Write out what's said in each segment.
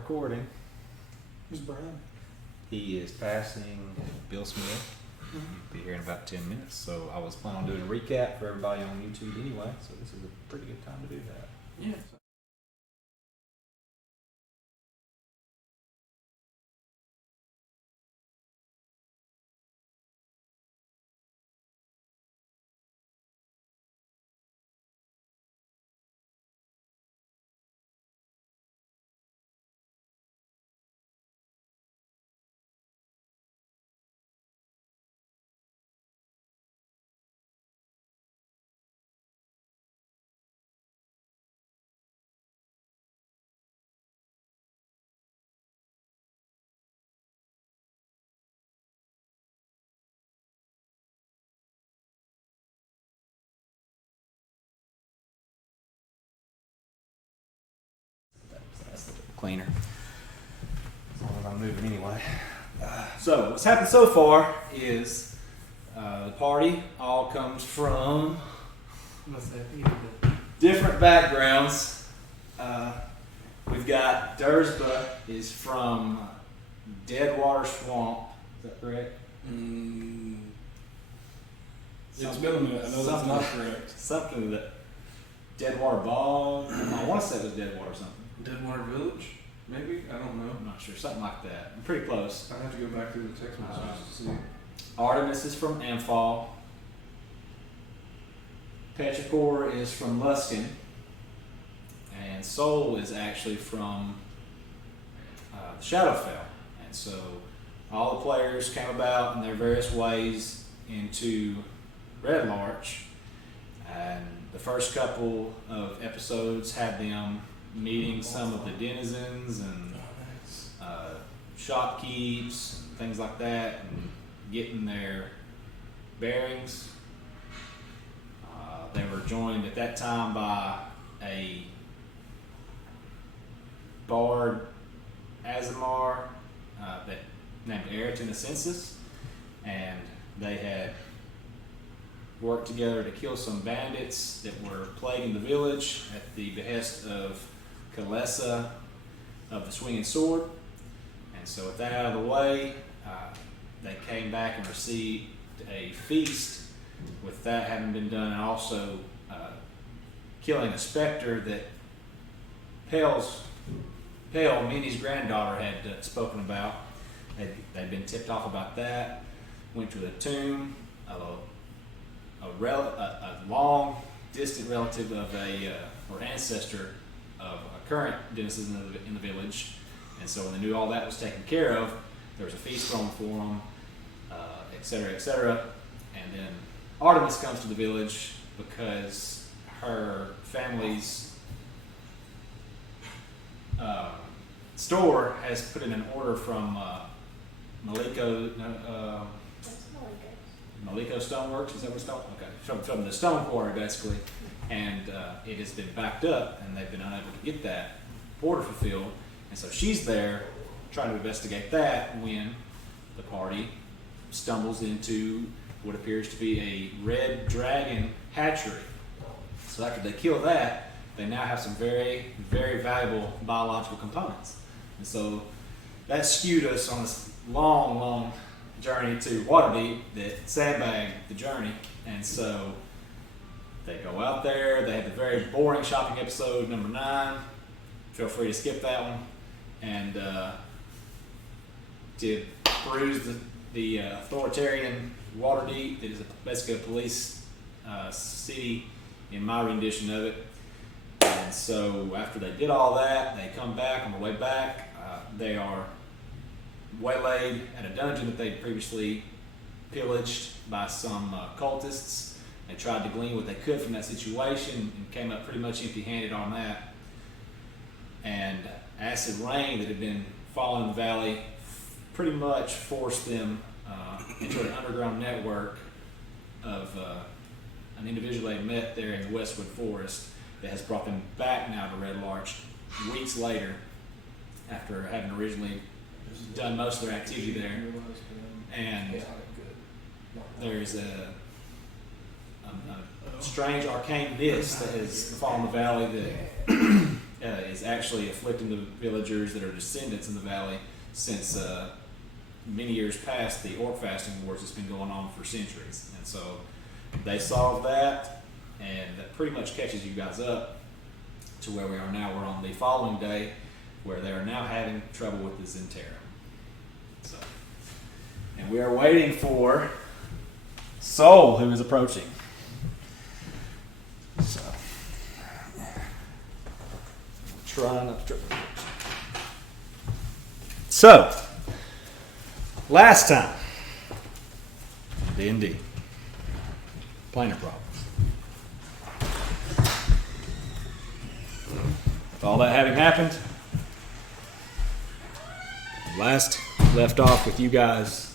recording. Who's Brian? He is passing Bill Smith. He'll be here in about 10 minutes. So I was planning on doing a recap for everybody on YouTube anyway. So this is a pretty good time to do that. Yeah. That's a little cleaner. As long as I'm moving anyway. So what's happened so far is the party all comes from different backgrounds. We've got Dursba is from Deadwater Swamp. Is that correct? It's been a minute. I know that's not correct. Something that Deadwater Bog. I want to say it was Deadwater something. Deadwater Village? Maybe? I don't know. I'm not sure. Something like that. I'm pretty close. I have to go back through the text messages to see. Artemis is from Amphal. Petrichor is from Luskin. And Sol is actually from Shadowfell. And so all the players came about in their various ways into Red Larch. And the first couple of episodes had them meeting some of the denizens and shopkeeps, and things like that, and getting their bearings. They were joined at that time by a bard, Azamar, that named Eriton Ascensus, and they had worked together to kill some bandits that were plaguing the village at the behest of Kalesa of the Swinging Sword. And so with that out of the way, they came back and received a feast with that having been done, and also killing a specter that Pale, Minnie's granddaughter, had spoken about. They'd been tipped off about that. Went to the tomb of a long distant relative of or ancestor of a current denizen in the village. And so when they knew all that was taken care of, there was a feast thrown for them, et cetera, et cetera. And then Artemis comes to the village because her family's store has put in an order from Maliko Stoneworks. Is that what it's called? Okay, from the stone quarry basically, and it has been backed up, and they've been unable to get that order fulfilled. And so she's there trying to investigate that when the party stumbles into what appears to be a red dragon hatchery. So after they kill that, they now have some very, very valuable biological components. And so that skewed us on this long, long journey to Waterdeep that sandbagged the journey. And so they go out there. They had the very boring shopping episode, number 9. Feel free to skip that one. And to peruse the authoritarian Waterdeep that is basically a police city in my rendition of it. And so after they did all that, they come back. On the way back, they are waylaid at a dungeon that they previously pillaged by some cultists. They tried to glean what they could from that situation and came up pretty much empty-handed on that. And acid rain that had been falling in the valley pretty much forced them into an underground network of an individual they met there in the Westwood Forest that has brought them back now to Red Larch weeks later, after having originally done most of their activity there. And there's a strange arcane mist that has fallen in the valley that is actually afflicting the villagers that are descendants in the valley since many years past. The orc fasting wars has been going on for centuries, and so they solved that, and that pretty much catches you guys up to where we are now. We're on the following day, where they are now having trouble with the Zentera. So, and we are waiting for Soul, who is approaching. So, try not to trip. So, last time, D&D, planar problems. With all that having happened, last left off with you guys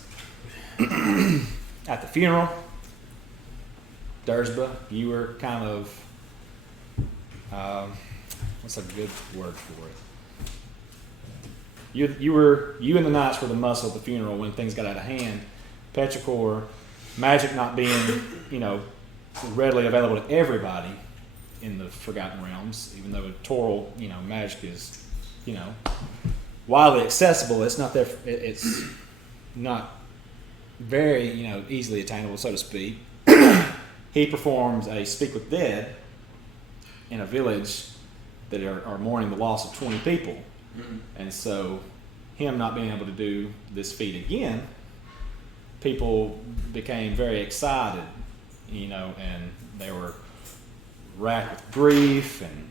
at the funeral. Dursba, you were kind of, what's a good word for it? You and the knights were the muscle at the funeral when things got out of hand. Petrichor, magic not being, readily available to everybody in the Forgotten Realms, even though Toral, magic is, widely accessible. It's not there. It's not very, easily attainable, so to speak. He performs a speak with dead in a village that are mourning the loss of 20 people. Mm-hmm. And so him not being able to do this feat again, people became very excited, and they were racked with grief and,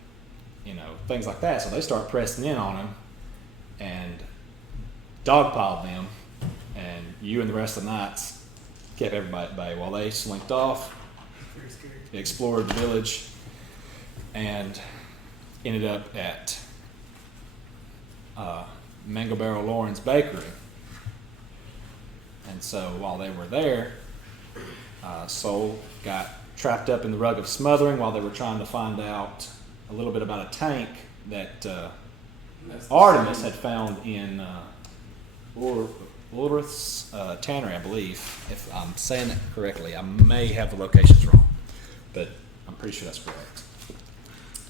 things like that. So they start pressing in on him and dogpiled them, and you and the rest of the knights kept everybody at bay while they slinked off, explored the village, and ended up at Mango Barrel Lorren's bakery. And so while they were there, Soul got trapped up in the rug of smothering while they were trying to find out a little bit about a tank that Artemis had found in Ulrith's tannery, I believe. If I'm saying that correctly, I may have the locations wrong, but I'm pretty sure that's correct.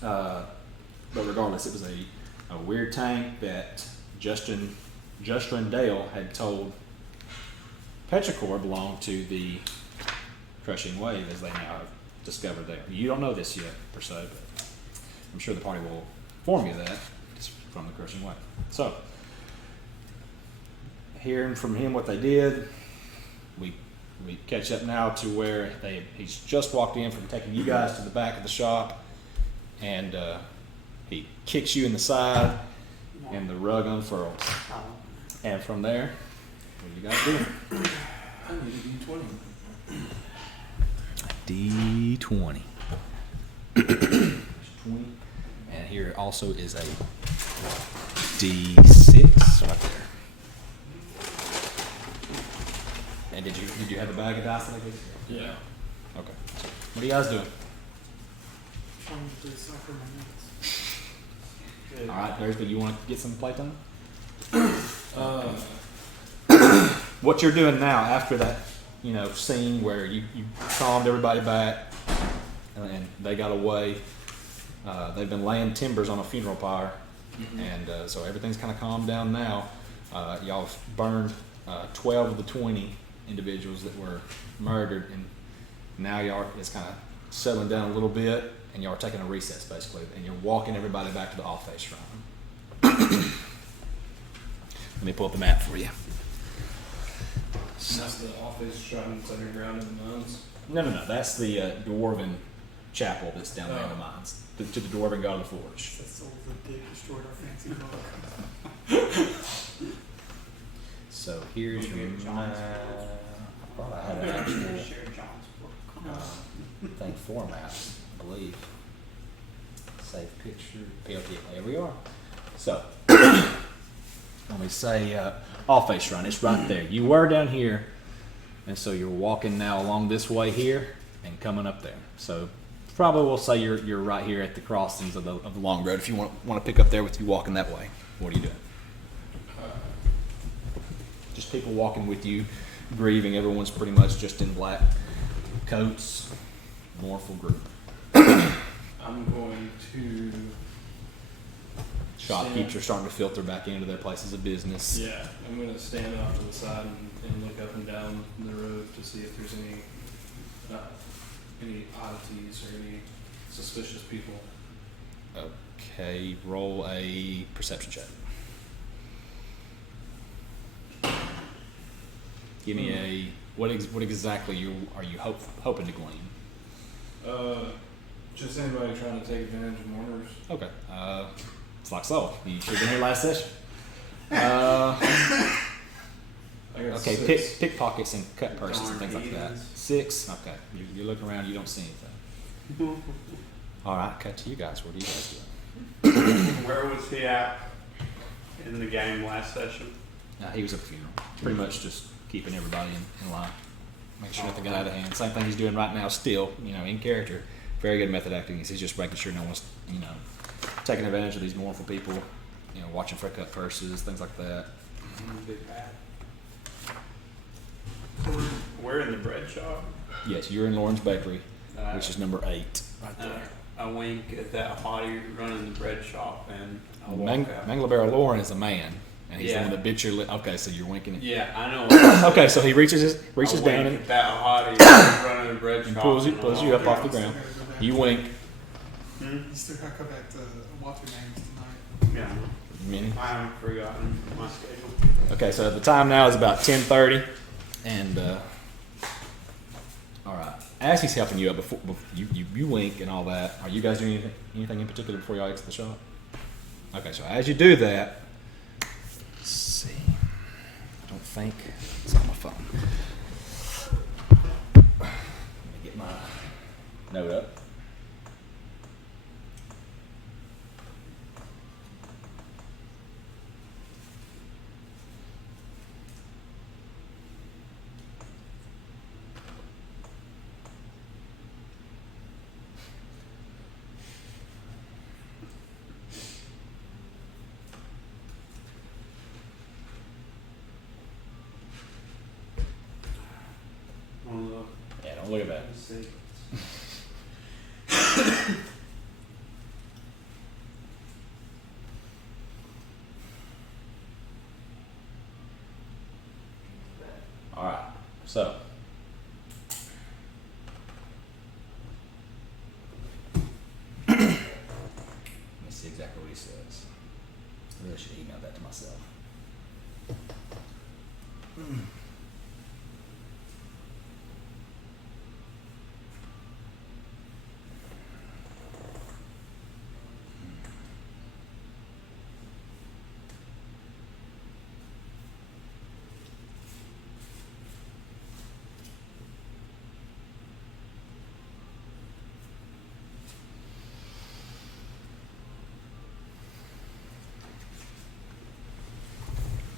But regardless, it was a weird tank that Justin Dale had told Petrichor belonged to the Crushing Wave, as they now have discovered there. You don't know this yet, per se, but I'm sure the party will inform you of that just from the Crushing Wave. So, hearing from him what they did, we catch up now to where he's just walked in from taking you guys to the back of the shop, and he kicks you in the side, and the rug unfurls. And from there, what do you guys do? I need a D20. D20. 20. And here also is a D6 right there. And did you have the bag of dice like this? Yeah. Okay. What are you guys doing? Trying to decipher my notes. All right, Thursday, you want to get some playtime? What you're doing now after that, scene where you calmed everybody back and they got away. They've been laying timbers on a funeral pyre, and so everything's kind of calmed down now. Y'all have burned 12 of the 20 individuals that were murdered, and now y'all is kind of settling down a little bit, and y'all are taking a recess basically, and you're walking everybody back to the off-face shrine. Let me pull up the map for you. So that's the office shrine that's underground in the mines. No. That's the dwarven chapel that's down there in the mines. To the dwarven god of the forge. That's all the dig destroyed our fancy book. So here's your map. I thought I had an actual Share John's book. thing for maps, I believe. Save picture. PLT. There we are. So let me say off-face shrine. It's right there. You were down here, and so you're walking now along this way here and coming up there. So probably we'll say you're right here at the crossings of the long road. If you want to pick up there with you walking that way, what are you doing? Just people walking with you, grieving. Everyone's pretty much just in black coats. Mournful group. I'm going to Shopkeepers are starting to filter back into their places of business. Yeah, I'm gonna stand off to the side and look up and down the road to see if there's any oddities or any suspicious people. Okay, roll a perception check. Give me a what exactly are you hoping to glean? Just anybody trying to take advantage of mourners. Okay, it's like so. You should have been here last session. I got Okay, 6. pickpockets and cut purses and Darn things like that. heathens. 6. Okay, you're looking around. You don't see anything. All right, cut to you guys. What are you guys doing? Where was he at in the game last session? He was at the funeral. Pretty much just keeping everybody in line. Make sure nothing got out of hand. Same thing he's doing right now still, in character. Very good method acting. He's just making sure no one's, taking advantage of these mournful people, watching for cut purses, things like that. Big bad. We're in the bread shop. Yes, you're in Lorren's Bakery, which is number 8 right there. I wink at that hottie running the bread shop and I walk out. Manglebaro Lorren is a man, and he's the Yeah. one that bit your lip. Okay, so you're winking at Yeah, I know. Okay, so he reaches I down wink and at that hottie running the bread and shop. pulls and I you walk up off out. the ground. You wink. Hmm? You still gotta come back to water names tonight. Yeah, Minnie. I haven't forgotten my schedule. Okay, so the time now is about 10:30, and all right. As he's helping you up, before you wink and all that, are you guys doing anything in particular before y'all exit the shop? Okay, so as you do that, let's see. I don't think it's on my phone. Let me get my note up. Yeah, don't look at that. Let's see. All right, so let me see exactly what he says. I really should email that to myself.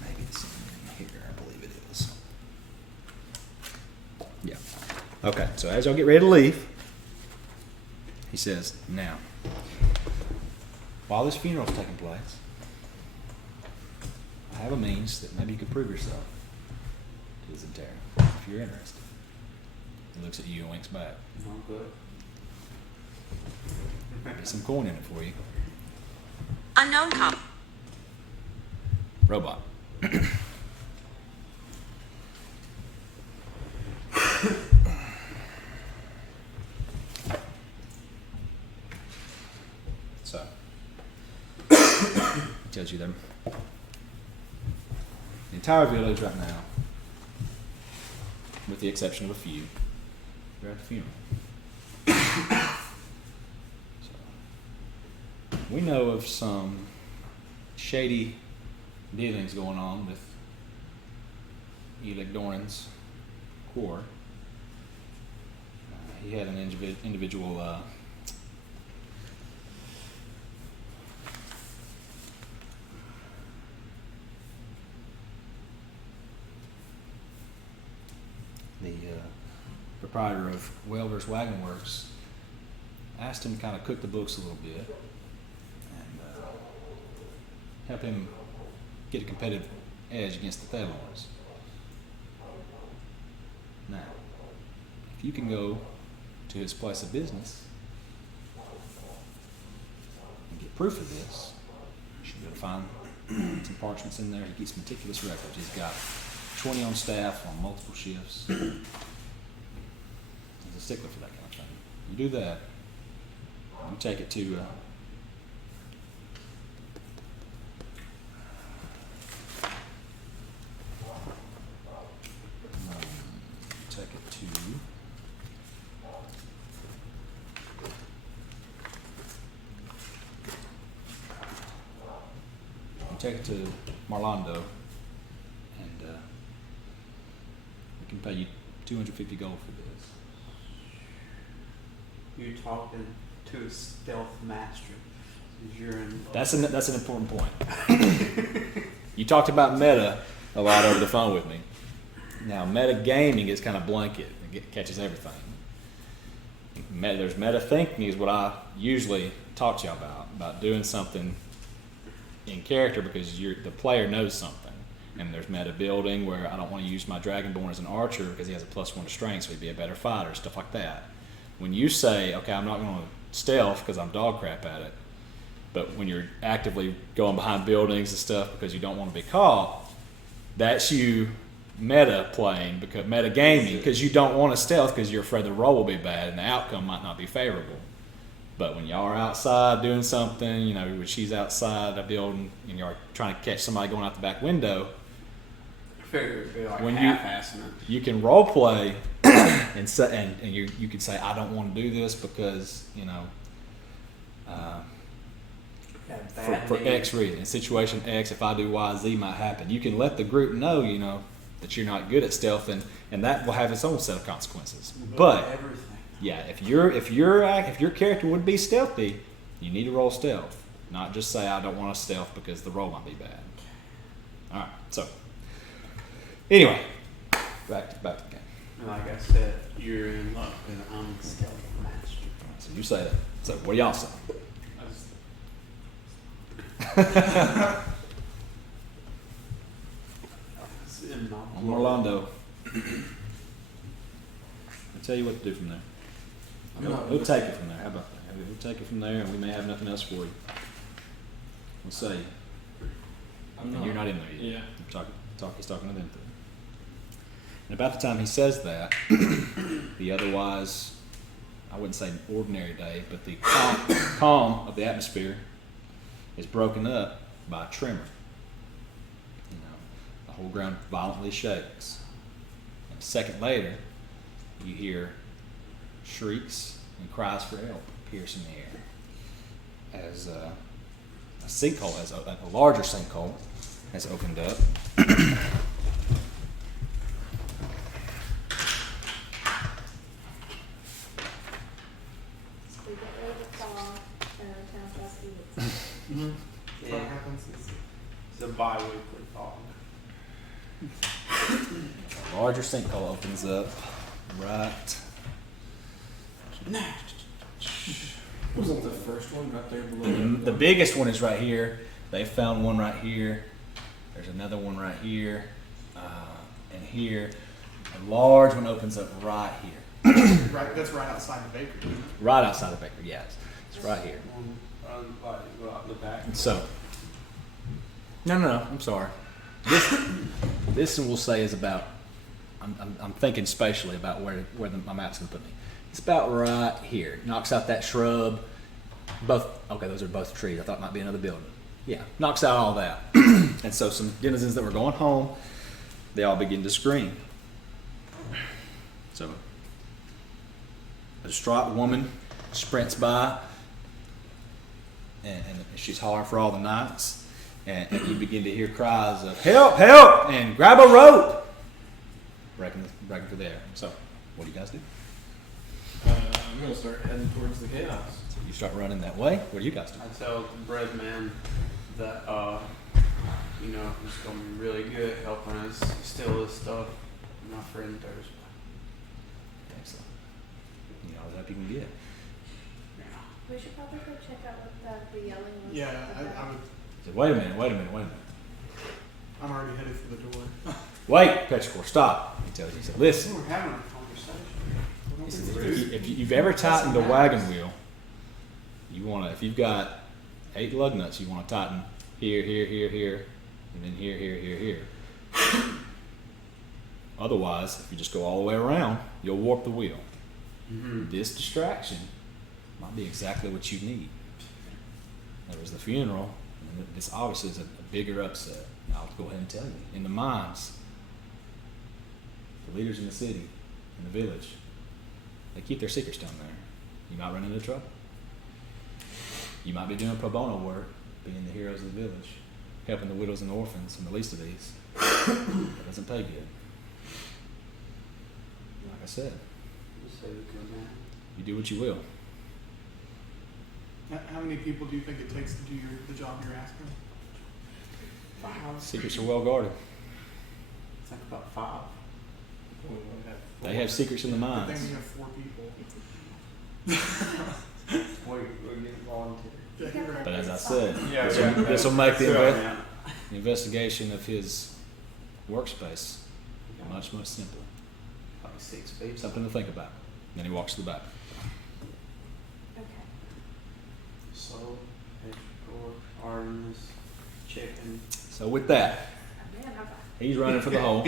Maybe it's in here, I believe it is. Yeah. Okay, so as y'all get ready to leave, he says, now, while this funeral is taking place, I have a means that maybe you could prove yourself to this entire, if you're interested. He looks at you and winks back. Not good. Get some coin in it for you. Unknown cop. Robot. So, he tells you them. The entire village right now, with the exception of a few, they're at the funeral. So, we know of some shady dealings going on withElig Doran's core. He had an individual the proprietor of Welder's Wagon Works asked him to kind of cook the books a little bit and help him get a competitive edge against the Thelons. Now, if you can go to his place of business and get proof of this, you should be find some parchments in there. He keeps meticulous records. He's got 20 on staff on multiple shifts. He's a stickler for that kind of thing. You do that, you take it to take it to Marlondo, and we can pay you 250 gold for this. You're talking to a stealth master. You're in. That's an important point. You talked about meta a lot over the phone with me. Now, meta gaming is kind of blanket. It catches everything. There's meta thinking is what I usually talk to you about doing something in character because the player knows something. And there's meta building where I don't want to use my Dragonborn as an archer because he has a +1 to strength, so he'd be a better fighter, stuff like that. When you say, okay, I'm not going to stealth because I'm dog crap at it, but when you're actively going behind buildings and stuff because you don't want to be caught, that's you meta playing, because meta gaming, because you don't want to stealth because you're afraid the roll will be bad and the outcome might not be favorable. But when y'all are outside doing something, when she's outside a building and you're trying to catch somebody going out the back window, I figure it'd be like when half-assing it. you can role play and you can say, I don't want to do this because for X reason. In situation X, if I do Y, Z might happen. You can let the group know, that you're not good at stealth, and that will have its own set of consequences. But everything. Yeah, if your character would be stealthy, you need to roll stealth, not just say I don't want to stealth because the roll might be bad. All right, so anyway, back to the game. And like I said, you're in luck, and I'm the stealth master. So you say that. So what do y'all say? On Orlando. I'll tell you what to do from there. We'll take it from there. How about that? We'll take it from there, and we may have nothing else for you. We'll say, and you're not in there yet. Yeah. He's talking to them. And about the time he says that, the otherwise, I wouldn't say an ordinary day, but the calm of the atmosphere is broken up by a tremor. The whole ground violently shakes. And a second later, you hear shrieks and cries for help piercing the air as a sinkhole, a larger sinkhole, has opened up. Yeah. What happens is It's a bi-weekly fog. A larger sinkhole opens up right. Wasn't the first one right there below? The biggest one is right here. They found one right here. There's another one right here, and here. A large one opens up right here. right. That's right outside the bakery. Isn't it? Right outside the bakery, yes. It's right here. Go out in the back. So, no, I'm sorry. This one we'll say is about. I'm thinking spatially about where my map's gonna put me. It's about right here. Knocks out that shrub. Those are both trees. I thought it might be another building. Yeah, knocks out all that. And so some denizens that were going home, they all begin to scream. So a distraught woman sprints by, and she's hollering for all the knights, and you begin to hear cries of help, help, and grab a rope. Breaking through the air. So, what do you guys do? I'm going to start heading towards the chaos. So you start running that way. What do you guys do? I tell the bread man that he's gonna be really good at helping us steal this stuff. My friend Thursday. Excellent. You know all the help you can get. We should probably go check out what the yelling was. Yeah, I would. So wait a minute. I'm already headed for the door. Wait, Petrichor, stop. He tells you. He said, listen. We're having a conversation. He said, if you've ever tightened a wagon wheel, if you've got 8 lug nuts, you want to tighten here, and then here. Otherwise, if you just go all the way around, you'll warp the wheel. Mm-hmm. This distraction might be exactly what you need. There was the funeral, and this obviously is a bigger upset. I'll go ahead and tell you. In the mines, the leaders in the city, in the village, they keep their secrets down there. You might run into trouble. You might be doing pro bono work, being the heroes of the village, helping the widows and orphans, and the least of these. That doesn't pay good. Like I said, Just say we come down. you do what you will. How many people do you think it takes to do the job you're asking? 5. Secrets are well guarded. I think about 5. We might have They have secrets in the I think mines. we have 4 people. We're getting volunteer. Yeah, you're right. But as I said, Yeah, this will make the yeah. investigation of his workspace much simpler. Probably 6 people. Something to think about. Then he walks to the back. Okay. So, extra Artemis, chicken. So with that, Oh, man, how about? he's running for the hole.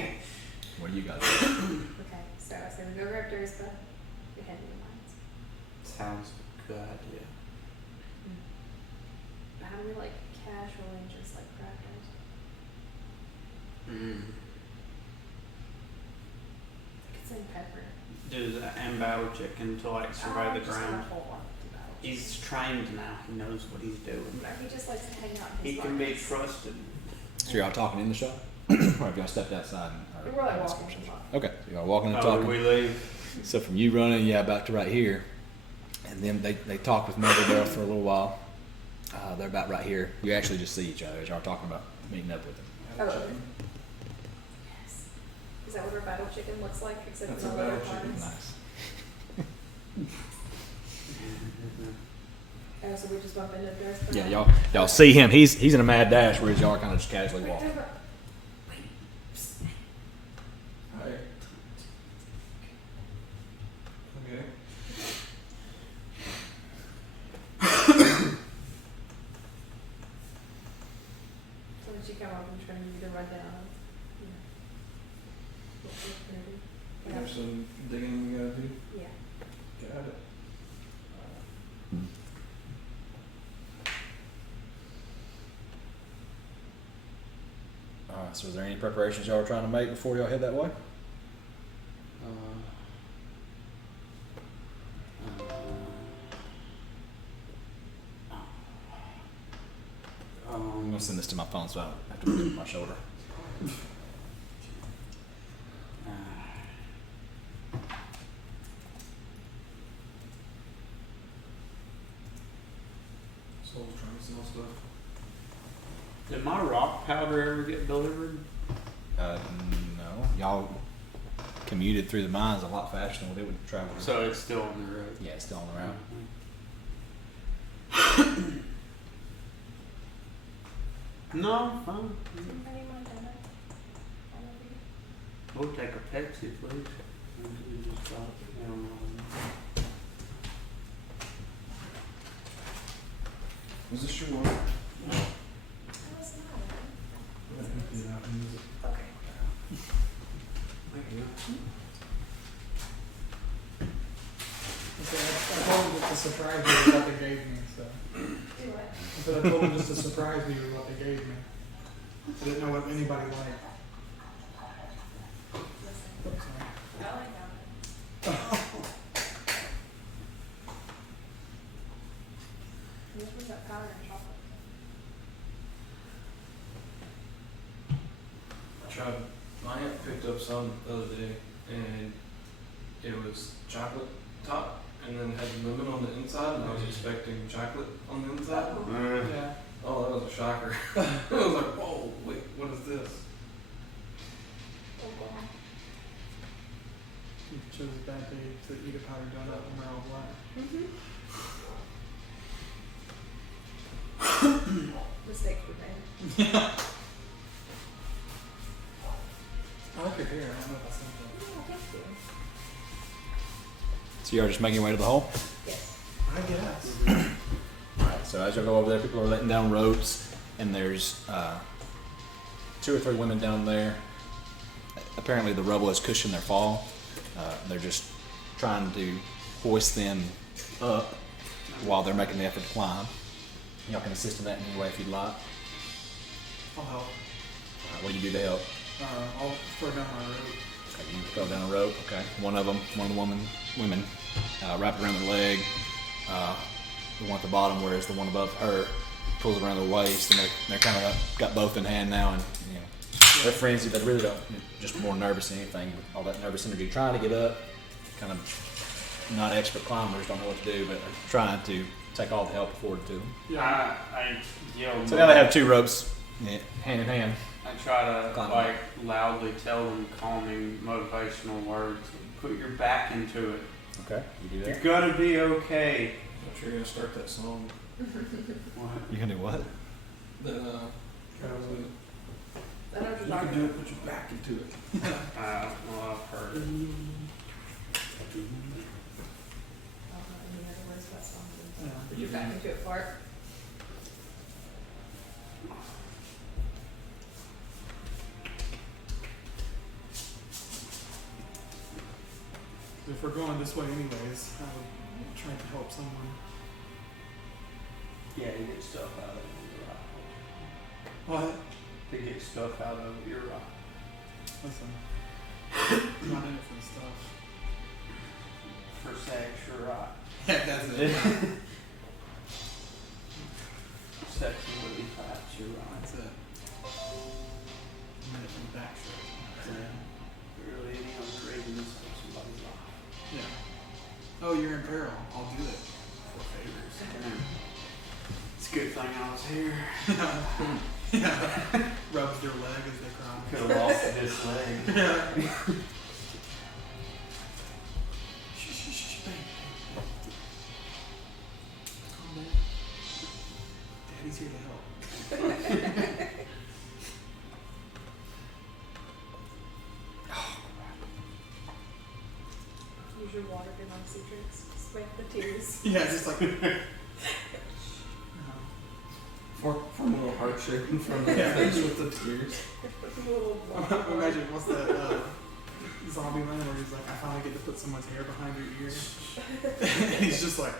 What do you got? Okay, so I said no raptors, but we had new lines. Sounds good idea. But how do we like casually just like raptors? Mm. I could say pepper. Do the and battle chicken to like survive the Just ground. not a whole lot to battle. He's trained now. He knows what he's doing. No, he just likes to hang out in his He can be buckets. trusted. So y'all talking in the shop? Or have y'all stepped outside? And, We're like walking in the shop. Okay, so y'all walking and Oh, talking. we leave. So from you running, yeah, back to right here. And then they talk with Mother there for a little while. They're about right here. You actually just see each other as y'all are talking about meeting up with them. Oh, okay. Yes. Is that what our battle chicken looks like? Except That's for a no battle other chicken. parts? Nice. Oh, so we just bump into Durst. Yeah, y'all see him. He's in a mad dash, whereas y'all are kind of just casually Wait, walking. no, but- wait. Psst. Alright. Okay. So when she come up, I'm trying to give you the rundown. You know, what we're gonna do. We have some digging we gotta do. Yeah. Got it. So is there any preparations y'all are trying to make before y'all head that way? I'm gonna send this to my phone so I don't have to put it on my shoulder. Soul's trying to sell stuff. Did my rock powder ever get delivered? No. Y'all commuted through the mines a lot faster than what it would travel. So it's still on the road. Yeah, it's still on the route. No, fine. Somebody in Montana? I love you. We'll take a Pepsi, please. We just drop it down on. Was this your one? I was not. I emptied it out and use it. Okay. I told them just to surprise me with what they gave me. So Do what? I said I told them just to surprise me with what they gave me. I didn't know what anybody liked. Listen. Oops, sorry. I like that. And this was that powder and chocolate. I tried. My aunt picked up some the other day, and it was chocolate top, and then had lemon on the inside, and I was expecting chocolate on the inside. Yeah. Oh, that was a shocker. I was like, whoa, wait, what is this? Oh, wow. You chose a bad day to eat a powdered donut when we're all black. Mistakes were made. I like your hair. I don't know if that's something. Oh, thank you. So you're just making your way to the hole? Yes. I guess. Alright, so as y'all go over there, people are letting down ropes. and there's 2 or 3 women down there. Apparently the rubble has cushioned their fall. They're just trying to hoist them up while they're making the effort to climb. Y'all can assist in that in any way if you'd like. I'll help. What do you do to help? I'll throw down my rope. Okay, you throw down a rope. Okay, one of the women, wrap it around their leg. The one at the bottom, whereas the one above her pulls it around their waist, and they're kind of got both in hand now, and they're frenzied. They really don't, just more nervous than anything. With all that nervous energy, trying to get up, kind of not expert climbers, don't know what to do, but are trying to take all the help afforded to them. Yeah, I yell. So now they have 2 ropes, hand in hand. I try to Climb. like loudly tell them calming motivational words. Put your back into it. Okay, you do You're that. gonna be okay. I'm sure you're gonna start that song. What? You gonna do what? That I know what you're you can talking do about. it. Put your back into it. Well, I've heard it. I don't know any other words for that song. Yeah. Put your back into it part. If we're going this way anyways, I would try to help someone. Yeah, to get stuff out of it. What? To get stuff out of it, you're right. Listen. I'm not in it for the stuff. For sex, you're right. Yeah, that's it. Sex and really facts, you're right. That's it. I'm in it for the back straight. Really, any other reason to save somebody's life. Yeah. Oh, you're in peril. I'll do it for favors. It's a good thing I was here. Yeah. Rubs their leg as they cry. Could have lost this leg. Yeah. Shh, babe. Calm down. Daddy's here to help. Use your water good on drinks. Just wipe the tears. Yeah, just like. From a little heart shaking from the Yeah. face with the tears. Imagine what's that zombie man where he's like, I finally get to put someone's hair behind your ear. And he's just like.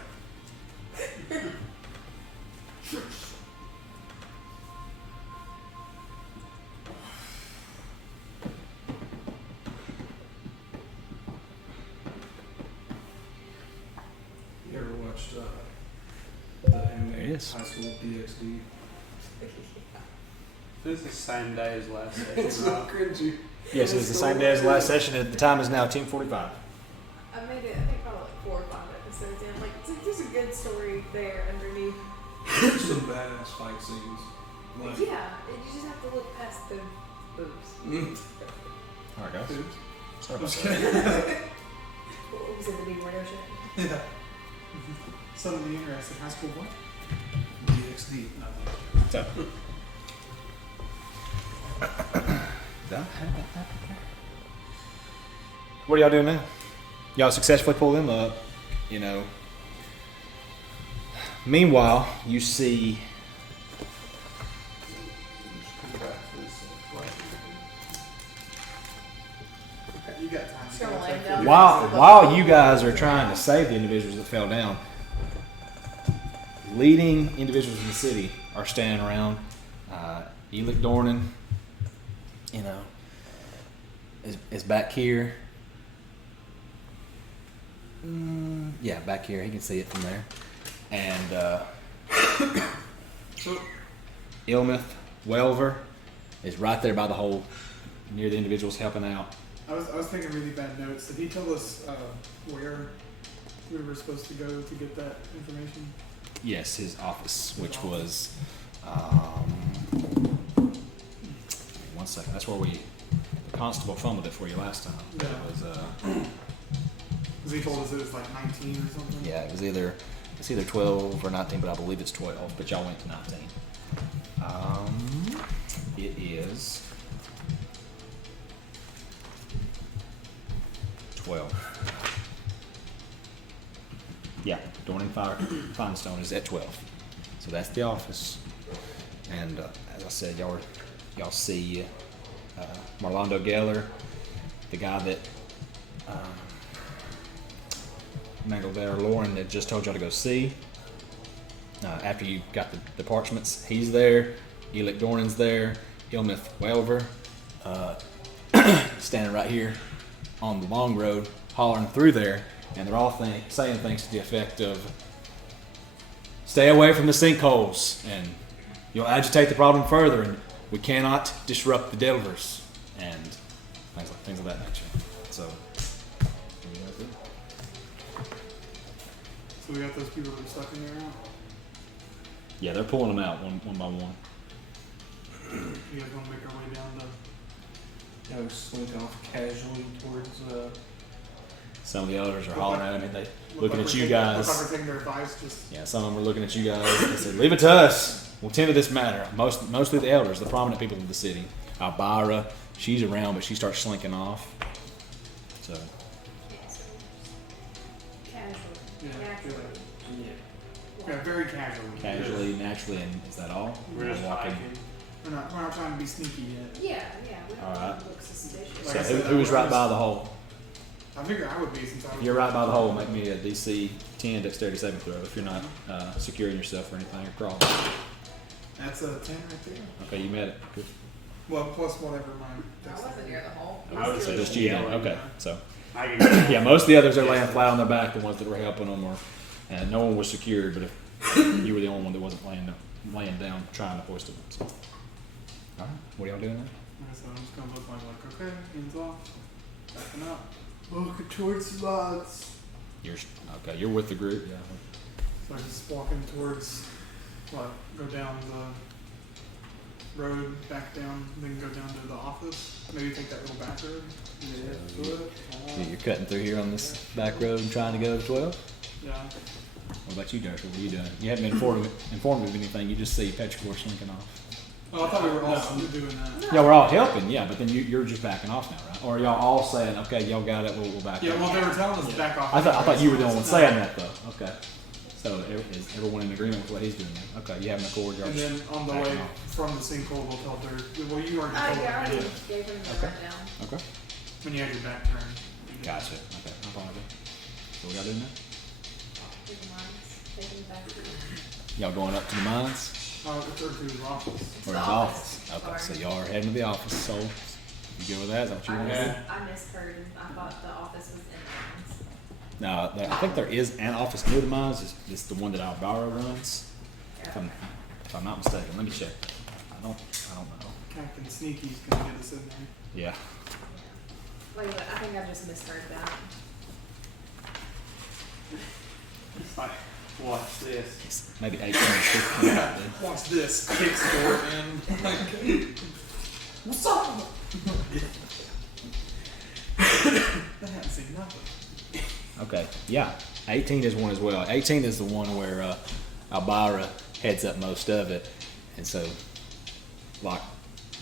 You ever watched the anime Yes. High School DxD? This is the same day as last It's session, so right? cringy. Yes, it is the same day as the last session. The time is now 10:45. I made it, I think probably like 4 or 5 episodes in. Like, there's a good story there underneath. There's some badass fight scenes. Like, Yeah, you just have to look past the boobs. All right, guys. Oops. Sorry I'm about just that. kidding. What was it, the big weirdo shit? Yeah. Suddenly interested. High school what? DxD. Nothing. So. What are y'all doing now? Y'all successfully pull them up, Meanwhile, you see Okay, you got time. Just gonna lay down. while you guys are trying to save the individuals that fell down, leading individuals in the city are standing around. Elick Dornan, is back here. Yeah, back here. He can see it from there. And So, Ilmith Welver is right there by the hole, near the individuals helping out. I was taking really bad notes. Did he tell us where we were supposed to go to get that information? Yes, his office, which was 1 second. That's where the constable fumbled it for you last time. Yeah. It was Because he told us it was like 19 or something. yeah, it's either 12 or 19, but I believe it's 12. But y'all went to 19. It is 12. Yeah, Dorn and Firestone is at 12. So that's the office. And as I said, y'all see Marlondo Geller, the guy that Mangled there, Lorren, that just told y'all to go see. After you got the parchments, he's there. Elic Dornan's there. Ilmith Welver, standing right here on the long road, hollering through there, and they're all saying things to the effect of, "Stay away from the sinkholes, and you'll agitate the problem further, and we cannot disrupt the delvers," and things of that nature. So we got those people that are stuck in there now. yeah, they're pulling them out one by one. You guys want to make our way down to? I was slinking off casually towards. Some of the others are hollering at him, and they Look looking like at we're you taking- guys. Look like we're taking their advice. Just Yeah, some of them were looking at you guys. They said, "Leave it to us. We'll tend to this matter." Mostly the elders, the prominent people of the city. Albira, she's around, but she starts slinking off. So Casual. Yeah, Naturally. yeah, very casually. casually, naturally, and is that all? We're just walking. hiking. We're not trying to be sneaky yet. Yeah, we don't Alright. look suspicious. So Like I said, who was I right was- by the hole? I figure I would be since I was. You're right by the hole. Make me a DC 10 dexterity saving throw if you're not securing yourself or anything or crawling. That's a 10 right there. Okay, you made it. Good. Well, plus whatever my. I wasn't near the hole. It I was So really just you then. yelling. Okay, so I can yeah, most of the others are laying flat on their back. The ones that were helping them were, and no one was secured. But if you were the only one that wasn't laying down, trying to hoist them. So. All right, what are y'all doing now? Like I said, I'm just gonna look like okay, hands off, backing up. walking towards the logs. You're okay. You're with the group. Yeah. So I'm just walking towards, go down the road, back down, then go down to the office. Maybe take that little back road. So you're cutting through here on this back road and trying to go to 12. Yeah. What about you, Joshua? What are you doing? You haven't been informed of anything. You just see Petrichor slinking off. Oh, I thought we were all doing that. Yeah, we're all helping. Yeah, but then you're just backing off now, right? Or are y'all all saying, "Okay, y'all got it. We'll back Yeah, off." well, they were telling us to back off. I thought you were the only one No. saying that though. Okay. So is everyone in agreement with what he's doing? Then? Okay, you have an accord. Y'all And just then on the backing way off. from the sinkhole, we'll tell Dirk. Well, you already Oh, told yeah, I him already gave him the Okay. rundown. Okay. when you had your back turned. Gotcha. Okay. No problem. So what y'all doing now? Do the mines, taking it back. Y'all going up to the mines It's to his office. or his The office? office. Okay. So Sorry. y'all are heading to the office. So you good with that? Is that what you I want to do? I misheard and I thought the office was in the No, I think there is an office near the mines. It's the one that Albara runs. If mines. I'm not mistaken. Let me check. I don't know. Captain Sneaky's gonna get us in there. Yeah. Wait, I think I just misheard that. It's like, watch this. It's maybe 18 or 15. Yeah. Watch this. Kicks the door in. What's up? I haven't seen nothing. Okay, yeah. 18 is one as well. 18 is the one where Albira heads up most of it. And so, like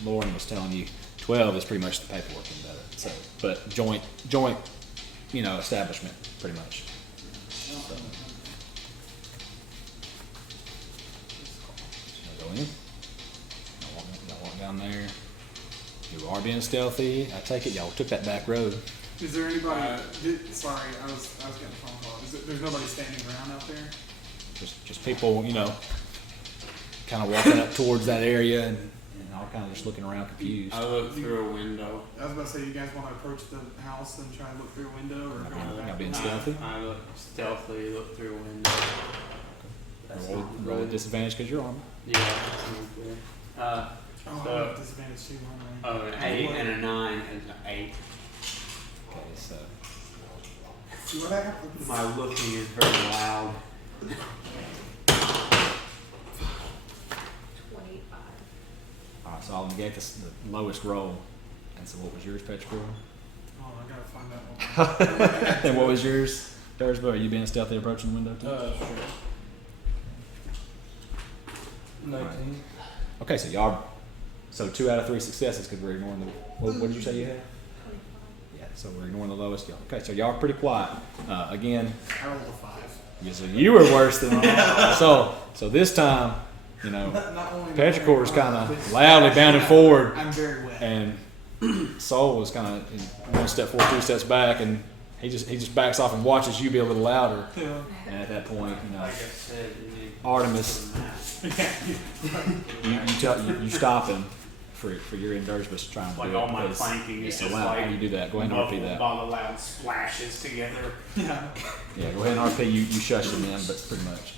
Lorren was telling you, 12 is pretty much the paperwork about it. So, but joint, establishment, pretty much. So, go in. Y'all walk down there. You are being stealthy. I take it y'all took that back road. Is there anybody? Sorry, I was getting a phone call. There's nobody standing around out there? Just people, kind of walking up towards that area and all kind of just looking around confused. I looked through a window. I was about to say, you guys want to approach the house and try and look through a window or go in the Not back? being stealthy. I looked stealthily, looked through a window. That's Roll, not roll a good. disadvantage because you're armed. Yeah, that's not good. Oh, So- I have disadvantage too, aren't I? An 8 and a 9 is an 8. Okay, so See what happens? My looking is very loud. 25. all right, so I'll negate the lowest roll. And so, what was yours, Petrichor? Oh, I gotta find that one. And what was yours, Thursby? Are you being stealthy approaching the window too? Sure. 19. Okay, so y'all. So 2 out of 3 successes because we're ignoring the. What did you say you had? 25. Yeah, so we're ignoring the lowest. Okay, so y'all are pretty quiet. Again, I rolled a 5. yeah, so you were worse than so this time You know, Not only Petrichor is kind of loudly bounding forward, I'm very wet. and Soul was kind of one step forward, 2 steps back, and he just backs off and watches you be a little louder. Yeah. And at that point, you know, Like I said, you need Artemis, you stop him for your endurance trying to like do all it. my It's planking is so just loud. How like do you do that? Go ahead and repeat that. all the loud splashes together. Yeah. Yeah, go ahead and RP. You shushed him in, but pretty much.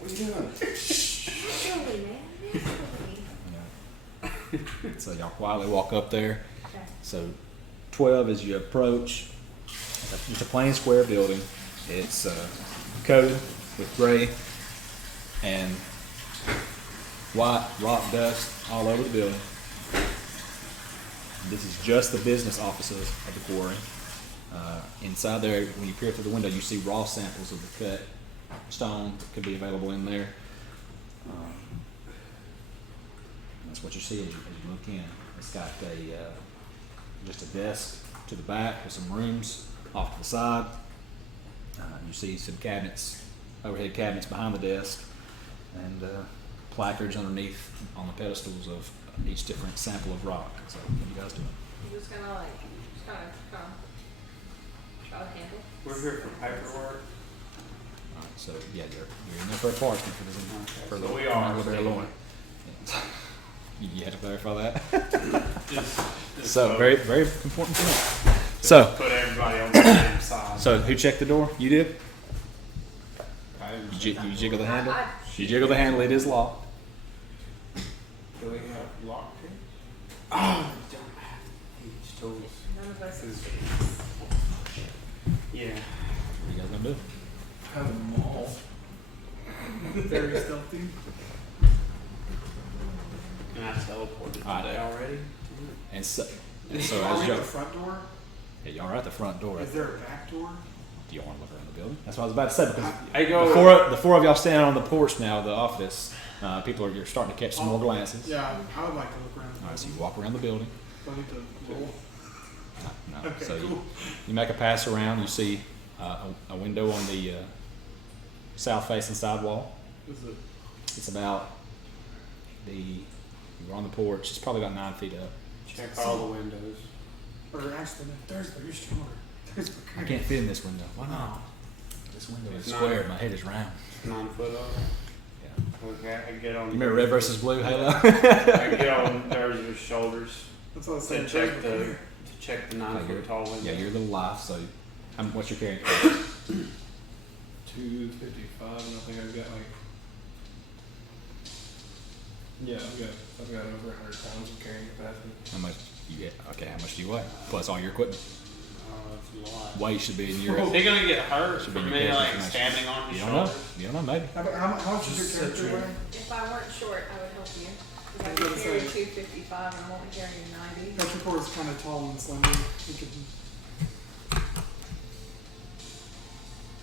What are you doing? Naturally, man. Naturally. So y'all quietly walk up there. Okay. So 12 as you approach, it's a plain square building. It's coated with gray and white rock dust all over the building. This is just the business offices of the quarry. Inside there, when you peer through the window, you see raw samples of the cut stone that could be available in there. That's what you see as you look in. It's got just a desk to the back with some rooms off to the side. You see some cabinets, overhead cabinets behind the desk, and placards underneath on the pedestals of each different sample of rock. So what are you guys doing? I'm just gonna like, try to try to handle. We're here for paperwork. All right, so yeah, you're in there for a parchment for this. For So the we are Liberty staying. Lorren. Yeah. You had to clarify that. Just So vote. very important point. So Put everybody on the same side. so who checked the door? You did. You jiggle the handle. I- You jiggle the handle. It is locked. Do we have lock here? Oh, don't have these tools. None of us is Yeah. What are you guys gonna do? Have them all. Very stealthy. And I teleported All right. today already. And so Are as we at you the front door? yeah, y'all are at the front door. Is there a back door? Do you want to look around the building? That's what I was about to say because I go. the four of y'all standing on the porch now of the office. You're starting to catch some more glances. Yeah, I would like to look around. All right, so you walk around the building. Do I need to roll? No. Okay, So cool. you make a pass around. You see a window on the south-facing side wall. Is it? It's about you're on the porch. It's probably about 9 feet up. Check all the windows. Or actually, no, there's the you're stronger. There's the I can't fit in this window. Why not? This window is It's square. not- My head is round. 9 foot up. Yeah. Okay, I get on. You remember Red versus Blue Halo? I get on Thursday's shoulders That's what I was to saying. check there's the 9 Like you're- foot tall window. Yeah, you're a little live. So, what's your carrying? 255, and I think I've got like. Yeah, I've got over 100 pounds of carrying capacity. How much you get? Okay, how much do you weigh? Plus all your equipment. Oh, that's a lot. Weight should be in your. Is he gonna get hurt Should for be your me character like information. standing on his You don't know. shoulders? You don't know. Maybe. How much is your Just character set your- weigh? If I weren't short, I would help you. Because I I was can gonna carry say- 255 and I'm only carrying 90. Petrichor is kind of tall and slender. He could.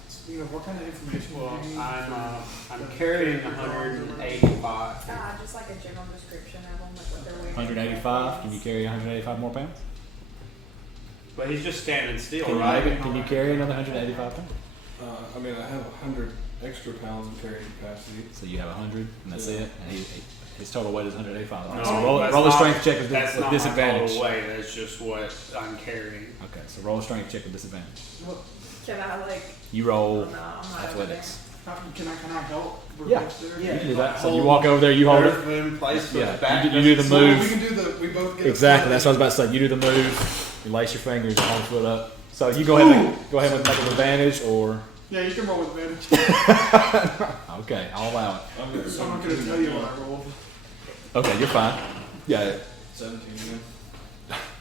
Speaking of, what kind of information Well, do you need? I'm carrying 185. Just like a general description of them, like what they're wearing. 185. Can you carry 185 more pounds? But he's just standing still, Can you, right? can you carry another 185 pounds? I mean, I have 100 extra pounds of carrying capacity. So you have 100, and that's it. And his total weight is 185. No, so roll that's a not- strength check with, That's with not disadvantage. my total weight. That's just what I'm carrying. Okay, so roll a strength check with disadvantage. Can I like? You roll No, I'm not over athletics. Can I help? We're Yeah. both there? You can do that. So you walk over there, you hold it. in place, Yeah, but back you do the doesn't- So we move. can do the. We both get. Exactly. That's what I was about to say. You do the move. You lace your fingers, hold the foot up. So you go ahead and make an advantage, or Yeah, you can roll with advantage. okay, I'll allow it. I'm I'm not going to tell you what I rolled. Okay, you're fine. Yeah. 17,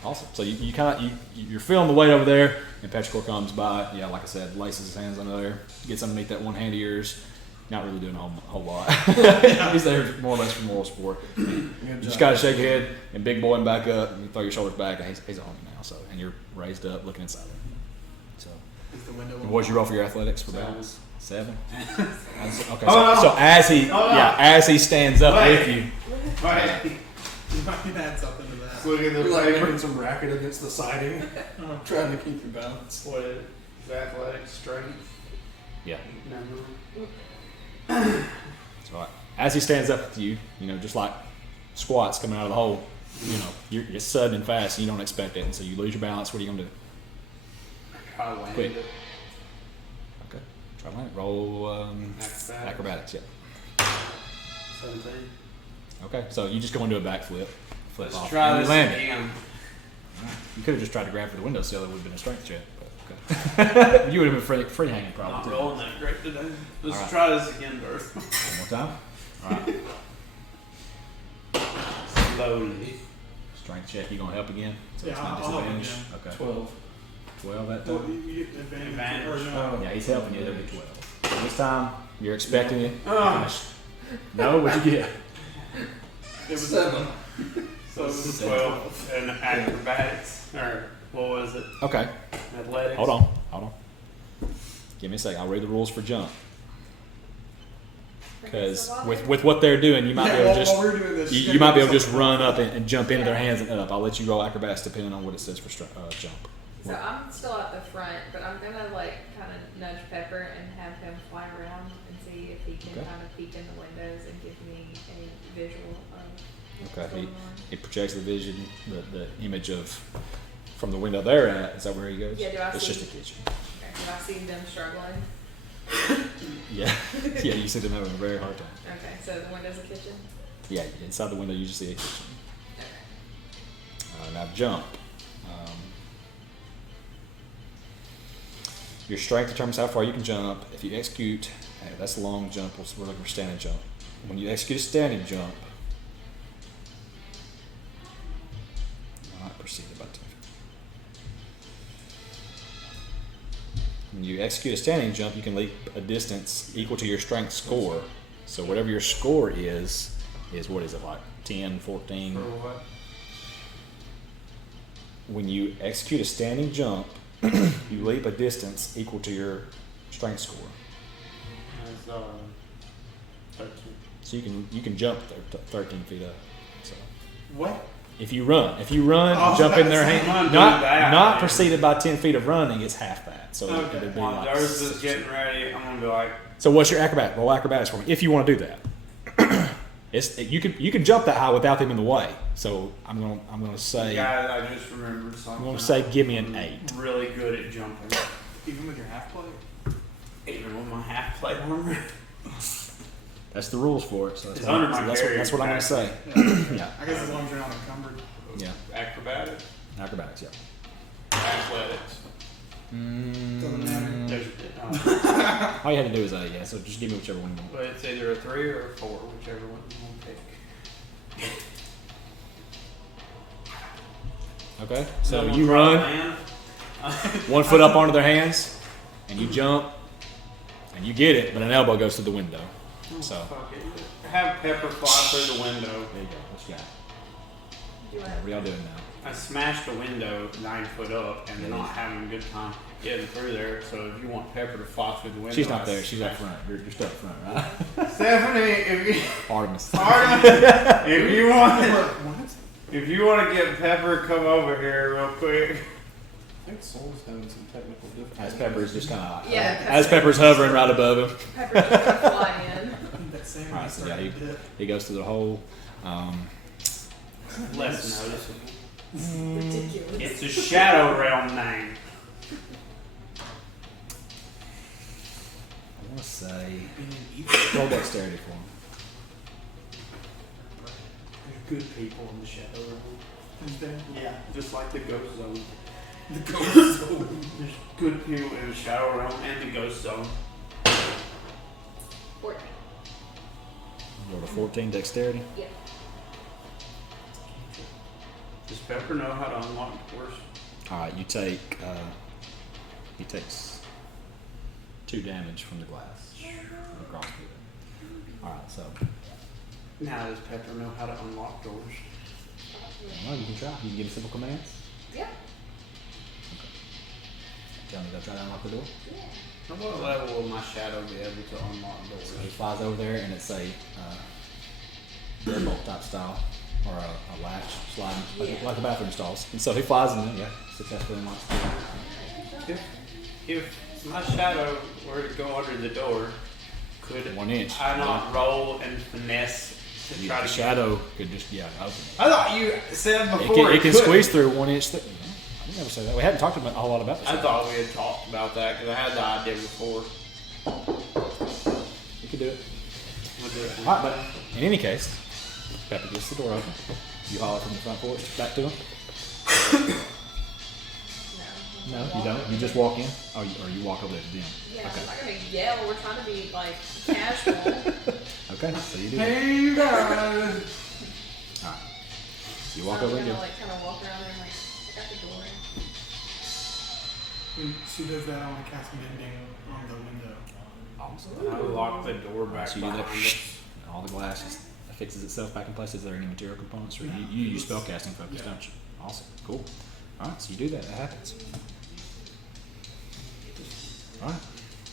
Awesome. So you're feeling the weight over there, and Petrichor comes by. Yeah, like I said, laces his hands under there, gets underneath that one hand of yours. Not really doing a whole lot. He's there more or less for moral support. You just gotta shake your head and big boy him back up, and you throw your shoulders back, and he's on you now. So, and you're raised up, looking inside there. So, Is the window? what'd you roll for your athletics for balance? 7. Okay. Oh, no. So as he as he stands up Wait. with you, Right. You might add something to that. Look at the You're like paper. making some racket against the siding, trying to keep your balance. What is athletic strength? yeah. Number. So as he stands up with you, just like squats coming out of the hole, you're sudden and fast, and you don't expect it, and so you lose your balance. What are you gonna do? Try to land Quick. it. Okay, try to land it. Roll acrobatics. Yeah. 17. Okay, so you just go into a backflip, flip Let's off, try and this you land it. again. You could have just tried to grab for the windowsill. It would have been a strength check. But okay. You would have been free hanging Not probably. Too. rolling that great today. Let's All right. try this again, Bert. One more time. All right. Slowly. Strength check. You gonna help again? So Yeah, it's not I'll help disadvantage. again. Okay. 12. 12 that Well, time. you get advantage. Advantage. Or no. Yeah, he's helping you. It'll be 12. So this time you're expecting it. Oh. No, what'd you get? It was 7. So it was 7. 12 and acrobatics, or what was it? Okay. Athletics. Hold on. Give me a second. I'll read the rules for jump. Because So while with what they're doing, you might be able to while just we're doing this, you might be able to just run up and jump into their hands and up. I'll let you roll acrobatics depending on what it says for jump. So I'm still at the front, but I'm gonna kind of nudge Pepper and have him fly around and see if he can Okay. kind of peek in the windows and give me a visual of what's Okay, going on. it projects the vision, the image of from the window they're at. Is that where he goes? Yeah, do I It's see- just a kitchen. Okay, do I see them struggling? Yeah, yeah. You see them having a very hard time. Okay, so the window's a kitchen? Yeah, inside the window you just see a kitchen. Okay. Now jump. Your strength determines how far you can jump. If you execute, that's a long jump. We're looking for standing jump. When you execute a standing jump, not proceed about 10 feet. When you execute a standing jump, you can leap a distance equal to your strength score. So whatever your score is what is it, like 10, 14? For what? When you execute a standing jump, you leap a distance equal to your strength score. That's 13. So you can jump 13 feet up. So What? if you run, Oh, jump in their that's- I'm hand, not doing that, not man. preceded by 10 feet of running, it's half that. So Okay. it'd be While like Durs is getting ready, I'm gonna be like, So what's your acrobat? Roll acrobatics for me if you want to do that. You can jump that high without them in the way. So I'm gonna say guys, I just remembered something. I'm gonna say give me an 8. Really good at jumping. Even with your half plate? Even with my half plate armor. That's the rules for it. So It's under my that's what I'm gonna say. carrier. Yeah, I guess as long as you're not encumbered. yeah. Acrobatics. Acrobatics, yeah. Athletics. Doesn't matter. There's, All you had to do is yeah. So just give me whichever one you want. but it's either a 3 or a 4, whichever one you want to pick. Okay. So Someone you try run. to land. 1 foot up onto their hands, and you jump, and you get it, but an elbow goes through the window. So Fuck it. Have Pepper fly through the window. there you go. What you got? Do you What want are y'all doing now? I smashed the window 9 foot up and not having a good time getting through there. So if you want Pepper to fly through the window, She's not I there. She's up smashed- front. You're still up front, right? Stephanie, if you Artemis. if you want What? if you want to get Pepper, come over here real quick. I think Soul's having some technical difficulties. As Pepper's just kind of Yeah, as Pepper's hovering right above him. Pepper just gonna fly in? That same All right, one so yeah, started to dip. he goes through the hole. Less noticeable. Ridiculous. It's a Shadow Realm name. I want to say roll dexterity for him. There's good people in the Shadow Realm. Is there? Yeah, just like the Ghost Zone. The ghost zone. There's good people in the Shadow Realm and the Ghost Zone. 14. Roll a 14 dexterity. Yeah. Does Pepper know how to unlock doors? All right, you take. He takes 2 damage from the glass across through it. All right, so Now does Pepper know how to unlock doors? well, you can try. You can give him simple commands. Yeah. Tell me to try to unlock the door. At what level will my shadow be able to unlock So doors? he flies over there, and it's a deadbolt type style, or a latch sliding, like the bathroom stalls. And so he flies in, yeah, successfully unlocks the door. If my shadow were to go under the door, could 1 inch. I not roll and finesse to try The to shadow could just open. I thought you said It before can, it can couldn't. squeeze through 1 inch. I didn't ever say that. We hadn't talked about a whole lot about this. I thought we had talked about that because I had the idea before. You could do it. We'll do it. All right, but in any case, Pepper gets the door open. You holler from the front porch back to him. No, you don't. You just walk in. Oh, or you walk over there to them. Yeah, Okay. I'm not gonna yell. We're trying to be like casual. Okay, so you do that. Hey, you guys. All right. You walk So over we're and do gonna it. like kind of walk around there and like, I got the door. When she does that, I want to cast mending on the window. I lock the door back So you do behind that. us. And all the glass fixes itself back in place. Is there any material components? Or you use spellcasting focus, Yeah. don't you? Awesome. Cool. All right, so you do that. That happens. All right.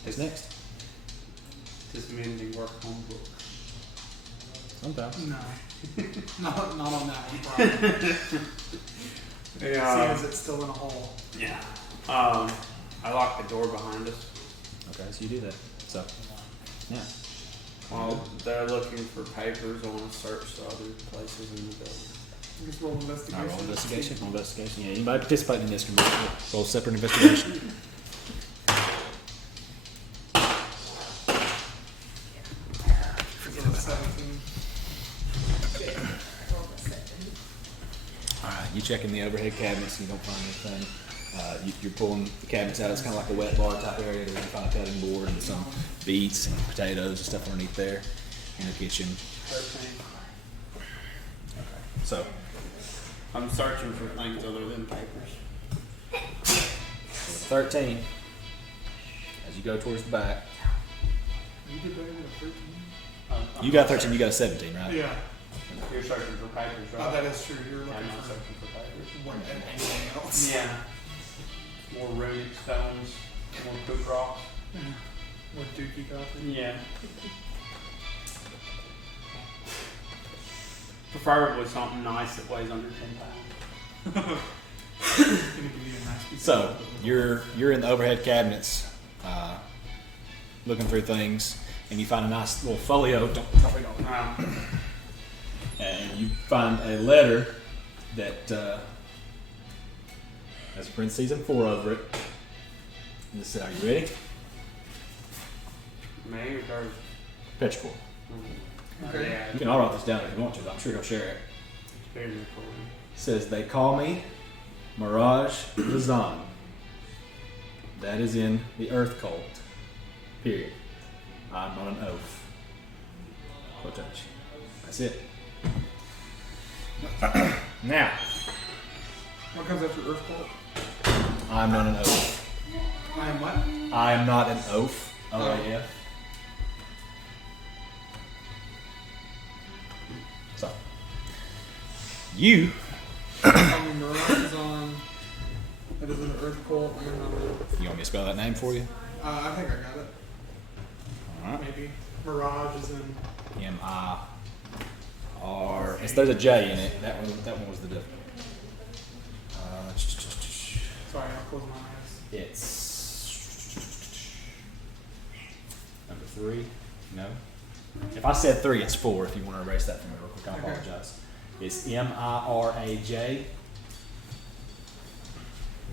What's next? Just mending work home books. Sometimes. No. not on that one, probably. Seeing as it's still in a hole. Yeah. I lock the door behind us. Okay, so you do that. So, yeah. While they're looking for papers, I want to search the other places in the building. Just roll investigation. All right, roll investigation. Roll investigation. Yeah, anybody participating in this can roll separate investigation. Forget about 17. All right, you check in the overhead cabinets and you don't find anything. You're pulling the cabinets out. It's kind of like a wet bar type area. There's a kind of cutting board and some beets and potatoes and stuff underneath there in the kitchen. 13. So, I'm searching for things other than papers. 13. As you go towards the back, You did better than a 13. you got 13. You got a 17, right? Yeah. You're searching for papers, right? Oh, that is true. You're Yeah, looking I'm not for searching for papers. more than anything else. Yeah. More runic stones, more poop rocks. More dookie coffee. Yeah. Preferably something nice that weighs under 10 pounds. Gonna give you a nice piece So of you're in the overhead cabinets, looking through things, and you find a nice little folio. And you find a letter that has a parentheses and 4 over it. And this says, "Are you ready?" Me or Kurt? Petrichor. Okay. Yeah, You can all write this down if you want to. I'm sure he'll share it. it's very recording. It says, "They call me Mirage Razan." That is in the Earth Cult. Period. I'm on an oath. Quotation. That's it. Now, What comes after Earth Cult? I'm not an oath. I am what? I am not an oath. OAF. So, you Mirage is on. That is an Earth Cult. I'm on. want me to spell that name for you? I think I got it. All right. Maybe. Mirage is in. M-I-R. There's a J in it. That one was the difference. Sorry, I'll close my eyes. It's number 3. No. If I said 3, it's 4. If you want to erase that from me real quick, I Okay. apologize. It's M-I-R-A-J.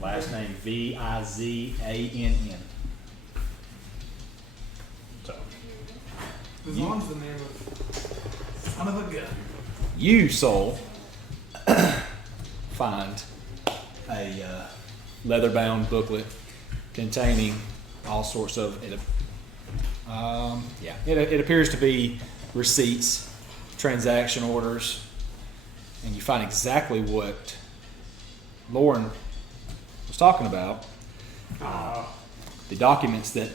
Last name V-I-Z-A-N-N. So Vizan's the name of son of a gun. you, soul, find a leather-bound booklet containing all sorts of it. It appears to be receipts, transaction orders, and you find exactly what Lorren was talking about. The documents that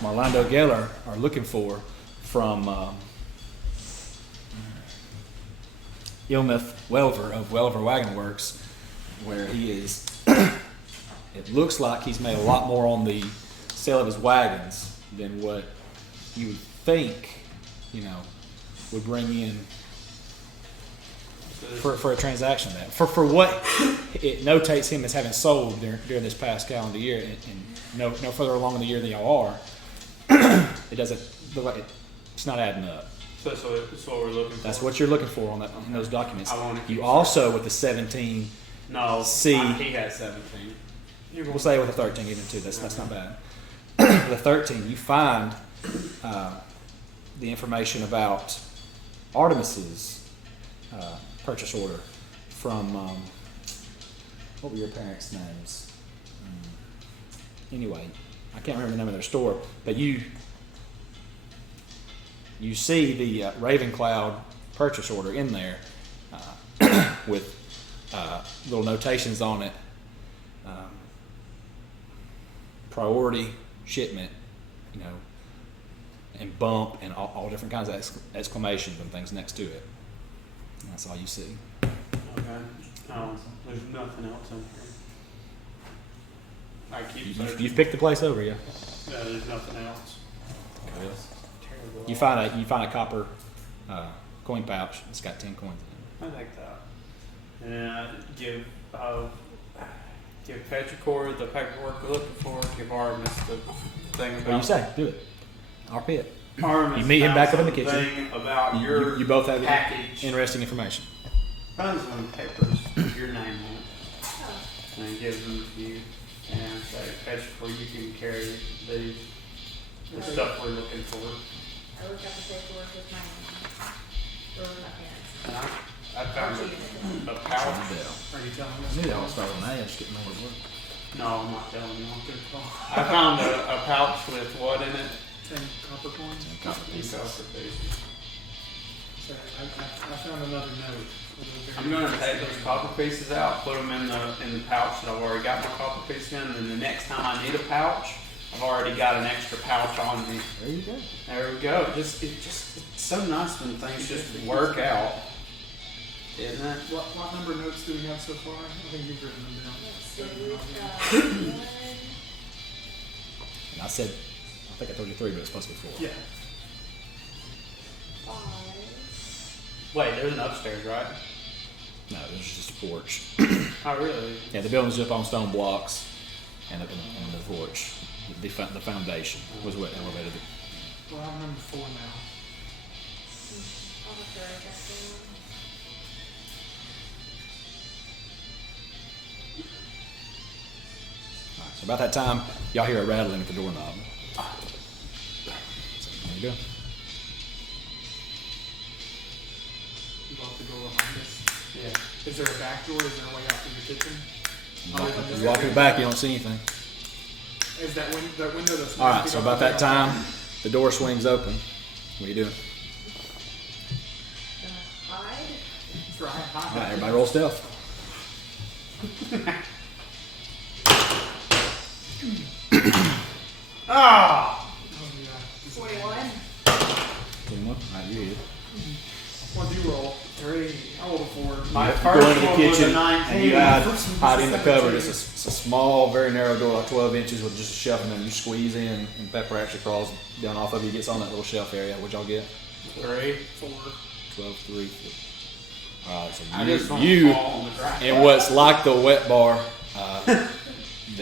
Marlando Geller are looking for from Ilmeth Welver of Welver Wagon Works, where he is. It looks like he's made a lot more on the sale of his wagons than what you would think, would bring in for a transaction. That for what it notates him as having sold during this past calendar year, and no further along in the year than y'all are. it doesn't look like it's not adding up. So that's what we're looking for. That's what you're looking for on that in those documents. I wanna keep You also with the 17, No, C. He has 17. we'll say with the 13 even too. That's not bad. The 13, you find the information about Artemis's purchase order from what were your parents' names? Anyway, I can't remember the name of their store, but you see the Ravencloud purchase order in there with little notations on it, priority shipment, you know, and bump, and all different kinds of exclamations and things next to it. And that's all you see. Okay. There's nothing else in here. I keep searching. You've picked the place over, yeah. Yeah, there's nothing else. Terrible. You find a copper coin pouch. It's got 10 coins in I like that. And give Petrichor the paperwork we're looking for. Give Artemis the thing it. about. What do you say? Do it. RP it. Artemis You meet him back up in the found kitchen. something about your You both have package. interesting information. Finds one papers with your name on it, Oh, and gives them to you, and say, Petrichor, you can carry the stuff we're looking for. I looked up the paperwork with my name on it. Or my parents. And I found a pouch. Are you telling I us? knew they all started with an A. I just didn't know what it was. No, I'm not telling you. I'm good call. I found a pouch with what in it? 10 copper coins? Copper pieces. Copper pieces. So I found another note. with a very I'm gonna take interesting- those copper pieces out, put them in the pouch that I've already got my copper piece in, and the next time I need a pouch, I've already got an extra pouch on me. There you go. There we go. It's so nice when things just work out, isn't it? What number notes do we have so far? I think you've written them down. Let's see, we've got one, And I think I told you 3, but it's supposed to be 4. Yeah. 5. Wait, there's an upstairs, right? No, it was just a porch. Oh, really? Yeah, the building's up on stone blocks, and the porch, the foundation was what elevated it. Well, I'm number 4 now. I'll have to write that down. All right, so about that time, y'all hear a rattling at the doorknob. So there you go. You lock the door behind us. Yeah. Is there a back door? Is there a way out through the kitchen? You walk in the back, you don't see anything. Is that window that's All right, so about that time, the door swings open. What are you doing? Gonna hide. That's right. All right, everybody roll stealth. Ah! Oh, yeah. 41. 21. All right, you're good. What'd you roll? 3. I rolled a 4. My You first go into the one was a kitchen 19. and you hide in the cupboard. It's a small, very narrow door, like 12 inches with just a shelf, and then you squeeze in, and Pepper actually crawls down off of you, gets on that little shelf area. What'd y'all get? 3. 4. 12, 3, 4. All right, so I just don't you fall on the ground. in what's like the wet bar that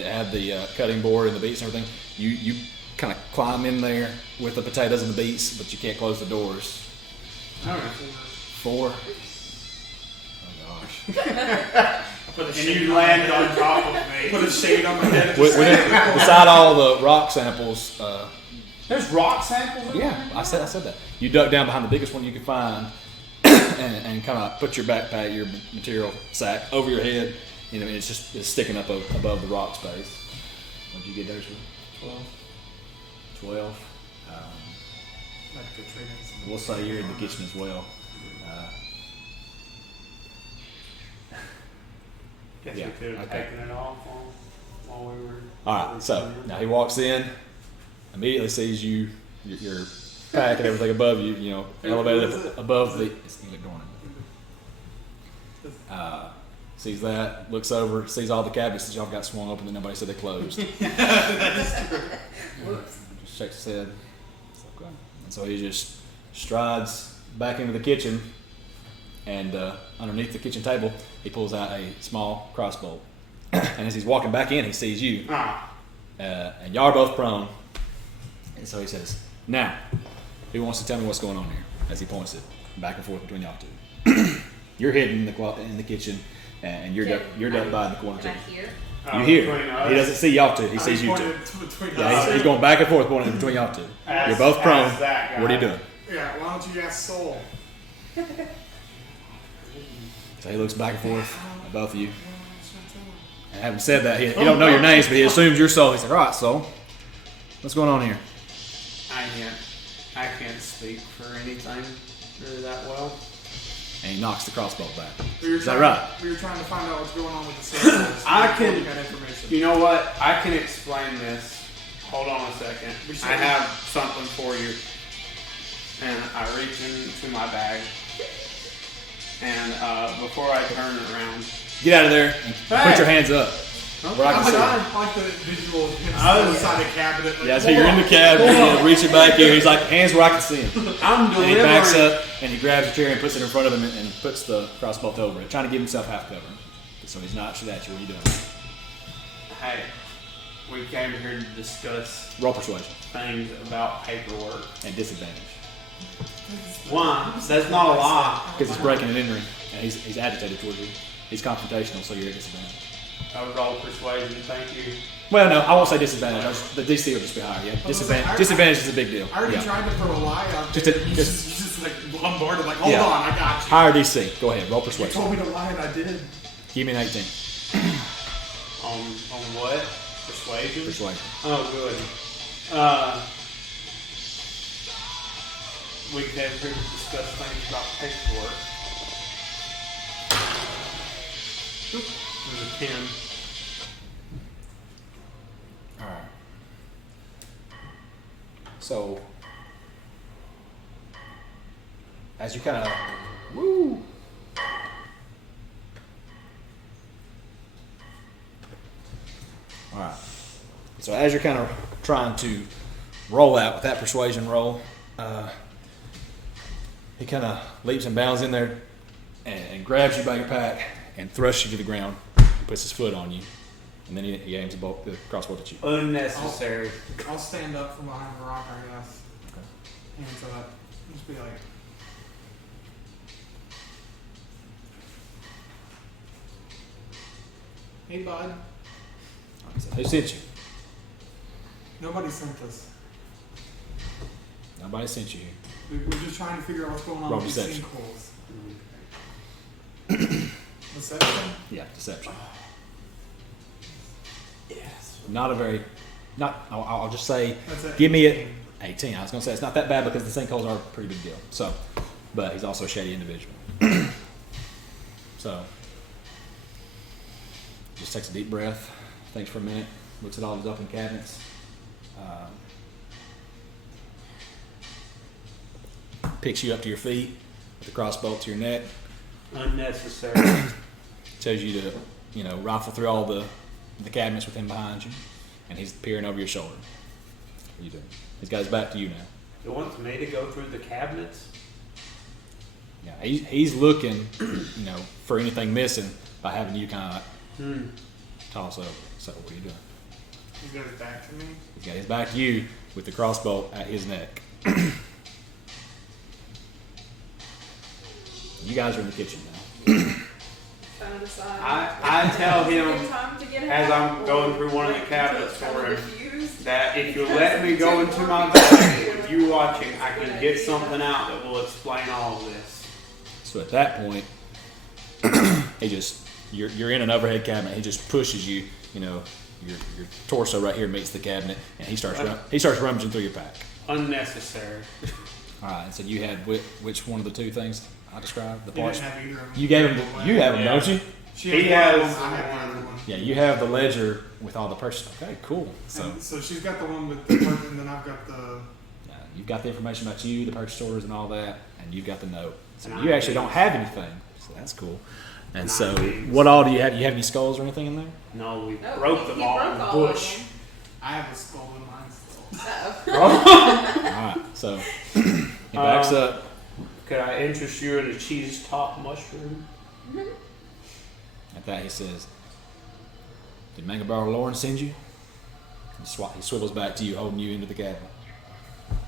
had the cutting board and the beets and everything, you kind of climb in there with the potatoes and the beets, but you can't close the doors. All right. 4. Oh gosh. And you landed on top of me. Put a shade on my head. Beside all the rock samples, There's rock samples in yeah, there? I said that. You duck down behind the biggest one you could find, and kind of put your backpack, your material sack over your head. You know, and it's sticking up above the rock space. What'd you get there, sir? 12. Like the credence. We'll say you're in the kitchen as well. Guess Yeah, we could have okay. taken it off while we were. All right, so now he walks in, immediately sees you, your pack and everything above you. You know, elevated above the. It's Ely Dornan. Sees that, looks over, sees all the cabinets that y'all got swung open that nobody said they closed. Whoops. Just shakes his head. It's okay. And so he just strides back into the kitchen, and underneath the kitchen table, he pulls out a small crossbow. And as he's walking back in, he sees you, Ah. and y'all are both prone. And so he says, Now, who wants to tell me what's going on here? As he points it back and forth between y'all two. You're hidden in the kitchen, and you're ducked by in the corner too. Can I hear? You hear? He doesn't see y'all two. He sees you two. Yeah, he's going back and forth pointing between y'all two. You're both prone. What are you doing? Yeah, why don't you ask Soul? So he looks back and forth at both of you. I haven't said that. He don't know your names, but he assumes you're Soul. He's like, all right, Soul. What's going on here? I can't speak for anything really that well. And he knocks the crossbow back. Is Is that right? We were trying to find out what's going on with the samples. I can- We got information. You know what? I can explain this. Hold on a second. We should- I have something for you. And I reach into my bag. And before I turn it around, Get out of there and Hey! put your hands up. Where I can see. I like the visual of him I was- inside a cabinet. Like, Yeah, so you're in the cab, and reaching back here. He's like, hands where I can see him. I'm And he delivering. backs up and he grabs a chair and puts it in front of him and puts the crossbow over it, trying to give himself half cover. So he's not shooting at you. What are you doing? Hey, we came here to discuss Roll persuasion things about paperwork. and disadvantage One, that's not a lie. because he's breaking and entering, and he's agitated towards you. He's confrontational, so you're at disadvantage. I was all persuasion, thank you. Well, no, I won't say disadvantage. The DC will just be higher. Yeah, disadvantage is a big deal. I already Yeah. tried to throw a lie out Just there. to- He's just- just like bombarded, like, hold Yeah. on, I got you. Higher DC. Go ahead. Roll You persuasion. told me to lie and I did. Give me an 18. On what? Persuasion? Persuasion. Oh, good. We came here to discuss things about paperwork. There's a 10. All right. So, as you kind of, woo. All right. So as you're kind of trying to roll out with that persuasion roll, he kind of leaps and bounds in there and grabs you by your pack and thrusts you to the ground. He puts his foot on you, and then he aims the crossbow at you. Unnecessary. I'll stand up from behind the rock, I guess. Okay. Hands up. Just be like, hey, bud. So who sent you? Nobody sent us. Nobody sent you here. We're just trying to figure out what's going on Roll with these deception. sinkholes. Deception? Yeah, deception. Yes. Not a very, not. I'll just say, That's it. give me a 18. I was gonna say it's not that bad because the sinkholes are a pretty big deal. So, but he's also a shady individual. So, just takes a deep breath, thinks for a minute, looks at all his open cabinets. Picks you up to your feet with the crossbow to your neck. Unnecessary. Tells you to, rifle through all the cabinets with him behind you, and he's peering over your shoulder. What are you doing? He's got his back to you now. He wants me to go through the cabinets? Yeah, he's looking, for anything missing by having you kind of toss over. So what are you doing? He's got his back to me. He's got his back to you with the crossbow at his neck. You guys are in the kitchen now. Trying to decide. I tell Is it a him good time to get as out, I'm going or through one of the wait cabinets until it's for him refused? that if you let me go into my bag with you watching, I can get something out that will explain all of this. So at that point, you're in an overhead cabinet. He just pushes you. Your torso right here meets the cabinet, and he starts rummaging through your pack. Unnecessary. All right. And so you had which one of the two things I described? The He parts. didn't have either of them. You gave him. You have them, Yeah. don't you? She He has one, has I have the one. other one. Yeah. You have the ledger with all the purchases. Okay. Cool. So So she's got the one with the part, and then I've got the. you've got the information about you, the purchase orders, and all that, and you've got the note. So And you I actually do. don't have anything. So that's cool. And And so, I do. what all do you have? Do you have any skulls or anything in there? No, we No, broke he them all broke in the all of bush. them. I have a skull in mine still. All right. So he backs up. Could I interest you in a cheese top mushroom? At that, he says, "Did Mangabar Lorren send you?" He swivels back to you, holding you into the cabinet.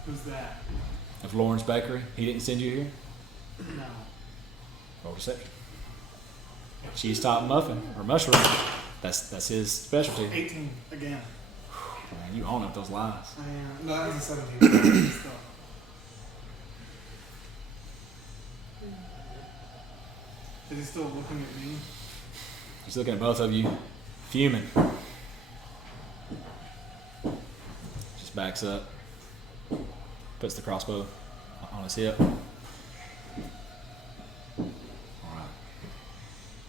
Who's that? Of Lawrence Bakery. He didn't send you here? No. Roll deception. Cheese top muffin or mushroom. That's his specialty. 18 again. Man, you own up those lies. I am. No, that was a 17. Still. Is he still looking at me? He's looking at both of you, fuming. Just backs up, puts the crossbow on his hip. Alright.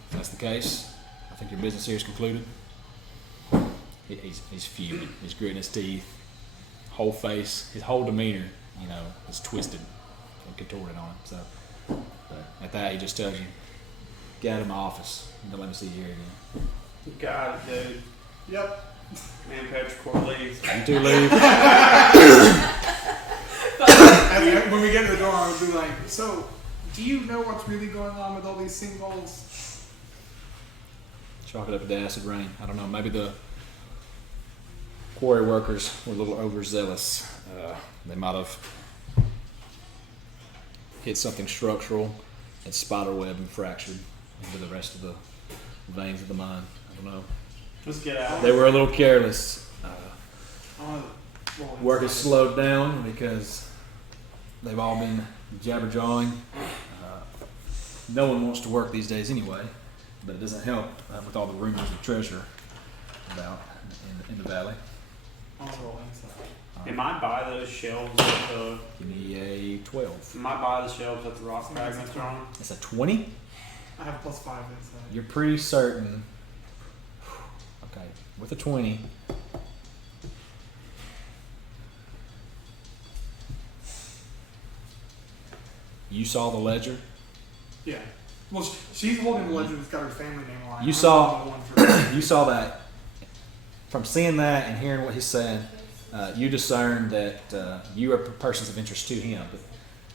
If that's the case, I think your business here is concluded. He's fuming. He's gritting his teeth. Whole face, his whole demeanor, is twisted and contorted on him. So, but at that, he just tells you, get out of my office. Don't let me see you here again. Got it, dude. Yep. Man, Petrichor leaves. You two leave. When we get to the door, I would be like, so, do you know what's really going on with all these sinkholes? Chalk it up to acid rain. I don't know. Maybe the quarry workers were a little overzealous. They might have hit something structural and spiderweb and fractured into the rest of the veins of the mine. I don't know. Let's get out. They were a little careless. I wanna roll Work has inside. slowed down because they've all been jabberjawing. No one wants to work these days anyway, but it doesn't help with all the rumors of treasure about in the valley. I wanna roll inside. Am I by those shelves that the Give me a 12. Am I by the shelves that the rock fragments are on? It's a 20? I have +5 inside. You're pretty certain. Okay, with a 20. You saw the ledger? Yeah. Well, she's holding the ledger that's got her family name on it. You I'm saw- holding the one for You saw that. From seeing that and hearing what he said, you discerned that you are persons of interest to him, but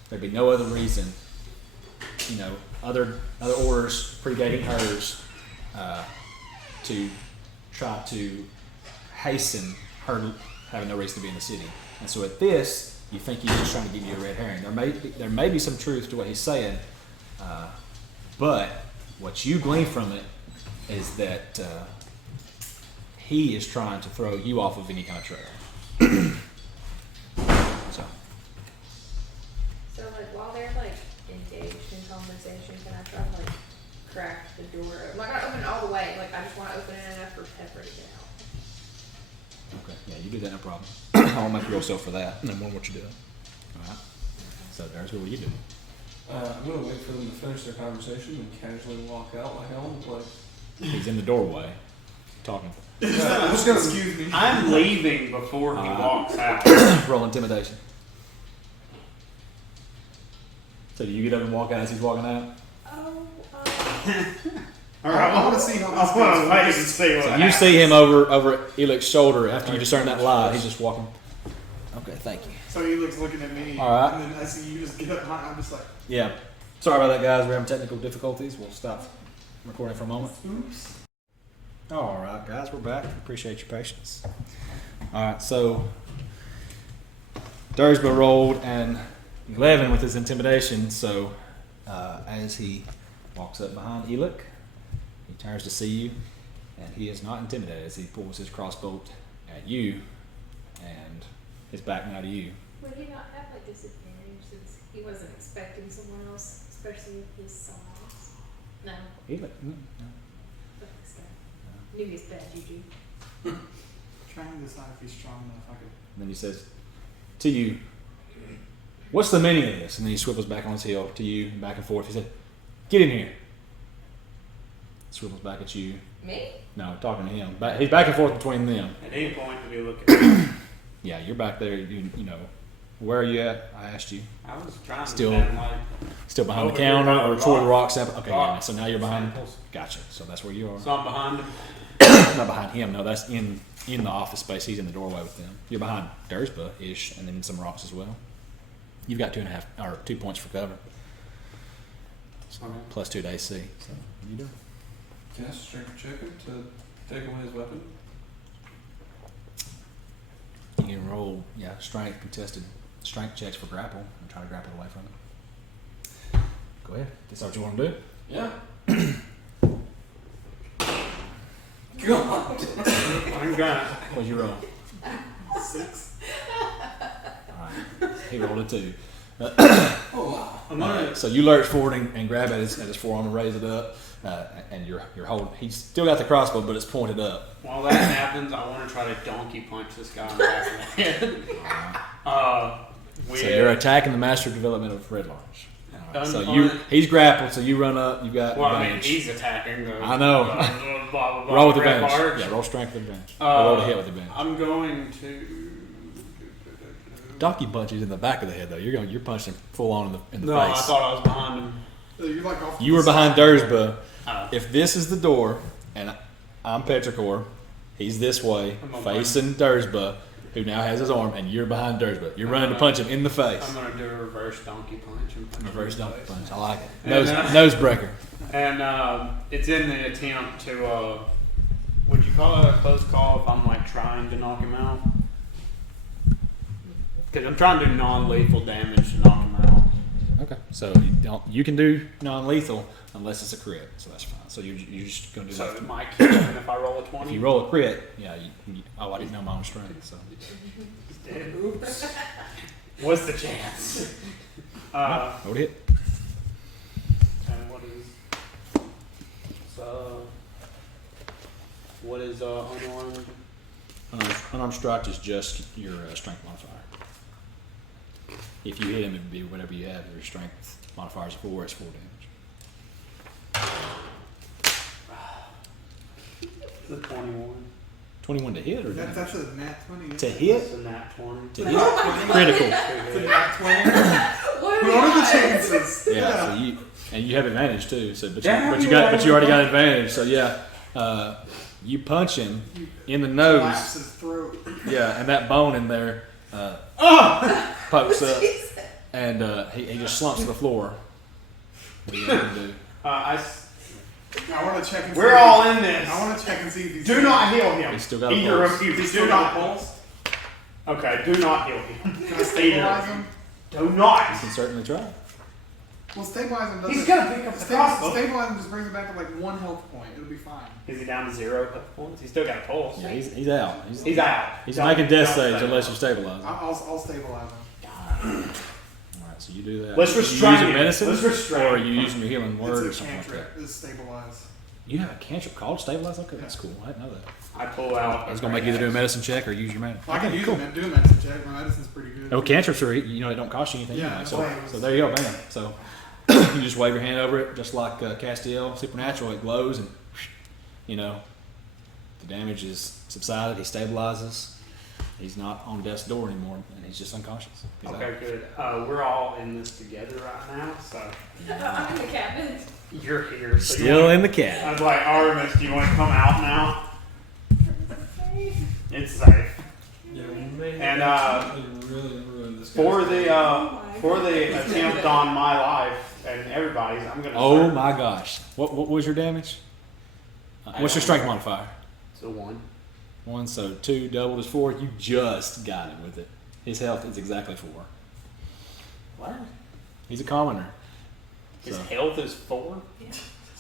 there'd be no other reason, other orders predating hers, to try to hasten her having no reason to be in the city. And so at this, you think he's just trying to give you a red herring. There may be some truth to what he's saying, but what you glean from it is that he is trying to throw you off of any kind of trail. So, So like while they're like engaged in conversation, can I try to like crack the door? I'm not gonna open it all the way. Like I just want to open it enough for Pepper to get out. okay, yeah, you do that, no problem. I'll make you roll self for that, and then one what you do. All right. So there's what you do. I'm gonna wait for them to finish their conversation and casually walk out like I own the place. He's in the doorway, talking. I'm just gonna excuse me. I'm leaving before he walks out. Roll intimidation. So do you get up and walk out as he's walking out? Oh, All right, I wanna see how this I want goes. to wait and see what So happens. you see him over Elik's shoulder after you discern that lie. He's just walking. Okay, thank you. So he looks looking at me, All right. and then I see you just get up behind. I'm just like, Yeah. Sorry about that, guys. We're having technical difficulties. We'll stop recording for a moment. oops. All right, guys, we're back. Appreciate your patience. All right, so Dursby rolled an 11 with his intimidation. So as he walks up behind Elik, he turns to see you, and he is not intimidated as he pulls his crossbow at you, and his back now to you. would he not have like disadvantage since he wasn't expecting someone else, especially with his size? No, Elik, no. fuck this guy. Knew his bad juju. Trying to decide if he's strong enough. I could. And then he says to you, "What's the meaning of this?" And then he swivels back on his heel to you, and back and forth. He said, "Get in here." Swivels back at you. Me? No, talking to him. He's back and forth between them. At any point to be looking. Yeah, you're back there. You know, where are you at? I asked you. I was trying Still- to stand like Still behind the Over here counter by or the toward the rock. rock sample? Okay, yeah. Rock. So now you're behind. samples. Gotcha. So that's where you are. So I'm behind him. Not behind him. No, that's in the office space. He's in the doorway with them. You're behind Dursba ish, and then some rocks as well. You've got 2 points for cover. Okay. Plus 2 to AC. So what you do? Can I strength check him to take away his weapon? You can roll, strength contested strength checks for grapple and try to grapple away from it. Go ahead. Is that what you want to do? Yeah. God. I'm gonna. What'd you roll? 6. Alright. He rolled a 2. Oh wow. I'm gonna. So you lurch forward and grab at his forearm and raise it up, and you're holding. He's still got the crossbow, but it's pointed up. While that happens, I want to try to donkey punch this guy in the back of the head. So you're attacking the master development of Red Lodge. Alright, so Done. he's grappled, so you run up. You got Well, I mean, advantage. he's attacking. Though. I know. Blah, blah, blah, Roll with red advantage. marks. Yeah, roll strength with advantage. Or roll to hit with advantage. I'm going to. Donkey punches in the back of the head though. You're punching full on in the No, I face. thought I was behind him. You're like off. You were behind Dursba. Oh. If this is the door and I'm Petrichor, he's this way I'm on facing Dursba, who now has his arm, and you're behind Dursba. You're running to punch him in the face. I'm going to do a reverse donkey punch. And punch him Reverse in the donkey face. punch. I like it. And, Nose breaker. And it's in the attempt to, would you call it a close call if I'm like trying to knock him out? Because I'm trying to do non-lethal damage to knock him out. Okay. So you can do non-lethal unless it's a crit, so that's fine. So you're just gonna do So that. it might kill him if I roll a 20. If you roll a crit, yeah. I didn't know my own strength, so. He's dead. Oops. What's the chance? Roll to hit. And what is unarmed? Unarmed strike is just your strength modifier. If you hit him, it would be whatever you have. Your strength modifier is 4. It's 4 damage. The 21. 21 to hit or That's damage? a nat 20. To hit? It's a nat 20. To hit? Critical. Nat 20. What What are the chances? Yeah. So you have advantage too. So but Yeah, you already got advantage. So yeah, you punch him in the nose. Collapse his throat. Yeah, and that bone in there pokes up, and he just slumps to the floor. What are you gonna do? I want to check and see. We're all in this. I want to check and see if he's. Do not heal him. He's still got a Either pulse. of you. He's Do still not got pulse. Okay, do not heal him. Can I stabilize him? Do You not. can certainly try. Well, stabilize him doesn't. He's gonna pick up the crossbow. Stabilize him just brings him back to like 1 health point. It'll be fine. Is he down to 0 hit points? He's still got a pulse. Yeah, he's out. He's out. He's Don't- making death don't saves say unless no. you stabilize him. I'll stabilize him. All right, so you do that. Let's You restrain using him. medicine, Let's restrain or are him. you using your healing word or It's a something like that? cantrip. It's stabilize. You have a cantrip called stabilize. Okay, that's cool. I didn't know that. I pull out. I was gonna make you either do a medicine check or use your mana. I can Okay, use cool. him. Do a medicine check. My medicine's pretty good. No, cantrips are, they don't cost you anything. Yeah, anyway, that's so, why it was- so there you go, bam. So you just wave your hand over it, just like Castiel Supernatural. It glows, and the damage is subsided. He stabilizes. He's not on death's door anymore, and he's just unconscious. He's out. Okay, good. We're all in this together right now, so I'm in the cabin. you're here. So you Still wanna- in the I cat. was like, Artemis, do you want to come out now? It's safe. Yeah, we may And, have actually really ruined this For guy's the day. for the attempt on my life and everybody's, I'm gonna. Oh start. my gosh! What was your damage? What's your strength modifier? So 1. 1, so 2 doubled is 4. You just got him with it. His health is exactly 4. What? He's a commoner. His So, health is 4.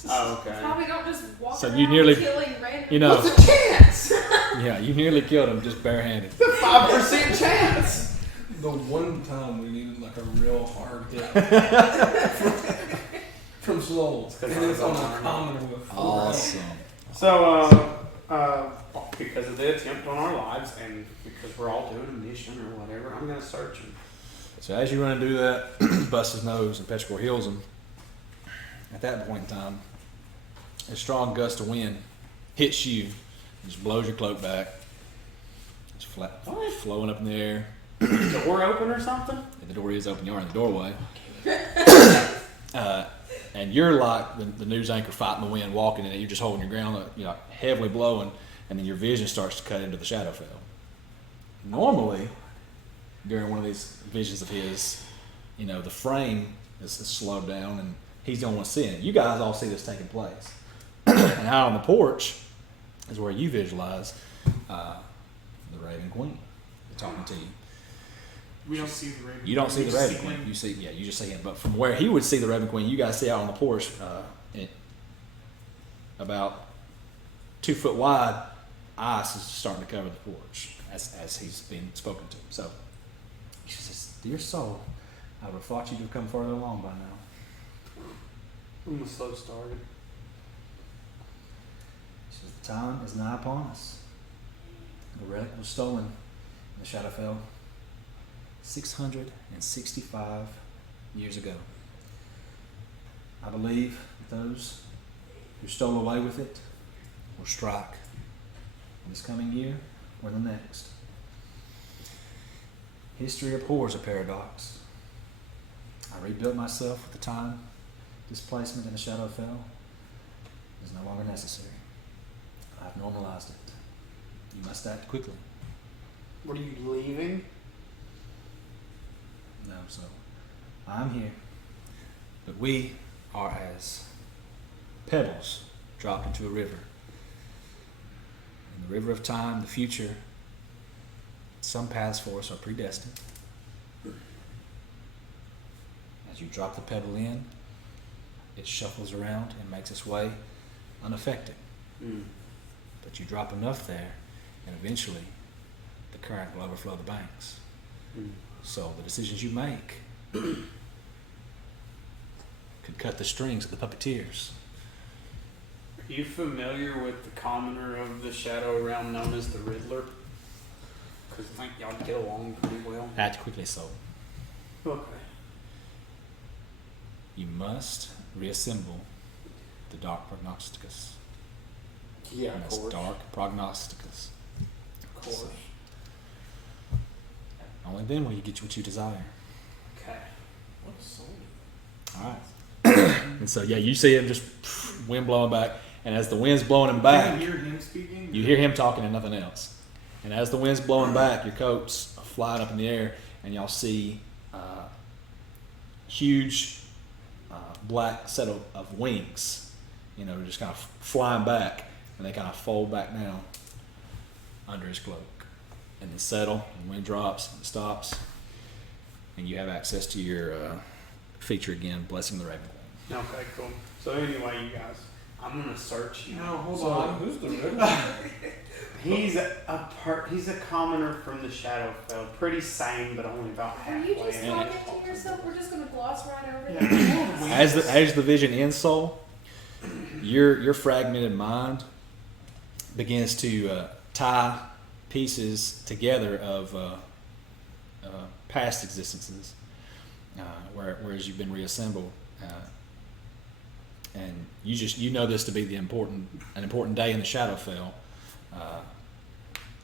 Oh, okay. Probably don't just walk So around you nearly- killing random. you know, What's the chance? yeah, you nearly killed him just barehanded. 5% chance. The one time we needed like a real hard hit from souls, and it's on a commoner with 4 health. Awesome. So because of the attempt on our lives and because we're all doing a mission or whatever, I'm gonna search him. So as you run and do that, bust his nose and Petrichor heals him. At that point in time, a strong gust of wind hits you, and just blows your cloak back. It's flat, What? flowing up in the air. Door open or something? And the door is open. You're in the doorway. And you're like the news anchor fighting the wind, walking in it. You're just holding your ground, heavily blowing, and then your vision starts to cut into the Shadowfell. Normally, during one of these visions of his, the frame is slowed down, and he's the only one seeing it. You guys all see this taking place. And out on the porch is where you visualize the Raven Queen talking to you. We don't see the Raven. You don't see We the just Raven see Queen. him. You see, yeah, you just see him. But from where he would see the Raven Queen, you guys see out on the porch, about 2 foot wide, ice is starting to cover the porch as he's being spoken to. So he says, "Dear soul, I would have thought you'd have come further along by now." I'm a slow started. He says, "The time is nigh upon us. The relic was stolen in the Shadowfell 665 years ago. I believe that those who stole away with it will strike in this coming year or the next. History abhors a paradox. I rebuilt myself with the time. Displacement in the Shadowfell is no longer necessary. I've normalized it. You must act quickly." What are you leaving? No, so I'm here. But we are as pebbles dropped into a river. In the river of time, the future, some paths for us are predestined. As you drop the pebble in, it shuffles around and makes its way unaffected. But you drop enough there, and eventually the current will overflow the banks. So the decisions you make could cut the strings of the puppeteers. Are you familiar with the commoner of the Shadow Realm known as the Riddler? Because I think y'all get along pretty well. Act quickly, so Okay. you must reassemble the Dark Prognosticus. Yeah, And of that's course. Dark Prognosticus. Of course. Only then will you get what you desire. Okay. What a soul. All right. And so, yeah, you see him just wind blowing back, and as the wind's blowing him back, Can you hear him speaking? you hear him talking and nothing else. And as the wind's blowing back, your coats are flying up in the air, and y'all see huge black set of wings, just kind of flying back, and they kind of fold back down under his cloak. And then settle, and wind drops, and stops, and you have access to your feature again, Blessing the Raven Queen. Okay, cool. So anyway, you guys, I'm gonna search you. No, hold So, on. who's the Riddler? He's he's a commoner from the Shadowfell. Pretty sane, but only about Are halfway. you just in. talking to yourself? We're just gonna gloss right over Yeah. that. As the vision ends, Soul, your fragmented mind begins to tie pieces together of past existences, whereas you've been reassembled, and you know this to be an important day in the Shadowfell,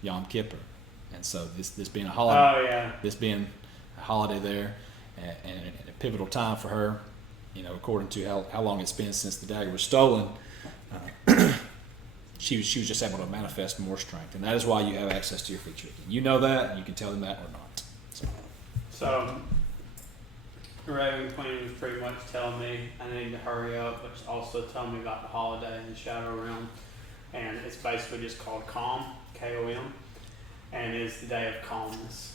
Yom Kippur, and so this being a holiday, Oh yeah. this being a holiday there, and a pivotal time for her, according to how long it's been since the dagger was stolen. She was just able to manifest more strength, and that is why you have access to your feature. You know that, and you can tell them that or not. So the Raven Queen was pretty much telling me I need to hurry up, but also telling me about the holiday in the Shadow Realm, and it's basically just called Calm, K-O-M, and it's the day of calmness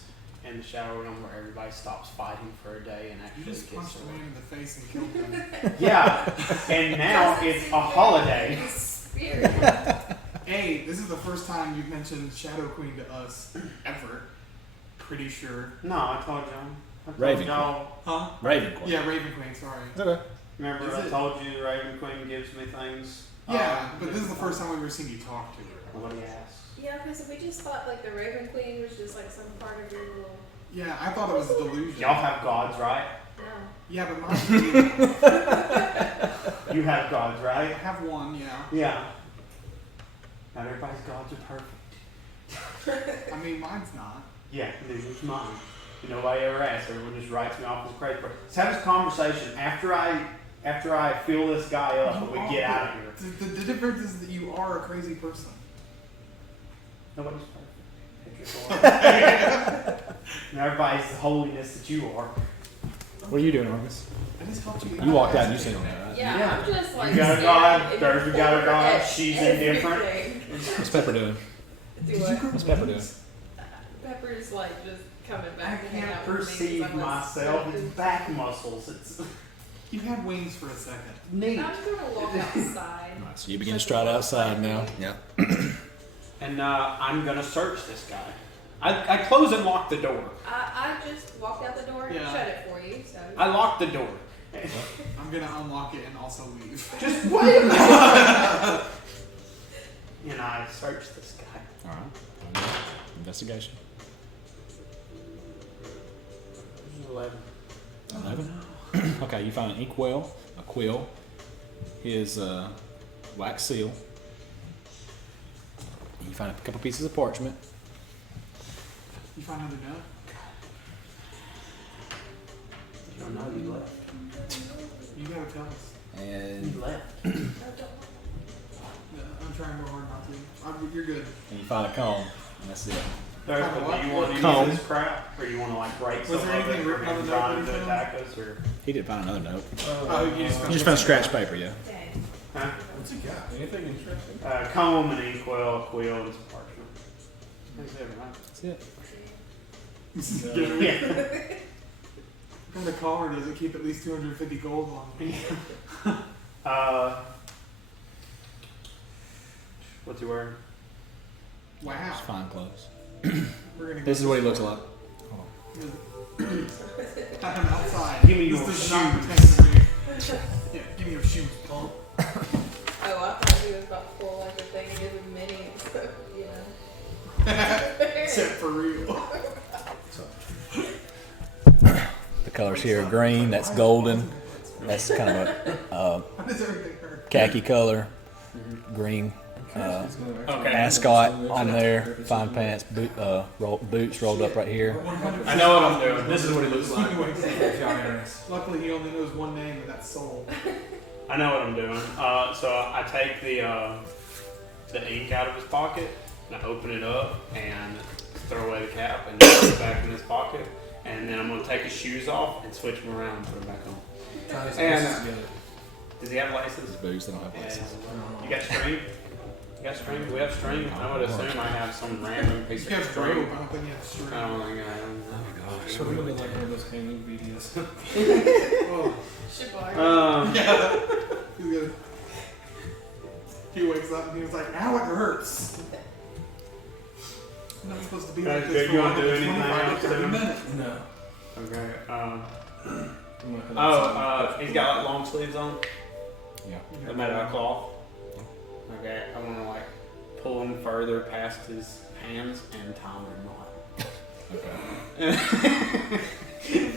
in the Shadow Realm where everybody stops fighting for a day and You actually just gets punched a away. man in the face and killed him. Yeah, and now it's a holiday. Spirit. Hey, this is the first time you've mentioned Shadow Queen to us ever. Pretty sure. No, I told y'all. I told Raven y'all. Huh? Raven Queen. Yeah, Raven Queen. Sorry. Okay. Remember Is I it? told you Raven Queen gives me things? Yeah, but this is the first time we've ever seen you talk to her. What do you ask? Yeah, because we just thought like the Raven Queen was just like some part of your little. Yeah, I thought it was a delusion. Y'all have gods, right? No. Yeah, but mine. You have gods, I right? have one. Yeah. Yeah. Not everybody's gods are perfect. I mean, mine's not. Yeah, neither's mine. Nobody ever asks. Everyone just writes me off as a crazy person. Let's have this conversation after I fill this guy up and we get out of here. The difference is that you are a crazy person. Nobody's perfect. And everybody's the holiness that you are. What are you doing, Marcus? I just helped you. You walked out and you seen that, right? Yeah, Yeah. I'm just like. You got a staring god, at Thursday got a your god, forehead she's every indifferent. day. What's Pepper doing? Do Did what? you grow What's Pepper wings? Pepper's like just coming I back and hanging can't out with me 'cause perceive I'm a myself. sucker. It's back muscles. It's You had wings for a second. neat. I'm gonna walk outside. Alright, so you begin to stride outside now. Yeah. And I'm gonna search this guy. I close and lock the door. I just walked out the door and Yeah. shut it for you, so. I lock the door. I'm gonna unlock it and also leave. Just wait a minute. And I search this guy. Alright. Investigation. 11. 11. Okay, you find an inkwell, a quill, his wax seal. You find a couple pieces of parchment. You find another note? You don't know you left. You gotta tell us. And You left. Yeah, I'm trying real hard not to. You're good. you find a comb, and that's it. There's, Kinda but what? do you want to Comb. use this crap? Or you want to like break Was some there of it anything for written on him the note trying that to you attack us? Or He did find another note. Oh, you just You just found scratch paper, yeah. Dang. huh? What's he got? Anything interesting? Comb and inkwell, quill, and some parchment. That's it, right? That's it. Yeah. From the collar, does it keep at least 250 gold on me? What's he wearing? Wow. Just fine clothes. We're gonna This is go- what he looks like. I'm outside. Give me this your does not shoes. pertain to me. Yeah, give me your shoes, Paul. Oh, I thought he was about to pull like the thing he did with Minnie, so, you know. Except for real. The colors here are green. That's golden. That's kind of a How does everything hurt? khaki color. Green Okay. ascot on there. Fine pants. Boots rolled up right here. 100%. I know what I'm doing. This is what he looks like. Luckily, he only knows one name, and that's Soul. I know what I'm doing. So I take the ink out of his pocket and I open it up and throw away the cap and put it back in his pocket. And then I'm gonna take his shoes off and switch them around and put them back on. And does he have laces? Boots. They don't have Yeah. laces. You got string? You got string? Do we have string? I would assume I have some random piece You of have string. rope, I don't think you have string. I don't think I have. So we're gonna be like one of those hanging videos. Oh, Should buy it. yeah. He's gonna... He wakes up and he was like, ow, it hurts. I'm not supposed to be like Okay, this you for wanna do longer than anything 25 else to 30 then? minutes. No. Okay. I'm gonna head outside. He's got like long sleeves on. Yeah. They're made out of cloth. Okay, I want to like pull him further past his hands and tie him in a knot. Okay.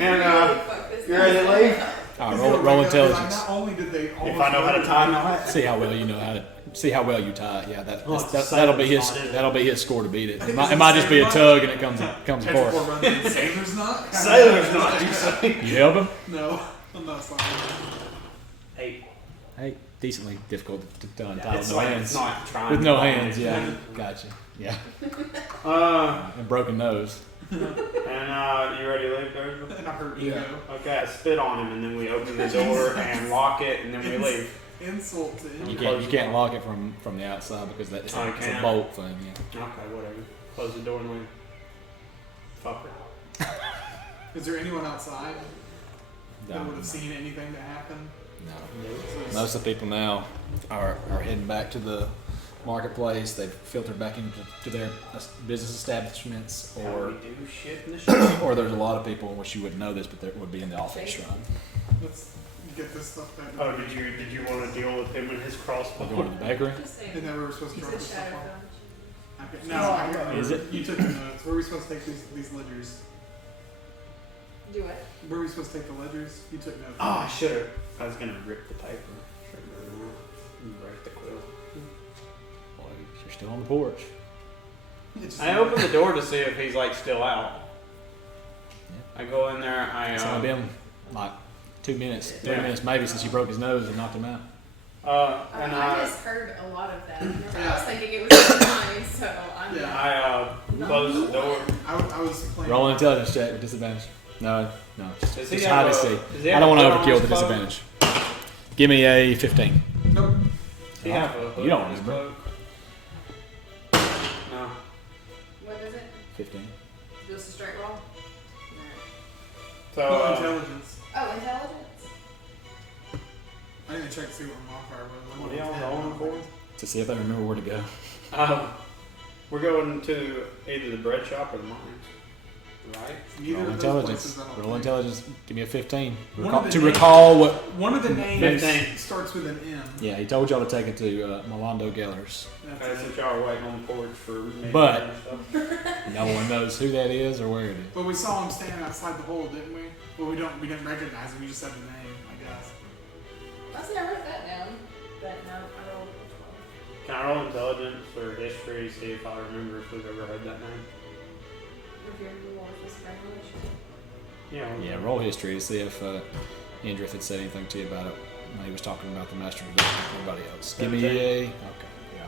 And Fuck this you ready to guy. leave? All right. He's Roll gonna wake up and be like, intelligence. Not only did they If I know how to tie a knot. See how well you know how to. See how well you tie. Yeah, Oh, it's that'll sailor's be his. knot, isn't it? That'll be his score to beat it. I think It it's might a just be a sailor tug and it comes Catch apart. before running. Sailor's knot? Sailor's knot, you say? You help him? No, I'm not sorry. 8. Hey, decently difficult to tie Yeah, with it's no like hands. it's not trying. With no to hands, bind. yeah. Gotcha. Yeah. And broken nose. And you ready to leave, Thursday? And I hurt Yeah. ego. Okay, I spit on him and then we open the door and lock it and then we leave. Insult to You injury. can't lock it from the outside because that's Oh, you it's a can't? bolt thing. Yeah. Okay, whatever. Close the door and leave. Fucker. Is there anyone outside that No, would have seen anything that happened? no. So it's- Most of the people now are heading back to the marketplace. They've filtered back into their business establishments, How or we do shit in the shop. or there's a lot of people, which you wouldn't know this, but there would be in the office shrine. Let's get this stuff back. Oh, did you want to deal with him and his crossbow? We're going to the bakery. Just saying. Isn't that where we're supposed to He drop said this stuff shadow off? foundation. Okay. No, I got Is it? You took the notes. Where are we supposed to take these ledgers? Do what? Where are we supposed to take the ledgers? You took notes. Oh, I should have. I was gonna rip the paper. And break the quill. Boy, you're still on the porch. It's just- I opened the door to see if he's like still out. I go in there. It's only been like 2 minutes, 3 Yeah. minutes maybe since you broke his nose and knocked him out. And I just heard a lot of that. Remember, I Yeah. was thinking it was mine, so I'm Yeah. I closed the door. I was playing. Roll an intelligence check with disadvantage. No, Does he just have hide a- and see. does he have I don't a want to hood on overkill his the cloak? disadvantage. Give me a 15. Nope. Does he have a hood You don't on his remember. cloak? No. What is it? 15. Just a straight roll? So, Oh, intelligence. Oh, intelligence? I need to check to see what my modifier was. what are y'all rolling for? To see if they remember where to go. We're going to either the bread shop or the mines, right? Neither Roll of those intelligence. places, I don't Roll think. intelligence. Give me a 15. One of the To names- recall what. One of the names 15. starts with an M. Yeah, he told y'all to take it to Milando Geller's. That's Okay, it. since y'all are waiting on the porch for me But- and stuff. No one knows who that is or where it is. But we saw him standing outside the hole, didn't we? Well, we didn't recognize him. We just said the name, I guess. I see, I wrote that down, but no, I rolled a 12. Can I roll intelligence or history to see if I remember if we've ever heard that name? If your reward was regulation. Yeah. Yeah, roll history to see if Indrith had said anything to you about it when he was talking about the master of everybody else. Give me a. Okay, yeah.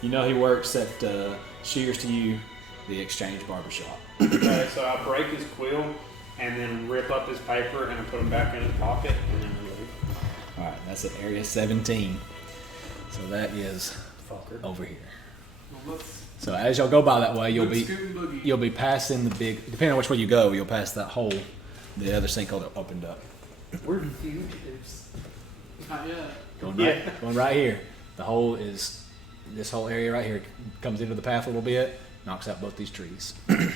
You know he works at Shears to You, the Exchange Barbershop. Okay, so I break his quill and then rip up his paper and I put him back in his pocket and then we leave. Alright, that's at area 17. So that is Fucker. over here. Well, let's So as y'all go by that way, scoot and boogie. you'll be passing the big, depending on which way you go, you'll pass that hole, the other sinkhole that opened up. We're fugitives. Not yet. Going right here. The hole is, this whole area right here comes into the path a little bit, knocks out both these trees. So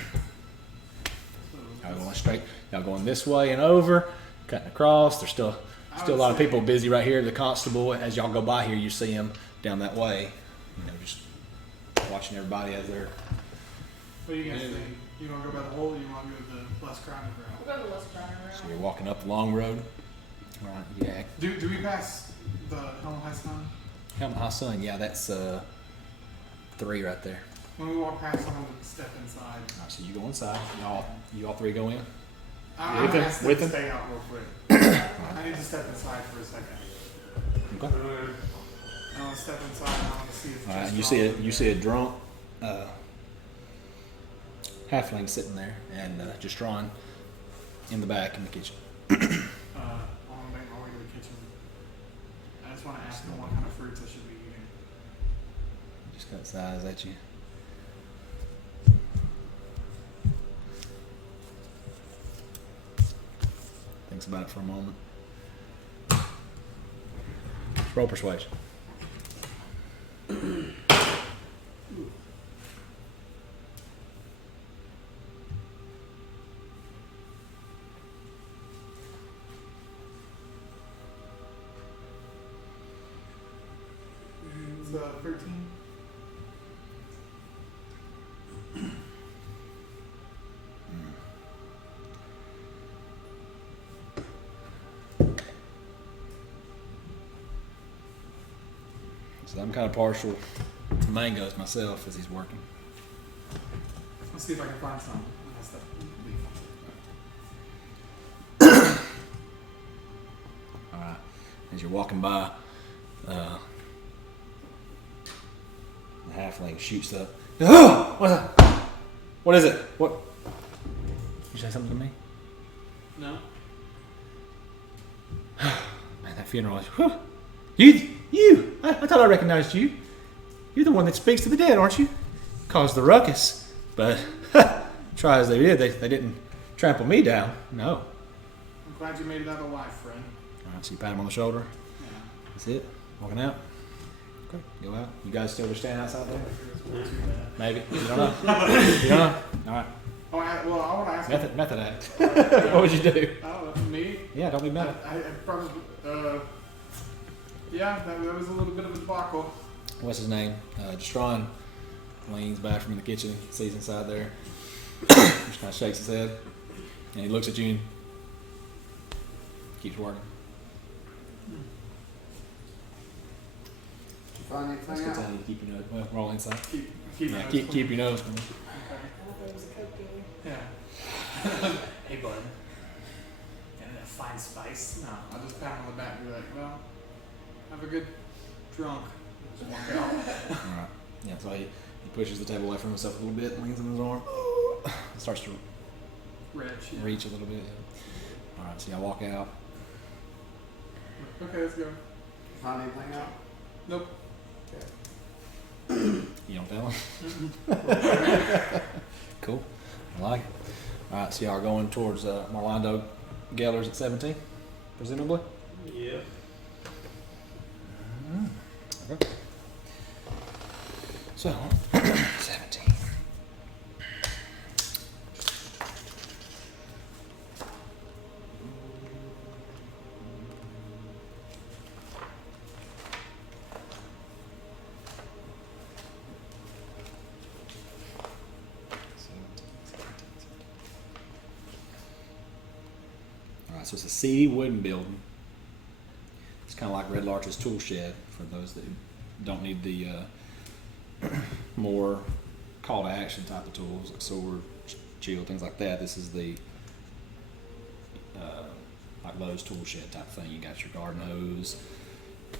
Y'all going straight, y'all going this way and over, cutting across. There's still a lot of people busy right here. The constable, as y'all go by here, you see him down that way, just watching everybody as they're. what do you guys think? You want to go by the hole, or you want to go the less crowded route? We'll go to the left side So around. you're walking up the long road. All right, yeah. Do we pass the Helm High Sun? Helmet High Sun, yeah, that's 3 right there. When we walk past, I'm gonna step inside. All right, so you go inside. You all 3 go in. I'm With gonna him? ask them With to him? stay out real quick. I need to step inside for a second. Okay. I want to step inside and I want to see if. All right, Just you see a drunk halfling sitting there and just drawing in the back in the kitchen. I want to make my way to the kitchen. I just want to ask them what kind of fruits I should be eating. Just cuts his eyes at you. Thinks about it for a moment. Roll persuasion. It's 13. So I'm kind of partial to mangoes myself as he's working. Let's see if I can find some. That's the All right. As you're walking by, the halfling shoots up. Oh! What is it? What? You say something to me? No. Man, that funeral is. Whew. You! I thought I recognized you. You're the one that speaks to the dead, aren't you? Caused the ruckus. But, try as they did, they didn't trample me down. No. I'm glad you made it out alive, friend. Alright, so you pat him on the shoulder. Yeah. That's it. Walking out. Okay, go out. You guys still standing outside there? Maybe. You don't know. You don't know? Alright. Oh, I want to ask. Method act. What would you do? Oh, me? Yeah, don't be mad. I probably. Yeah, that was a little bit of a debacle. What's his name? Destron leans back from the kitchen, sees inside there, just kind of shakes his head, and he looks at you and keeps working. Did you find That's anything good out? time to keep your nose. Well, roll inside. Keep Yeah, keep your nose clean. Okay. I thought it was a coke dealer. Yeah. Hey, bud. Got a fine spice? No, I'll just pat him on the back and be like, well, have a good drunk. Just walk out. Alright. Yeah, so he pushes the table away from himself a little bit, leans on his arm, starts to Rich. Yeah. reach a little bit. Yeah. Alright, so y'all walk out. Okay, let's go. Find anything out? Nope. You don't tell him? Cool. I like it. Alright, so y'all are going towards Marlando Geller's at 17, presumably. Yep. Okay. So, 17. All right, so it's a seedy wooden building. It's kind of like Red Larch's tool shed for those that don't need the more call to action type of tools, like sword, shield, things like that. This is the like Lowe's tool shed type thing. You got your garden hose.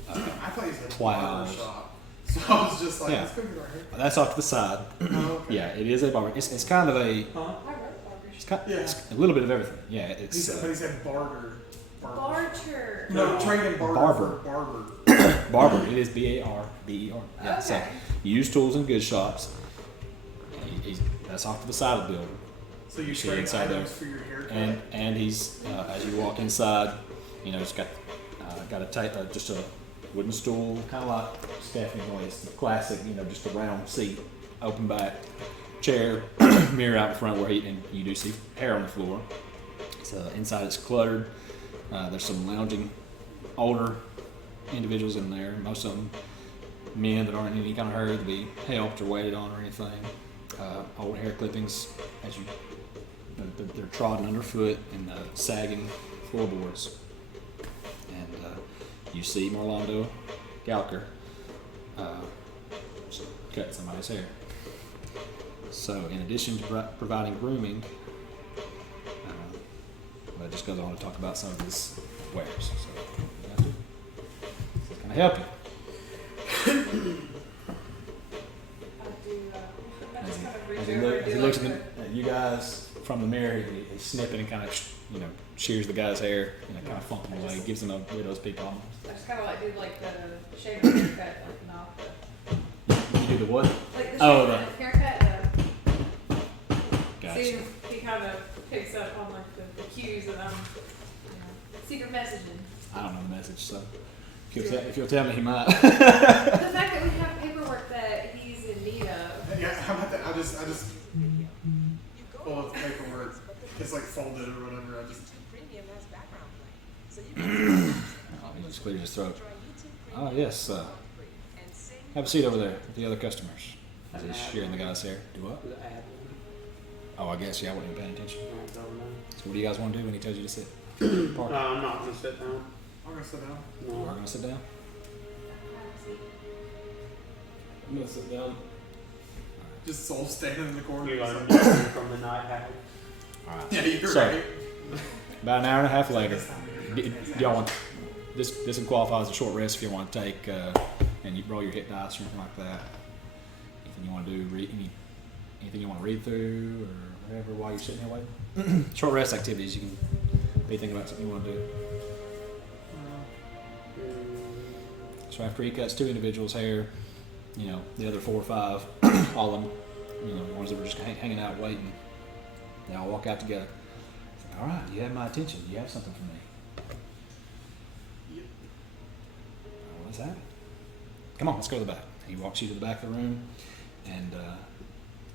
I thought you said Plows. barber shop. So I was just like, Yeah. let's go get right here. That's off to the side. Oh, okay. Yeah, it is a barber. It's kind of a Huh? I wrote barber it's, shop. kind, it's a little bit of everything. Yeah, He it's said, but he said barter. Barter. No, trading barter Barber. for barber. barber. It is BARBER. Yeah, so Okay. you use tools in good shops. That's off to the side of the building. So you See trade inside there. items for your haircut. And he's as you walk inside, it's got just a wooden stool, kind of like Stephanie Glass, the classic, just a round seat, open back, chair, mirror out in front where and you do see hair on the floor. So inside it's cluttered. There's some lounging older individuals in there. Most of them men that aren't in any kind of hurry to be helped or waited on or anything. Old hair clippings they're trodden underfoot and sagging floorboards. And you see Morlando Galker cut somebody's hair. So in addition to providing grooming, it just goes on to talk about some of his wares. So can I help you? As he looks at you guys from the mirror, he's snipping and kind of shears the guy's hair in a kind of funky way, gives him a widow's peak almost. I just kind of like do like the shaving haircut, like not the You do the what? like the Oh, shaving haircut. Gotcha. See, he kind of picks up on like the cues that I'm, secret messaging. I don't know the message, so if you'll tell me, he might. The fact that we have paperwork that he's in need of. Yeah, how about that? I just pull up the paperwork. It's like folded or whatever. I just. Oh, he just clears his throat. Oh yes. Have a seat over there with the other customers. As he's shearing the guy's hair. Do what? The ad. Oh, I guess I wasn't even paying attention. I don't know. So what do you guys want to do when he tells you to sit? Park. I'm not gonna sit down. I'm gonna sit down. We're No. gonna sit down. I'm gonna sit down. Just soul standing in the corner. You're Just gonna like- be from the night hat. All right. yeah, you're So- right. About an hour and a half later, do y'all want this would qualify as a short rest if you want to take and you roll your hit dice or anything like that. Anything you want to do? Anything you want to read through or whatever while you're sitting here waiting. Short rest activities. You can be thinking about something you want to do. So after he cuts 2 individuals' hair, the other 4 or 5, all of them, the ones that were just hanging out waiting, they all walk out together. All right, you have my attention. You have something for me. Yep. What's that? Come on, let's go to the back. He walks you to the back of the room, and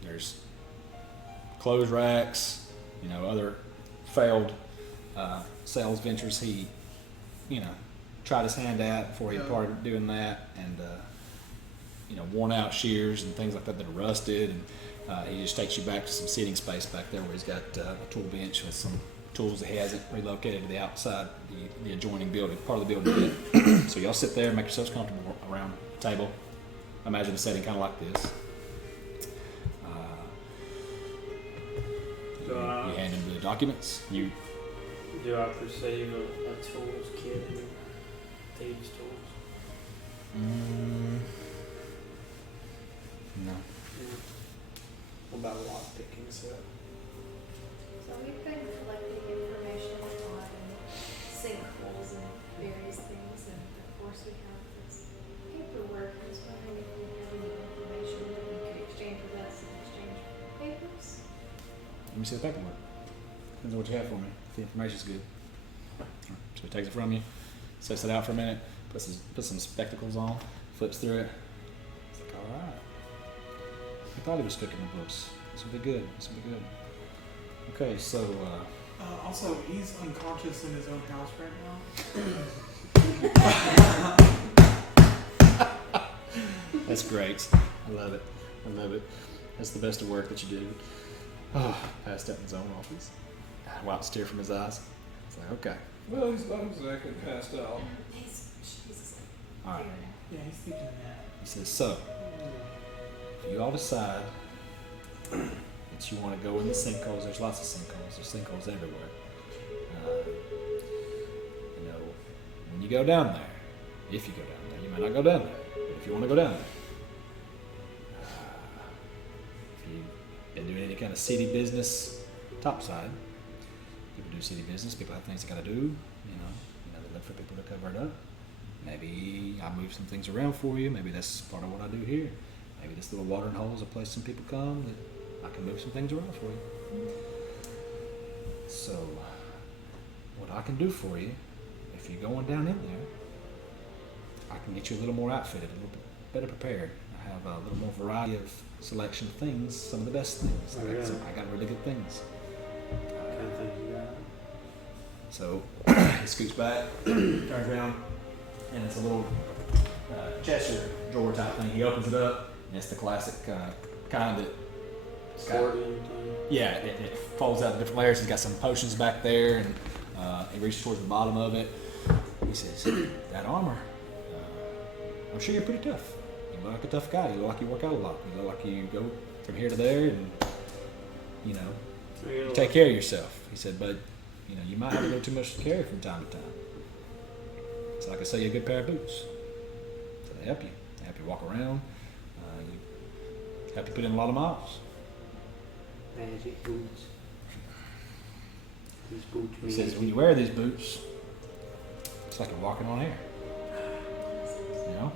there's clothes racks, other failed sales ventures he, tried his hand at before he Yeah. started doing that, and worn out shears and things like that that are rusted, and he just takes you back to some seating space back there where he's got a tool bench with some tools that he hasn't relocated to the outside, the adjoining building, part of the building yet. So y'all sit there, make yourselves comfortable around the table. Imagine a setting kind of like this. You hand him the documents. You Do I perceive a tools kit in thieves' tools? No. Yeah. What about lock picking set? So we've been collecting information on sinkholes and various things, and of course we have this paperwork. I was wondering if we have any information that we could exchange with us in exchange for papers. Let me see the paperwork. Depends on what you have for me. If the information's good. So he takes it from you, sets it out for a minute, puts some spectacles on, flips through it. It's like, all right. I thought he was cooking the books. This will be good. This will be good. Okay, so Also, he's unconscious in his own house right now. that's great. I love it. I love it. That's the best of work that you do. Oh, passed out in his own office. Wipes a tear from his eyes. It's like, okay. Well, he's not exactly passed out. All right. Yeah, he's thinking that. He says, so, if you all decide that you want to go in the sinkholes, there's lots of sinkholes. There's sinkholes everywhere. You know, when you go down there, if you go down there, you might not go down there, but if you want to go down there, if you've been doing any kind of city business topside, people do city business, people have things they got to do, you know, they look for people to cover it up. Maybe I move some things around for you. Maybe that's part of what I do here. Maybe this little watering hole is a place some people come that I can move some things around for you. So, what I can do for you, if you're going down in there, I can get you a little more outfitted, a little bit better prepared. I have a little more variety of selection of things, some of the best things. Oh, yeah. I got really good things. Kind of things you got. So he scoots back, turns around, and it's a little Cheshire drawer type thing. He opens it up, and it's the classic kind that. Sporting thing. Yeah, it folds out in different layers. He's got some potions back there, and he reaches towards the bottom of it. He says, that armor, I'm sure you're pretty tough. You look like a tough guy. You look like you work out a lot. You look like you go from here to there, and, you know, you take care of yourself. He said, but, you know, you might have a little too much to carry from time to time. So I could sell you a good pair of boots. So they help you. They help you walk around. Help you put in a lot of miles. Magic boots. These boots. He says, when you wear these boots, it's like you're walking on air. You know?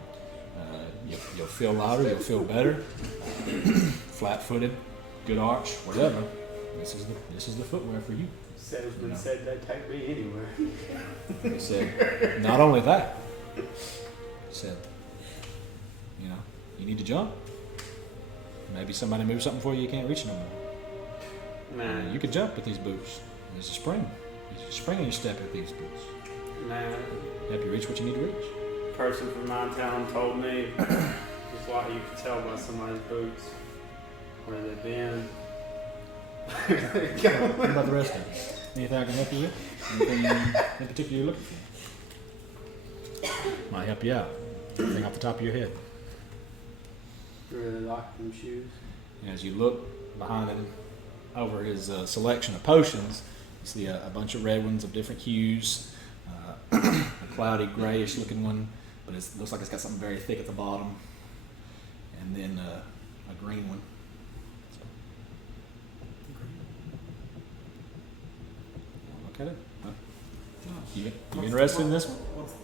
You'll feel louder, you'll feel better. Flat-footed, good arch, whatever. This is the footwear for you. Salesman said they'd take me anywhere. He said, not only that, he said, you know, you need to jump. Maybe somebody moves something for you, you can't reach no more. Man, You can jump with these boots. There's a spring. There's a spring in your step with these boots. man, Help you reach what you need to reach. person from my town told me just like you can tell by somebody's boots where they've been. What about the rest of it? Anything I can help you with? Anything in particular you're looking for? Might help you out. Anything off the top of your head. Really like them shoes. And as you look behind him, over his selection of potions, you see a bunch of red ones of different hues, a cloudy grayish looking one, but it looks like it's got something very thick at the bottom, and then a green one. Look at it. Huh? You interested in this one?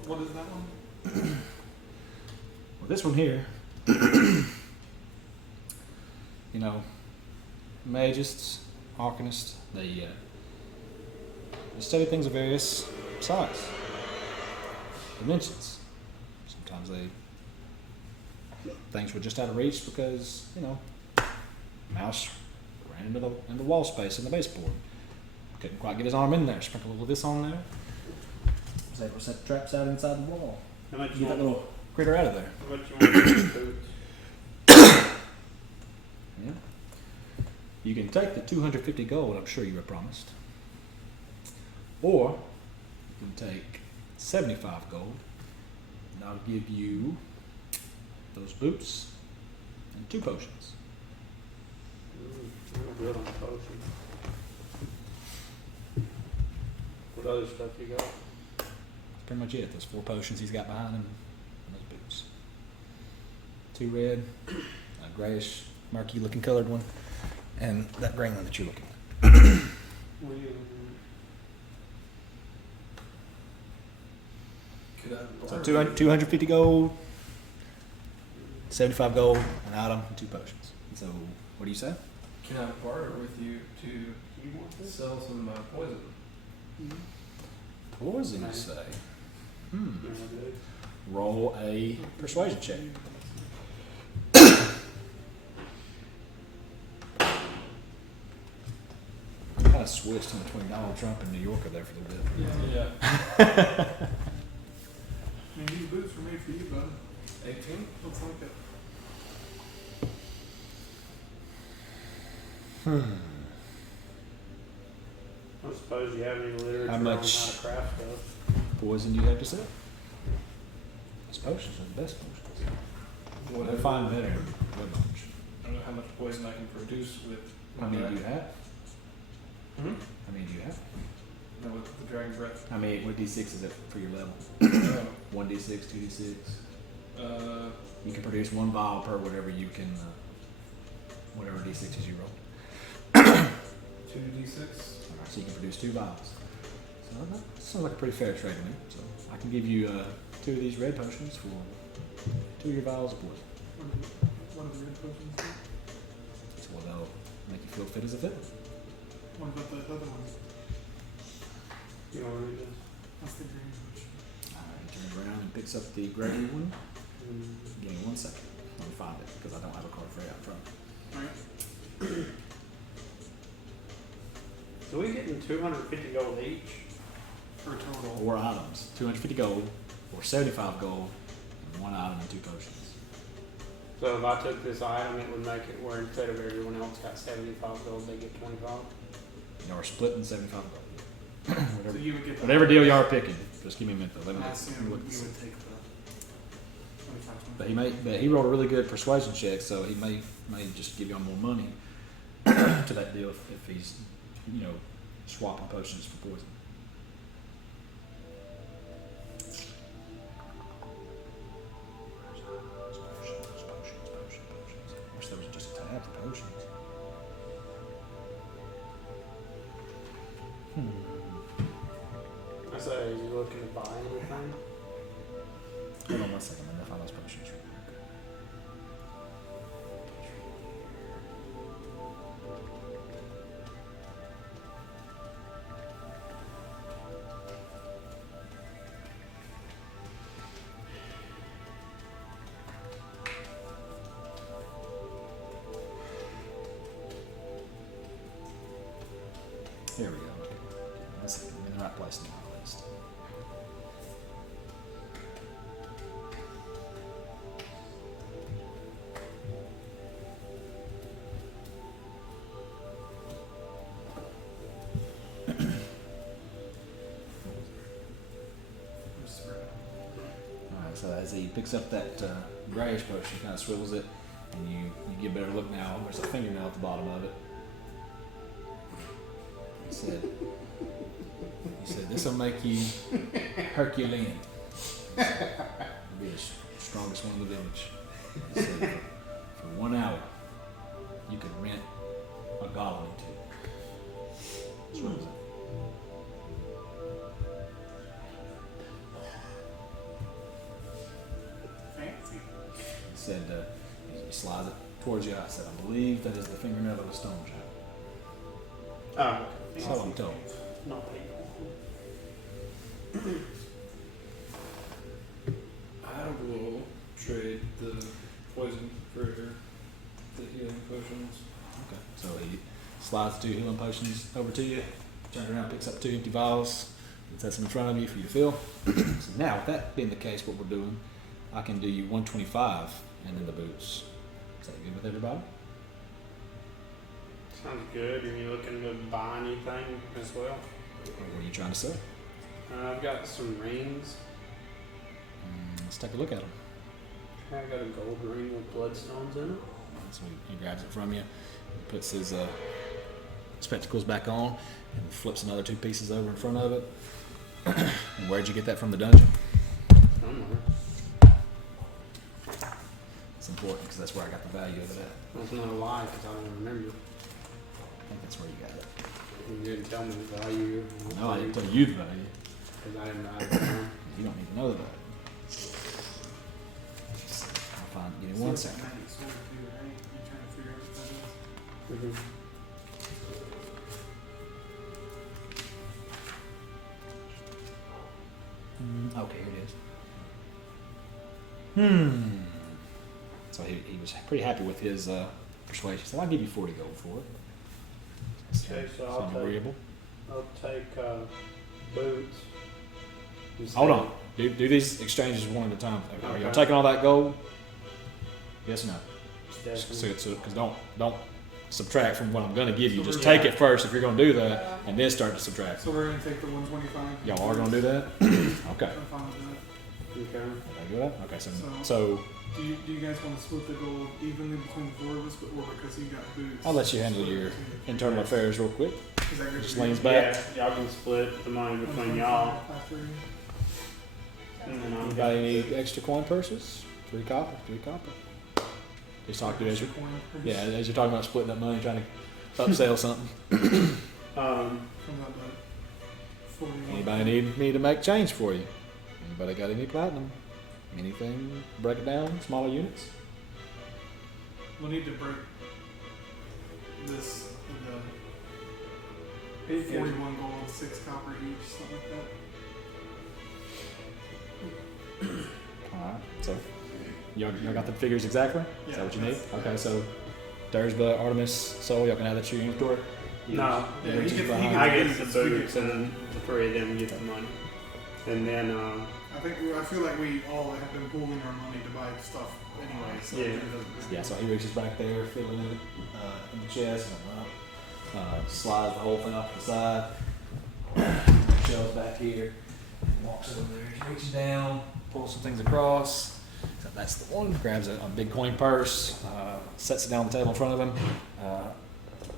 What is that one? Well, this one here, you know, magists, arcanists, they study things of various size, dimensions. Sometimes things were just out of reach because, you know, mouse ran into the wall space in the baseboard. Couldn't quite get his arm in there. Sprinkle a little of this on there. Was able to set the traps out inside the wall. How much you Get that want? little critter out of there. How much you want for these boots? Yeah. You can take the 250 gold I'm sure you were promised. Or you can take 75 gold and I'll give you those boots and 2 potions. I'm good on potions. What other stuff you got? That's pretty much it. Those 4 potions he's got behind him and those boots. 2 red, a grayish, murky looking colored one, and that green one that you're looking at. What do you Could I So borrow? 250 gold, 75 gold, an item, and 2 potions. So what do you say? Can I barter with you to want this? sell some of my poison? Poison, you say? Hmm. Yeah, I do. Roll a persuasion check. Kind of switched in between Donald Trump and New Yorker there for a little bit. Yeah. I mean, these boots were made for you, bud. 18? Looks like it. I suppose you have any literature How on much- how to craft stuff. Poison do you have to sell? These potions are the best potions. They're Whatever. fine better than much. I don't know how much poison I can produce with How many do you have? Hmm? How many do you have? No, with the dragon breath. How many? What d6 is it for your level? Uh, 1d6, 2d6. uh, You can produce one vial per whatever you can, whatever d6s you roll. 2d6. Alright, so you can produce 2 vials. So that sounds like a pretty fair trade to me. So I can give you 2 of these red potions for 2 of your vials of poison. What are the red potions do? So they'll make you feel fit as a fiddle. What about the other one? You want to read this? That's the green potion. Alright, he turns around and picks up the gray one. Mm. Give me 1 second. Let me find it because I don't have a card for it out front. Alright. So we getting 250 gold each? For a total. 4 items, 250 gold, or 75 gold, and 1 item and 2 potions. So if I took this item, it would make it where instead of everyone else got 75 gold, they get 25? You are splitting 75 gold. So whatever, you would get the whatever deal you are picking, just give me a minute. Let me I let assume me you look would this up. take the 25. But he rolled a really good persuasion check, so he may just give y'all more money to that deal if he's, swapping potions for poison. I wish there was just a tab for potions. I say, are you looking to buy anything? Hold on 1 second, I'm gonna find those potions real quick. Here we go. Let's see, I'm in the right place now on the list. Alright, so as he picks up that grayish potion, he kind of swivels it, and you get a better look now. There's a fingernail at the bottom of it. He said, this will make you Herculean. You'll be the strongest one in the village. He said, for 1 hour, you could rent a golem into it. Swivels it. Fancy. He said, he slides it towards you. I said, I believe that is the fingernail of a stone giant. Oh, That's all I'm told. not people. I will trade the poison for the healing potions. Okay. So he slides 2 healing potions over to you, turns around, picks up 2 empty vials, and sets them in front of you for you to fill. So now, with that being the case, what we're doing, I can do you 125 and then the boots. Is that good with everybody? Sounds good. Are you looking to buy anything as well? Or what are you trying to sell? I've got some rings. Let's take a look at them. I got a gold ring with bloodstones in it. So he grabs it from you, puts his spectacles back on, and flips another 2 pieces over in front of it. And where'd you get that from the dungeon? Somewhere. It's important because that's where I got the value of it at. That's not a lie because I don't remember. I think that's where you got it. You didn't tell me the value. No, I didn't tell you the value. Because I didn't write it down. You don't need to know the value. I'll find. Give me 1 second. Magic sword too, right? You're trying to figure out what that is. Mm-hmm. Okay, here it is. So he was pretty happy with his persuasion. So I'll give you 40 gold for it. Okay, so I'll Sound take- agreeable? I'll take boots. Hold on. Do these exchanges one at a time. Are y'all Okay. taking all that gold? Yes or no? Definitely. Because don't subtract from what I'm going to give you. So Just we're- take it first if you're going to do that, and then start to subtract. So we're gonna take the 125. Y'all are going to do that? Okay. I'm fine with that. Okay. Okay, do that? Okay, so So- Do you guys want to split the gold evenly between the four of us, or because he got boots? I'll let you handle your internal affairs real quick. Is that good? Just for you? leans back. Yeah, y'all can split the money between y'all. 125, 5-3. And then I'm Anybody need extra coin purses? 3 copper. Just talk to you as you're, Extra coin purse. yeah, as you're talking about splitting up money, trying to upsell something. Comes out to 41. Anybody need me to make change for you? Anybody got any platinum? Anything? Break it down, smaller units? We'll need to break this into 41 gold, 6 copper each, something like that. Alright, so y'all got the figures exactly? Is that what you need? Okay, so Thursday, Artemis, Soul, y'all can have that to your inventory? No, Yeah, Reaches he gets- behind. he I gets get boots, the we boots, get and the 3 of them get the money. And then, I feel like we all have been pooling our money to buy stuff anyway. So Yeah. it doesn't- Yeah, so he reaches back there, fiddling it in the chest, and slides the whole thing off to the side. Shelves back here, walks over there, he reaches down, pulls some things across. So that's the one. Grabs a big coin purse, sets it down on the table in front of him,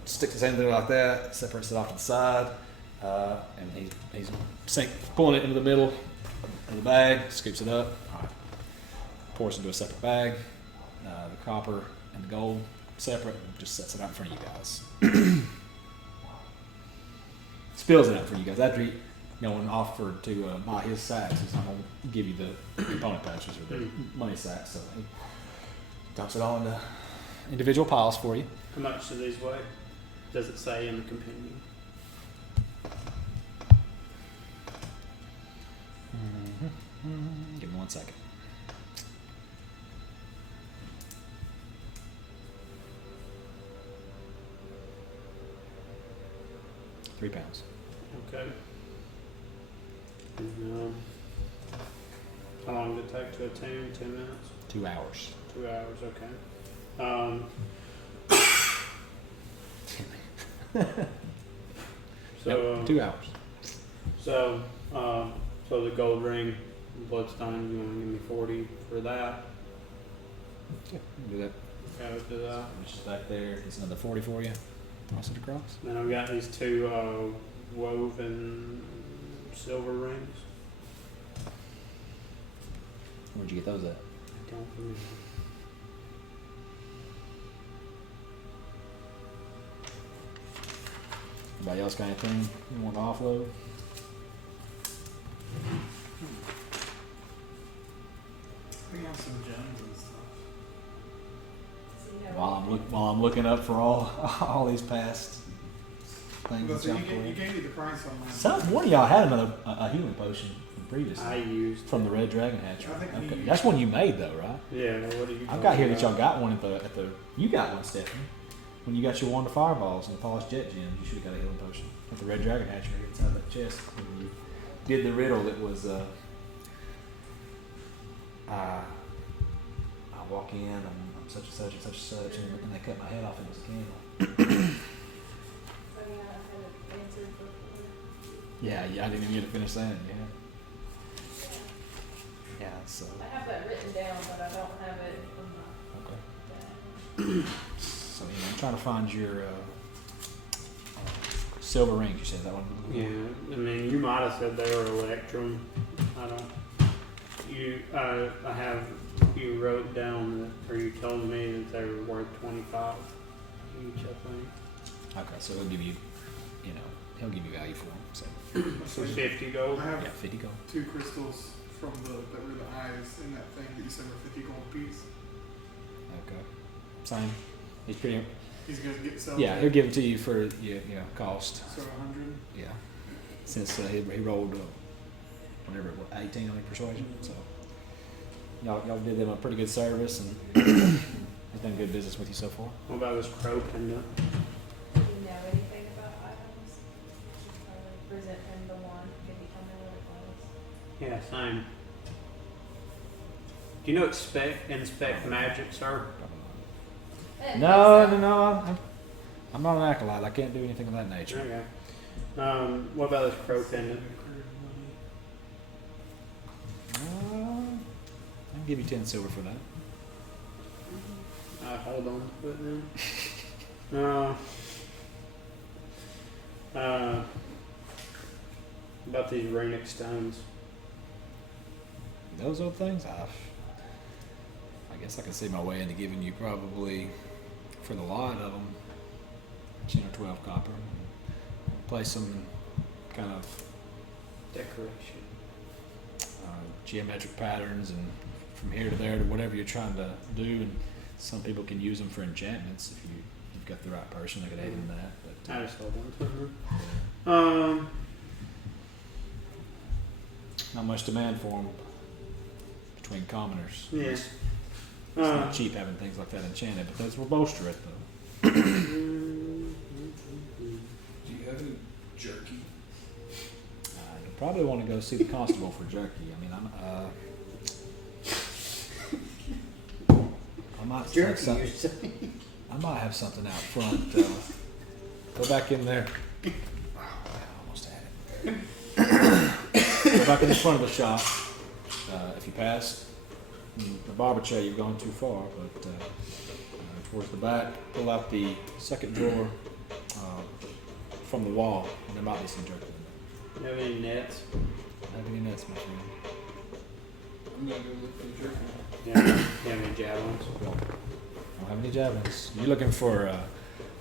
sticks his hand there like that, separates it off to the side, and he's pulling it into the middle of the bag, scoops it up, pours it into a separate bag. The copper and the gold separate, and just sets it out in front of you guys. Spills it out for you guys. After he offered to buy his sacks, he's not going to give you the component pouches or the money sacks. So he dumps it all into individual piles for you. how much do these weigh? Does it say in the compendium? Give me 1 second. £3. Okay. And, how long did it take to attune? 10 minutes? 2 hours. 2 hours, okay. So, Yep, 2 hours. so the gold ring, bloodstone, you want to give me 40 for that? Yeah, do that. Okay, let's do that. Which is back there. It's another 40 for you. Toss it across. Then I've got these 2 woven silver rings. Where'd you get those at? Don't remember. Anybody else got anything you want to offload? We have some gems and stuff. While I'm looking up for all these past things. But that so y'all you collect. gave me the price on mine. One of y'all had another a healing potion from previously. I used. From the Red Dragon Hatchery. I think we Okay. used- That's one you made though, right? Yeah, what are you I've got here that talking y'all got one at the you got one, Stephanie. When you got your wand of fireballs and the polished jet gems, you should have got a healing potion. At the Red Dragon Hatchery inside that chest. When you did the riddle that was I walk in, I'm such and such and such and such, and they cut my head off and it was a candle. Yeah, I didn't even get to finish saying it, yeah. Yeah, so I have that written down, but I don't have it in my. okay. So I'm trying to find your silver rings. You said that one. Yeah, I mean, you might have said they were electrum. I don't. I have. You wrote down that, or you told me that they were worth 25 each. I think. Okay, so he'll give you, he'll give you value for them. So For 50 gold. I have yeah, 50 gold. 2 crystals from that were the eyes in that thing that you said were 50 gold piece. Okay, same. He's pretty. He's gonna get sell. Yeah, he'll give it to you for cost. So 100. Yeah, since he rolled whatever it was, 18 on your persuasion. So y'all did them a pretty good service, and they've done good business with you so far. What about this crow pendant? Do you know anything about items? Probably present him the one. Could you tell me what it was? Yeah, same. Do you know inspect magic, sir? No. I'm not an acolyte. I can't do anything of that nature. Okay. What about this crow pendant? I can give you 10 silver for that. Hold on to it then. About these runic stones. Those old things, I guess I can see my way into giving you probably, for the lot of them, 10 or 12 copper. And play some kind of Decoration. geometric patterns and from here to there to whatever you're trying to do. And some people can use them for enchantments if you've got the right person that could aid in that. But I just hold on to it. not much demand for them between commoners. Yeah. It's not cheap having things like that enchanted, but those will bolster it though. Do you have any jerky? You'll probably want to go see the constable for jerky. I mean, I might have something. I might have something out front. Go back in there. Oh, I almost had it. Go back in the front of the shop. If you pass the barber chair, you've gone too far. But towards the back, pull out the second drawer from the wall, and there might be some jerky in there. Do you have any nets? Have any nuts, my friend? I'm gonna go look for the jerky. Yeah. Do you have any javelins? Don't have any javelins. You're looking for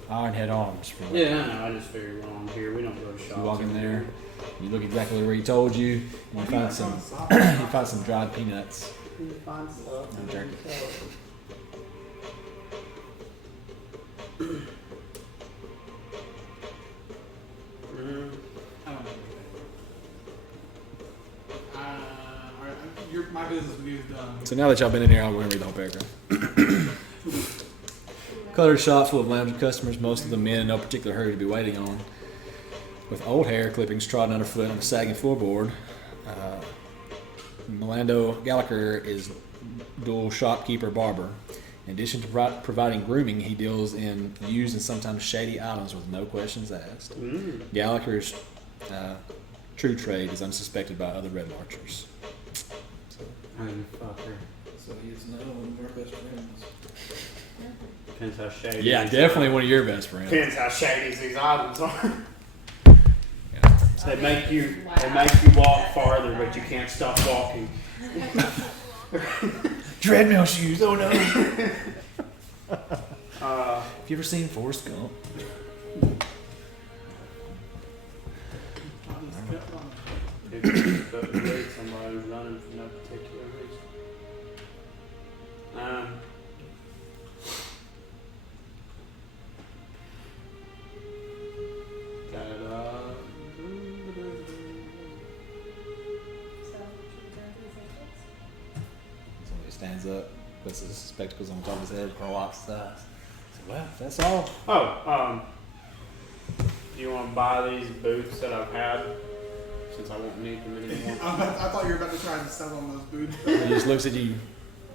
ironhead arms. For what? Yeah, I know. I just figured while I'm here, we don't go to shops. You walk in there, you look exactly where he told you, and you find some you find some dried peanuts and jerky. I don't know. Alright, my business with you is done. So now that y'all been in here, I'll go ahead and read the whole paragraph. Cluttered shop full of lounging customers, most of them men in no particular hurry to be waiting on, with old hair clippings trodden underfoot on a sagging floorboard. Melando Gallagher is dual shopkeeper barber. In addition to providing grooming, he deals in used and sometimes shady items with no questions asked. Gallagher's true trade is unsuspected by other red marchers. Oh, you fucker. So he is now one of our best friends. Depends how shady. Yeah, definitely one of your best friends. Depends how shady these items are. Yeah. They make you walk farther, but you can't stop walking. Treadmill shoes, oh no. Uh, Have you ever seen Forrest Gump? But wait, somebody who's running for no particular reason. Somebody stands up, puts his spectacles on top of his head, co-ops his eyes. Well, that's all. Do you want to buy these boots that I've had? Since I won't need them anymore. I thought you were about to try and sell on those boots. He just looks at you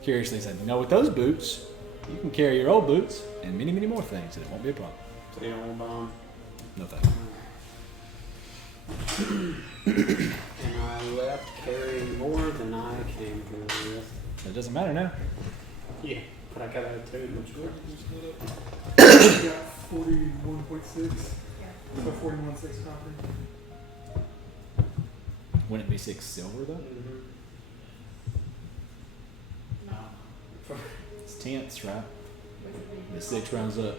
curiously and says, with those boots, you can carry your old boots and many, many more things, and it won't be a problem. So you don't want to buy them? No thanks. And I left carrying more than I came here with. It doesn't matter now. Yeah, but I got attitude. You got 41.6. So 41.6 copper. Wouldn't it be 6 silver though? It's tenths, right? The 6 rounds up.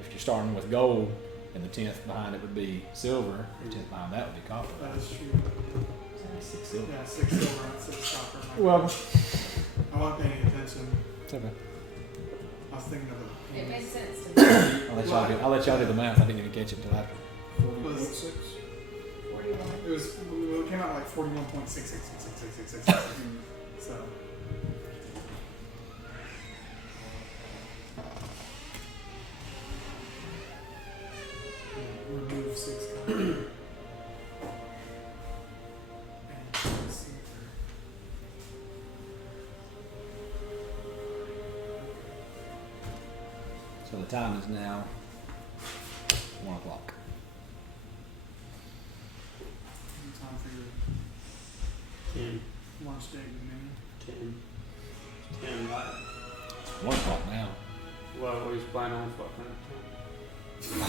If you're starting with gold, and the 10th behind it would be silver, the 10th behind that would be copper. That is true. 6 silver. Yeah, 6 silver and 6 copper. Well, I wasn't paying attention. it's okay. I was thinking of It it. makes sense to me. I'll let y'all do the math. I didn't even catch it until after. 41.6. 41.6. 41. It came out like 41.66666666. So. Remove 6 cards. And see if So the time is now 1 o'clock. time for your 10, launch date with me. 10, right? It's 1 o'clock now. Well, we was planning on fucking at 10.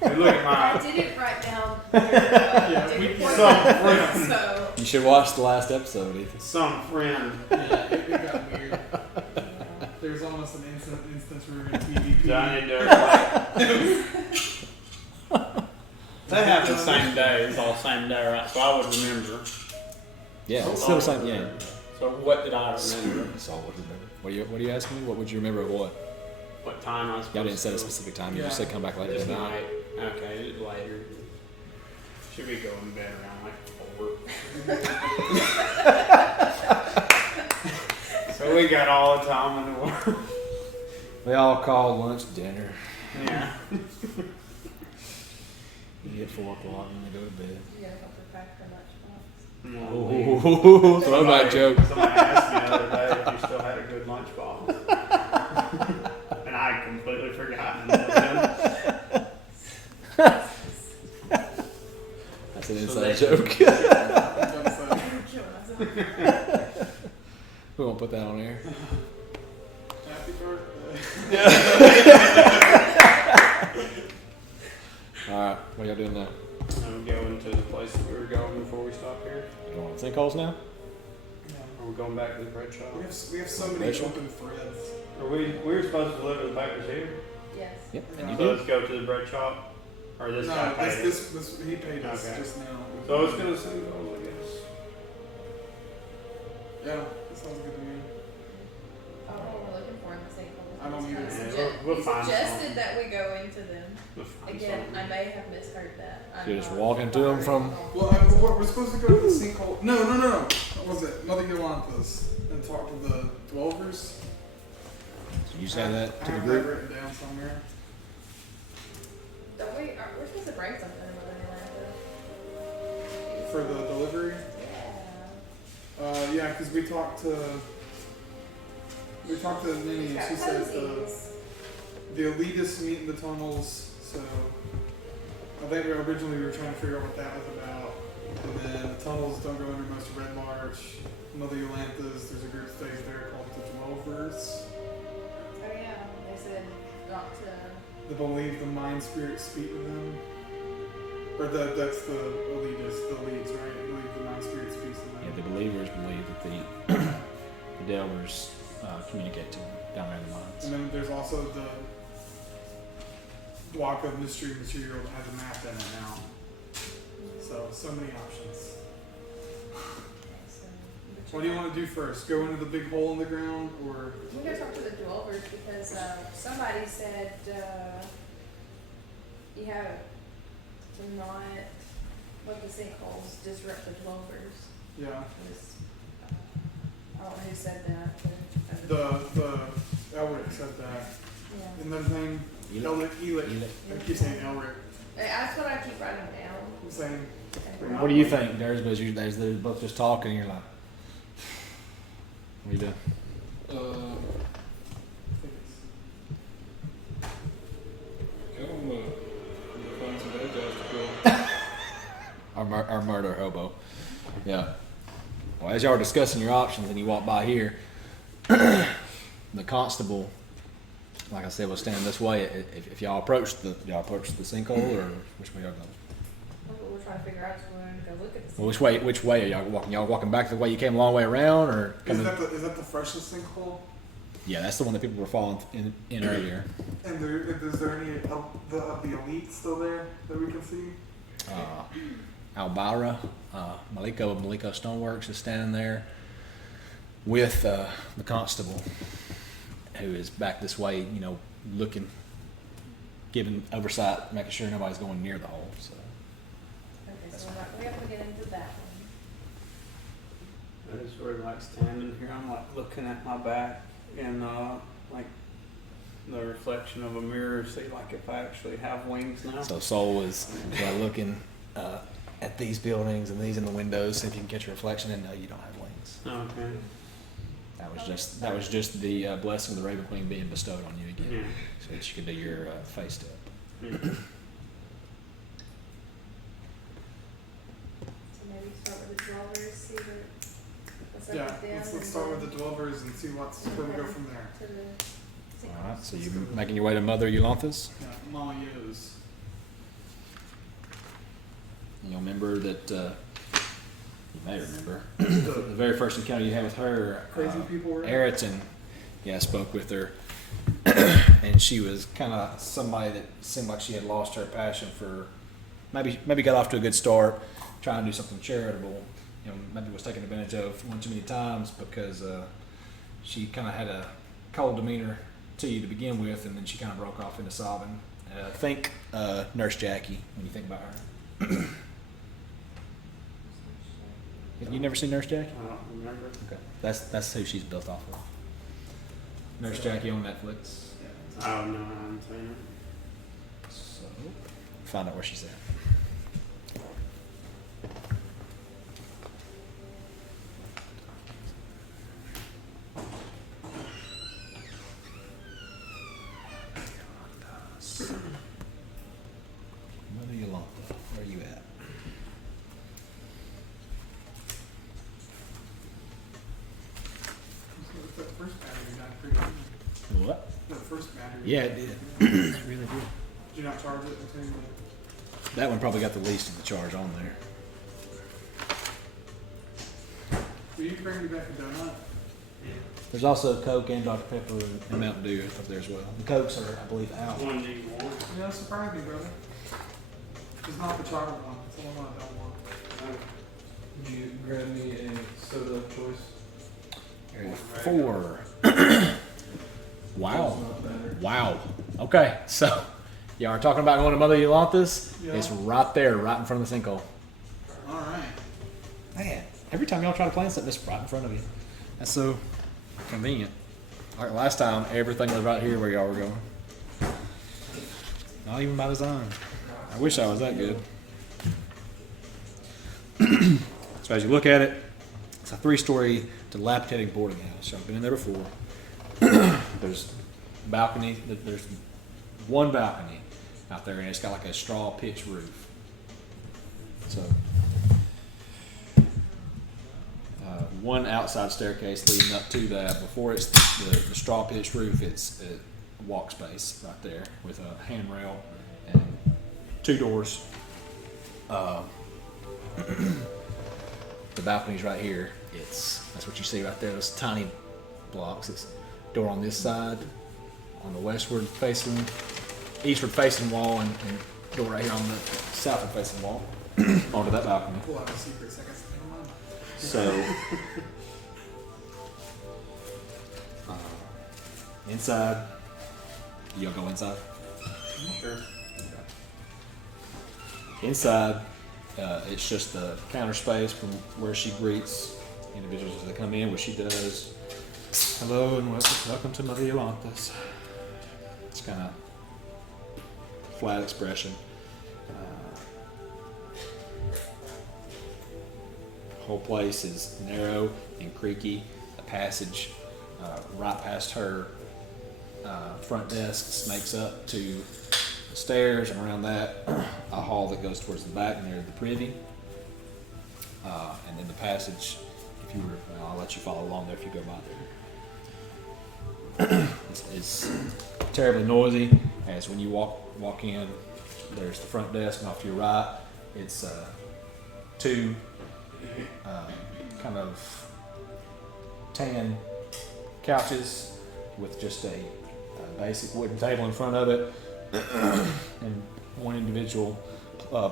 Hey, look at I my didn't write down Yeah, your we- data point, some so You should watch the last episode, Ethan. some friend Yeah, it got weird. There was almost an instance where we were in PvP. Johnny Dirk. They have the same day. It's all same day, right? So I would remember. Yeah, it's still the same. Yeah. So what did I remember? That's all I would remember. What are you asking me? What would you remember of what? What time I was supposed Y'all didn't set a to specific time. You Yeah. just said come back later this tonight. night. Okay, later. Should we go in bed around like 4? So we got all the time in the world. We all call lunch dinner. Yeah. You get 4 o'clock and they go to bed. you gotta help her pack her lunchbox. Oh, throwback joke. Somebody asked me the other day if you still had a good lunchbox. And I had completely forgotten. That's an So inside they- joke. Kill myself. We won't put that on air. Happy birthday. All right, what y'all doing now? I'm going to the place that we were going before we stopped here. You going on sinkholes now? Are we going back to the bread shop? We have so many Rachel? open threads. Are we were supposed to deliver the papers here. Yes. Yep. Yeah. And you So did. let's go to the bread shop. Or this guy No, paid it. this he paid us Okay. just now. So it's gonna send those, I guess. Yeah, that sounds good to me. I don't know what we're looking for in the sinkhole. I don't He's either. kinda Yeah, we'll he find suggested something. that we go into them. We'll find Again, something. I may have misheard that. So you just walk into them from- Well, we're supposed to go to the sinkhole. No. What was it? Mother Yolanda's and talk to the dwellers. So you say that I to the have group? that written down somewhere. Don't we're supposed to bring something in Atlanta. For the delivery? Yeah. Yeah, because we talked to Nini and she said the elitists meet in the tunnels, so I think originally we were trying to figure out what that was about. And then the tunnels don't go under most of Red March. Mother Yolanda's, there's a group that stays there called the Dwellers. Oh yeah, they said not to. They believe the mind spirits speak to them. Or that's the elitists, the elites, right? They believe the mind spirit speaks to them. Yeah, the believers believe that the delvers communicate to them down there in the mines. And then there's also the block of mystery material that has a map in it now. So many options. What do you want to do first? Go into the big hole in the ground, or We gotta talk to the dwellers because somebody said you have to not let the sinkholes disrupt the dwellers. yeah, I don't know who said that. But, the Elric said that. yeah. Isn't that his name? Elric. I keep saying Elric. That's what I keep writing down. I'm saying. What do you think, Darius? As they're both just talking, you're like, what are you doing? Find some bad guys to kill. Our murder hobo. Yeah. Well, as y'all were discussing your options and you walk by here, the constable, like I said, was standing this way. If y'all approach the sinkhole, or which way y'all going? That's what we're trying to figure out. So we're gonna go look at the Well, which way are y'all walking? Y'all walking back the way you came a long way around, or Is coming? that the freshest sinkhole? Yeah, that's the one that people were falling in earlier. And is there any of the elite still there that we can see? Albira, Maliko Stoneworks is standing there with the constable, who is back this way, looking giving oversight, making sure nobody's going near the hole. So Okay, so we're not gonna be able to get into that one. I just really like standing here. I'm like looking at my back and like the reflection of a mirror, see like if I actually have wings now. So Soul is looking at these buildings and these in the windows, see if you can catch a reflection, and no, you don't have wings. Okay. That was just the blessing of the Raven Queen being bestowed on you again, Yeah. so that you could do your face step. Yeah. So maybe start with the dwellers, see what's up Yeah, with them. let's and start with then the dwellers and see where we go from there. to the All right, so you're making your way to Mother Eulanthus. Yeah, Mama Yo's. You'll remember that, you may remember, the very first encounter you had with her, Crazy people were Eriton, I spoke with her, and she was kind of somebody that seemed like she had lost her passion for, maybe got off to a good start, trying to do something charitable, maybe was taken advantage of one too many times because she kind of had a cold demeanor to you to begin with, and then she kind of broke off into sobbing. Think Nurse Jackie when you think about her. You never seen Nurse Jackie? I don't remember. Okay, that's who she's built off of. Nurse Jackie on Netflix. Oh no, I haven't seen it. So find out where she's at. Mother Yolanda, where are you at? That first battery got pretty good. What? That first battery. Yeah, it did. It really did. Did you not charge it until you That one probably got the least of the charge on there. Will you bring me back a donut? There's also Coke and Dr. Pepper and Mountain Dew up there as well. The Cokes are, I believe, out. One do you want? Yeah, surprise me, brother. It's not the chocolate one. It's the one I don't want. Would you grab me a soda of choice? Area 4. Wow. Not better. Wow. Okay, so y'all are talking about going to Mother Eulanthus. Yeah. It's right there, right in front of the sinkhole. All right. Man, every time y'all try to plan something, it's right in front of you. That's so convenient. Like last time, everything was right here where y'all were going. Not even by design. I wish I was that good. So as you look at it, it's a 3-story dilapidated boarding house. I've been in there before. There's balcony. There's one balcony out there, and it's got like a straw pitch roof. So one outside staircase leading up to that. Before it's the straw pitch roof, it's a walk space right there with a handrail and 2 doors. The balcony's right here. That's what you see right there. Those tiny blocks. It's door on this side, on the eastward facing wall, and door right here on the southward facing wall onto that balcony. Pull out a secret second. Never mind. So inside, you'll go inside. Sure. Inside, it's just the counter space from where she greets individuals as they come in, where she does, hello and welcome to Mother Eulanthus. It's kind of flat expression. Whole place is narrow and creaky. The passage right past her front desk snakes up to the stairs, and around that a hall that goes towards the back near the privy, and then the passage. If you were, I'll let you follow along there if you go by there. It's terribly noisy. As when you walk in, there's the front desk, and off to your right, it's 2 kind of tan couches with just a basic wooden table in front of it, and one individual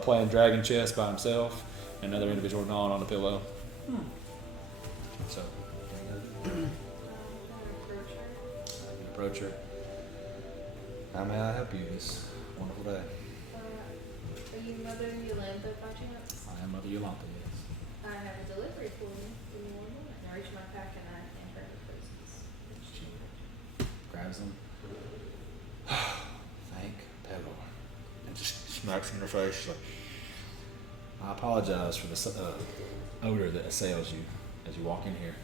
playing dragon chess by himself, and another individual gnawing on a pillow. So you approach her. How may I help you, Miss wonderful day. Are you Mother Yolanda by chance? I am Mother Yolanda, yes. I have a delivery for you. Give me 1 moment. I reach my pack and I hand her the roses. Grabs them. Thank Pedal. And just smacks in her face. She's like, I apologize for the odor that assails you as you walk in here.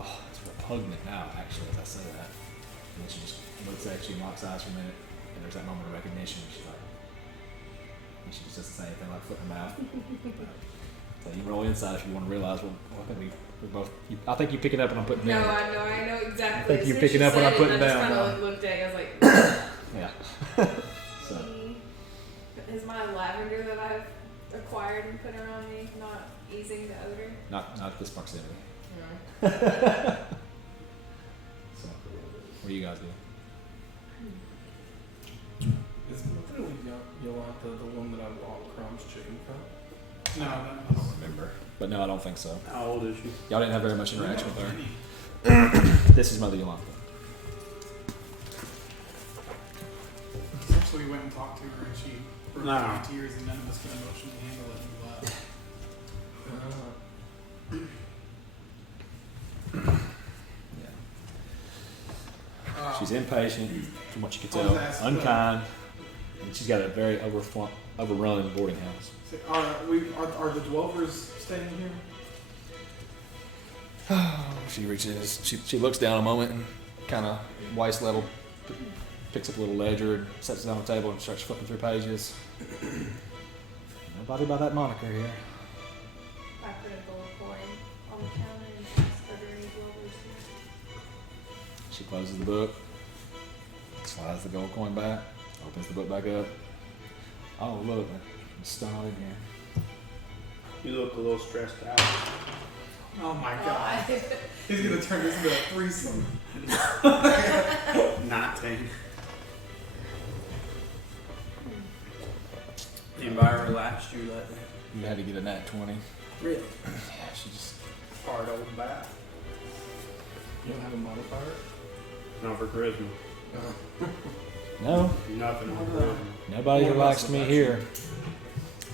Oh, it's repugnant now, actually, as I say that. And then she just looks at you and locks eyes for a minute, and there's that moment of recognition. She's like, and she just doesn't say anything, like foot in her mouth. So you roll inside if you want to realize. Well, I think we both. I think you pick it up and I'm putting down. No, I know exactly. I think As you soon pick as it up she when I said put it, it and I down. just kind of looked at it. I was like, Yeah. So is my lavender that I've acquired and put around me not easing the odor? not this proximity. No. So what do you guys do? Is Mother Yolanda the one that I bought Crumb's chicken from? No, I that was. don't remember, but no, I don't think so. How old is she? Y'all didn't have very much interaction with her. This is Mother Yolanda. Essentially, we went and talked to her, and she broke No. down in tears, and none of us could emotionally handle it, and we left. Yeah. She's impatient, from what you can I was tell, asked, unkind, and she's got a very overrun boarding house. So, are the dwellers staying here? She reaches, she looks down a moment and kind of waist level, picks up a little ledger and sets it on the table and starts flipping through pages. Nobody by that moniker here. I put a gold coin on the counter and asked are there any dwellers here? She closes the book, slides the gold coin back, opens the book back up. Oh, look, it's snot in here. You look a little stressed out. Oh my god. He's gonna turn this into a threesome. 19. Anybody relaxed you lately? You had to get a nat 20. Really? Yeah, she just, Hard old bat. You don't have a modifier? Not for charisma. no, Nothing for charisma. nobody What relaxed about me selection? here.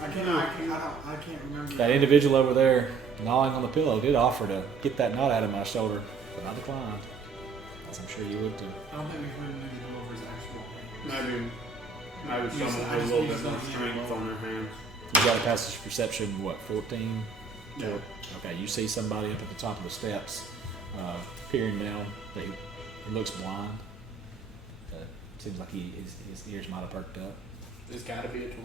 I can't remember. That individual over there gnawing on the pillow did offer to get that knot out of my shoulder, but I declined. As I'm sure you would too. I don't think we've heard any dwellers actual names. Maybe You someone just- I with a just- little you bit just more don't need strength a on their hands. You got a passage perception, what, 14? Yeah. Okay, you see somebody up at the top of the steps, peering down. He looks blind. Seems like his ears might have perked up. There's got to be a 20.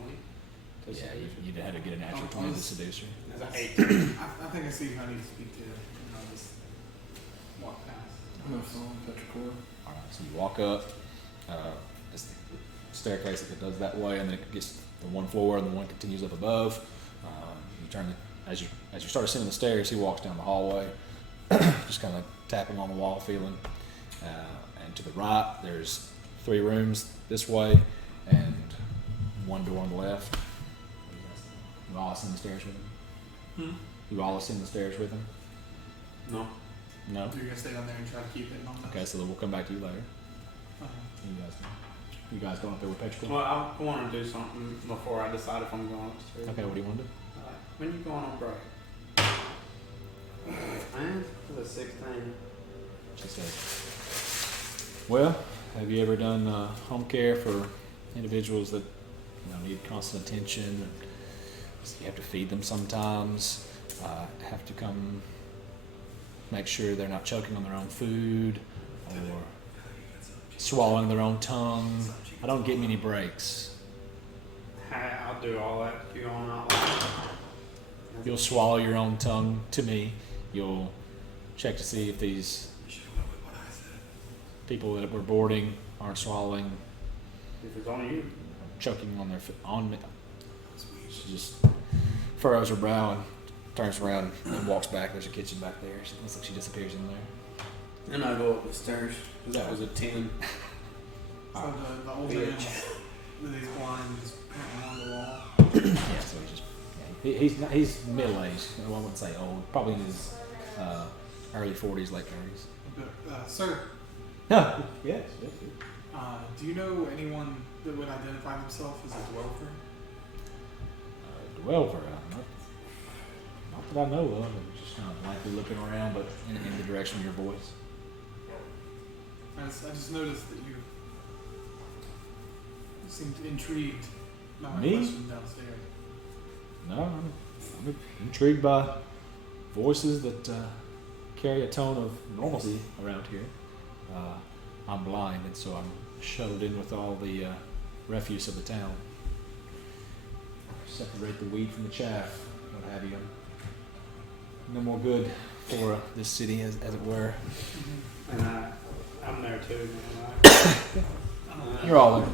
Yeah, you had to get a natural 20 to seduce her. There's an 8. I think I see who I need to speak to. And I'll just walk past. I'm gonna phone Petrichor. All right, so you walk up. It's the staircase that goes that way, and then it gets the one floor, and the one continues up above. You turn as you start ascending the stairs, he walks down the hallway, just kind of tapping on the wall, feeling. And to the right, there's 3 rooms this way, and 1 door on the left. You all ascend the stairs with him. You all ascend the stairs with him. No. No. You're gonna stay down there and try to keep it on Okay, so we'll come back to you later. Uh-huh. You guys going up there with Petrichor? Well, I want to do something before I decide if I'm going upstairs. Okay, what do you want to do? When you going on break? Man, it was 16. She said, well, have you ever done home care for individuals that need constant attention? And you have to feed them sometimes. Have to come make sure they're not choking on their own food or swallowing their own tongue. I don't get many breaks. Hey, I'll do all that if you're going out loud. You'll swallow your own tongue to me. You'll check to see if these people that we're boarding aren't swallowing, If it's on you. choking on on me. She just furrows her brow and turns around and walks back. There's a kitchen back there. It looks like she disappears in there. Then I go up the stairs. That was a 10. So the old man with his blind is pointing on the wall. Yeah, so he's middle aged. I wouldn't say old. Probably in his early 40s, late 30s. But, sir, No. Yes. do you know anyone that would identify themselves as a dweller? Dweller, not that I know of. I'm just kind of blankly looking around, but in the direction of your voice. I just noticed that you seemed intrigued by my Me? question downstairs. No, I'm intrigued by voices that carry a tone of normalcy around here. I'm blind, and so I'm shuttled in with all the refuse of the town. Separate the wheat from the chaff, what have you. No more good for this city, as it were. And I'm there too, man. You're all there.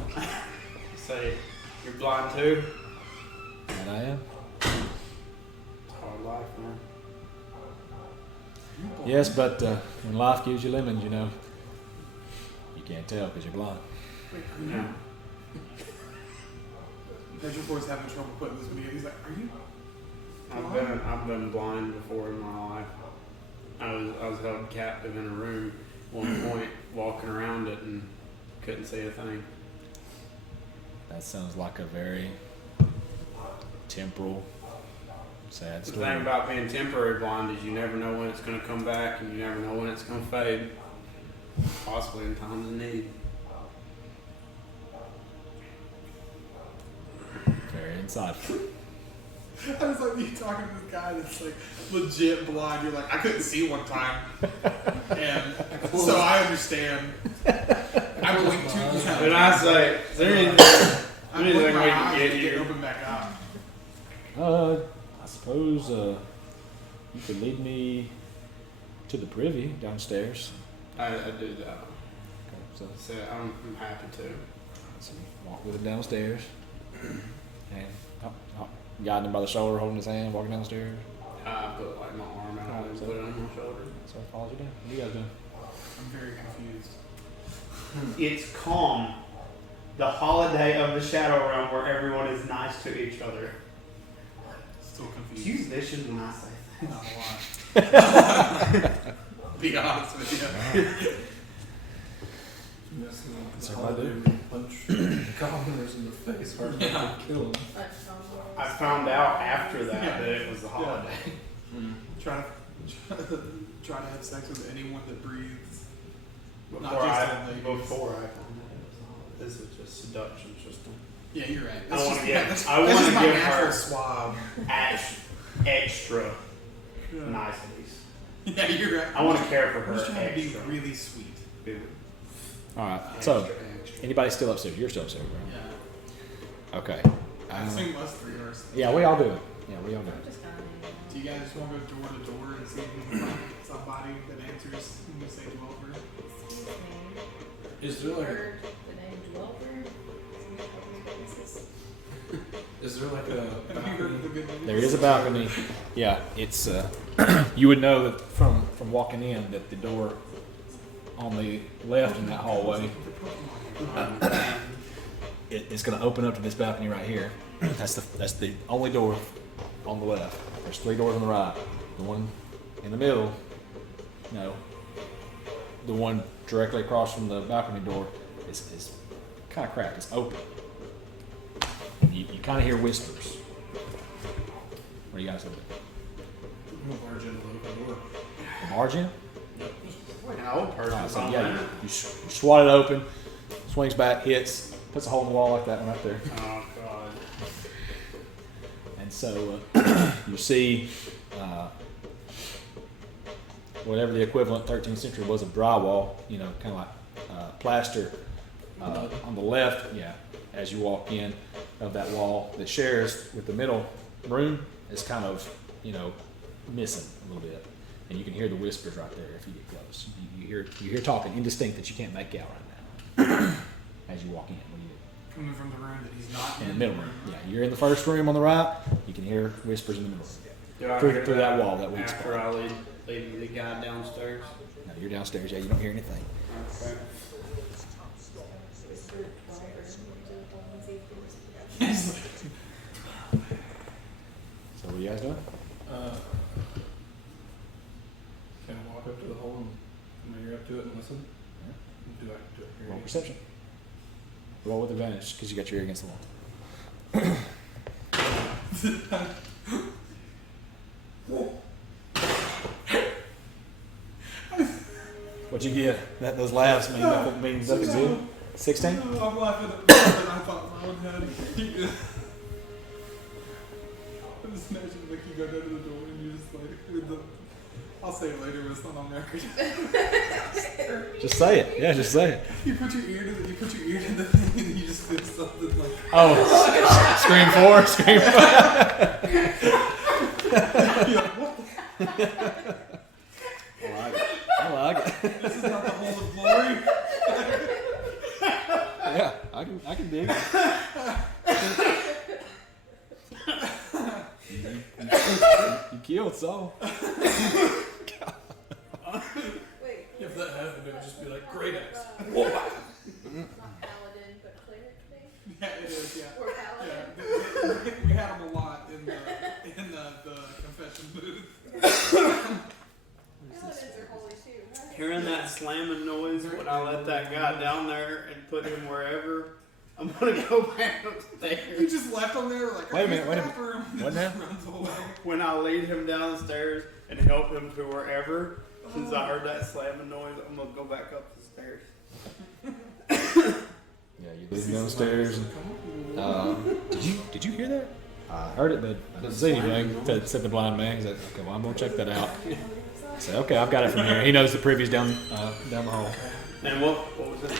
Say, you're blind too? And I am. It's hard life, man. Yes, but when life gives you lemons, you know, you can't tell because you're blind. Yeah. Pedro Boy's having trouble putting this video. He's like, are you? I've been blind before in my life. I was held captive in a room at one point, walking around it and couldn't see a thing. That sounds like a very temporal, sad The story. thing about being temporary blind is you never know when it's going to come back, and you never know when it's going to fade. Possibly in times of need. Very insightful. I was like, you talking to this guy that's like legit blind. You're like, I couldn't see one time, and so I understand. I blinked two times. And I say, is there anything, I anything blinked we my can eyes get to get you? open back up. I suppose you could lead me to the privy downstairs. I do that. Okay, so I'm happy to. you walk with him downstairs, and guiding him by the shoulder, holding his hand, walking downstairs. I put like my arm out and put it on my shoulder. So I follows you down. What are you guys doing? I'm very confused. It's calm. The holiday of the Shadow Realm where everyone is nice to each other. Still confused. Use vicious when I say things. Not a lot. Be honest with you. So what I do? Punch the commoners in the face, hard to kill them. I found out after that it was the holiday. Try to have sex with anyone that breathes. Not Before just I old ladies. found out it was the holiday. This is just seduction system. Yeah, you're right. I wanna just- get- that's- I that's wanna just my give natural her- swab. Extra Yeah. niceties. Yeah, you're right. I want to care for I'm just her trying to be extra. really sweet. All right. Extra, So extra. anybody still upstairs? You're still upstairs, right? Yeah. Okay. I assume us three are. Yeah, we all do it. Yeah, we all do I'm it. just kind of. Do you guys just want to go door to door and see if we can find somebody that answers when we say dweller? Excuse me. Is there like Heard the name Dweller? is there like a Have you heard of the good news? There is a balcony. Yeah, it's you would know that from walking in that the door on the left in that hallway it's going to open up to this balcony right here. That's the only door on the left. There's 3 doors on the right. The one in the middle, no. The one directly across from the balcony door is kind of cracked. It's open. You kind of hear whispers. What do you guys think? I'm gonna barge into the open door? The margin? Like an old person. Alright, so yeah, you swat it open, swings back, hits, puts a hole in the wall like that one right there. Oh god. And so you see whatever the equivalent 13th century was of drywall, you know, kind of like plaster on the left, yeah, as you walk in of that wall that shares with the middle room is kind of, you know, missing a little bit. And you can hear the whispers right there if you get close. You hear talking indistinct that you can't make out right now as you walk in. What do you do? Coming from the room that he's not In the middle room. Yeah, you're in the first room on the right. You can hear whispers in the middle room. Through that wall that we after I lead the guy downstairs. No, you're downstairs. Yeah, you don't hear anything. Okay. So what are you guys doing? Can I walk up to the hole and ear up to it and listen? Do I Roll perception. Roll with advantage because you got your ear against the wall. What'd you get? Those laughs mean nothing good. 16? No, I'm laughing at that. I thought my own head. I just imagine like you go down to the door and you just like with the. I'll say it later, but it's not on record. Just say it. Yeah, just say it. You put your ear to the thing and you just feel something like. Oh, Scream 4? Scream 5? I like it. This is not the whole of glory. Yeah, I can dig it. You killed Saul. Wait. If that happened, it would just be like credence. Not paladin, but cleric thing? Yeah, it is. Yeah. Or paladin? Yeah, we had them a lot in the confession booth. Paladins are holy too, right? Hearing that slamming noise when I let that guy down there and put him wherever, I'm gonna go back upstairs. You just left them there like. Wait a minute, wait a bathroom. What now? Runs away. When I lead him downstairs and help him to wherever, since I heard that slamming noise, I'm gonna go back up the stairs. Yeah, you leave me downstairs. Did you hear that? I heard it, but I didn't say anything. Said the blind man. He's like, okay, well, I'm gonna check that out. I said, okay, I've got it from here. He knows the preview's down the hall. And what was it?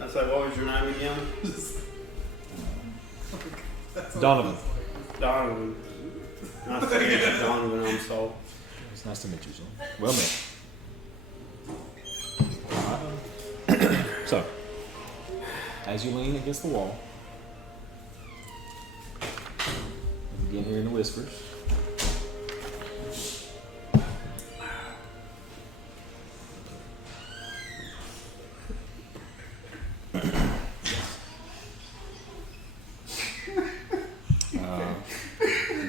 I said, what was your name again? Donovan. Donovan. Nice to meet you, Donovan. I'm so. It's nice to meet you, son. Well met. So, as you lean against the wall, you begin hearing the whispers.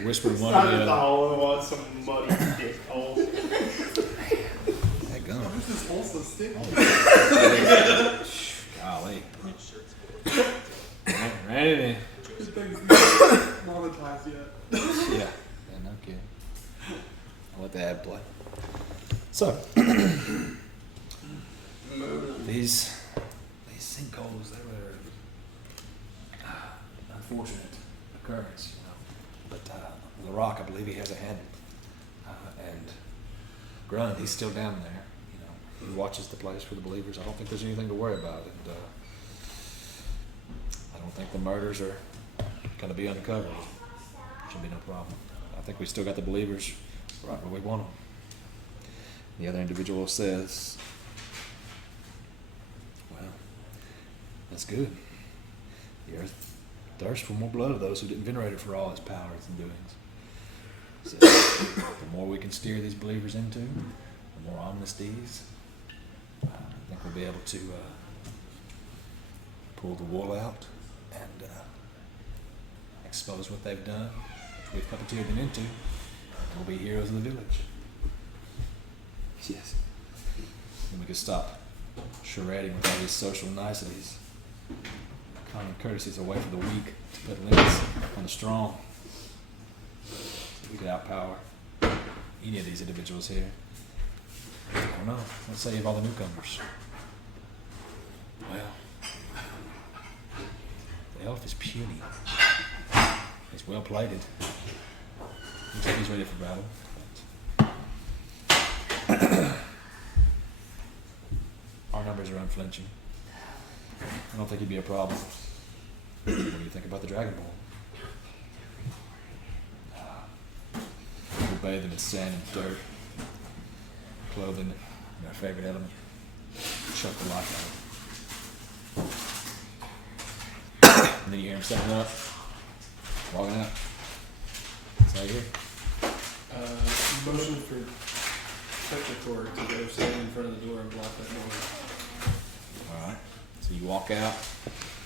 Whispering one Started of the the hole and was some muddy dick hole. that gun. Why is this hole so sticky? Golly. Ran it in. This thing's not monetized yet. Yeah, no kidding. I'll let the ad play. So, these sinkholes, they were unfortunate occurrence, you know. But LaRock, I believe he has a hand. And Grund, he's still down there. You know, he watches the place for the believers. I don't think there's anything to worry about. And I don't think the murders are going to be uncovered. Should be no problem. I think we still got the believers right where we want them. The other individual says, well, that's good. The earth thirsts for more blood of those who didn't venerate it for all its powers and doings. So, the more we can steer these believers into, the more amnesties, I think we'll be able to pull the wool out and expose what they've done, which we've puppeteered them into, and we'll be heroes of the village. Yes. And we can stop charading with all these social niceties. Common courtesies away from the weak to put limits on the strong. So we could outpower any of these individuals here. I don't know. Let's save all the newcomers. Well, the elf is puny. He's well plated. Looks like he's ready for battle. Our numbers are unflinching. I don't think he'd be a problem. What do you think about the Dragonborn? We'll bathe them in sand and dirt, clothing in our favorite element, choke the life out of them. And then you hear him stepping up, walking out. Is that you? Motion for Petrichor to go stand in front of the door and block that door. Alright. So you walk out.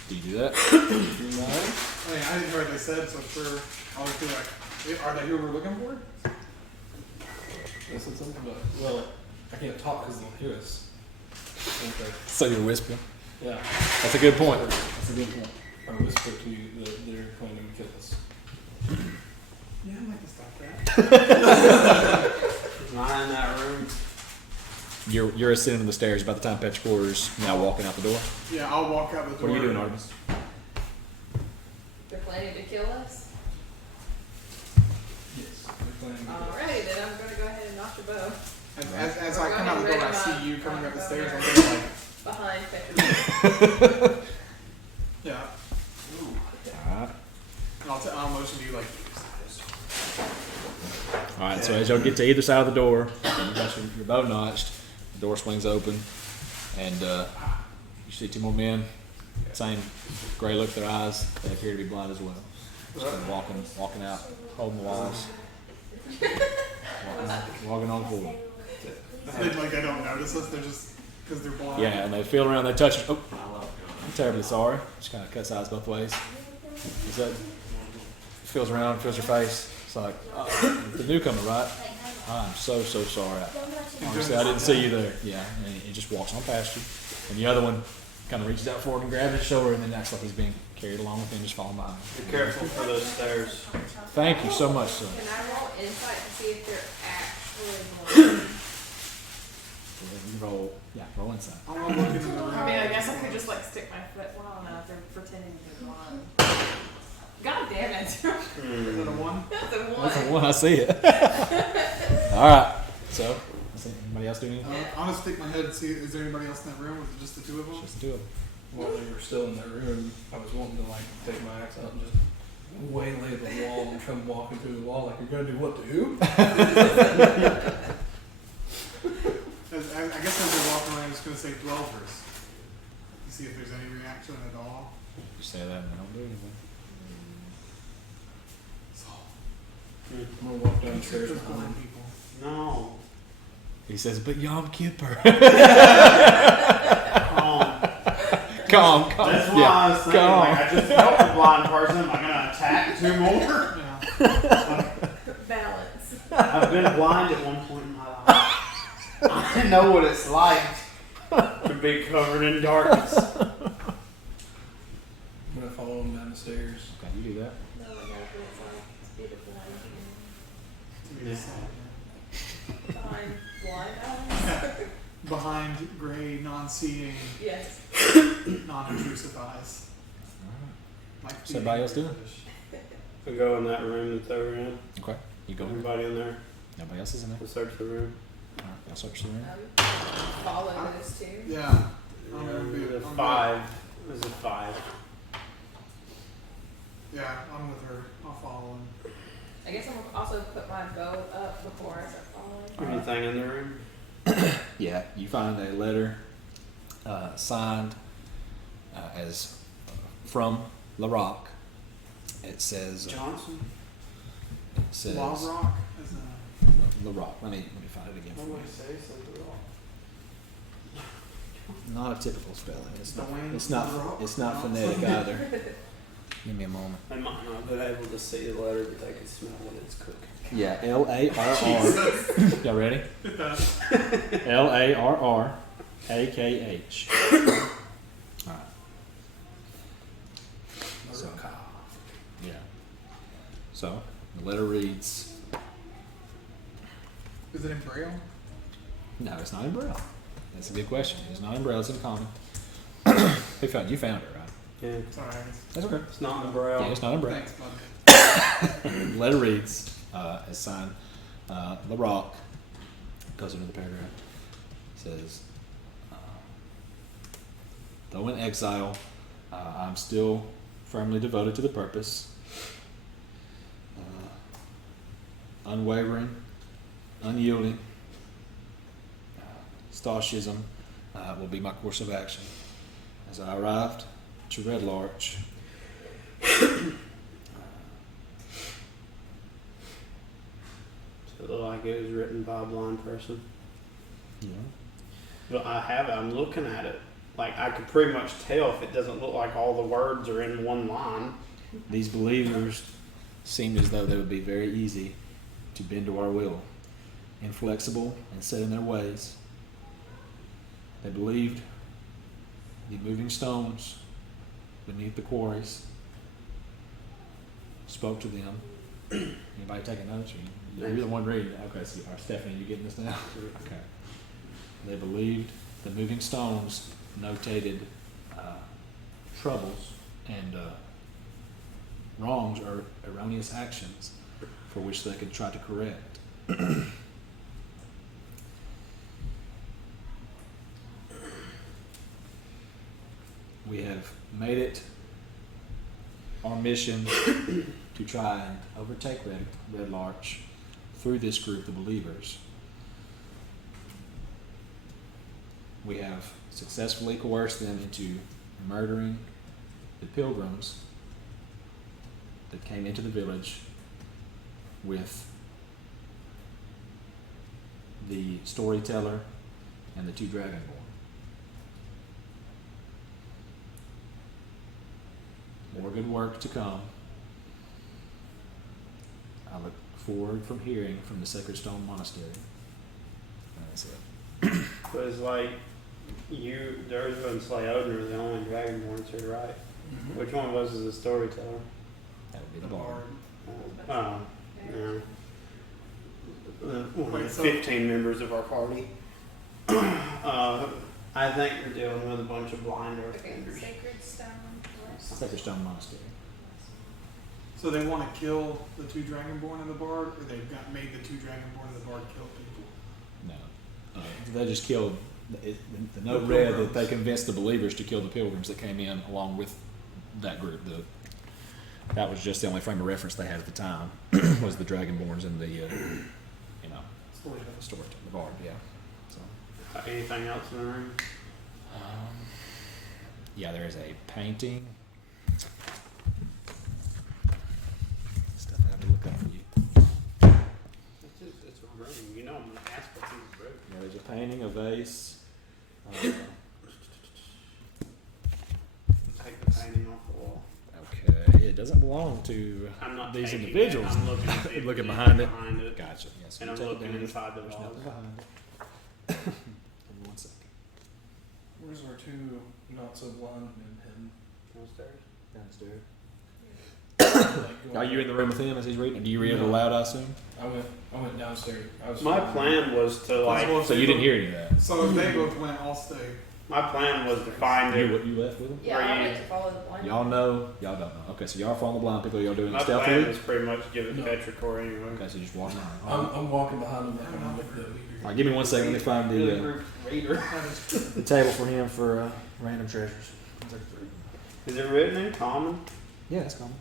Do you do that? I mean, I didn't hear what they said, so sure, I'll just be like, are they who we're looking for? They said something about, well, I can't talk because they'll hear us. Okay. So you're whispering? Yeah. That's a good point. That's a good point. I whispered to you that they're planning to kill us. Yeah, I'd like to stop that. Is mine in that room? You're ascending the stairs by the time Petricor's now walking out the door. Yeah, I'll walk out the door. What are you doing, Artemis? They're planning to kill us? Yes. They're planning to kill us. Alrighty, then I'm gonna go ahead and knock your bow. As We're I come going out the door, I ready see you up. coming up the Go stairs. there. I'm gonna like, Behind Petra. yeah. Alright. And I'll motion to you like. Alright, so as y'all get to either side of the door, and you got your bow notched, the door swings open, and you see two more men, same gray look to their eyes. They appear to be blind as well. Just kind of walking out, holding the walls. Walking on the floor. Like they don't notice us. They're just because they're blind. Yeah, and they feel around, they touch it. Oh, I'm terribly sorry. Just kind of cuts eyes both ways. Is that feels around, feels your face. It's like the newcomer, right? I'm so sorry. Honestly, I didn't see you there. Yeah, and he just walks on past you, and the other one kind of reaches out forward and grabs his shoulder, and then acts like he's being carried along with him, just following behind. Be careful for those stairs. Thank you so much, sir. Can I roll insight to see if they're actually blind? Roll inside. I want to look into the room. I mean, I guess I could just like stick my foot. Well, I don't know if they're pretending to be blind. God damn it. Is that a one? That's a one. That's the one, I see it. All right. So, anybody else do anything? I'll just stick my head and see. Is there anybody else in that room? Or is it just the two of them? Just do it. While they were still in that room, I was wanting to like take my axe out and just waylay the wall and come walking through the wall like you're gonna do what to who? I guess as they're walking around, I'm just going to say dwellers. To see if there's any reaction at all. You say that and they don't do anything. So, I'm gonna walk downstairs there's behind blind them. people. No. He says, but Yom Kippur. Calm. Calm. That's why I was thinking, like, I just helped a blind person. Am I going to attack two more? Yeah. Balance. I've been blind at one point in my life. I know what it's like to be covered in darkness. I'm gonna follow them down the stairs. Okay, you do that. No, I got what it's like to be the blind. Yeah. Behind blind eyes? Behind gray, non-seeing, Yes. non-intrusive eyes. Like What's everybody else doing? We go in that room that they were in. Okay. You go. Everybody in there. Nobody else is in there? We'll search the room. All right. I'll search the room. Follow those two. Yeah. I'm gonna be. The I'm 5 is a 5. Yeah, I'm with her. I'll follow him. I guess I'm gonna also put my bow up before I start following. Anything in the room? Yeah, you find a letter signed as from Lorren. It says. Johnson? It says. Law Rock. Lorren. Let me find it again for you. say something wrong. Not a typical spelling. It's not. Dwayne It's not. Lorren? It's not phonetic either. Give me a moment. They might not be able to see the letter, but they can smell when it's cooking. Yeah, Larrr. Y'all ready? Larrakh. Alright. So, yeah. So, the letter reads. Is it in Braille? No, it's not in Braille. That's a good question. It's not in Braille, it's in common. You found it, right? Yeah. Sorry. That's okay. It's not in Braille. Yeah, it's not in Braille. Thanks, bud. The letter reads, as signed, Lorren, goes into the paragraph, says, though in exile, I'm still firmly devoted to the purpose, unwavering, unyielding, stoicism will be my course of action. As I arrived to Red Larch, It looked like it was written by a blind person. yeah. But I have it. I'm looking at it. Like, I could pretty much tell if it doesn't look like all the words are in one line. These believers seemed as though they would be very easy to bend to our will, inflexible and set in their ways. They believed the moving stones beneath the quarries, spoke to them. Anybody taking notes? Or you're the one reading it. Okay, so Stephanie, you getting this now? Okay. They believed the moving stones notated troubles and wrongs or erroneous actions for which they could try to correct. We have made it our mission to try and overtake Red Larch through this group of believers. We have successfully coerced them into murdering the pilgrims that came into the village with the storyteller and the two dragonborn. More good work to come. I look forward from hearing from the Sacred Stone Monastery. That's it. So it's like there's been Slayoden are the only dragonborns here, right? Mm-hmm. Which one was the storyteller? That would be the bard. Oh, yeah. One of Wait, the so- 15 members of our party. I think we're dealing with a bunch of blind Okay, earthbenders. sacred stone. What? Sacred Stone Monastery. So they want to kill the two dragonborn and the bard, or they've made the two dragonborn and the bard kill people? No. They just killed. The note The read that pilgrims. they convinced the believers to kill the pilgrims that came in along with that group. That was just the only frame of reference they had at the time was the dragonborns and the story, the bard. Yeah. So. Anything else in the room? Yeah, there is a painting. Stuff I have to look up for you. It's a room. You know I'm going to ask what's in the room. Yeah, there's a painting, a vase. Take the painting off the wall. Okay, it doesn't belong to I'm not these taking individuals. It. I'm looking at the Looking behind it. Behind it. Gotcha. Yes. And you I'm take it looking down. inside the There's vase. nothing behind it. Give me 1 second. Where's our two not so blind men hidden? Downstairs. Downstairs. Like, going Are you in the room with him as he's reading? Do you read it No. aloud, I assume? I went downstairs. I was My plan was to like. Well, So you didn't hear any of that? So if they both went, I'll stay. My plan was to find You, it. you left with him? Yeah, Are I you- went to follow the blind. Y'all know? Y'all don't know. Okay, so y'all are following the blind people. Y'all doing My it plan stealthily? was pretty much give it No. petrichor anyway. Okay, so you just walking around. I'm walking behind him behind the All right, give me 1 second. Let me find the Reader. table for him for random treasures. Is it written in common? Yeah, that's common.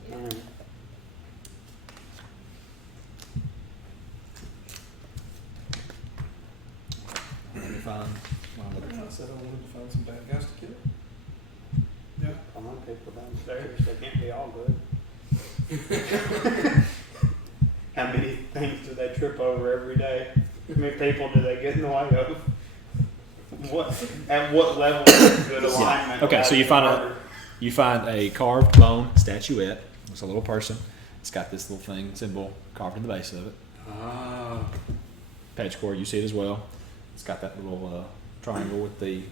Let me find what I'm looking I said I wanted to find some bad guys to kill. Yeah. Common people downstairs. They can't be all good. How many things do they trip over every day? How many people do they get in the way of? At what level is good alignment? Okay, so you find harder? You find a carved bone statuette. It's a little person. It's got this little thing, symbol, carved in the base of it. Ah. Petrichor, you see it as well. It's got that little triangle with the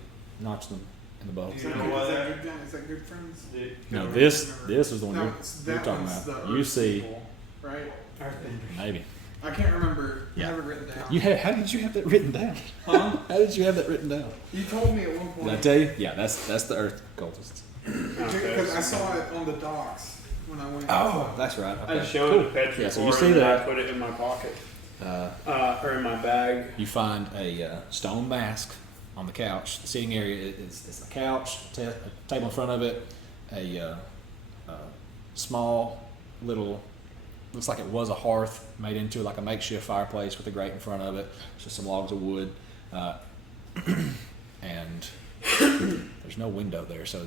notch in the bow. Is You that, know good, what is, that that- good, guy? Is that good friends? No, this is the one No, you're that talking one's about. the You Earth see, Right? maybe. I can't remember. Yeah. I have it written down. How did you have that written down? Huh? How did you have that written down? You told me at one Did I point. tell you? Yeah, that's the Earth cultists. Because I saw it on the docks when I went. Oh, that's right. I Okay, showed cool. the petrichor Yeah, so you see and then I that. put it in my pocket. Uh, Or in my bag. You find a stone mask on the couch. The sitting area is a couch, a table in front of it, a small little, looks like it was a hearth made into like a makeshift fireplace with a grate in front of it. Just some logs of wood, and there's no window there, so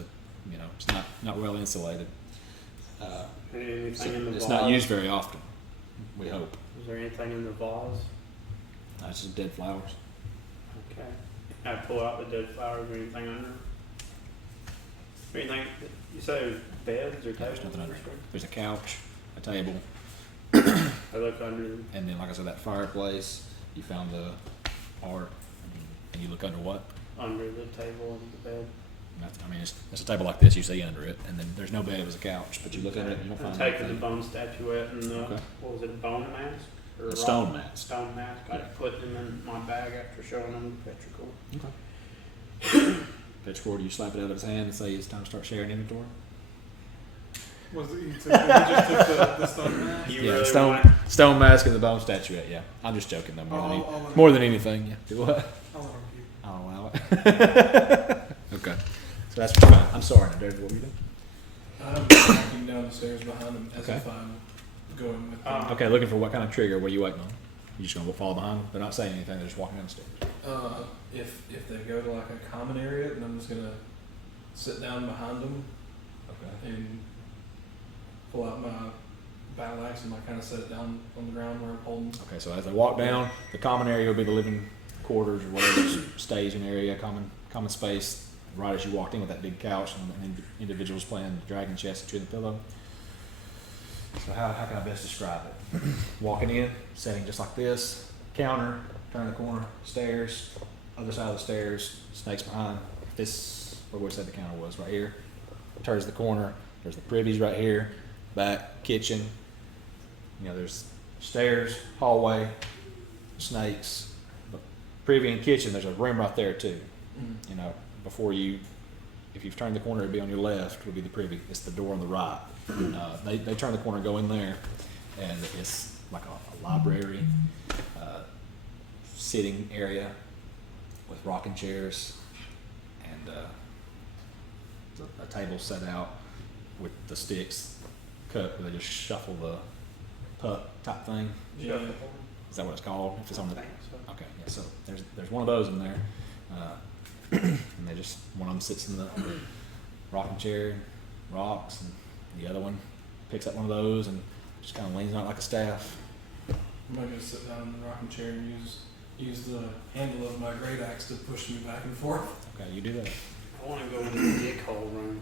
it's not well insulated. Anything in the It's vase? not used very often. We hope. Is there anything in the vase? It's just dead flowers. Okay. I pull out the dead flowers or anything under them? Anything? You say there's beds or Yeah, tables? there's nothing under. There's a couch, a table, I look under them. and then, like I said, that fireplace. You found the art, and you look under what? Under the table and the bed. I mean, it's a table like this. You see under it, and then there's no bed. It was a couch. But you look at it, and you don't I'm find taking the anything. bone statuette and Okay. what was it, a bone mask? Or A stone rock- mask. Stone mask. I put them in my bag after showing them the petrichor. Okay. Petrichor, you slap it out of his hand and say it's time to start sharing inventory. Was it, he just took the stone mask? You Yeah, really stone want- stone mask and the bone statuette. Yeah, I'm just joking though. More than anything. Yeah. Do what? I'll let him keep. I'll allow it. Okay. So that's fine. I'm sorry, now, David. What were you doing? I'm walking down the stairs behind him as Okay. if I'm going with them. Okay, looking for what kind of trigger? What are you waiting on? You just gonna follow behind them? They're not saying anything. They're just walking down the stairs. If they go to like a common area, then I'm just gonna sit down behind them Okay. and pull out my battle axe and like kind of set it down on the ground where I'm holding. Okay. So as they walk down, the common area will be the living quarters or whatever staging area, common space. Right as you walked in with that big couch and individuals playing the dragon chess and chewing the pillow. So how can I best describe it? Walking in, setting just like this, counter, turn the corner, stairs, other side of the stairs, snakes behind. This, where we said the counter was, right here. Turns the corner, there's the privies right here, back, kitchen. You know, there's stairs, hallway, snakes. But privy and kitchen, there's a room right there too. You know, before you, if you've turned the corner, it'd be on your left, would be the privy. It's the door on the right. They turn the corner, go in there, and it's like a library, sitting area with rocking chairs and a table set out with the sticks cut where they just shuffle the puck type thing. Yeah. Is that what it's called? If it's on the I think so. Okay, yeah. So there's one of those in there, and they just one of them sits in the rocking chair, and rocks, and the other one picks up one of those and just kind of leans on it like a staff. I'm not gonna sit down in the rocking chair and use the handle of my great axe to push me back and forth. Okay, you do that. I want to go into the dig hole room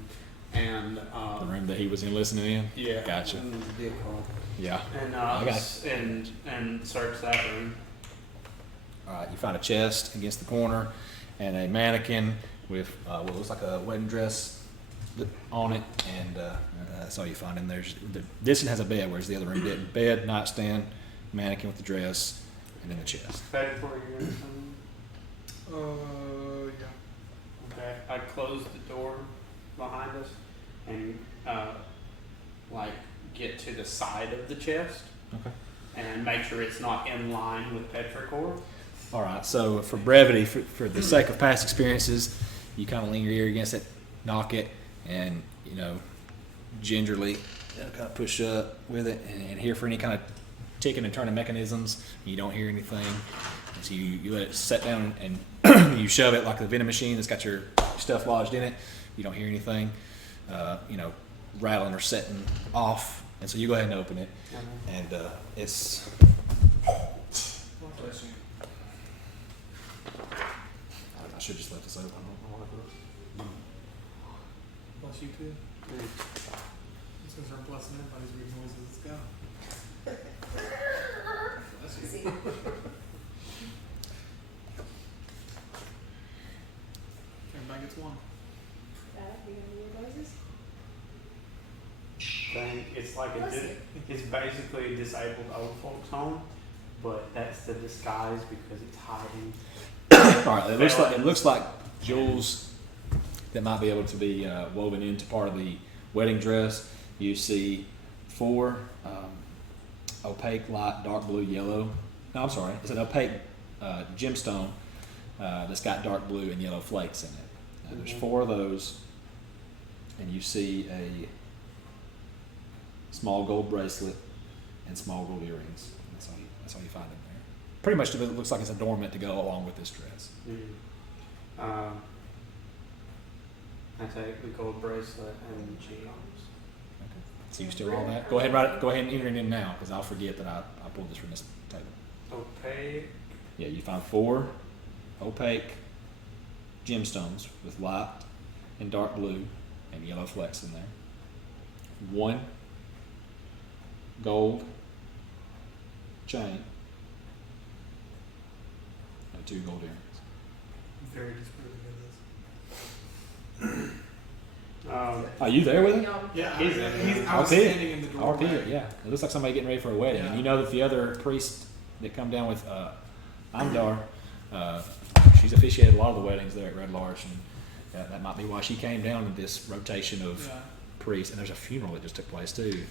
and The room that he was in listening in. yeah, Gotcha. in the dig hole Yeah. and I got and search that room. All right, you find a chest against the corner and a mannequin with what looks like a wedding dress on it, and that's all you find in there. This one has a bed, whereas the other room didn't. Bed, nightstand, mannequin with the dress, and then the chest. Bed for you or something. Yeah. Okay, I close the door behind us and like get to the side of the chest Okay. and make sure it's not in line with petrichor. All right, so for brevity, for the sake of past experiences, you kind of lean your ear against it, knock it, and, you know, gingerly kind of push up with it and hear for any kind of ticking and turning mechanisms. You don't hear anything. And so you let it set down and you shove it like a vending machine that's got your stuff lodged in it. You don't hear anything, you know, rattling or setting off. And so you go ahead and open it. And it's... Bless you. I should just let this open. I don't know what I put. Bless you too. This is our blessing everybody's reading noises. Let's go. Bless you. Everybody gets one. You gonna do your noises? Thing. It's like it's basically a disabled old folks home, but that's the disguise because it's hiding. All right, it looks like jewels that might be able to be woven into part of the wedding dress. You see 4 opaque, light, dark blue, yellow. No, I'm sorry, it's an opaque gemstone that's got dark blue and yellow flakes in it. And there's 4 of those, and you see a small gold bracelet and small gold earrings. That's all you find in there. Pretty much it looks like it's adornment to go along with this dress. I take the gold bracelet and the gems. Okay. So you still all that? Go ahead and enter it in now, because I'll forget that I pulled this from this table. Opaque. Yeah, you find 4 opaque gemstones with light and dark blue and yellow flecks in there. 1 gold chain and 2 gold earrings. Very disapproving of this. Are you there with him? Yeah, He's I was RP. standing in the doorway. RP, yeah. It looks like somebody getting ready for a wedding. Yeah. And you know that the other priest that come down with Amdar, she's officiated a lot of the weddings there at Red Larch, and that might be why she came down in this rotation of Yeah. priests. And there's a funeral that just took place too.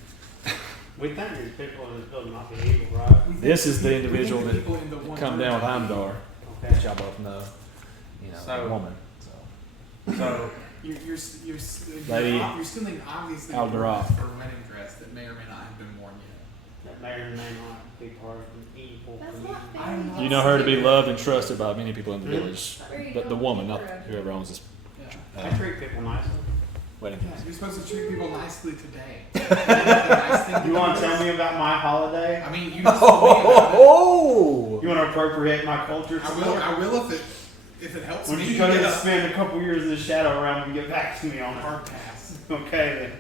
We think these people in this building might be evil, right? We think- This is the we individual think that people in the one come down with room. Amdar, Okay. which y'all both know. You know, So- a woman. So. So, You're Lady stealing obviously Alderoth. for a wedding dress that may or may not have been worn yet. that may or may not be part of an evil That's community. not I'm fair. not You know her to be loved and trusted by many people in the village. Where are you But the going woman, with not her? whoever owns this Yeah. I treat people nicely. wedding. Yeah, you're supposed to treat people nicely today. Nice thing You want to do tell is- me about my holiday? I mean, you just told me about it. Oh! You want to appropriate my culture? I will if it helps When me. you go to Yeah. spend a couple years in the shadow realm and get back to me on it. Hard pass. Okay then.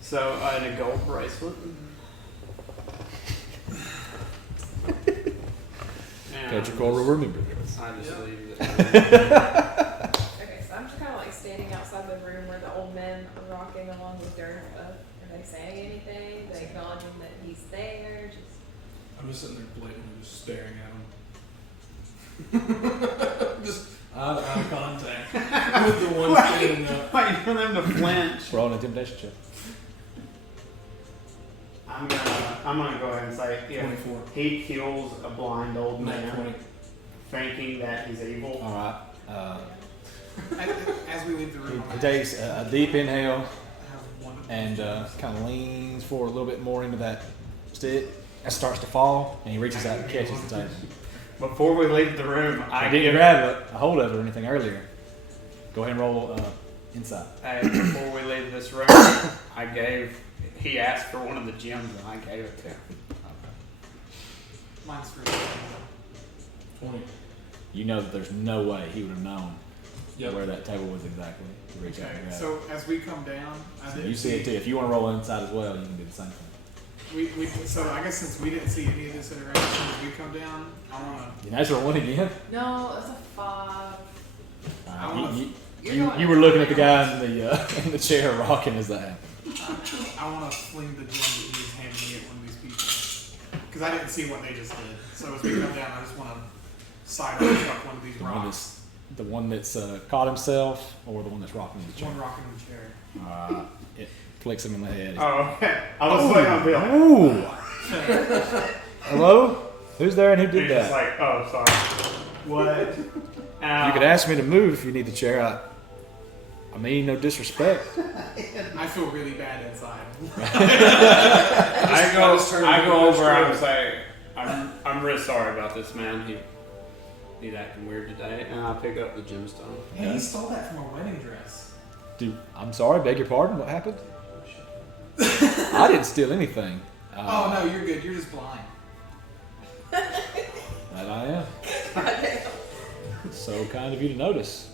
So I had a gold bracelet. And Petrichor will remember this. I just Yeah. leave it. Okay, so I'm just kind of like standing outside the room where the old men are rocking along with dirt and stuff. Are they saying anything? Are they acknowledging that he's there? Just I'm just sitting there blatantly just staring at him. Just eye contact with the one standing up. Waiting for them to flinch. Roll an intimidation check. I'm gonna go ahead and say if 24. he kills a blind old Nat man 20. thinking that he's evil. All right. As we leave the room, He takes a deep inhale I have one. and kind of leans forward a little bit more into that stick. It starts to fall, and he reaches out and catches the table. Before we leave the room, I I didn't give grab a hold of it or anything earlier. Go ahead and roll inside. before we leave this room, he asked for one of the gems and I gave it to him. Mine's for 20. You know that there's no way he would have known Yep. where that table was exactly to reach out Okay, and grab so as we come down, I it. didn't You see it too. If you want to roll inside as well, you can do the same thing. So I guess since we didn't see any of this interaction, as we come down, I wanna. You natural one again. no, it's a 5. You were looking at the guy in the chair rocking as that happened. I want to fling the gem that he was handing me at one of these people. Because I didn't see what they just did. So as we come down, I just want to side chuck one of these rocks. The one that's caught himself, or the one that's rocking the chair. One rocking the chair. It flicks him in the head. Oh, okay. I was waiting on Bill. Ooh. Hello? Who's there and who did He's just that? like, oh, sorry. What? You could ask me to move if you need the chair. I mean, no disrespect. I feel really bad inside. I go over straight. and say, I'm really sorry about this, man. He's acting weird today, and I pick up the gemstone. Hey, he stole that from a wedding dress. Dude, I'm sorry. Beg your pardon. What happened? I didn't steal anything. Oh no, you're good. You're just blind. That I am. So kind of you to notice.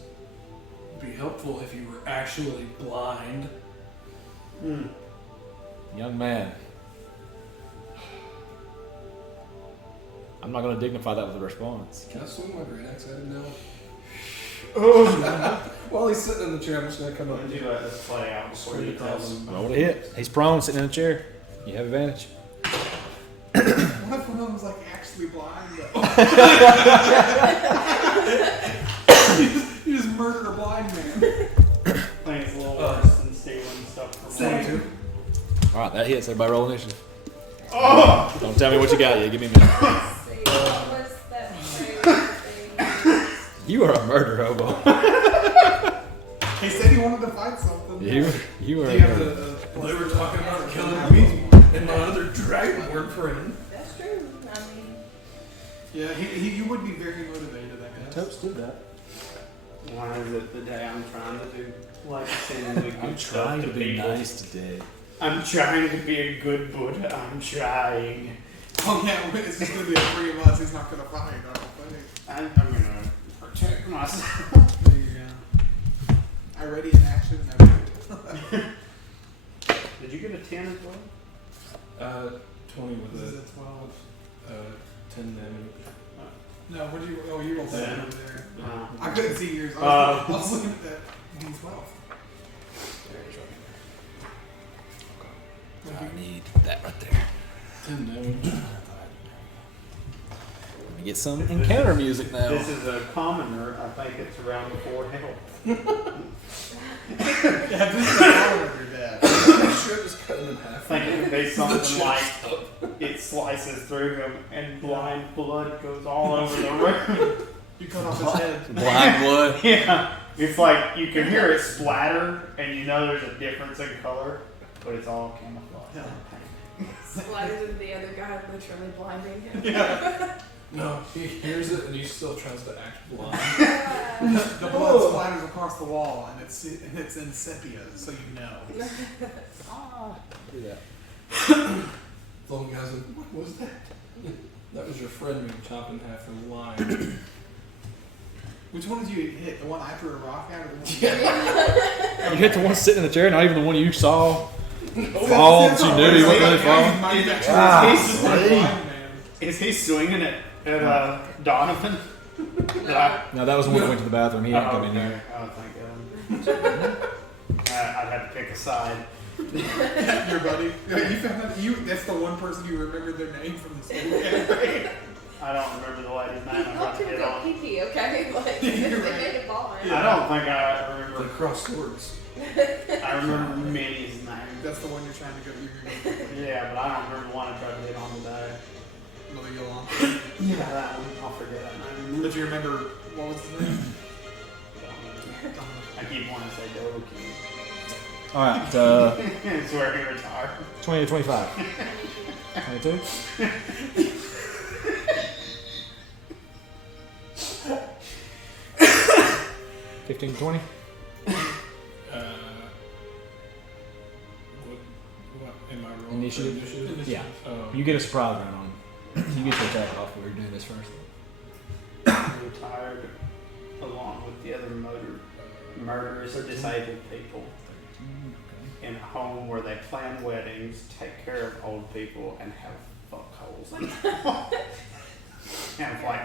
It'd be helpful if you were actually blind. Young man. I'm not going to dignify that with a response. Can I swing my great axe at him now? Oh! While he's sitting in the chair, I'm just gonna come up Would and you let this play out before Straight you tell across. them? Roll to hit. He's prone, sitting in a chair. You have advantage. What if one of them was like actually blind? you just murdered a blind man. I think it's a little worse than stealing stuff from Same. All right, that hits. Everybody roll initiative. Oh! Don't tell me what you got yet. Give me a minute. Let's see, what was that thing? You are a murder hobo. He said he wanted to fight something. You are do you a have murder. they were talking about killing me and my other dragonborn friend. That's true. I mean, Yeah, you would be very motivated, I guess. Totes did that. Why is it the day I'm trying to do like seemingly good I'm stuff trying to be people? nice today. I'm trying to be a good Buddha. I'm trying. Oh yeah, it's just gonna be a 3 of us. He's not gonna fight. I don't think. I'm gonna protect myself. There you go. I ready in action. No. Did you get a 10 as well? 20 with This is a a 12. 10 damage. No, what did you? Oh, you rolled 7 over there. No. I couldn't see yours. I was looking at that He's 12. There it is right there. I need that right there. 10 damage. Let me get some encounter music now. This is a commoner. I think it's around 4 health. Yeah, this is all of your dad. Sure, just cut him in half. I think it would be something like it slices through him and blind blood goes all over the room. You cut off his head. Blind blood. Yeah, it's like you can hear it splatter, and you know there's a difference in color, but it's all camouflage. Yeah. Splatters into the other guy, literally blinding him. Yeah. No, he hears it and he still tries to act blind. The blood splatters across the wall, and it's in sepia, so you know. Do that. The little guy's like, what was that? That was your friend being chopped in half for lying. Which one did you hit? The one I threw a rock at, or the one? You hit the one sitting in the chair, not even the one you saw fall, that you knew he wasn't really falling. Is he swinging at Donovan? No, that was the one that went to the bathroom. He didn't come in here. Oh, thank God. I'd have to pick a side. Your buddy? Yeah, you found out that's the one person you remembered their name from the school cafe. I don't remember the lady's name. I'm Y'all about to two get go on. pee-pee, okay? Like, they You're made right. it bond. I don't think I They remember. cross swords. I remember Minnie's name. That's the one you're trying to go. You're gonna go Yeah, but I don't remember the one I tried to get on today. another go on. Yeah, that one. I'll forget that name. But you remember what was his name? I keep wanting to say Doki. All right, It's where he retired. 20 to 25. 22. 15 to 20. What am I rolling? Initiative? Yeah. Oh. You get a surprise round on. You get to attack off. We're doing this first. He retired along with the other murderers or disabled people in a home where they plan weddings, take care of old people, and have fuck holes in them. And it's like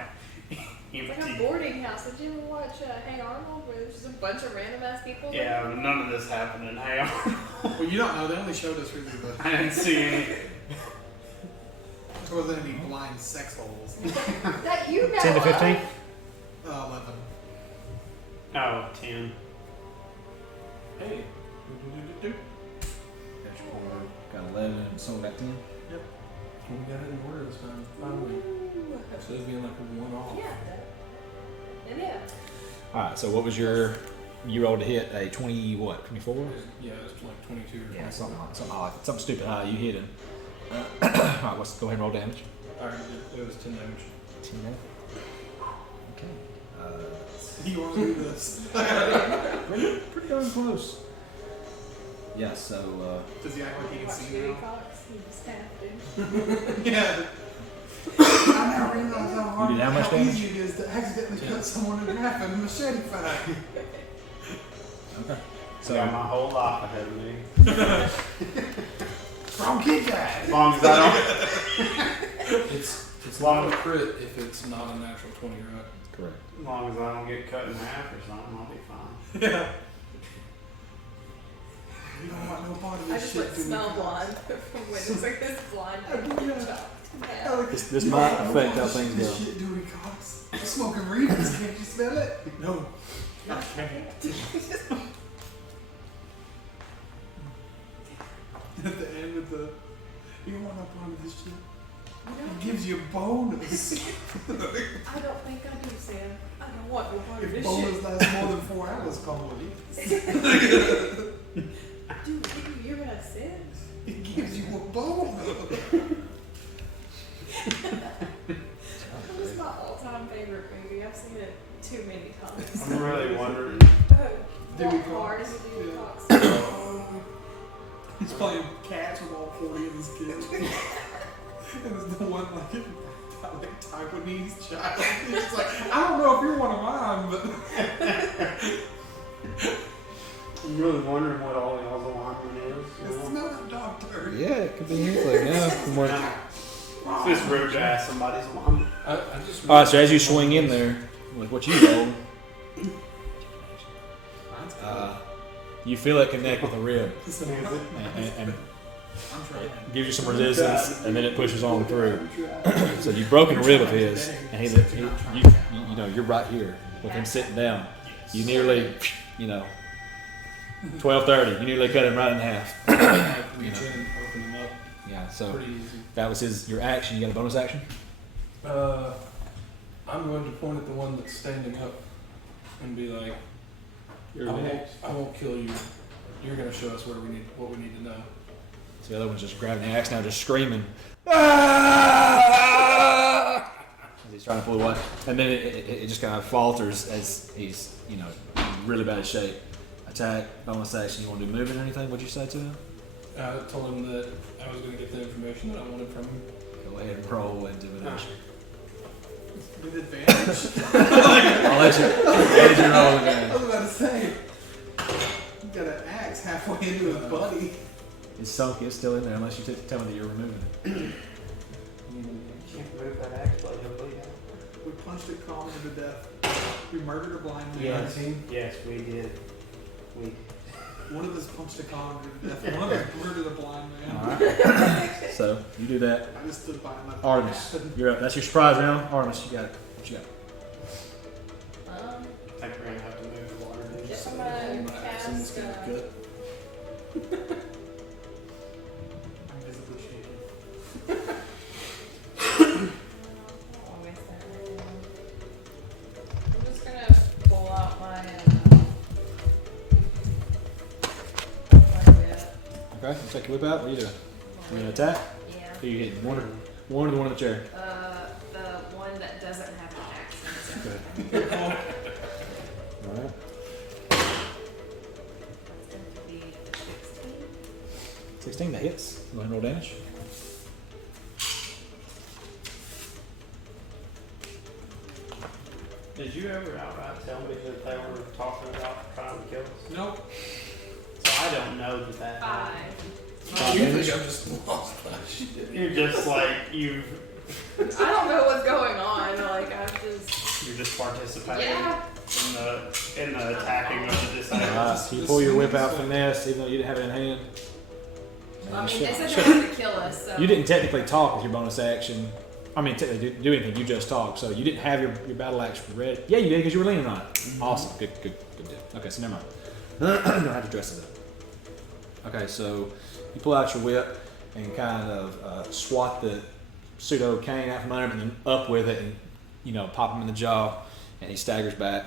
It's like a boarding house. Did you ever watch Hey Arnold, where there's just a bunch of random ass people? yeah, none of this happened in Hale. Well, you don't know. They only showed us really the. I didn't see any. There wasn't any blind sex holes. That you know 10 to 15. 11. Oh, 10. Hey. Got 11 and someone got 10. We got it in order this time. Finally. So it's being like a one-off. Yeah. And yeah. All right. So what was your? You rolled to hit a 20. What? 24. Yeah, it's like 22 or Yeah, 24. something stupid high. You hit him. All right. Let's go ahead and roll damage. Alright, it was 10 damage. 10 damage. Okay. You want to do this? Pretty darn close. Yeah. So. Does he act like he can Watch see Judy now? Cox. He just tapped in. Yeah. I now realize how You did how much damage? easy it is to accidentally cut someone in half in a machete fight. Okay. So I got my whole life ahead of me. From kick guy. As long as I don't. It's not a crit if it's not a natural 20, right? Correct. As long as I don't get cut in half or something, I'll be fine. Yeah. You don't want no part of I this just shit. like do we? smell blind from windows like this blind. I Yeah. like This might affect how things this go. shit, Dewey Cox. You're smoking Reeves, can't you smell it? No. I can't. At the end with the, you don't want no part of this shit. It gives you a bonus. I don't think I do, Sam. I don't want no part of If this bonus shit. lasts more than 4 hours, call it. Dude, did you hear what I said? It gives you a bonus. That was my all-time favorite movie. I've seen it too many times. I'm really wondering. Dewey Walk hard Cox. as a Dewey Cox. He's playing catch with all 40 of his kids. And it's the one like Taiwanese child. He's like, I don't know if you're one of mine, but I'm really wondering what all y'all's alignment is. it's not a doctor. Yeah, it could be anything. Yeah. From what- It's just rude to ask somebody's alignment. I just. All right. So as you swing in there, like what you rolled, You feel it connect with the rib, and I'm trying. gives you some resistance, and then it pushes on through. So you've broken a rib of his, and you know, you're right here with him sitting down. You nearly, you know, 12:30. You nearly cut him right in half. Reach in, open them up. Yeah. So Pretty easy. that was your action. You got a bonus action? I'm going to point at the one that's standing up and be like, You're I next. won't kill you. You're going to show us what we need to know. So the other one's just grabbing the axe now, just screaming. As he's trying to pull away. And then it just kind of falters as he's, you know, in really bad shape. Attack, bonus action. You want to do movement or anything? What'd you say to him? I told him that I was going to get the information that I wanted from him. Go ahead and roll intimidation. With advantage. I'll let you roll I advantage. was about to say. You got an axe halfway into his body. It's sunk, it's still in there unless you tell me that you're removing it. Can't move that axe blade, he'll bleed out. We punched it calmly to death. We murdered a blind man. Yes, we did. One of us punched a collar to death. One of us murdered a blind man. Alright. So, you do that. I just stood by and let Artemis, that happen. you're up. That's your surprise round. Artemis, you got it. What you got? I think we're gonna have to move the water. Guess I'm gonna cast, I'm visibly shaking. I'll waste that right now. I'm just gonna pull out my whip. Okay, you take your whip out. What are you doing? You gonna attack? Yeah. Who you hitting? One or the one in the chair? The one that doesn't have an action. Okay. Alright. That's going to be 16. 16, that hits. Go ahead and roll damage. Did you ever outright tell me that they were talking about trying to kill us? Nope. So I don't know that. 5. You think I'm just lost my shit. You're just like I don't know what's going on. Like, you're just participating Yeah. in the attacking of the disabled. So you pull your whip out finesse, even though you didn't have it in hand. I mean, they said Should've- they were going to kill us, so. You didn't technically talk with your bonus action. I mean, technically do anything. You just talked. So you didn't have your battle action ready. Yeah, you did because you were leaning on it. Awesome. Good deal. Okay, so never mind. You don't have to dress it up. Okay, so you pull out your whip and kind of swat the pseudo cane out from under him and then up with it and, you know, pop him in the jaw, and he staggers back,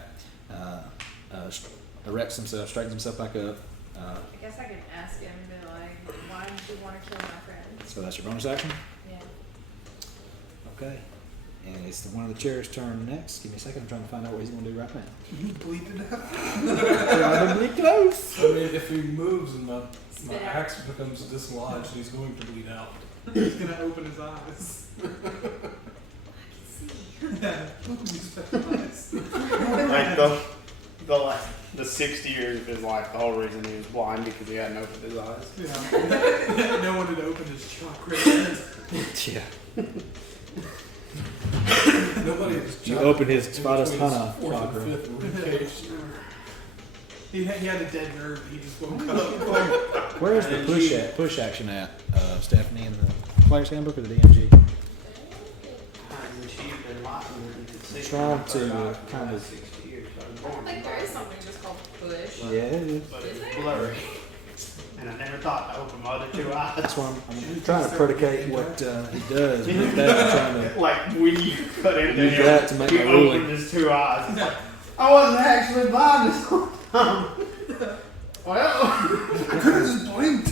erects himself, straightens himself back up. I guess I could ask him, but like, why did you want to kill my friend? So that's your bonus action. Yeah. Okay. And it's the one of the chair's turn next. Give me a second. I'm trying to find out what he's going to do right now. You bleed to death. Probably close. I mean, if he moves and my Spit out. axe becomes dislodged, he's going to bleed out. He's gonna open his eyes. I can see. Yeah. You specialize. Like the 60 years of his life, the whole reason he was blind because he hadn't opened his eyes. Yeah. No one had opened his chakra yet. Yeah. Nobody has You chopped open his in Spadus between his Hana fourth and chakra. fifth ribcage. He had a dead nerve and he just woke up. Where's the push action at, Stephanie, in the player's handbook or the DMG? Trying to kind of. I don't think there is something just called push. Yeah, it is. But Is it's there? blurry. And I never thought to open my other two eyes. That's why I'm trying to predicate what he does. With that, I'm trying to. Like when you cut into Use him, that to make he my ruling. opened his two eyes. It's like, I wasn't actually blind this whole time. Well, I could have just blinked.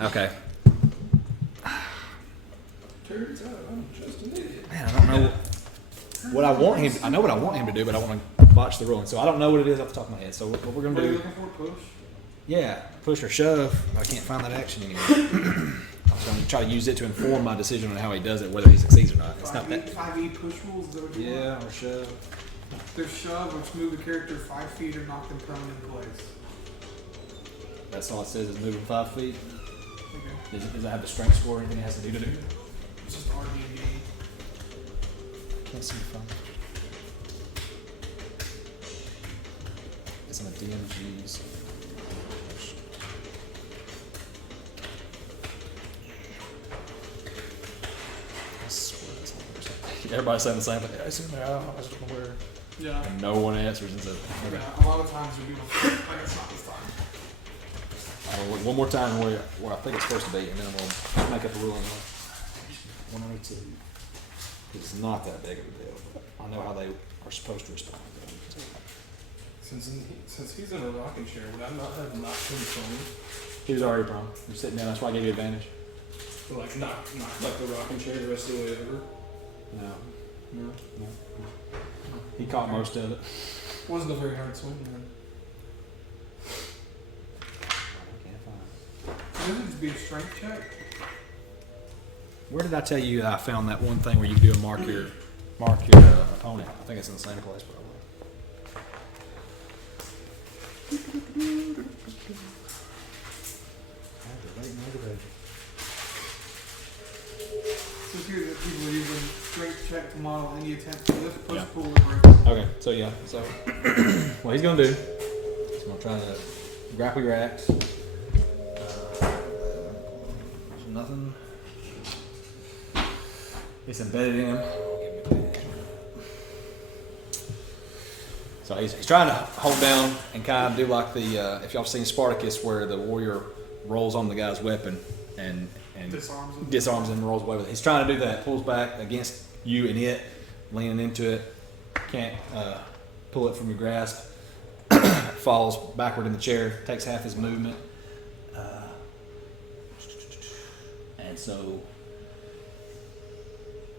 Okay. Turns out I'm just an idiot. Man, I don't know what I want him. I know what I want him to do, but I want to botch the ruling. So I don't know what it is off the top of my head. So what we're gonna What are you do? looking for? Push? Yeah, push or shove. I can't find that action anymore. So I'm gonna try to use it to inform my decision on how he does it, whether he succeeds or not. It's not that. 5e push rules, is that what you want? Yeah, or shove. There's shove, which move the character 5 feet or knock them prone in place. That's all it says is moving 5 feet. Okay. Does it have the strength score or anything it has to do? It's just RD&D. Can't see the phone. DMGs. I swear that's 100%. Everybody's saying the same thing. I assume they're out. I just don't know where. Yeah. And no one answers and says, okay. Yeah, a lot of times we do like it's not this time. One more time where I think it's supposed to be, and then we'll make up a rule on that. 182. It's not that big of a deal, but I know how they are supposed to respond. Since he's in a rocking chair, would I not have knocked him from He was already prone. You're sitting down, that's why I gave you advantage. like knock like the rocking chair the rest of the way over? No. No. He caught most of it. Wasn't a very hard swing, man. Doesn't it be a strength check? Where did I tell you I found that one thing where you do a mark your opponent? I think it's in the same place, probably. So it's here that people are using strength check to model any attempt to lift, push, Yeah. pull, or break. Okay, so yeah, so what he's gonna do, he's gonna try to grapple your axe. There's nothing. It's embedded in him. So he's trying to hold down and kind of do like the if y'all seen Spartacus, where the warrior rolls on the guy's weapon and disarms him and rolls away with it. He's trying to do that. Pulls back against you and it, leaning into it. Can't pull it from your grasp. Falls backward in the chair. Takes half his movement. And so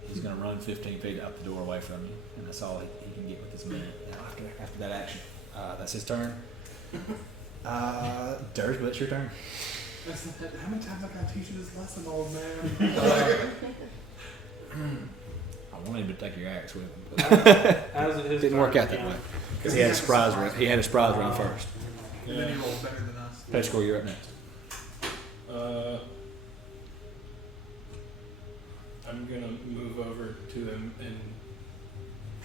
he's going to run 15 feet out the door away from you. And that's all he can get with his minute. Now after that action. That's his turn. Dirge, but it's your turn. How many times I gotta teach you this lesson, old man? I wanted him to take your axe with him, but How's it his didn't work out that way. Because he had a surprise round. He had a surprise round first. And then he rolled better than us. Petrichor, you're up next. I'm gonna move over to him and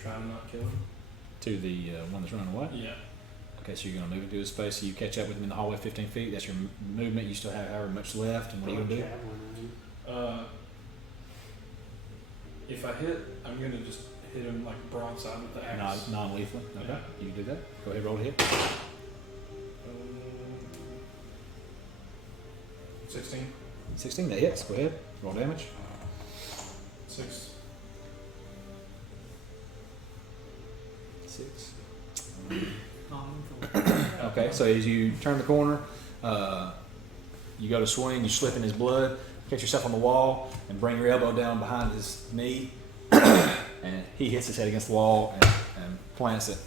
try to not kill him. To the one that's running away? Yeah. Okay, so you're going to move into his space. So you catch up with him in the hallway 15 feet. That's your movement. You still have however much left. And what are you going to do? If I hit, I'm gonna just hit him like broadside with the axe. Non-lethal. Okay, Yeah. you can do that. Go ahead, roll a hit. 16. 16, that hits. Go ahead. Roll damage. 6. 6. Non-lethal. Okay, so as you turn the corner, you go to swing, you slip in his blood, catch yourself on the wall, and bring your elbow down behind his knee, and he hits his head against the wall and plants it,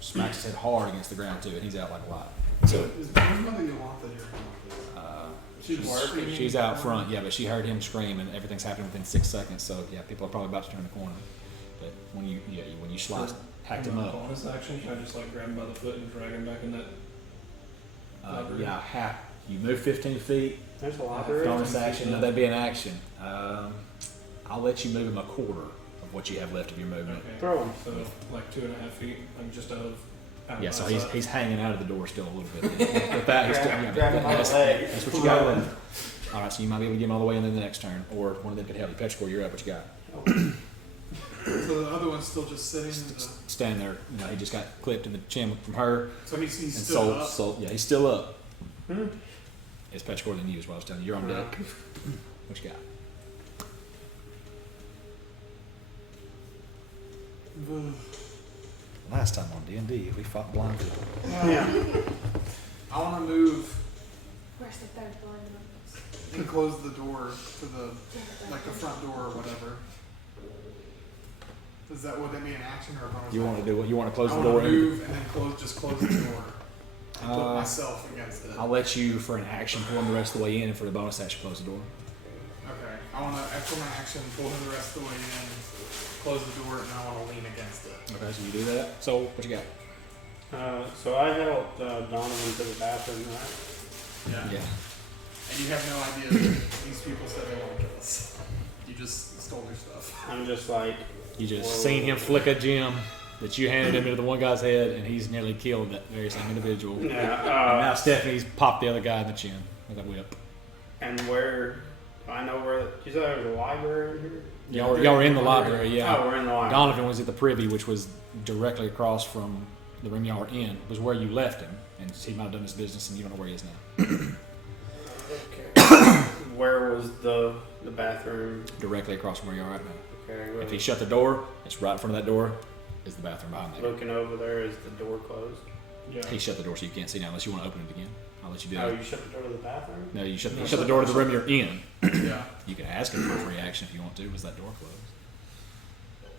smacks his head hard against the ground too, and he's out like a lot. So Is Mother Yolanda here? she's out front, yeah, but she heard him scream, and everything's happening within 6 seconds. So yeah, people are probably about to turn the corner. But when you sliced, hacked him up. Bonus action, can I just like grab him by the foot and drag him back in that? You move 15 feet. There's a library. Bonus action. No, that'd be an action. I'll let you move him a quarter of what you have left of your movement. Okay. Throw him. So like 2.5 feet. I'm just out of Yeah, so my he's sight. he's hanging out of the door still a little bit. With that, he's still, Grab him by the leg. that's what you got left. All right, so you might be able to get him all the way in the next turn, or one of them could help you. Petrichor, you're up. What you got? So the other one's still just sitting in the... Stand there. He just got clipped in the chin from her. So he's And still up? yeah, he's still up. It's Petrichor than you is what I was telling you. You're on deck. What you got? Last time on D&D, we fought blind people. Yeah. I want to move Where's the third blind one? and close the door to the front door or whatever. Would that be an action or a bonus? You want to do what? You want to close I the want door? to move and then close the door. And put myself against it. I'll let you, for an action, pull him the rest of the way in, and for the bonus action, close the door. Okay. I want to, for my action, pull him the rest of the way in, close the door, and I want to lean against it. Okay, so you do that. So, what you got? So I helped Donovan to the bathroom, right? Yeah. And you have no idea that these people said they want to kill us. You just stole their stuff. I'm just like, You just Whoa. seen him flick a gem that you handed him into the one guy's head, and he's nearly killed that very same individual. And Yeah. now Stephanie's popped the other guy in the chin with a whip. And where? I know where. You said there was a library in here. Y'all were in the library, yeah. Oh, we're in the library. Donovan was at the privy, which was directly across from the room y'all were in, was where you left him. And he might have done his business, and you don't know where he is now. Okay. Where was the bathroom? Directly across from where you are right now. Okay. If he shut the door, it's right in front of that door is the bathroom behind there. Looking over there, is the door closed? Yeah. He shut the door so you can't see now unless you want to open it again. I'll let you do Oh, that. you shut the door to the bathroom? No, you shut the door to the room you're in. Yeah. You can ask him for his reaction if you want to. Was that door closed?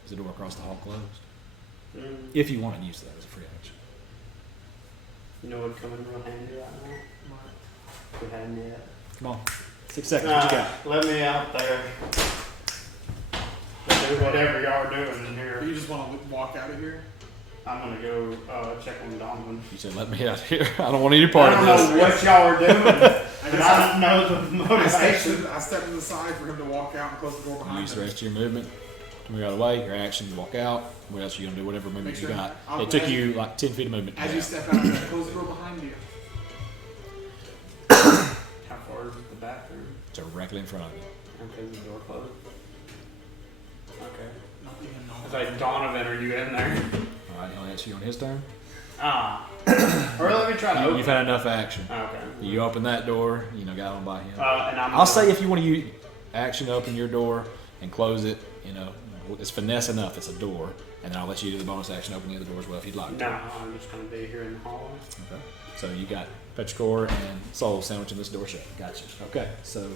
Is the door across the hall closed? Mm. If you want to use that as a free action. You know what'd come in real handy right now? We hadn't yet. Come on. 6 seconds. What you got? Let me out there. Do whatever y'all are doing in here. You just want to walk out of here? I'm gonna go check on Donovan. You said, let me out here. I don't want any part I of don't this. know what y'all are doing, I and I don't know the I motivation. stepped to the side for him to walk out and close the door You behind use the him. rest of your movement to move out of the way. Your action, you walk out. What else are you going to do? Whatever movement Make you sure- got. I'll- It took you like 10 feet of movement. to As get you out. step out, close the door behind you. How far is the bathroom? Directly in front of you. Okay, is the door closed? Okay. Not even know. It's like, Donovan, are you in there? All right, he'll answer you on his turn. Ah. Or let me try to open. You've had enough action. Okay. You open that door, got on by him. And I'll say if you want to use action to open your door and close it, it's finesse enough. It's a door, and then I'll let you do the bonus action to open the other door as well if you'd like to. No, I'm just gonna be here in the hallway. Okay. So you got Petrichor and Soul sandwiching this door shut. Gotcha. Okay. So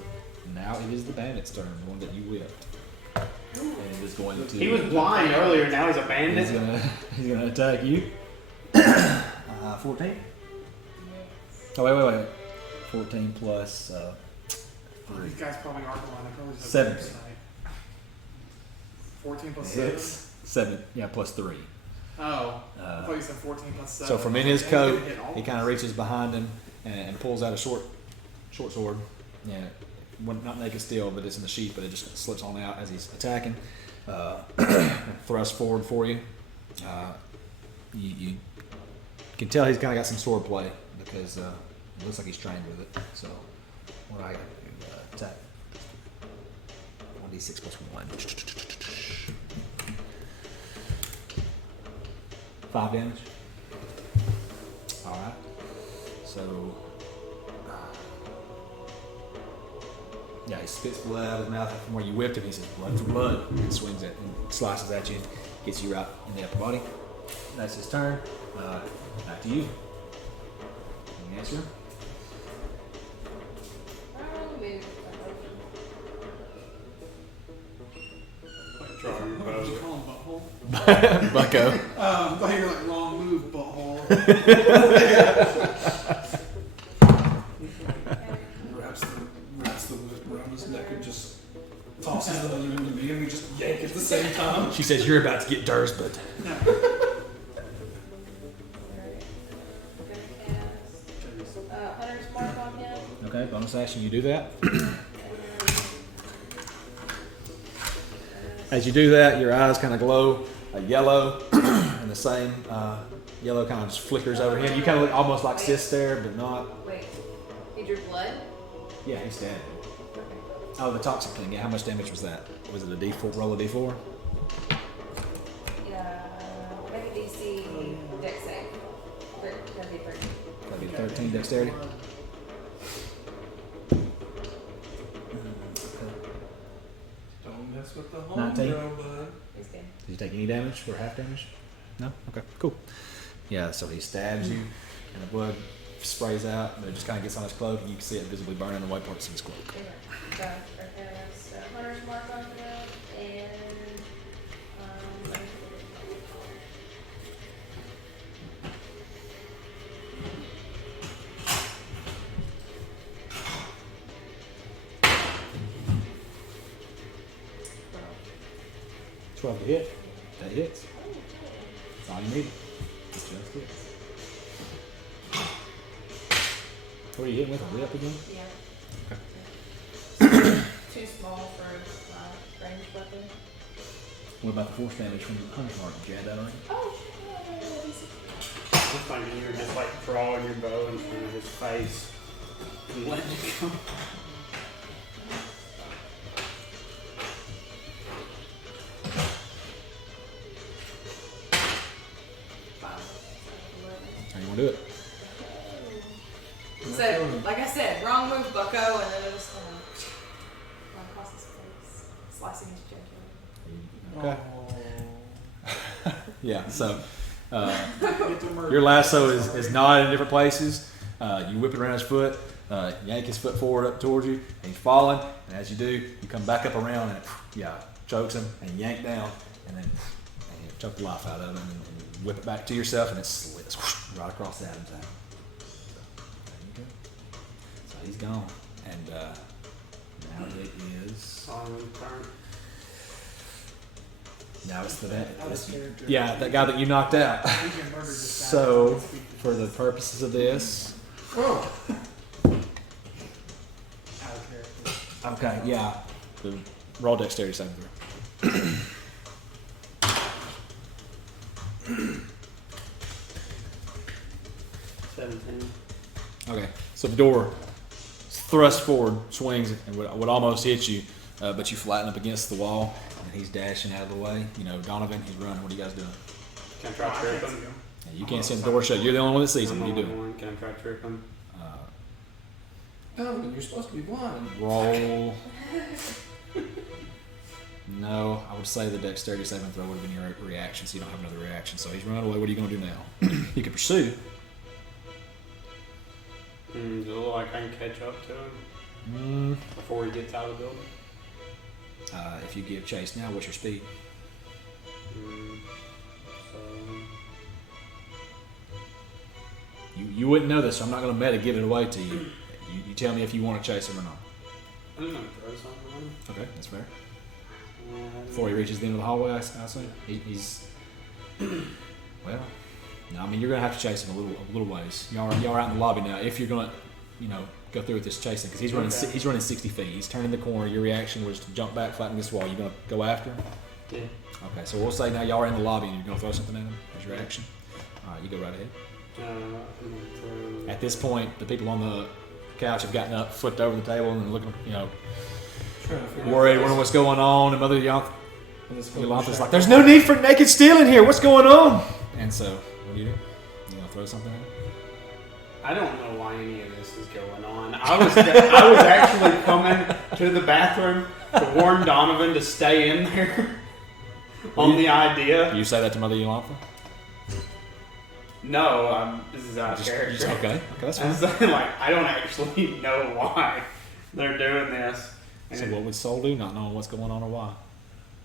now it is the bandit's turn, the one that you whipped. And it is going to. He was blind earlier, now he's a He's bandit. gonna attack you. 14. Oh wait. 14 plus. These guys probably aren't the line. I probably just 17. 14 plus Hits. 7. Yeah, plus 3. Oh. I thought you said 14 plus 7. So from in his Dang, coat, hit all he of kind of us. reaches behind him and pulls out a short sword. Yeah, not naked steel, but it's in the sheath, but it just slips on out as he's attacking. Thrust forward for you. You can tell he's kind of got some sword play because it looks like he's trained with it. So what I got to do, attack. 1d6 plus 1. 5 damage. Alright. So yeah, he spits blood out of his mouth from where you whipped him. He says, blood for blood. And swings it and slices at you and gets you right in the upper body. That's his turn. Back to you. Any answer? Draw your What did you bow. call him, butthole? Bucko. I thought you were like, wrong move, butthole. Wraps the whip around his neck and just tosses the other into me, and we just yank at the same time. She says, you're about to get Dursbud. Hunter's mark on him. Okay, bonus action, you do that. As you do that, your eyes kind of glow a yellow, and the same yellow kind of just flickers over him. You kind of look almost like Sis there, but not. Wait, he drew blood? Yeah, he's dead. Oh, the toxic thing. Yeah, how much damage was that? Was it a D4? Roll a D4? Yeah, make a DC dex save. That'd be 13. That'd be 13 dexterity. Don't mess with the home 19. girl, bud. He's good. Did you take any damage or half damage? No? Okay, cool. Yeah, so he stabs you, and the blood sprays out, but it just kind of gets on his cloak, and you can see it visibly burning the white parts of his cloak. Okay, so hunter's mark on him, and let me put it in. 12 to hit. That hits. That's all you need. It's just hits. What are you hitting with? A whip again? Yeah. Okay. Too small for my ranged weapon. What about the force damage from the hunter's mark? Did you add that on? Oh, was thinking you were just like drawing your bow in front of his face and letting it go. How you want to do it? So, like I said, wrong move, bucko, and then it was run across his face, slicing his jugular. Okay. Yeah. So Get to murder. your lasso is knotted in different places. You whip it around his foot, yank his foot forward up towards you, and he's falling. And as you do, you come back up around and chokes him and yank down, and then you choke the life out of him and whip it back to yourself, and it slits right across Adam's arm. There you go. So he's gone, and now it is. Now it's that guy that you knocked out. We can murder this guy. So, for the purposes of this, Oh, Out of character. okay, yeah, the raw dexterity saving throw. 17. Okay, so the door thrusts forward, swings, and would almost hit you, but you flatten up against the wall, and he's dashing out of the way. You know, Donovan, he's running. What are you guys doing? Can I try to trip him? Yeah, you can't see the door shut. You're the only one that sees him. What are you I'm the doing? only one. Can I try to trip him? no, you're supposed to be blind. Roll. No, I would say the dexterity saving throw would have been your reaction, so you don't have another reaction. So he's running away. What are you going to do now? You can pursue. Does it look like I can catch up to him before he gets out of the building? If you give chase now, what's your speed? So You wouldn't know this, so I'm not going to meta give it away to you. You tell me if you want to chase him or not. I'm gonna throw something at him. Okay, that's fair. Before he reaches the end of the hallway, I assume he's. Well, no, I mean you're gonna have to chase him a little ways. Y'all are out in the lobby now. If you're gonna, go through with this chasing, because he's running 60 feet. He's turning the corner. Your reaction was to jump back, flatten this wall. You gonna go after him? Yeah. Okay, so we'll say now y'all are in the lobby and you're gonna throw something at him as your action. All right, you go right ahead. I'm gonna throw. At this point, the people on the couch have gotten up, flipped over the table, and looking, worried, wondering what's going on. And Mother Yolanta's like, "There's no need for naked steel in here. What's going on?" And so, what do? You gonna throw something at him? I don't know why any of this is going on. I was actually coming to the bathroom to warn Donovan to stay in there on the idea. Do you say that to Mother Yolantha? No, this is out of character. Okay, that's I'm fine. saying, I don't actually know why they're doing this. And So what would Soul do, not knowing what's going on or why?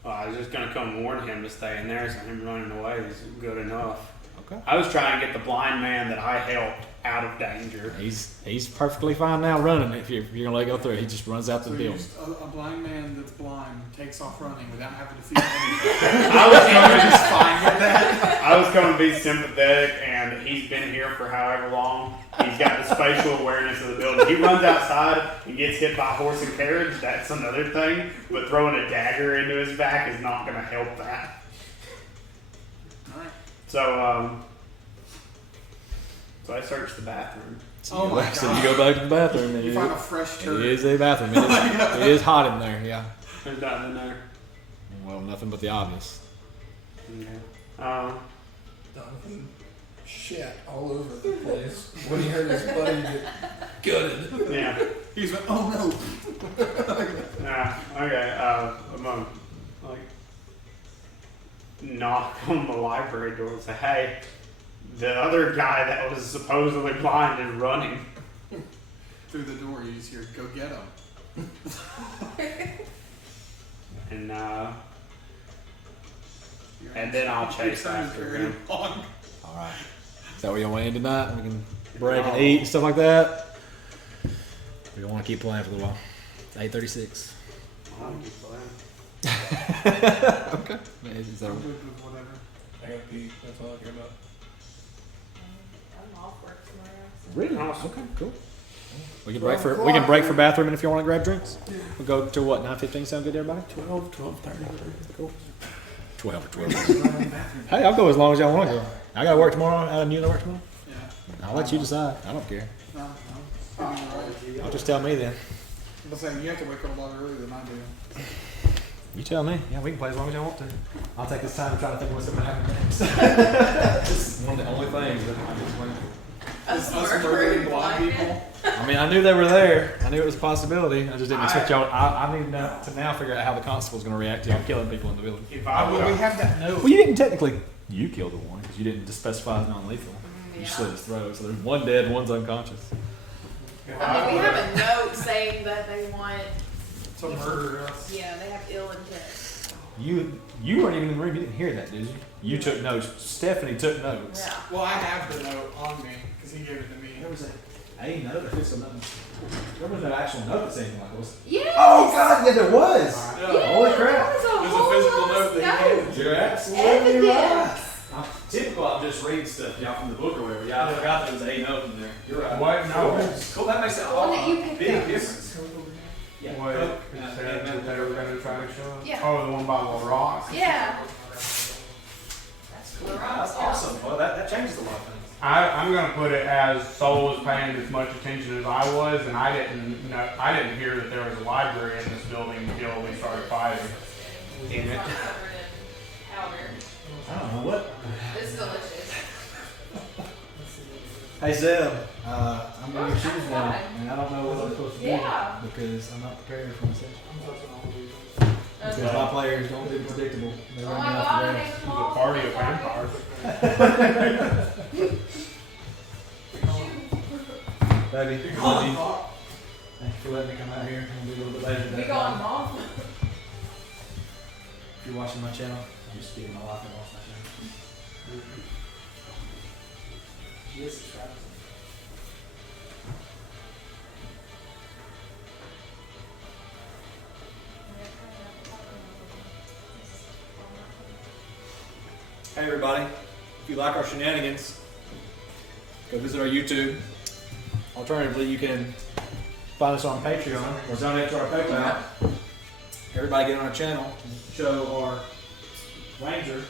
I was just gonna come warn him to stay in there, so him running away is good enough. Okay. I was trying to get the blind man that I helped out of danger. He's perfectly fine now running. If you're gonna let it go through, he just runs out the So building. just a blind man that's blind takes off running without having to see anything. I was going to be sympathetic, and he's been here for however long. He's got the spatial awareness of the building. He runs outside and gets hit by a horse and carriage. That's another thing. But throwing a dagger into his back is not going to help that. Alright. So I searched the bathroom. Oh my So God. you go back to the bathroom. And You find a fresh it turd. is a bathroom. It is hot in there. Yeah. There's nothing in there. Well, nothing but the obvious. Okay. Donovan shit all over the place when he heard his buddy get gutted. Yeah. He's like, oh no. Yeah. Okay. I'm gonna knock on the library door and say, "Hey, the other guy that was supposedly blind is running." Through the door, you just hear, go get him. And then I'll chase after him. All right. Is that where you want to end tonight? We can break and eat and stuff like that. We don't want to keep playing for a little while. It's 8:36. I'll keep playing. Okay. Is that I'm good with whatever. I gotta pee. That's all I care about. I'm off work tomorrow. So. really awesome? Okay, cool. We can break for bathroom, and if you want to grab drinks, we'll go to what 9:15. Sound good to everybody? 12:30. Cool. 12 or 12. Hey, I'll go as long as y'all want to go. I gotta work tomorrow. Adam, you gotta work tomorrow? Yeah. I'll let you decide. I don't care. No, no. Right. I'll just tell me then. I'm saying you have to wake up a lot earlier than I do. You tell me. Yeah, we can play as long as y'all want to. I'll take this time to try to think of what's going to happen next. This is one of the only things that I just went Us Us murdering murdering blind blind people. men. I mean, I knew they were there. I knew it was a possibility. I just didn't expect y'all. I need to now figure out how the constable's going to react to y'all killing people in the village. If I would we have, have that note. Well, you didn't technically. You killed the one because you didn't specify as non-lethal. You Yeah. slit his throat. So there's one dead, one's unconscious. I mean, we have a note saying that they want, To murder us. yeah, they have ill intent. You weren't even in the room. You didn't hear that, did you? You took notes. Stephanie took notes. Yeah. Well, I have the note on me because he gave it to me. There was a note or just nothing. There was no actual note that said anything like this. Yes! Oh God! Yeah, there was. Yeah. Holy crap! There's There's a physical note that he gave. You're absolutely right. Evidence. Typical, I'm just reading stuff y'all from the book or whatever. Yeah, I forgot there was a note in there. You're right. what? No. Cool. That makes it The one that you a picked big up. difference. Yeah. What? It Coke, said that they were going to try to show us? Yeah. Oh, the one by the rocks? Yeah. That's awesome. Well, that changes a lot of things. I'm going to put it as Soul was paying as much attention as I was, and I didn't hear that there was a library in this building until we started fighting. Damn it. Powder. I don't know what. It's delicious. Hey Zeb, I'm going to choose one, God. and I don't know what I'm supposed to do Yeah. because I'm not prepared for myself. Because my players don't do predictable. They Oh run my me off god, the I rails. made It them was all. a party of vampires. Baby, You're love you. gone. Thank you for letting me come out here. I'm going to be a little bit later We today. gone, Mom. If you're watching my channel, I'm just giving my life and lost my channel. She is subscribed. Hey everybody, if you like our shenanigans, go visit our YouTube. Alternatively, you can find us on Patreon or donate to our PayPal. Everybody get on our channel and show our Ranger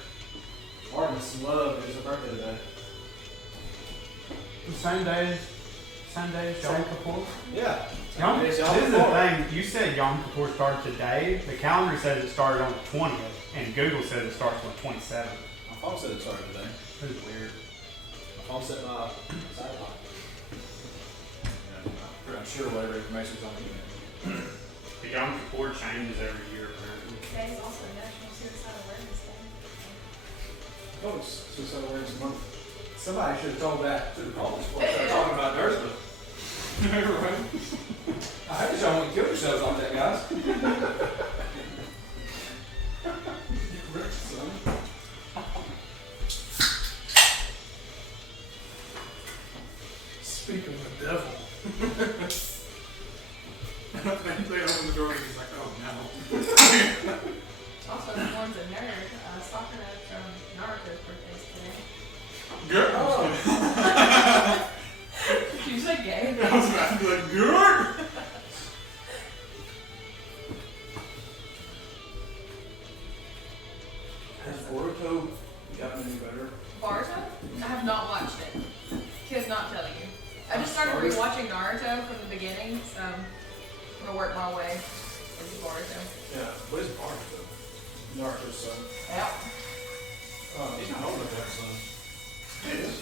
Artemis some love. It is her birthday today. Same day as Yom Kippur? Yeah. Yom, It's this Yom is the Kippur. thing. You said Yom Kippur started today. The calendar says it started on the 20th, and Google says it starts on the 27th. My phone said it started today. That is weird. My phone set my satellite. Yeah, I'm sure whatever information's on the internet. The Yom Kippur changes every year, apparently. Today is also National Suicide Awareness Day. Oh, it's Suicide Awareness Month. Somebody should have told that to the college before they started talking about Thursday. Right. I hope y'all won't kill yourselves like that, guys. Speaking of the devil. They open the door and he's like, oh no. Also, the one's a nerd. Sakura from Naruto's birthday's today. Good. Oh. Did you say gay? I was about to be like, good. Has Boruto gotten any better? Naruto? I have not watched it. Could not tell you. I just started rewatching Naruto from the beginning, so I'm gonna work my way into Naruto. Yeah. What is Boruto? Naruto's son. Yeah. He's not old enough to have a son. He is.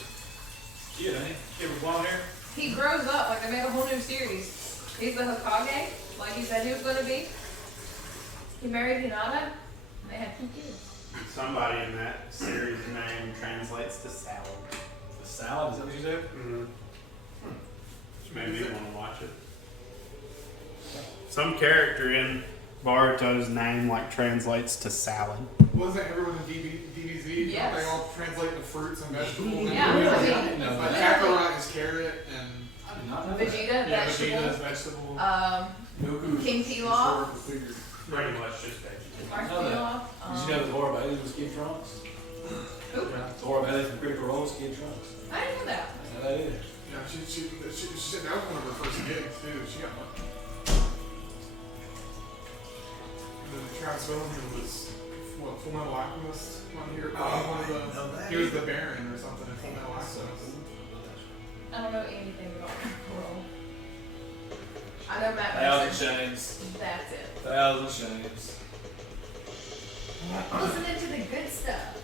Cute, ain't he? You ever blonde hair? He grows up, like they made a whole new series. He's the Hokage, like he said he was gonna be. He married Hinata, and they had 2 kids. Somebody in that series name translates to salad. The salad, is that what you said? Mm-hmm. Which made me want to watch it. Some character in Boruto's name like translates to salad. Wasn't everyone in DBZ? Yes. They all translate to fruits and vegetables. Yeah, Really? I I mean, didn't know Like that. Kakarot is carrot and I did not know that. Vegeta, yeah, Vegeta is vegetable. vegetable. Goku's King historical Pilaf. figure. Pretty much just vegetables. Mark know that. Pilaf. Did you know that Laura Bailey was Kid Trunks? Who? Laura Bailey from Critical Role is Kid Trunks. I didn't know that. I didn't know that either. Yeah, she said that was one of her first gigs too. She got lucky. And then Travis Williams was what, Full Metal Alchemist one here? Oh, One of I know the, that. he was the Baron or something in Full Metal Alchemist. I don't know anything about Coral. I know Matt Thousand Mercer. Shames. That's it. Thousand Shames. Listening to the good stuff.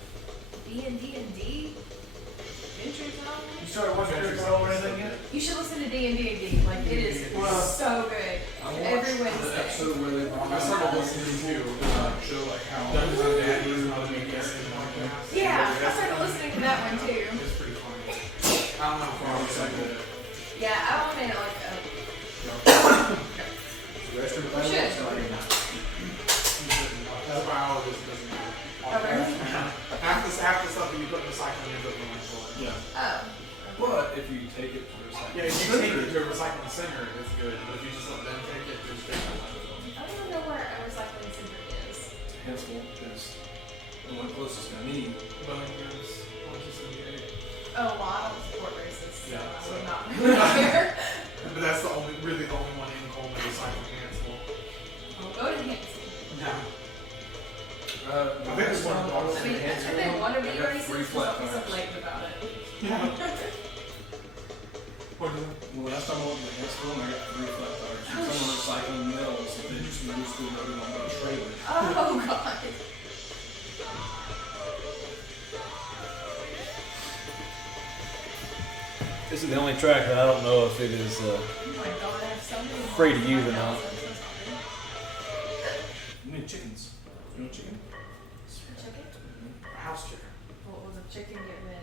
D&D. Adventures and all that. You started watching Critical Role or anything yet? You should listen to D&D. Like, it is so good. Every The Wednesday. episode where they brought I started listening to show like how Dungeons and Dragons and how to make guests in podcasts. Yeah, I started listening to that one too. It's pretty funny. I don't know if I'll recycle it. Yeah, I don't mean it like a... Restroom You should. As a biologist, it doesn't matter. Oh, really? Half the stuff that you put in recycling ends up in landfill. Yeah. Oh. But if you take it to recycling, Yeah, if you take it to a recycling center, it's good. But if you just let them take it, it's straight to landfill. I don't even know where a recycling center is. Hansel is the one closest to me. Billingers, 178. Oh, well, I don't support racist, so Yeah, I so- would not move here. But that's really the only one in Coleman recycling Hansel. We'll go to Hansel. Yeah. I think there's one dog. I mean, if they want to be I got racist, 3 there's flat something so tires. blatant about it. Yeah. What is it? Well, last time I went to the Hansel, I got 3 flat tires. From someone recycling metals that they just used to load it on a trailer. Oh, God. This is the only track that I don't know if it is. Oh, my God, I have so many... Free to use or not. I'm so sorry. You need chickens. You want chicken? Chicken? A house chicken. What was a chicken get rid of?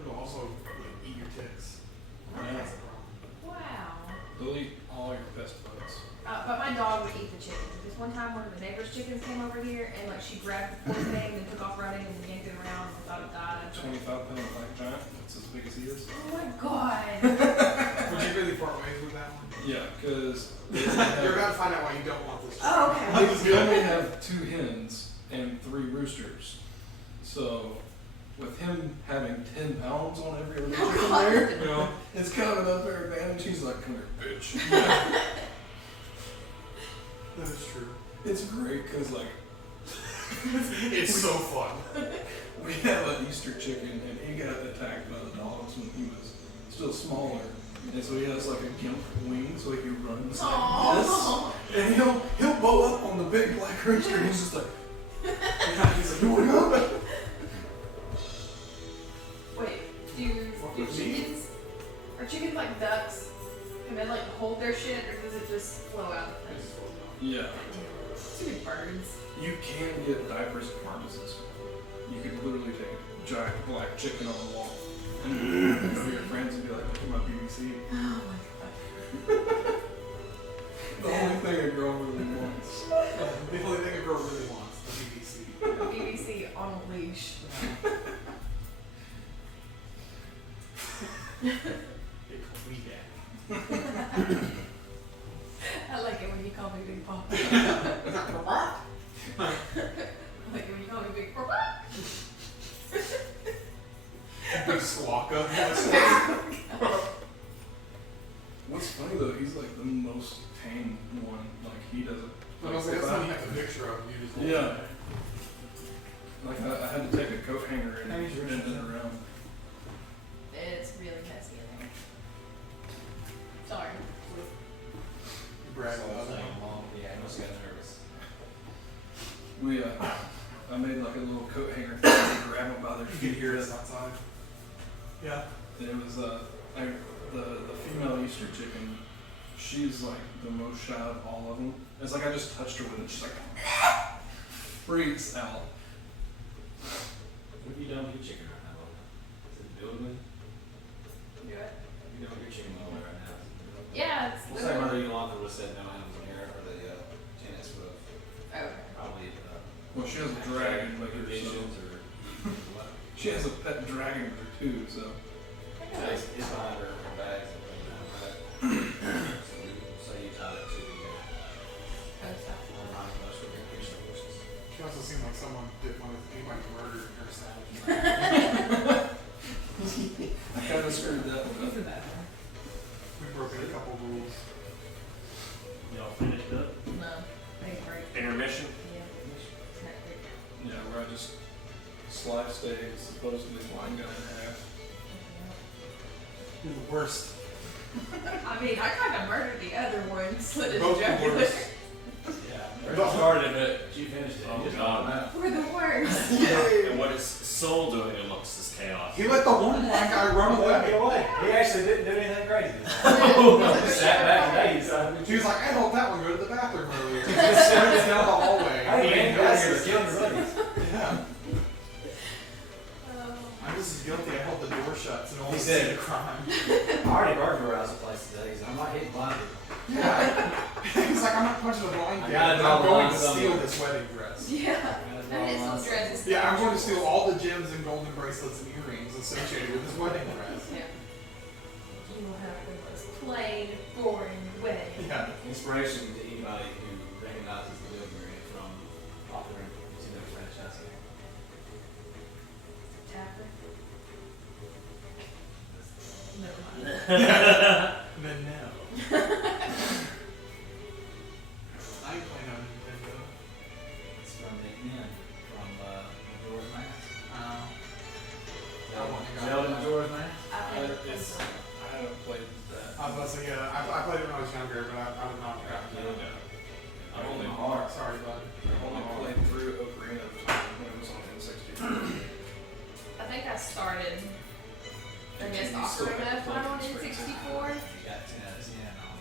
It'll also like, eat your ticks. Yeah. That's the problem. Wow. They'll eat all your pest bugs. But my dog would eat the chicken. Because one time one of the neighbor's chickens came over here and like she grabbed the poor thing and took off running and yanked it around and thought it died. 25-pound black giant. That's as big as he is. Oh my God. Would you really part ways with that one? Yeah, because You're about to find out why you don't want this. Oh, okay. we only have 2 hens and 3 roosters. So, with him having 10 pounds on every other chicken there, you know, it's kind of an unfair advantage. He's like, come here, bitch. That is true. It's great because, like, It's so fun. we have an Easter chicken and he got attacked by the dogs when he was still smaller. And so he has like a gimp wing, so he runs like Aww. this. And he'll bow up on the big black rooster and he's just like, He's like, you wanna go? Wait, do with me? chickens, are chickens like ducks? Can they like hold their shit or does it just flow out? Yeah. Stupid birds. You can get diapers at pharmacies. You could literally take a giant black chicken on the wall and go to your friends and be like, look at my BBC. Oh my God. The only thing a girl really wants. The only thing a girl really wants, the BBC. BBC on a leash. They call me daddy. I like it when you call me Big Papa. I like it when you call me Big Papa. Big squawka. What's funny though, he's like the most tame one. Like he doesn't. But I was like, that's not even a picture of you. Just Yeah. Like I had to take a coat hanger and bend it around. It's really messy in there. Sorry. Brag So about I was it. like, Mom, yeah, I just got nervous. We I made like a little coat hanger thing to grab them by their You feet can hear here. us outside. Yeah. And it was the female Easter chicken. She's like the most shy of all of them. It's like I just touched her with it. She's like freaks out. What have you done with your chicken right now, Lola? Is it building? Do it. What have you done with your chicken Lola right now? Yeah, it's We'll say mother you want to set no animals in here or the tennis with Okay. probably Well, she has a dragon with her, so visions or what? she has a pet dragon with her too. So It's behind her bags and things like that. So we'll say you tied it to the behind us with your fish horses. She also seemed like someone did want anybody murdered in her sandwich. I kind of screwed that one up. We've broken a couple rules. Y'all finished up? No. Thanks, break. Intermission? Yeah. just sliced a supposedly blind guy in half. You're the worst. I mean, I kind of murdered the other one, slit his Both the jugular. worst. Yeah. She started it, but she finished it. Oh, You just God. knocked him We're the worst. And what is Soul doing amongst this chaos? He let the one blind guy run out. Get away. away. He actually didn't do anything crazy. He sat back and ate. So. He was like, I helped that one go to the bathroom earlier. He just sprint down the hallway. Hey, man, you guys are killing your buddies. Yeah. I'm just as guilty. I held the door shut so no one He could said- see the crime. I already burglarized the place today, so I'm not hitting blind people. Yeah. He's like, I'm not punching a blind I kid. gotta I'm draw the going line to steal somewhere. this wedding dress. Yeah. I mean, it's those dresses. Yeah, I'm going to steal all the gems and golden bracelets and earrings associated with this wedding dress. Yeah. You will have the most plain, boring wedding. Yeah. Inspiration to anybody who recognizes the delivery from Occurrence. You see that franchise here. Tapper. Never mind. Then no. I ain't playing on Nintendo. It's from the end, from Majora's Mask. I want to go. Zelda Majora's Mask? I think It's, I haven't played that. I was about to say, yeah, I played it when I was younger, but I would not have gotten it. I've only, Sorry, bud. I've only played through Ocarina of Time when it was on N64. I think I started, I guess, You still Ocarina of have Time on plugins for N64. You got 10 out of 10 on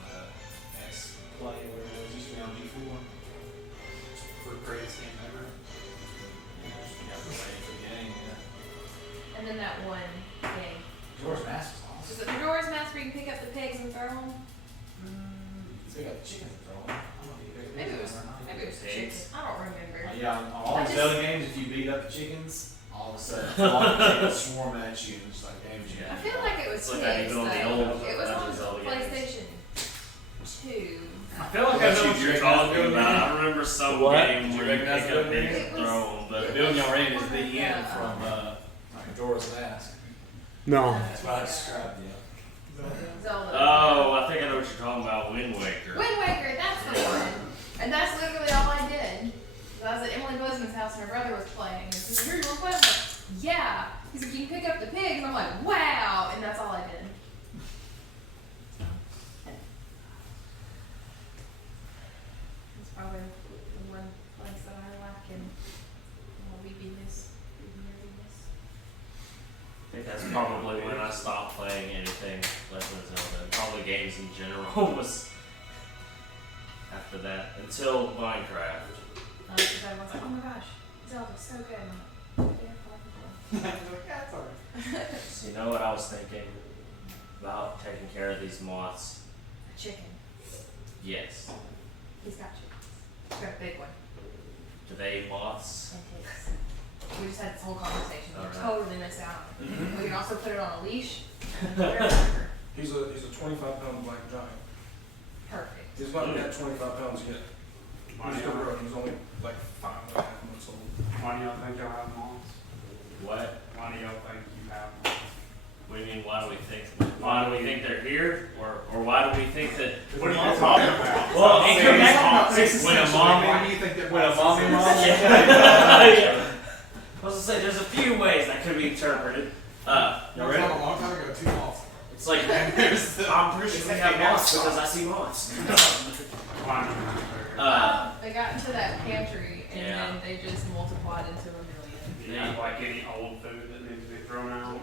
X Play, where it was used to be on G4. For the greatest game ever. You got the same for the game, yeah. And then that one game. Majora's Mask is awesome. Is it Majora's Mask where you can pick up the pigs and throw them? So you got the chickens to throw in. I don't know if you picked Maybe it was, those or not. maybe it was Pigs. chicken. I don't remember. Yeah, on all I the just- Zelda games, if you beat up the chickens, all of a sudden, all the chickens swarm at you and just like damage you. I feel like it was It's like I pigs, even on the though. old It was Legend on of Zelda games. PlayStation 2. I feel like I know what you're talking about. I remember some What? game Did you where you recognize pick up that pigs game? and throw them, The but building you're in is the Yeah. end from Majora's Mask. No. That's what I described, yeah. Zelda. oh, I think I know what you're talking about. Wind Waker. Wind Waker, that's the one. And that's literally all I did. I was at Emily Bozeman's house and her brother was playing. And he said, "Here, you want to play?" I'm like, "Yeah." He's like, "You can pick up the pigs." And I'm like, "Wow." And that's all I did. It's probably the one place that I lack in weepiness. I think that's probably when I stopped playing anything Legend of Zelda. And probably games in general was after that. Until Minecraft. Because everyone's like, "Oh my gosh, Zelda's so good." I'm like, "Yeah, probably." Yeah, it's alright. So you know what I was thinking about taking care of these moths? A chicken. Yes. He's got chickens. He's got a big one. Do they eat moths? And pigs. We just had this whole conversation. We Alright. totally missed out on it. We can also put it on a leash. And put it on He's a 25-pound black giant. Perfect. He's not at 25 pounds yet. He's still growing. He's only like 5.5 months old. Why do y'all think y'all have moths? What? Why do y'all think you have moths? What do you mean, why do we think? Why do we think they're here? Or why do we think that? What are you talking about? Well, Hey, it come could back. be when a mommy. Why do you think that When a was mommy success? mom- Yeah. I was gonna say, there's a few ways that could be interpreted. It was on a long time ago, 2 months. It's like, I'm pretty sure we have moths because I see moths. Why do you think they're They got into that pantry and Yeah. then they just multiplied into a million. Do you have like any old food that needs to be thrown out?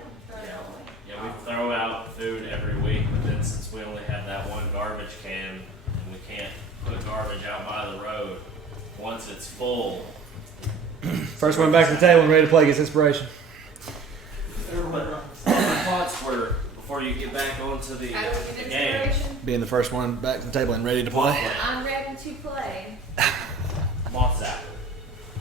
Yeah, we throw out food every week, but then since we only have that one garbage can, and we can't put garbage out by the road, once it's full. First one back to the table and ready to play gets inspiration. My thoughts were, before you get back onto the How do we get game, inspiration? Being the first one back to the table and ready to play. I'm ready to play. moth zap.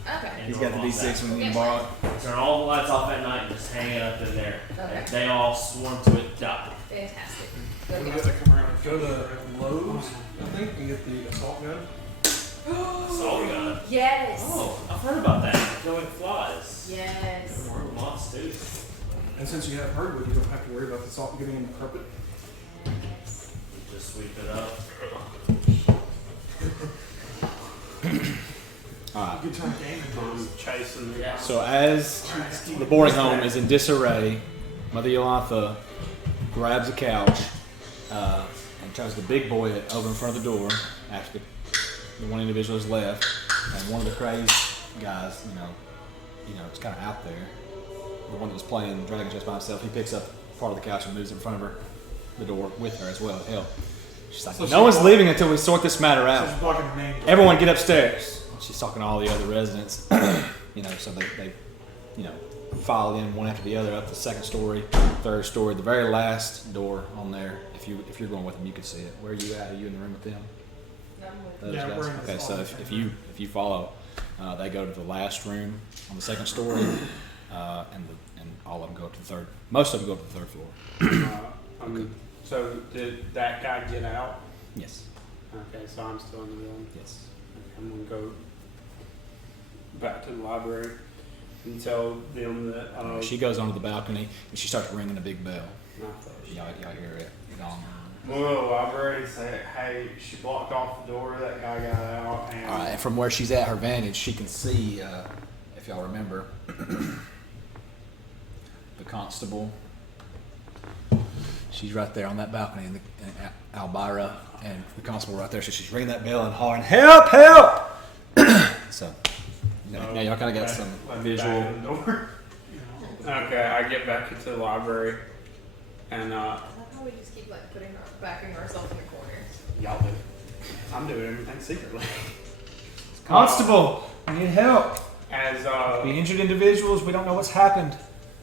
Okay. He's got the D6 when you can borrow it. Turn all the lights off at night and just hang it up in there. Okay. And they all swarm to it, die. Fantastic. When Go you get have to come around and Go to Lowe's, I think, and get the assault gun. Assault gun. Yes. Oh, I've heard about that. Killing flies. Yes. Or moths too. And since you have hardwood, you don't have to worry about the salt getting in the carpet. Yes. You just sweep it up. Alright. You can turn a game into Chase facing the house. So as the boarding home is in disarray, Mother Yolantha grabs a couch and tells the big boy that over in front of the door after the one individual has left, and one of the crazed guys, it's kind of out there. The one that was playing Dragon Chess by himself, he picks up part of the couch and moves it in front of her, the door with her as well. Hell, she's like, So no one's leaving until we sort this matter So out. she's blocking the main door. Everyone get upstairs. She's talking to all the other residents, so they file in one after the other up the second story, third story, the very last door on there. If you're going with them, you can see it. Where are you at? Are you in the room with them? Those Yeah, guys? we're in this Okay, so hall. if you follow, they go to the last room on the second story, and all of them go to the third. Most of them go to the third floor. So did that guy get out? Yes. Okay, so I'm still in the building. Yes. I'm gonna go back to the library and tell them that. She goes onto the balcony and she starts ringing a big bell. Not those. Y'all hear it? We'll go to the library and say, hey, she blocked off the door. That guy got out. And All right, and from where she's at her vantage, she can see, if y'all remember, the constable. She's right there on that balcony, and Elvira and the constable right there. So she's ringing that bell and hollering, "Help! Help!" So now y'all kind of got some visual. Back in the door. Okay, I get back into the library, and I love how we just keep backing ourselves in the corners. y'all do. I'm doing everything secretly. Constable, we need help. As We injured individuals. We don't know what's happened.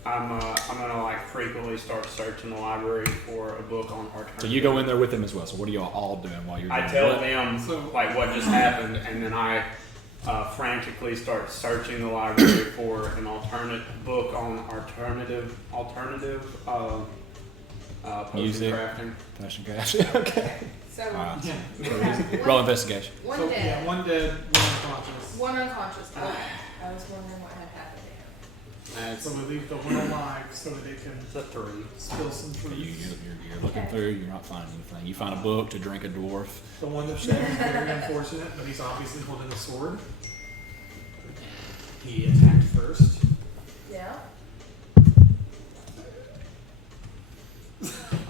I'm gonna frequently start searching the library for a book on alternative. So you go in there with them as well. So what are y'all all doing while you're? I doing tell what? them what just happened, and then I frantically start searching the library for an alternate book on alternative potion Music. crafting. Passion cash. Okay. So, All right. Yeah. Roll investigation. one So, dead, yeah, one dead, one unconscious. one unconscious. Okay. I was wondering what had happened to him. So we leave the one alive so that it can It's a 3. spill some truth. You're looking through. You're not finding anything. You find a book to drink a dwarf. The one that's dead is very unfortunate, but he's obviously holding a sword. He attacked first. Yeah.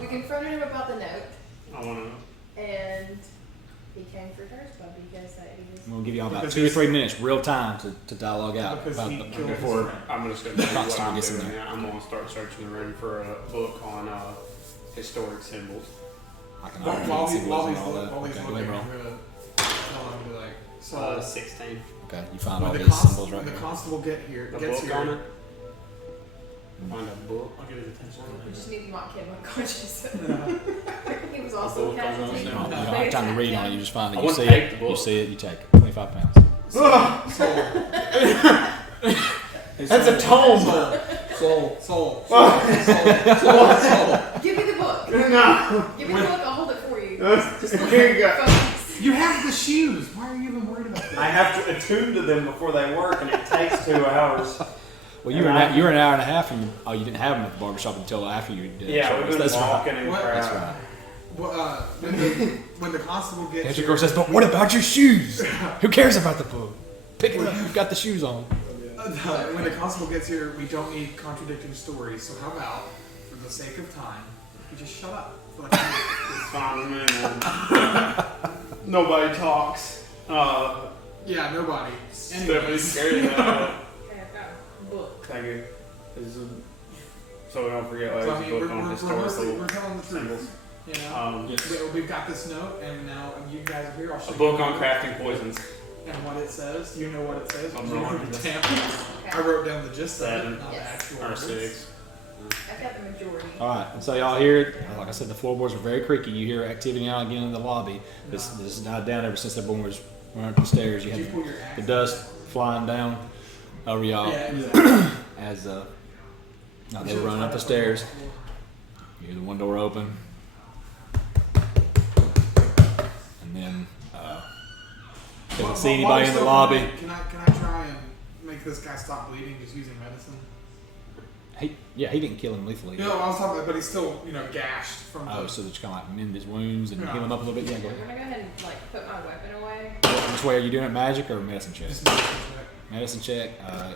We confronted him about the note, I wanna. and he came for Thursday because he was. We'll give you all about Because 2 or 3 minutes, real time, to dialogue out Because about he the, killed his before. friend. I'm just gonna do what Constable I'm gets in doing there. now. I'm gonna start searching the room for a book on historic symbols. I can While already see he's what's and looking, all that. while he's Okay, go looking, ahead, I'm roll. gonna tell him to like. So 16. Okay, you find all when these symbols right the here. constable The gets book here, on it. Find a book. I'll get his attention. We just need to not get him unconscious. He was A also book on casualty. those You don't have time to read on it. You just find it. I You wanna see take it. the You book. see it. You take it. 25 pounds. That's a tome. Soul. Give me the book. No. Give me the book. I'll hold it for you. Just Here you go. focus. You have the shoes. Why are you even worried about that? I have to attune to them before they work, and it takes 2 hours. Well, you were an hour and a half, and you didn't have them at the barbershop until after you did. Yeah, so we've been that's right. walking and What? That's crap. right. Well, when the constable gets Angel here, Girl says, "But what about your shoes? Who cares about the book? Pick it up. You've got the shoes on." when the constable gets here, we don't need contradicting stories. So how about, for the sake of time, you just shut up? Like, It's fine with me, man. Nobody talks. yeah, nobody. Stephanie's Anyways. scared now. Okay, I've got a book. Thank you. So we don't forget, So, like, I it's mean, a book on we're historical telling the truth. symbols. You know, Yes. we've got this note, and now you guys are here. I'll show A you book the on note crafting poisons. and what it says. You know what it says. I'm You know wrong. the stamp. I Okay. wrote down the gist of it, 7 not the Yes. actual or words. 6. I've got the majority. All right, and so y'all hear, like I said, the floorboards are very creaky. You hear activity now and again in the lobby. This has died down ever since everyone was running up the stairs. You Did you had pull your axe? the dust flying down over y'all Yeah, exactly. as now they were running up the stairs. You hear the one door open, and then couldn't see While anybody we're in the still lobby. going, Can I try and make this guy stop bleeding just using medicine? He didn't kill him lethally. No, I was talking about, but he's still, gashed from Oh, the. so that you kind of like mend his wounds and Yeah. heal him up a little bit. Yeah, go I'm ahead. gonna go ahead and put my weapon away. Which way are you doing it? Magic or medicine check? Just medicine check. medicine check. I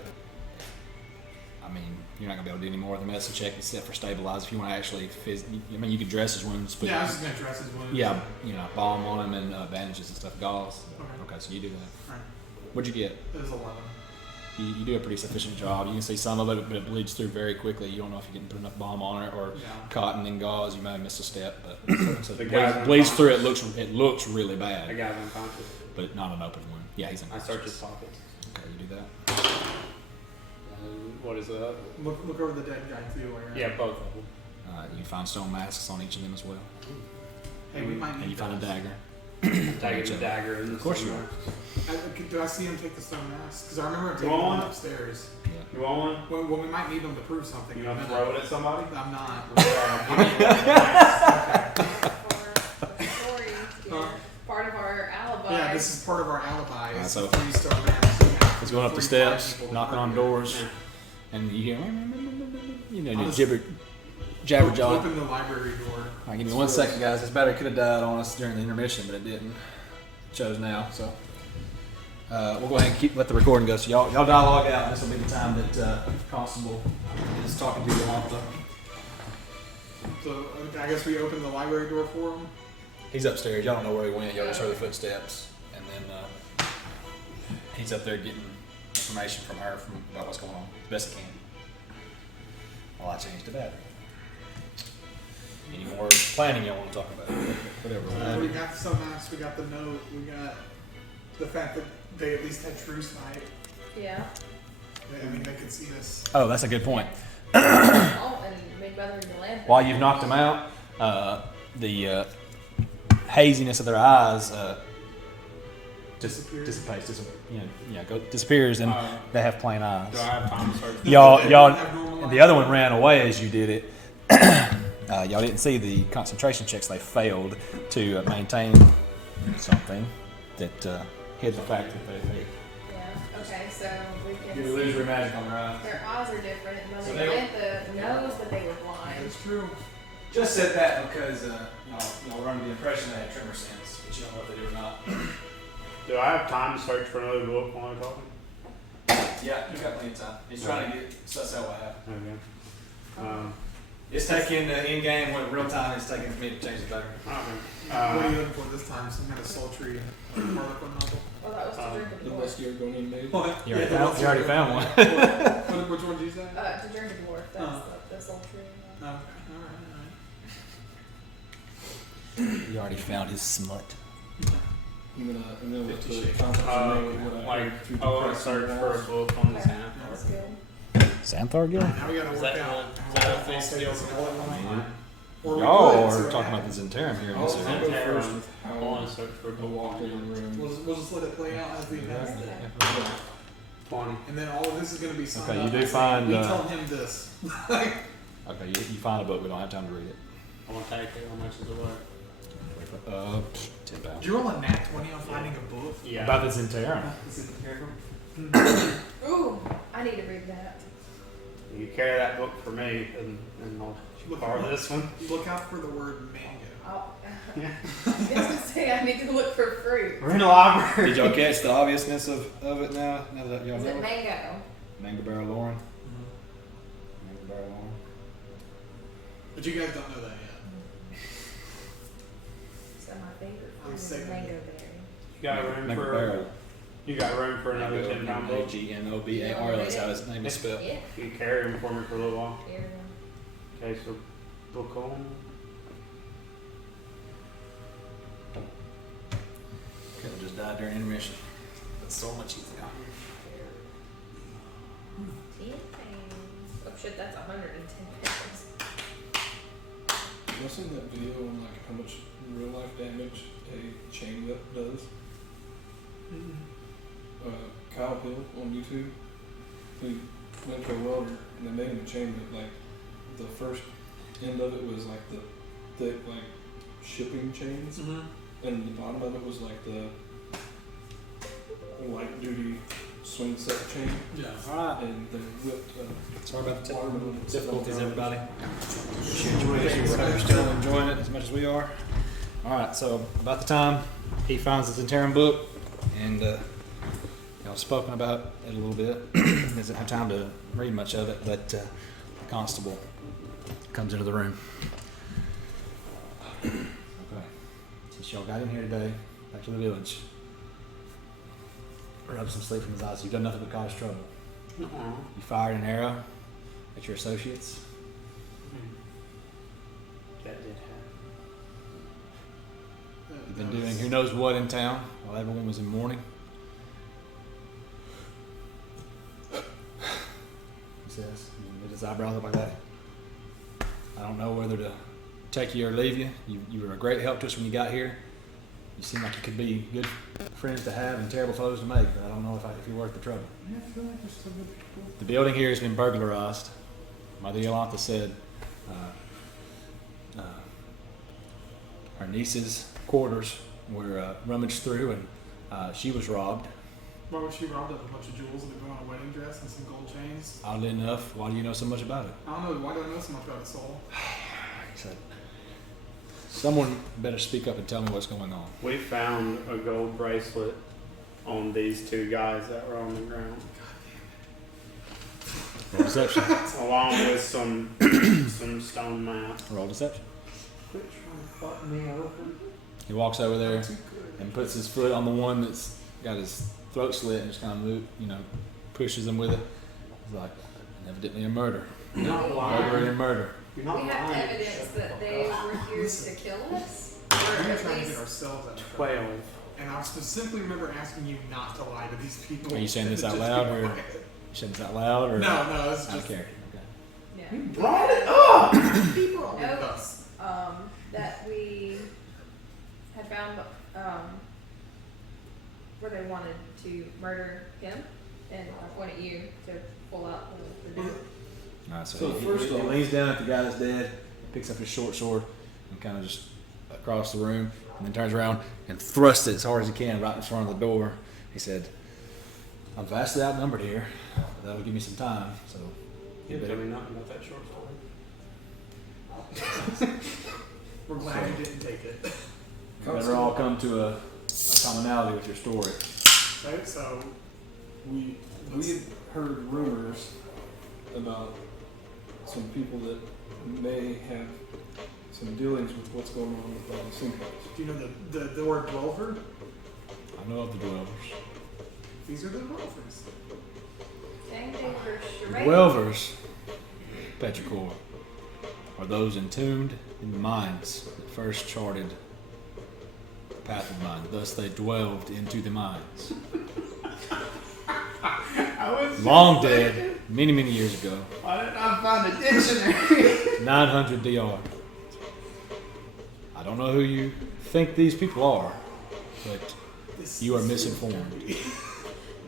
mean, you're not gonna be able to do any more with the medicine check except for stabilize. If you want to actually, I mean, you can dress his wounds, but Yeah, I was just gonna dress his wounds. yeah, you know, balm on him and bandages and stuff, gauze. Okay. Okay, so you do that. Right. What'd you get? It was 11. You do a pretty sufficient job. You can see some of it, but it bleeds through very quickly. You don't know if you can put enough balm on it or Yeah. cotton and gauze. You may have missed a step, but so The it guy's bleeds through. unconscious. It looks really That bad, guy's unconscious. but not an open wound. Yeah, he's I unconscious. search his pockets. Okay, you do that. And what is that? Look over the dead guy too. Aaron. Yeah, both of them. You find stone masks on each of them as well, Hey, we might need and you find a those. dagger. Taking the dagger in. Of course you somewhere. Do I see him take the stone mask? Because I remember him You taking want one one? upstairs. Yeah. You want one? Well, we might need them to prove something. You in a gonna minute. throw it at somebody? I'm not. For the story, yeah, part of our alibi. Yeah, this is part of our alibi. Alright, Is so- the 3-star mask. He's going up the 3 blind steps, people knocking to on murder. doors, and you hear, you know, I'll just- jabber jaw. Open the library door. All right, give me 1 second, guys. This battery could have died on us during the intermission, but it didn't. It chose now, so we'll go ahead and let the recording go. So y'all dialogue out. This will be the time that Constable is talking to you off the. So I guess we open the library door for him. He's upstairs. Y'all don't know where he went. Y'all just heard the footsteps, and then he's up there getting information from her about what's going on as best he can. While I change the battery. Any more planning y'all want to talk about? Whatever. We got the stone mask. We got the note. We got the fact that they at least had true sight. Yeah. I mean, they could see us. Oh, that's a good point. Oh, and made Mother in the lamp. While you've knocked them out, the haziness of their eyes Disappears. dissipates, disappears, and they have plain eyes. Do I have time to search? Y'all, They don't have normal and the other one ran away as you did it. Y'all didn't see the concentration checks. They failed to maintain something that hid the fact that they Yeah. Okay, so we can. get see illusory magic on their eyes. Their eyes are different. Mother So in they- the lamp knows that they were blind. It's true. Just said that because y'all were under the impression they had tremor sense, but you don't know if they do or not. Do I have time to search for another book while I'm talking? Yeah, you got plenty of time. He's trying to get suss out what happened. Okay. It's taking in game when real time. It's taking for me to change the battery. What are you looking for this time? Some kind of sultry Harlequin novel? Well, that was to drink The a dwarf. best you're going to need. What? You already found one. Which one did you say? To drink a dwarf. That's Oh. the sultry. Okay. All right. You already found his smut. And then with 50 the shades. conference what I heard through the I press search and for a walls. book on the Okay, Xanath. that's good. Xanthar Gill? Now we gotta Is work that out. one- how is that all face things deal? all at one time. Or we Y'all could, are see what talking about happens. the Zentarum here. I'll Yes, sir. go first with I how want to search for a I book walked in on the room. We'll just let it play out as the events. Yeah. 20. And then all of this is gonna be signed Okay, you up do by saying, find, we uh, tell him this. Okay, you find a book. We don't have time to read it. I want to take it. How much is it worth? £10. Did you roll a nat 20 on finding a book? Yeah. About the Zentarum. Is it Ooh, I need to read that. You carry that book for me, and I'll Look, borrow this one. Look out for the word mango. Yeah. I was gonna say I need to look for fruit. We're in the library. Did y'all catch the obviousness of it now? Now that y'all Is know it it? mango? Mango Barrel Lorren. Mango Barrel Lorren. But you guys don't know that yet. So my favorite I'm fruit is saving mango it. berry. You got room Mango for Barrel. you got room for another Mango, 10-pound book. Magnobar. That's how his name is spelled. Yeah. You carry them for me for a little while. Here. Okay, so book on. Could have just died during intermission. That's so much easier. 10 pounds. Oh shit, that's 110 pounds. I've seen that video on like how much real life damage a chain whip does. Kyle Hill on YouTube, he went to a welder and they made him a chain whip. Like the first end of it was like the thick like shipping chains, and the bottom of it was like the light duty swing set chain. Yeah. Alright. And they whipped. Sorry about the Watermelon and difficulties, stuff. everybody. You're still enjoying it as much as we are. Alright, so about the time he finds the Zentarum book, and y'all Y'all spoken about it a little bit. Doesn't have time to read much of it, but the constable comes into the room. Okay. Since y'all got in here today, back to the village. Rub some sleep from his eyes. You've done nothing but cause trouble. You fired an arrow at your associates. That did happen. You've been doing who knows what in town while everyone was in mourning. He says, with his eyebrows up like that. I don't know whether to take you or leave you. You were a great help to us when you got here. You seem like you could be good friends to have and terrible foes to make, but I don't know if you're worth the trouble. Yeah, I feel like there's still good people. The building here has been burglarized. Mother Yolantha said her niece's quarters were rummaged through and she was robbed. Why was she robbed of a bunch of jewels and go on a wedding dress and some gold chains? Oddly enough, why do you know so much about it? I don't know. Why do I know so much about it, Soul? He said, someone better speak up and tell me what's going on. We found a gold bracelet on these two guys that were on the ground, Roll deception. along with some stone masks. Roll deception. Quit trying to fuck me open. He walks over there and puts his foot on the one that's got his throat slit and just kind of pushes him with it. He's like, evidently a murder. You're not Murder lying. and murder. You're We not have lying. evidence that they were here to kill us. Or We're at trying to get least ourselves out of trouble. 12. And I specifically remember asking you not to lie to these people. Are you saying this out Just loud be or- quiet. You said this out loud or No, it's out of just character? Okay. yeah. You brought it up! people on the Notes that we had found where they wanted to murder him, and I pointed you to pull out the dude. Alright, so, So he first off- leans down at the guy that's dead, picks up his short sword, and kind of just across the room, and then turns around and thrusts it as hard as he can right in front of the door. He said, I'm vastly outnumbered here, but that'll give me some time, so You you tell better. me nothing about that short story. We're glad you didn't take it. You better all come to a commonality with your story. Right? So we We had heard rumors about some people that may have some dealings with what's going on with all the sinkholes. do you know the word dwelver? I know of the dwellers. These are the dwellers. Dang, they were The charades. dwellers, Petrichor, are those entombed in the mines that first charted the path of mine. Thus they dwelled into the mines. Long dead, many, many years ago. Why didn't I find a dictionary? 900 DR. I don't know who you think these people are, but you are misinformed.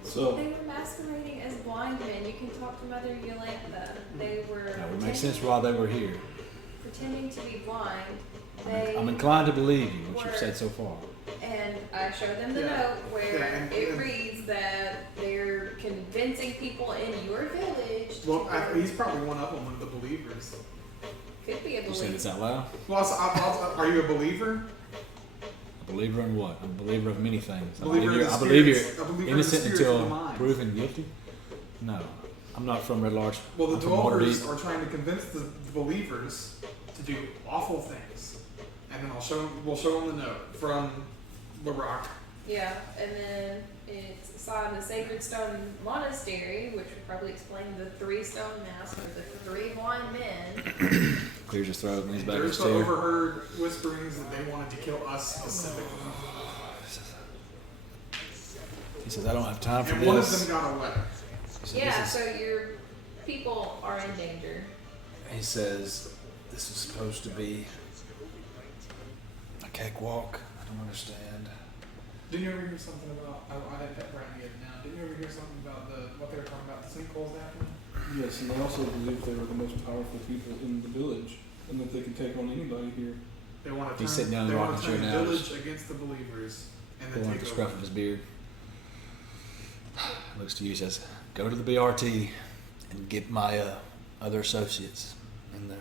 So They were masquerading as blind men. You can talk to Mother Yolantha. They were That would make sense why they were here. pretending to be blind. I'm inclined to believe you, what you've said so far. And I showed them the Yeah. note where Yeah, and- it reads that they're convincing people in your village. Well, to he's probably one of them, one of the believers. could be a You said believer. this out loud? Well, are you a believer? A believer in what? I'm a believer of many things. I Believer in believe the I believe spirits- a you're believer in the innocent spirits of the until mind. proven guilty. No, I'm not from Red Larch. Well, the I'm from Waterdeep. dwellers are trying to convince the believers to do awful things, and then we'll show them the note from the rock. Yeah, and then it's signed the Sacred Stone Monastery, which would probably explain the 3 stone mask or the 3 blind men. Clears his throat, leans back in There's his the chair. overheard whisperings that they wanted to kill us specifically, He says, I don't have time for and one of this. them got away. He said, Yeah, this is- so your people are in danger. He says, this is supposed to be a cakewalk. I don't understand. Didn't you ever hear something about? I had that writing it now. Didn't you ever hear something about what they were talking about? The sinkholes happening. yes, and they also believe they were the most powerful people in the village, and that they could take on anybody here. They want to He's turn. sitting down They and want rocking to turn chair the now. village against the believers, and then Pulling at the take scruff over. of his beard. Looks to you, says, go to the BRT and get my other associates in there.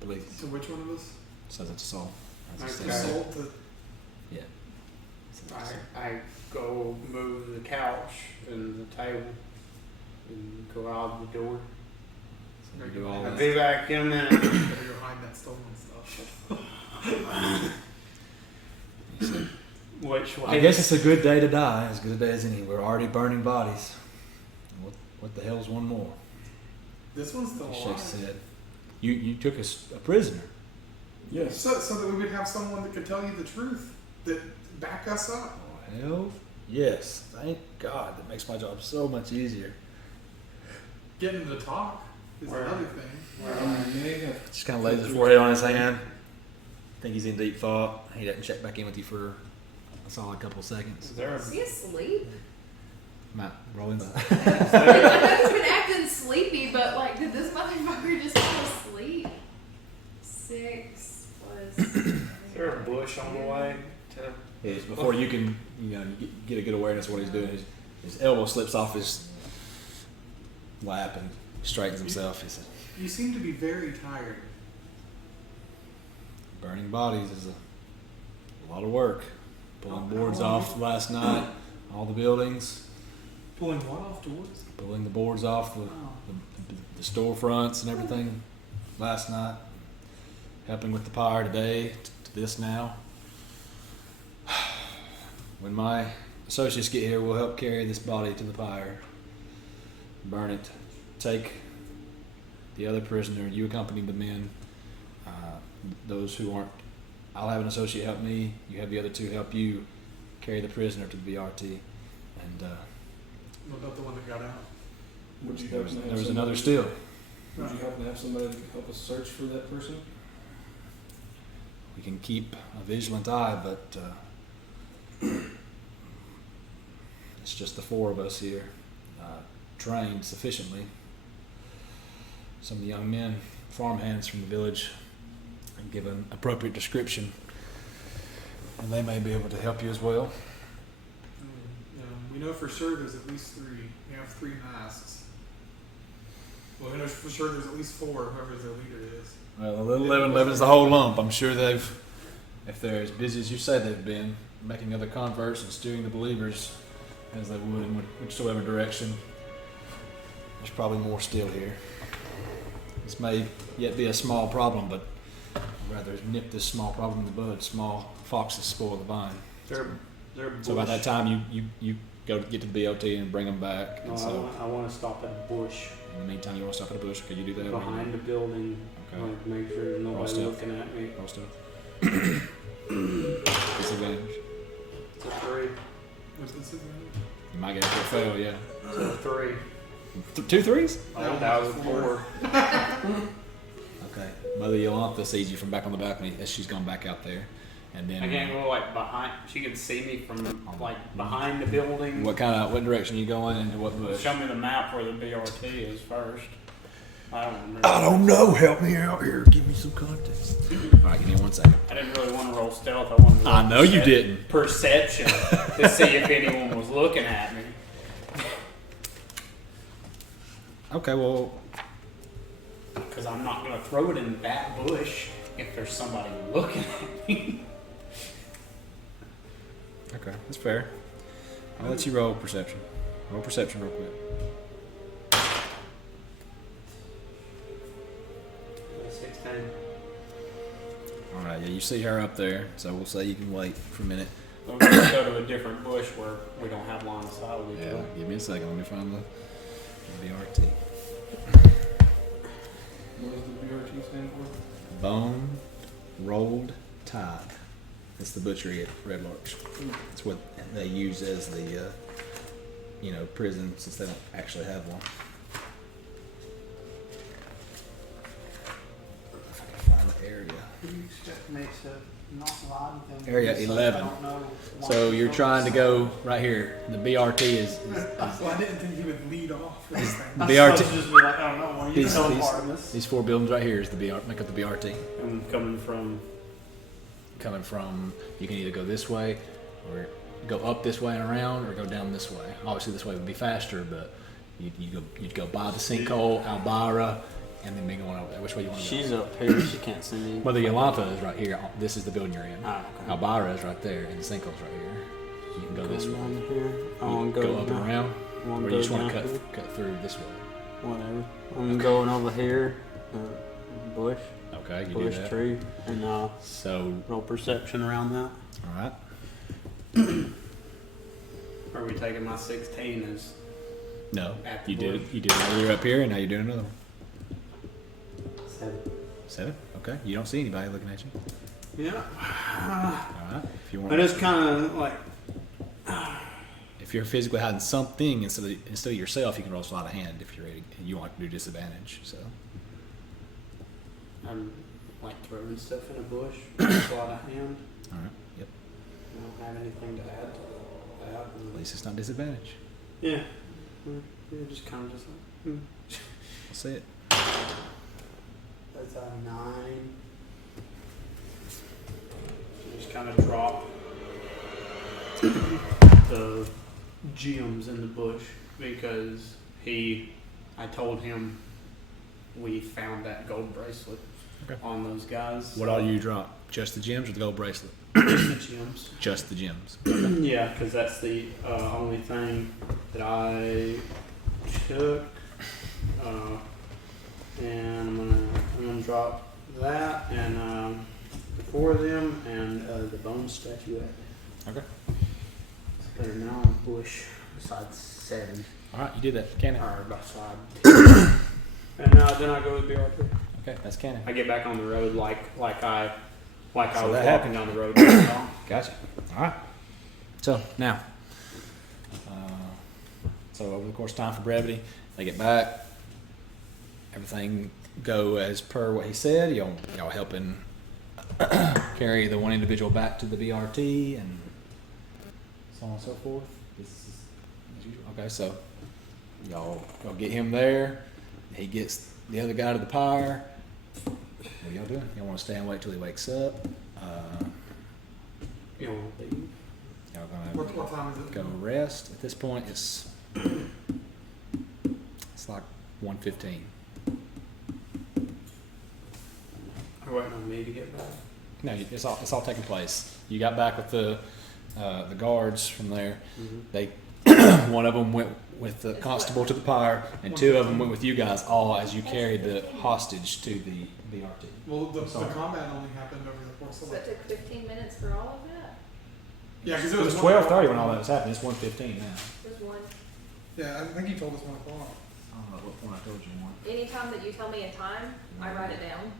Please. To which one of us? Says it to Saul. As he Okay. stands there. Sold to. Yeah. I go move the couch and the table and go out the door. You do all I'll that. be back in a minute. Better go hide that stolen stuff. Which way? I guess it's a good day to die, as good a day as any. We're already burning bodies. What the hell's one more? This one's still He alive. shakes his head. You took us a prisoner. Yes. So that we would have someone that could tell you the truth, that back us up. Oh, hell yes. Thank God. That makes my job so much easier. Getting him to talk is Right. another thing. Just kind of lays his forehead on his hand. I think he's in deep thought. He doesn't check back in with you for a solid couple of seconds. Is there Is he asleep? Matt, roll in. Like, I know he's been acting sleepy, but like, did this motherfucker just fall asleep? 6 plus. is there a bush on the way to? Is before you can, you get a good awareness of what he's doing. His elbow slips off his lap and straightens himself. He said, You seem to be very tired. "Burning bodies is a lot of work. Pulling boards off last night, all the buildings, Pulling what off doors? pulling the boards off the storefronts and everything last night. Helping with the pyre today to this now. When my associates get here, we'll help carry this body to the pyre, burn it, take the other prisoner. You accompany the men. Those who aren't, I'll have an associate help me. You have the other two help you carry the prisoner to the BRT. And What about the one that got out? Would you there happen to have was somebody- another still. Would you happen to have somebody that could help us search for that person? We can keep a vigilant eye, but it's just the four of us here, trained sufficiently. Some of the young men, farmhands from the village, and give an appropriate description, and they may be able to help you as well. We know for sure there's at least 3. We have 3 masks. Well, we know for sure there's at least 4, whoever their leader is. Well, 11 is the whole lump. I'm sure if they're as busy as you say they've been, making other converts and steering the believers as they would in whichsoever direction, there's probably more still here. This may yet be a small problem, but I'd rather nip this small problem in the bud. Small foxes spoil the vine. There a bush? So by that time, you go to get to the BOT and bring them back. No, And so I want to stop at a bush in the meantime, you want to stop at a bush? Could you do that? behind the building. Okay. Like, make sure there's nobody still. looking at me. Roll stuff. Disadvantage. It's a 3. What's this advantage? You might get it to a fail, yeah. It's a 3. 2 threes? Oh, that was a 4. Okay. Mother Yolantha sees you from back on the balcony as she's gone back out there. And then I can't go like behind. She can see me from like behind the building. what direction are you going into what bush? Show me the map where the BRT is first. I don't remember. I don't know. Help me out here. Give me some context. All right, give me 1 second. I didn't really want to roll stealth. I wanted to roll I know you didn't. Perception to see if anyone was looking at me. Okay, well, Because I'm not going to throw it in that bush if there's somebody looking at me. okay, that's fair. I'll let you roll perception. Roll perception real quick. 16. All right, yeah, you see her up there, so we'll say you can wait for a minute. We'll just go to a different bush where we don't have line of sight with each Yeah, other. give me a second. Let me find the BRT. What does the BRT stand for? Bone Rolled Tide. It's the butchery at Red Larch. It's what they use as the, prison since they don't actually have one. If I can find the area. You expect me to not lie with them? Area 11. I don't know why So you you're don't trying to say. go right here. The BRT is Well, I didn't think he would lead off for this thing. the I'm BRT. supposed to just be like, I don't know, why you These, telling these, part of this? these 4 buildings right here is the BRT. Make up the BRT. I'm coming from. Coming from, you can either go this way, or go up this way and around, or go down this way. Obviously, this way would be faster, but you'd go by the sinkhole, Albira, and then be going over there. Which way you want to go? She's up here. She can't see me. Mother Yolantha is right here. This is the building you're in. Ah, okay. Albira is right there, and the sinkhole's right here. You can go this way. Down here. I You want can to go up and around, I want or to you go just want down to here. cut through this way. Whatever. I'm going over here. Bush, Okay, you do bush that. tree, and So, roll perception around that. all right. Are we taking my 16 as No, At the you did. bush. You did another up here, and now you're doing another one. 7? 7. Okay. You don't see anybody looking at you. Yeah. All right. If you But want, it's kind of like, if you're physically hiding something instead of yourself, you can roll sleight of hand if you're ready. You want to do disadvantage. So. I'm like throwing stuff in a bush, sleight of hand. All right. Yep. I don't have anything to add to that. At least it's not disadvantage. Yeah. Yeah, just kind of just like, We'll see it. That's a 9. Just kind of drop the gems in the bush because I told him we found that gold bracelet Okay. on those guys. What all you drop? Just the gems or the gold bracelet? Just the gems. Just the gems. Yeah, because that's the only thing that I took. And I'm gonna drop that and 4 of them and the bone statuette. Okay. It's better now on the bush. Besides 7. All right. You did that. Cannon. Or beside 10. And then I go with BR3. Okay. That's cannon. I get back on the road like I So was that walking happened. down the road. Gotcha. All right. So now, so over the course of time for brevity, they get back. Everything go as per what he said. Y'all helping carry the one individual back to the BRT and so on and so forth. This is as usual. Okay, so y'all get him there. He gets the other guy to the pyre. What are y'all doing? Y'all want to stay and wait till he wakes up? You know, Y'all gonna What time is it? go rest. At this point, it's like 1:15. are waiting on me to get back. No, it's all taking place. You got back with the guards from there. They one of them went with the constable to the pyre, and 2 of them went with you guys, all as you carried the hostage to the BRT. Well, the Sorry. combat only happened over the course So of it took 15 minutes for all of that? Yeah, because It was 12:30 when all that was happening. It's 1:15 now. Just one. Yeah, I think you told us 1 o'clock. I don't know what point I told you one. Anytime that you tell me a time, I write it down.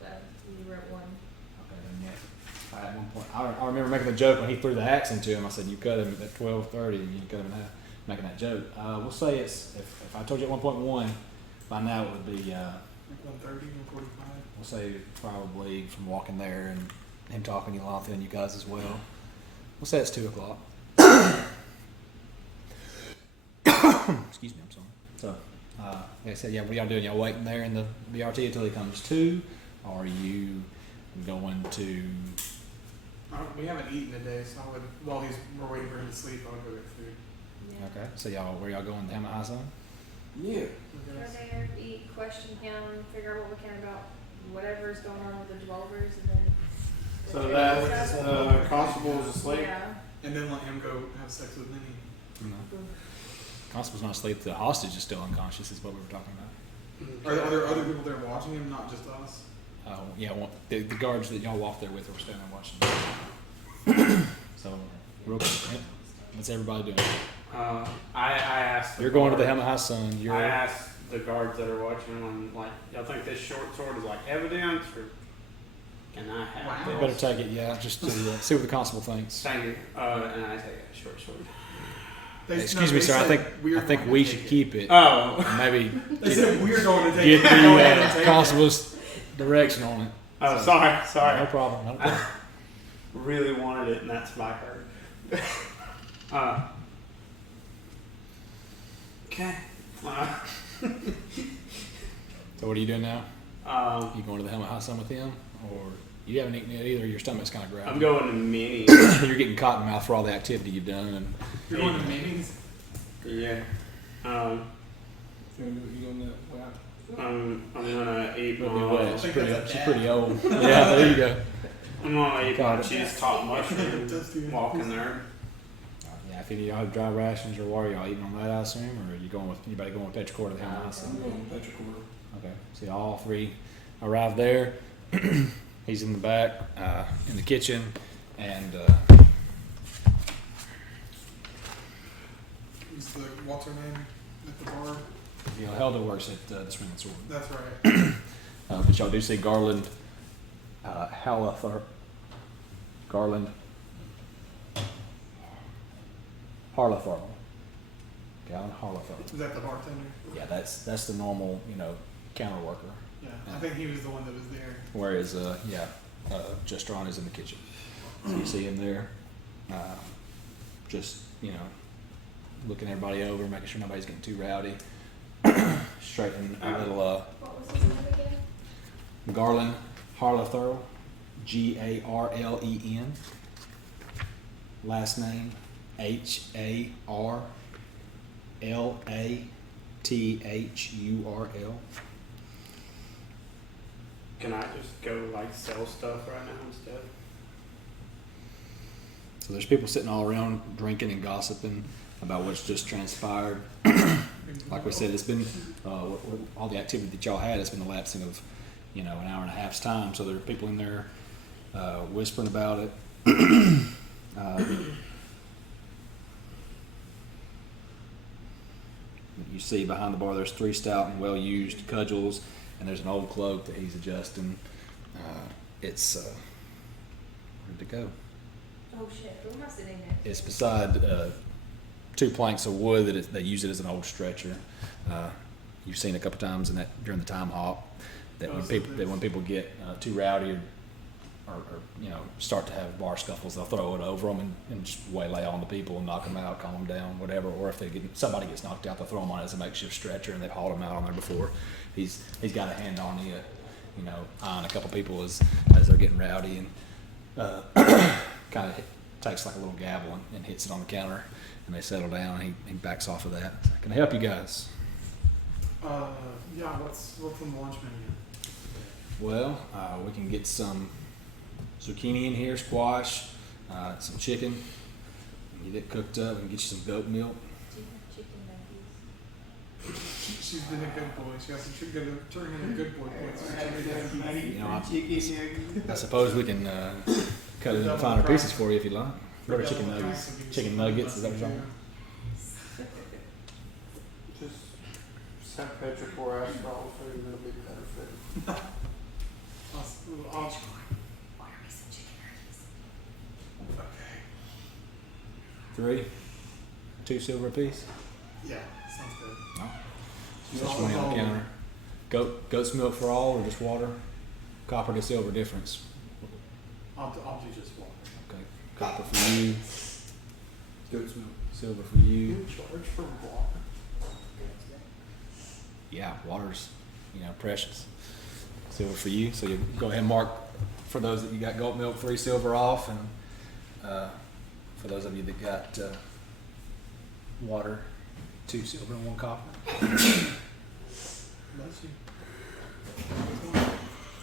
So you wrote 1. Okay, then yeah. At one point, I remember making the joke when he threw the axe into him. I said, "You cut him at 12:30, and you cut him in half." Making that joke. We'll say it's if I told you at 1.1, by now it would be. Like 1:30, 1:45. We'll say probably from walking there and him talking to you, Lotha, and you guys as well. We'll say it's 2 o'clock. Excuse me, I'm sorry. So, like I said, yeah, what are y'all doing? Y'all waiting there in the BRT until he comes to? Or are you going to... We haven't eaten today, so I would, while we're waiting for him to sleep, I would go get food. Okay, so where y'all going? The Hamlet High Zone? Yeah. Go there, eat, question him, figure out what we can about whatever's going on with the dwellers, and then. So that constable's asleep. Yeah. And then let him go have sex with Minnie. No. Constable's not asleep. The hostage is still unconscious, is what we were talking about. Are there other people there watching him, not just us? Yeah, well, the guards that y'all walked there with were standing there watching. So, real quick, what's everybody doing? I asked. You're going to the Hamlet High Sun. I asked the guards that are watching. I'm like, y'all think this short sword is like evidence, or can I have Wow. You this? better take it, yeah, just to see what the constable thinks. Thank you. And I take a short sword. Excuse me, sir. I think we should keep it. Oh. Maybe They said we're going to take get it. Go ahead the and take constable's direction on it. Oh, So, sorry. No problem. No problem. Really wanted it, and that's my hurt. Okay. So what are you doing now? Um, You going to the Hamlet High Sun with him, or you haven't eaten yet either? Your stomach's kind of growling. I'm going to Mini. You're getting cotton mouth for all the activity you've done, and You're going to meetings? Yeah. You on that? Wow. I'm gonna eat it'll be my. wet. think She's that's a pretty dad. old. Yeah, there you go. I'm gonna eat my Got it. cheese top mushroom Just do it. walking there. If any of y'all have dry rations or water, y'all eating on that, I assume, or are you going with anybody going with petrichor to the house? I'm going with petrichor. Okay. See, all three arrive there. He's in the back, in the kitchen, and Is the what's her name at the bar? Helda works at the Swinging Sword. That's right. But y'all do see Garland, Garland, Harlathorpe. Gallon Harlathorpe. Is that the bartender? Yeah, that's the normal, counter worker. Yeah, I think he was the one that was there. Whereas, Justron is in the kitchen. So you see him there, just, looking everybody over, making sure nobody's getting too rowdy. Straightening a little, What was his name again? Garland Harlathorpe, Garlen. Last name Harlathurl. Can I just go like sell stuff right now instead? So there's people sitting all around drinking and gossiping about what's just transpired. Like we said, it's been all the activity that y'all had. It's been a lapsing of an hour and a half's time. So there are people in there whispering about it. You see behind the bar, there's 3 stout and well-used cudgels, and there's an old cloak that he's adjusting. It's where'd it go? Oh shit, who am I sitting next to? It's beside 2 planks of wood that they use it as an old stretcher. You've seen a couple times during the time hop that when people get too rowdy or start to have bar scuffles, they'll throw it over them and just waylay on the people and knock them out, calm them down, whatever. Or if somebody gets knocked out, they'll throw them on as a makeshift stretcher, and they've hauled them out on there before. He's got a hand on it, eyeing a couple people as they're getting rowdy, and kind of takes like a little gavel and hits it on the counter, and they settle down, and he backs off of that. Can I help you guys? Yeah, what's on the lunch menu? Well, we can get some zucchini in here, squash, some chicken, and get it cooked up, and get you some goat milk. Do you have chicken nuggets? She's been a good boy. She got some turn in a good boy points. I suppose we can cut it into finer pieces for you if you like. What are chicken nuggets? Chicken nuggets, is that what you're talking about? Just have petrichor ask for all food, it'll be better food. I'll Order me some chicken nuggets. okay. 3, 2 silver apiece. Yeah, sounds good. No. Just money on the counter. Goat's milk for all, or just water? Copper to silver difference. I'll do just water. Okay. Copper for you, Goat's milk. silver for you. You charge for water? Yeah, water's precious. Silver for you. So you go ahead and mark for those that you got goat milk, 3 silver off, and for those of you that got water, 2 silver and 1 copper. Bless you.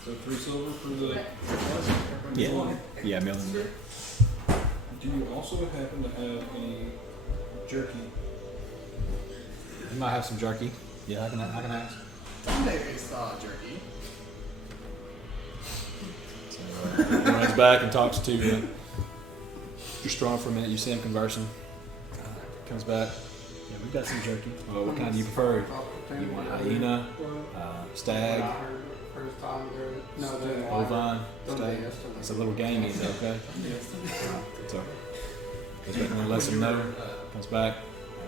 So 3 silver for the. Yeah, million. Do you also happen to have any jerky? You might have some jerky. Yeah, I can ask. Sunday we saw jerky. So, he runs back and talks to Strong for a minute. You see him conversing. Comes back. Yeah, we've got some jerky. Well, what kind do you prefer? You want hyena, stag, First time there. No, they bovine, stag? It's a little gamey, is that okay? So, goes back and lets him know. Comes back.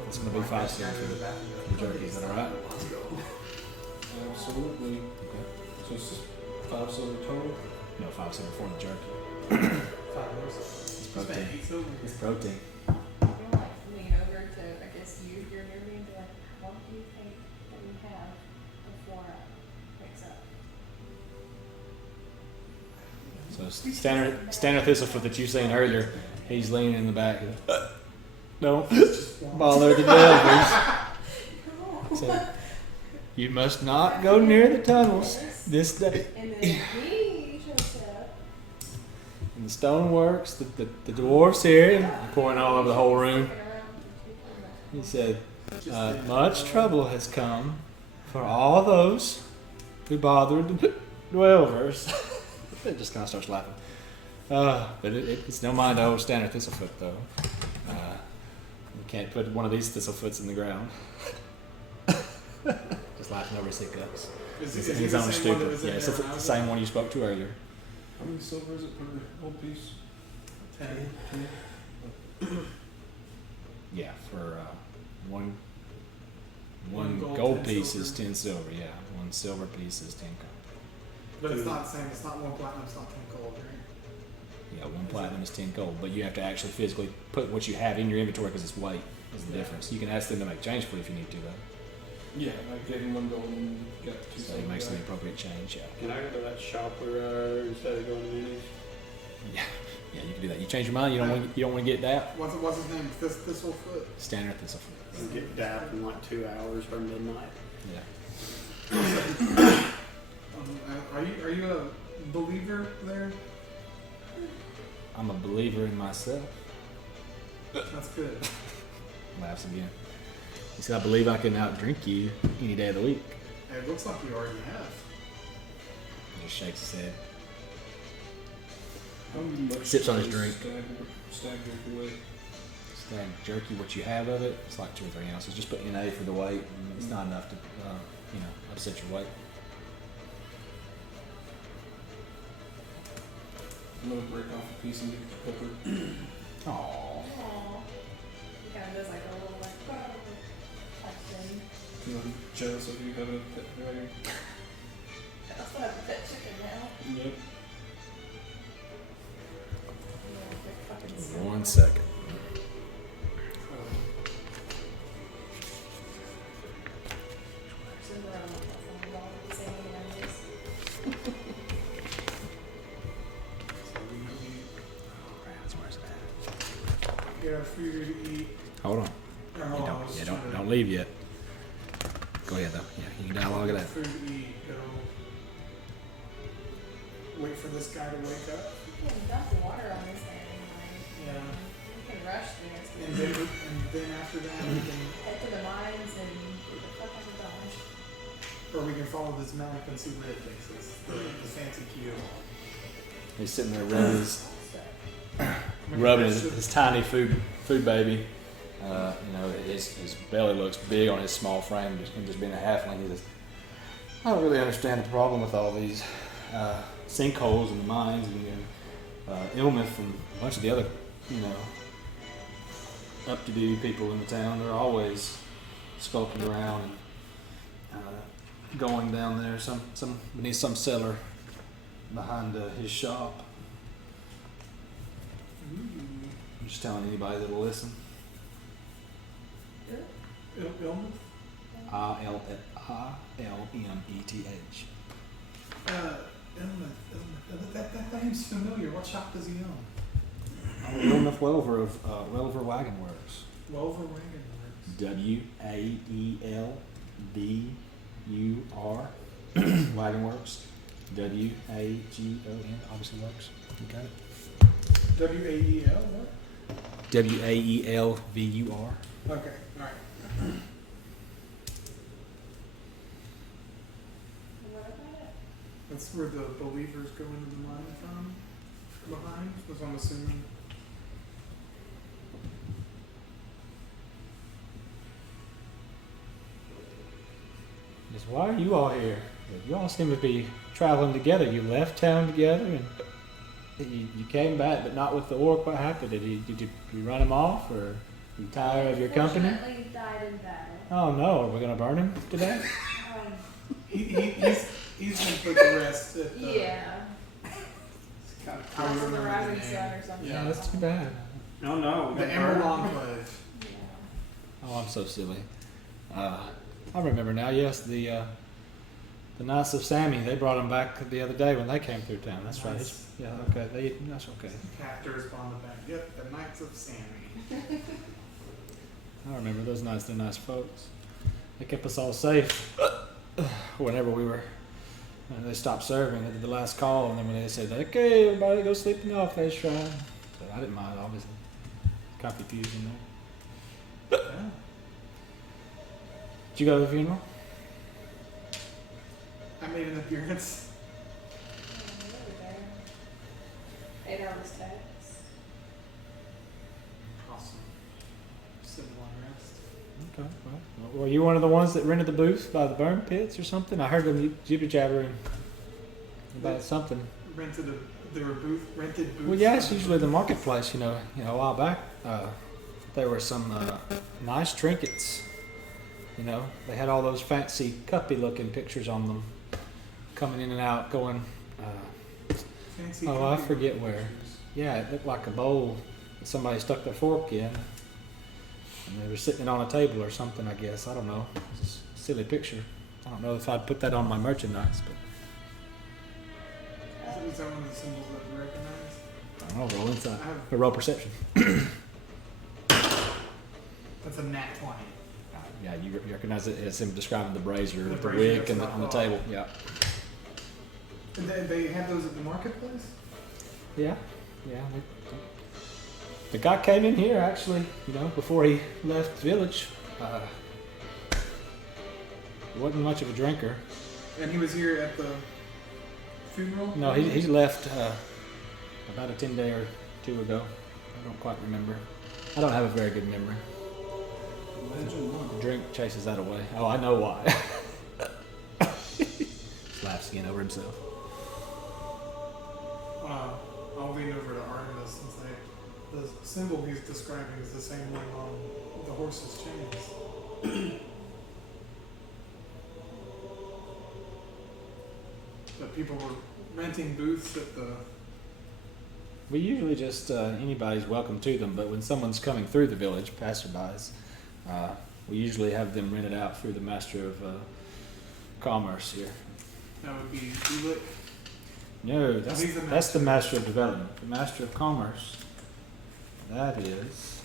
It's going to be 5 silver for the jerky. Is that alright? Absolutely. Okay. So it's 5 silver total? No, 5 silver for the jerky. It's protein. It's protein. You'll lean over to, I guess you're near me and be like, what do you think that we have before I mix up? So standard Thistlefoot that you seen earlier, he's leaning in the back. Don't bother the delvers. So, you must not go near the tunnels this day. And then he shows up. And the stoneworks, the dwarfs here, and pouring all over the whole room. He said, much trouble has come for all those who bothered the dwellers. It just kind of starts laughing. But it's no mind to old standard thistlefoot, though. You can't put one of these thistlefoots in the ground. Just laughing over his hiccups. Is He's he his the own same one that stupid. was in Yeah, it's there the when I was same there? one you spoke to earlier. How many silver is it per gold piece? 10. Yeah, for one One gold, gold, 10 piece silver. is 10 silver. Yeah, one silver piece is 10 gold. But it's not the same. It's not 1 platinum. It's not 10 gold, right? Yeah, one platinum is 10 gold, but you have to actually physically put what you have in your inventory because it's weight is the difference. You can ask them to make change for you if you need to, though. Yeah, I gave him 1 gold and got 2 So silver. it makes the back. appropriate change. Yeah. Can I go to that shop we were at earlier instead of going to minis? Yeah, you can do that. You change your mind. You don't want to get that. What's his name? Thistlefoot. Standard thistlefoot. And get dapped in like 2 hours or midnight. Yeah. Are you a believer there? I'm a believer in myself. That's good. Laughs again. He said, "I believe I can outdrink you any day of the week." It looks like you already have. He just shakes his head. How much Sips on his does drink. Stag jerky weigh? Stag jerky, what you have of it, it's like 2 or 3 ounces. Just put NA for the weight. And it's not enough to, upset your weight. I'm gonna break off a piece and pepper. Aww. Aww. He kind of does like a little like type thing. You know, I'm jealous of you having a pet dragon. That's what I have a pet chicken now. Yep. Yeah, they're fucking 1 second. super around like that thing, all the same animals. Get our food to eat. Hold on. Or You hold on, I don't, was yeah, trying to- don't leave yet. Go ahead, though. Yeah, you can dialogue it out. Food to eat. Go. Wait for this guy to wake up. You can dump water on this thing, like, Yeah. you can rush this. And then after that, we can, Head to the mines and get the fuck out of Dodge. or we can follow this map and see where it takes us. The fancy cue. He's sitting there rubbing his tiny food baby. His belly looks big on his small frame, just being a halfling. He says, "I don't really understand the problem with all these sinkholes in the mines and Ilmith and a bunch of the other, up-to-do people in the town. They're always skulking around and going down there, some beneath some cellar behind his shop. I'm just telling anybody that'll listen. Illness? ILMETH. That name's familiar. What shop does he own? Ilmith Welver of Welver Wagon Works. Welver Wagon Works. WAELVUR Wagon Works. WAGON obviously works. You got it. WAEL? What? WAELVUR. Okay, alright. What about it? That's where the believers go into the mine from? Behind? Was I'm assuming. Just, why are you all here? You all seem to be traveling together. You left town together and you came back, but not with the orc. What happened? Did you run him off, or you tired of your company? Unfortunately, he died in battle. Oh no, are we gonna burn him today? He's gonna put the rest at the. Yeah. Kind of House how of you the remember Rising the name. Sun or something. Yeah. That's too bad. No, no. The Emerald Enclave. Yeah. Oh, I'm so silly. I remember now. Yes, the Knights of Sammy. They brought him back the other day when they came through town. That's right. Nice. Yeah. Okay. That's okay. Captors on the back. Yep, the Knights of Sammy. I remember those nights. They're nice folks. They kept us all safe whenever we were. They stopped serving at the last call, and then when they said, "Okay, everybody go sleeping off," they tried. So I didn't mind, obviously. Kind of confusing there. Yeah. Did you go to the funeral? I made an appearance. $8 tax. Awesome. Civil unrest. Okay. Well, were you one of the ones that rented the booth by the burn pits or something? I heard them jibber jabbering about something. There were rented booths. Well, yeah, it's usually the marketplace. You know, a while back, there were some nice trinkets. You know, they had all those fancy cuppy-looking pictures on them, coming in and out, going. Fancy Oh, I cookie forget where. pictures. Yeah, it looked like a bowl that somebody stuck their fork in, and they were sitting it on a table or something. I guess I don't know. It's a silly picture. I don't know if I'd put that on my merchandise, but Is that one of the symbols that you recognize? I don't know. Roll inside. I have. A roll perception. That's a nat 20. Yeah, you recognize it as him describing the brazier, The the brazier, wick, that's and what I on the thought. table. Yeah. And they have those at the marketplace? Yeah. The guy came in here actually, you know, before he left the village. He wasn't much of a drinker. And he was here at the funeral? No, he left about a 10-day or two ago. I don't quite remember. I don't have a very good memory. The drink chases that away. Oh, I know why. Just laughs again over himself. I'll lean over to Artemis and say, the symbol he's describing is the same one on the horse's chains. That people were renting booths at the... We usually just, anybody's welcome to them, but when someone's coming through the village, passerbys, we usually have them rented out through the Master of Commerce here. That would be Ulick. No, He's the that's the Master of Development. The Master of Commerce, that is...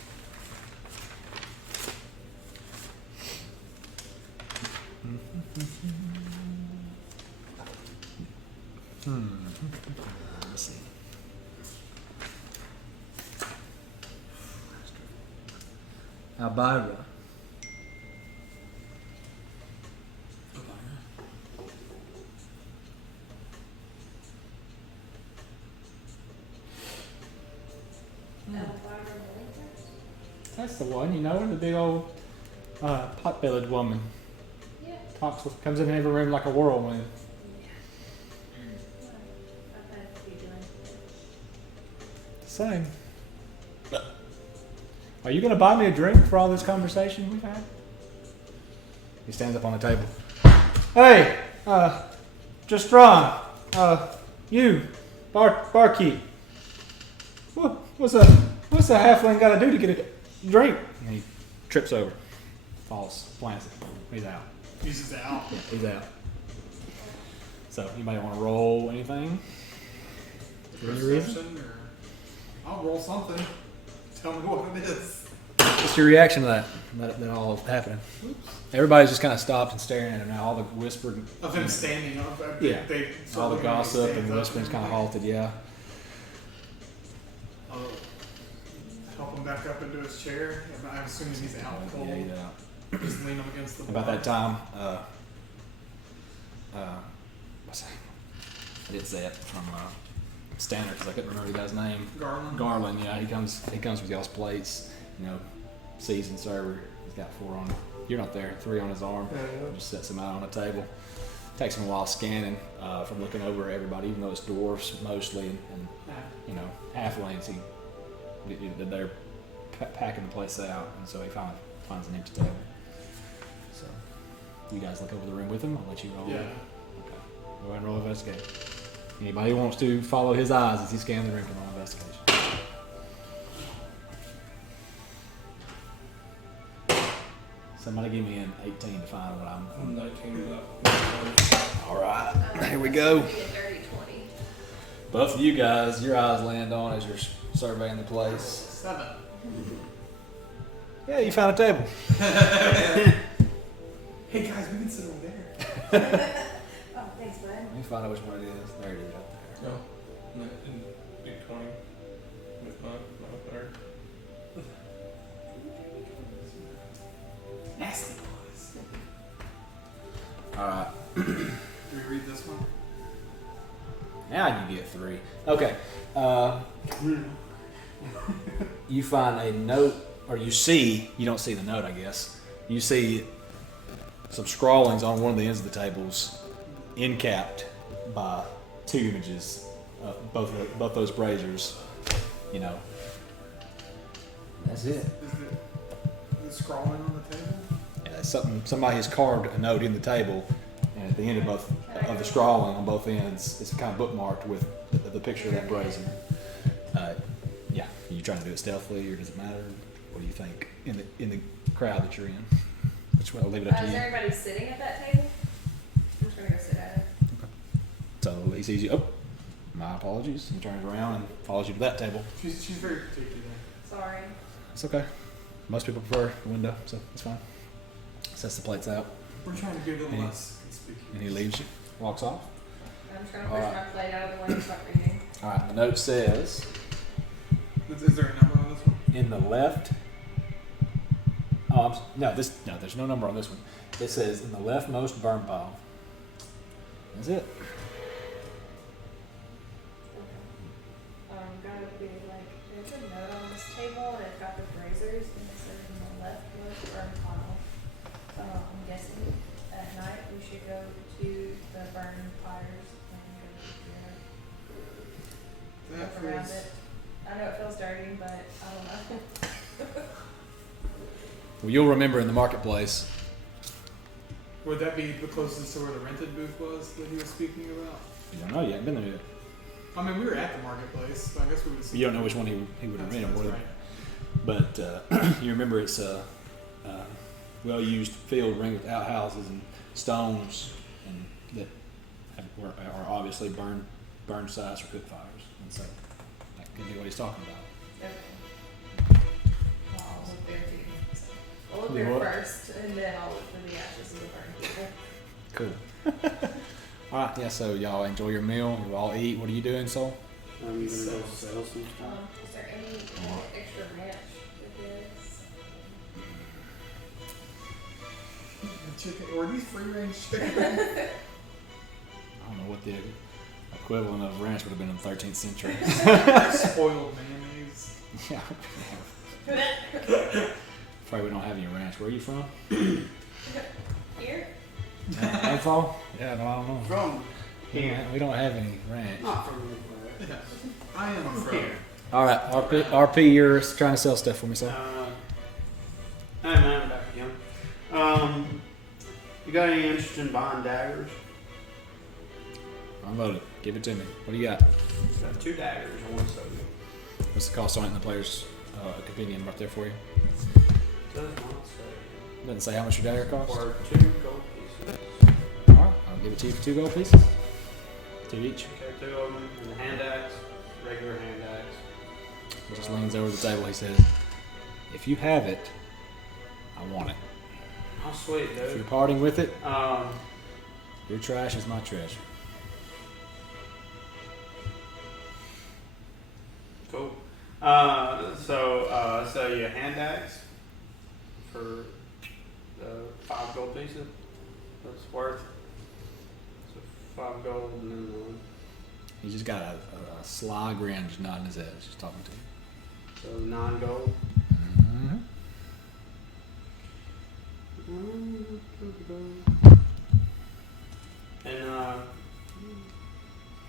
Let's see. Albira. That's the one, you know, the big old pot-bellied woman. Yeah. Comes in every room like a whirlwind. Same. Are you going to buy me a drink for all this conversation we've had? He stands up on the table. Hey, just Ron. You, barkeep. What's a halfling got to do to get a drink? And he trips over, falls, plants it. He's out. He's just out. Yeah, he's out. So, anybody want to roll anything? For any reason? Perception, or I'll roll something. Tell me what it is. What's your reaction to that all happening? Oops. Everybody's just kind of stopped and staring at him now. All the whispering, Of him standing up. Yeah. They all the looking at him, he gossip stands and up whispering's kind of halted. Yeah. I'll help him back up into his chair. And I'm assuming he's out cold. Yeah, he's out. Just lean him against the About bar. that time, what's that? I did say it from Stanner because I couldn't remember the guy's name. Garland. Yeah, he comes with y'all's plates. You know, seasoned server. He's got 4 on. You're not there. 3 on his arm. Just sets them out on a table. Takes him a while scanning from looking over everybody, even though it's dwarfs mostly and you know halflings. They're packing the place out, and so he finally finds an empty table. So you guys look over the room with him. I'll let you roll. Yeah. Okay. Go ahead and roll investigate. Anybody who wants to follow his eyes as he scans the room can roll investigation. Somebody give me an 18 to find what I'm. 19 All right, here we go. Maybe a 30, 20. Both of you guys, your eyes land on as you're surveying the place. 7. Yeah, you found a table. Hey guys, we can sit over there. Oh, thanks, bud. Let me find out which one it is. There it is right there. No, in big 20 with my card. Nasty boys. All right. Do we read this one? Now you get 3. Okay. You find a note, or you don't see the note, I guess. You see some scrawlings on one of the ends of the tables, encapped by 2 images, both those braziers. You know. That's it. Is it scrawling on the table? Yeah, somebody has carved a note in the table, and at the end of the scrawling on both ends, it's kind of bookmarked with the picture of that brazier. Yeah, are you trying to do it stealthily, or does it matter? What do you think in the crowd that you're in? Which one? I'll leave it up to Is you. there anybody sitting at that table? I'm just gonna go sit at it. So he sees you. Oh, my apologies. And turns around and follows you to that table. She's very particular. Sorry. It's okay. Most people prefer the window, so it's fine. Sets the plates out, We're trying to give them Any- less conspicuous. and he leaves you. Walks off. I'm just gonna push Alright. my plate out of the way and start reading. All right. The note says Is there a number on this one? in the left. No, there's no number on this one. It says in the leftmost burn pile. That's it. Gotta be like, there's a note on this table and it's got the braziers and it says in the leftmost burn pile. I'm guessing at night we should go to the burn pyres and go That look around feels. it. I know it feels dirty, but I don't know. Well, you'll remember in the marketplace. Would that be the closest to where the rented booth was that he was speaking about? You don't know. You haven't been there yet. I mean, we were at the marketplace, but I guess we would see. You don't know which one he would have That's been. right. But you remember it's a well-used field ringed with outhouses and stones, and that are obviously burned sites for cook fires, and so that could be what he's talking about. Okay. Well, I'll look there too. So, I'll look You there what? first and then I'll look for the ashes of the burned people. Cool. All right, yeah. So y'all enjoy your meal. You all eat. What are you doing, Soul? I'm gonna go sell some stuff. Is there any extra ranch with this? Chicken, or these free range chicken? I don't know what the equivalent of ranch would have been in the 13th century. Spoiled mayonnaise. Yeah. Afraid we don't have any ranch. Where are you from? Here? Info? Yeah, no, I don't know. From here. We don't have any ranch. Not from here. Yeah. I am From from. here. All right, RP, you're trying to sell stuff for me, so. Hey man, I'm back again. You got any interest in buying daggers? I'm loaded. Give it to me. What do you got? Got 2 daggers. I want to sell you. What's the cost on it in the player's opinion right there for you? Does not say. Doesn't say how much your dagger costs? For 2 gold pieces. All right, I'll give it to you for 2 gold pieces. 2 each. Okay, 2 of them, and a hand axe, regular hand axe. He just leans over the table. He says, if you have it, I want it. How sweet, If you're dude. parting with it, Um, your trash is my treasure. cool. So you hand axe for 5 gold pieces. That's worth. So 5 gold and then He's just got a sly grin just nodding his head. He's just talking to you. so 9 gold. Mm-hmm. And does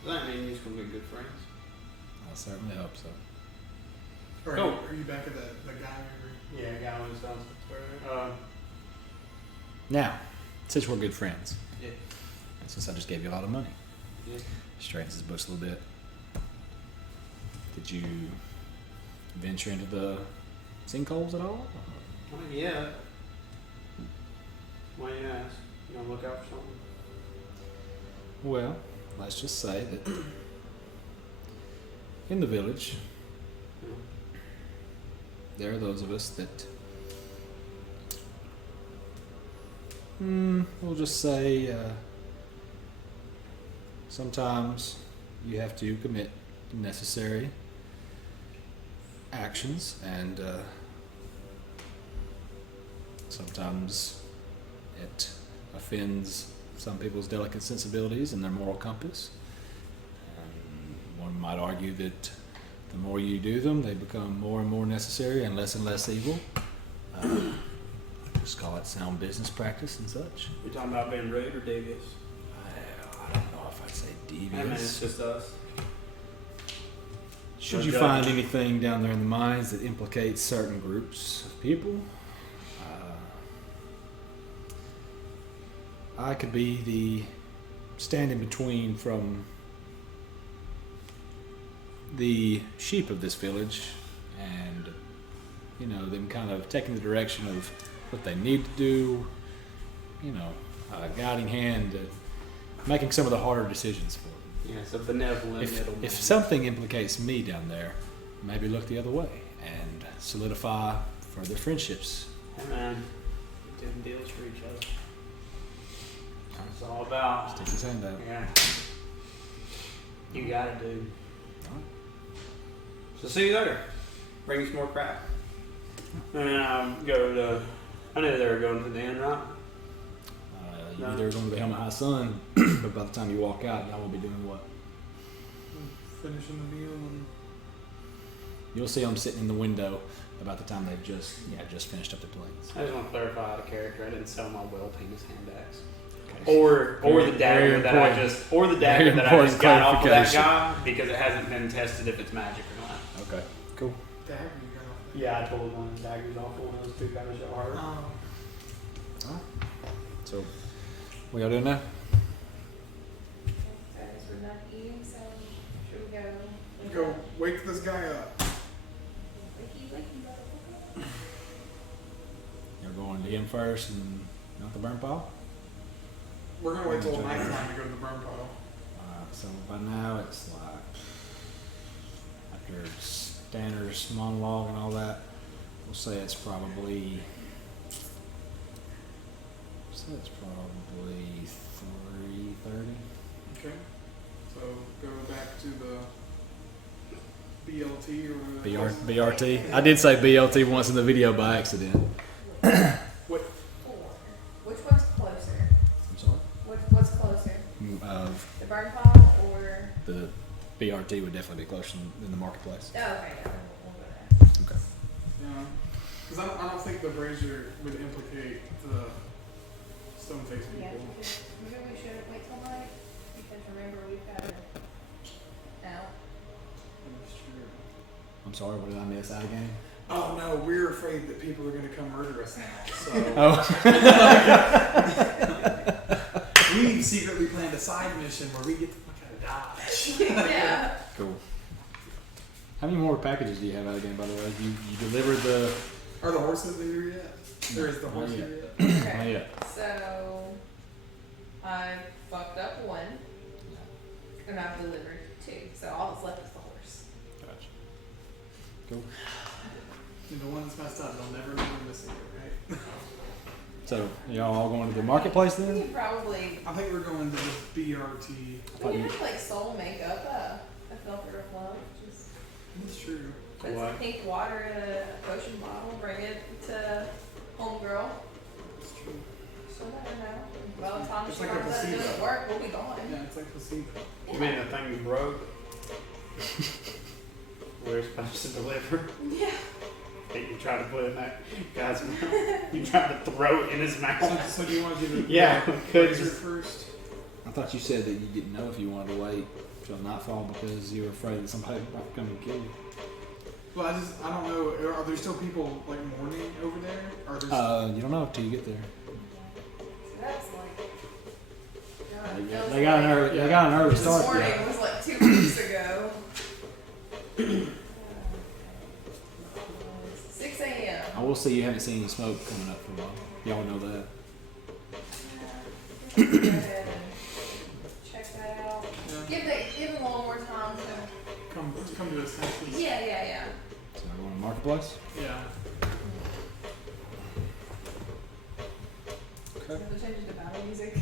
that mean you're gonna be good friends? I certainly hope so. Or Cool. are you back at the guy we Yeah, guy was downstairs. Now, since we're good friends, Yeah. and since I just gave you a lot of money, Yeah. straightens his books a little bit. Did you venture into the sinkholes at all? Well, yeah. Why you ask? You gonna look out for something? Well, let's just say that in the village, there are those of us that, we'll just say, sometimes you have to commit necessary actions, and sometimes it offends some people's delicate sensibilities and their moral compass. And one might argue that the more you do them, they become more and more necessary and less evil. Just call it sound business practice and such. You talking about being rude or devious? I don't know if I'd say I mean, it's devious. just us. Should No you judgment. find anything down there in the mines that implicates certain groups of people, I could be the stand in between from the sheep of this village and, you know, them kind of taking the direction of what they need to do, you know, a guiding hand, making some of the harder decisions for them. Yeah, it's a benevolent middleman. If something implicates me down there, maybe look the other way and solidify further friendships. Hey man, doing deals for each other. That's all about. Stick his hand out. Yeah. You got it, dude. So see you later. Bring you some more crap. And go to. I knew they were going to the end, right? You're either going to the Helmet High Sun, but by the time you walk out, y'all will be doing what? Finishing the meal and You'll see them sitting in the window about the time they've just finished up the planes. I just want to clarify out of character. I didn't sell my whale penis hand axe. Okay. Or Very- the dagger very that I important. just or the Very dagger that I important just got off of that clarification. guy because it hasn't been tested if it's magic or not. Okay, cool. dagger you got off there. Yeah, I pulled one of the daggers off of one of those two guys that hard. So, what y'all doing now? Guys, we're not eating, so should we go? Go wake this guy up. Wakey, wakey, motherfucker. Y'all going to him first and not the burn pile? We're gonna wait till nighttime to go to the burn pile. So by now it's like, after Stanner's monologue and all that, we'll say it's probably 3:30. Okay. So go back to the BLT or whatever. BRT. I did say BLT once in the video by accident. Four. Which one's closer? I'm sorry. What's closer? Of The burn pile or? the BRT would definitely be closer than the marketplace. Oh, okay, yeah, we'll go there. Okay. Yeah. Because I don't think the brazier would implicate the stone face Yeah, people. maybe we shouldn't wait till night, because remember, we've got it out. That's true. I'm sorry. What did I miss out again? Oh no, we're afraid that people are going to come murder us now. So we secretly planned a side mission where we get the fuck out of Dodge. Yeah. Cool. How many more packages do you have out again? By the way, you delivered the. Are the horses here yet? Or is the Not horse yet. here yet? Okay. Not yet. So, I fucked up one, and I've delivered two, so all that's left is the horse. Gotcha. Cool. And the one that's messed up, they'll never be missing it, right? So y'all all going to the marketplace We then? could probably, I think we're going to the BRT. we could have like soul makeup, a filter of love, just That's true. put some What? pink water in a potion bottle, bring it to homegirl, That's true. she'll let her know. By the time It's she like a learns that it placebo. doesn't work, we'll be gone. Yeah, it's like placebo. You mean the thing you broke? We're supposed to deliver. Yeah. You tried to put it in that guy's mouth. You tried to throw it in his mouth. So do you want to do the Yeah, we could brazier just- first? I thought you said that you didn't know if you wanted to wait till nightfall because you were afraid that somebody might come and kill you. Well, I don't know. Are there still people like mourning over there? Are there? You don't know until you get there. So that's like, God, it feels They got an like- early. They got an early This start. morning Yeah. was like 2 weeks ago. 6 a.m. I will say you haven't seen any smoke coming up for a while. Y'all know that. Go ahead and check that out. Yeah. Give them a little more time to. Come to us next week. Yeah. So we're going to marketplace. Yeah. So we changed the battle music.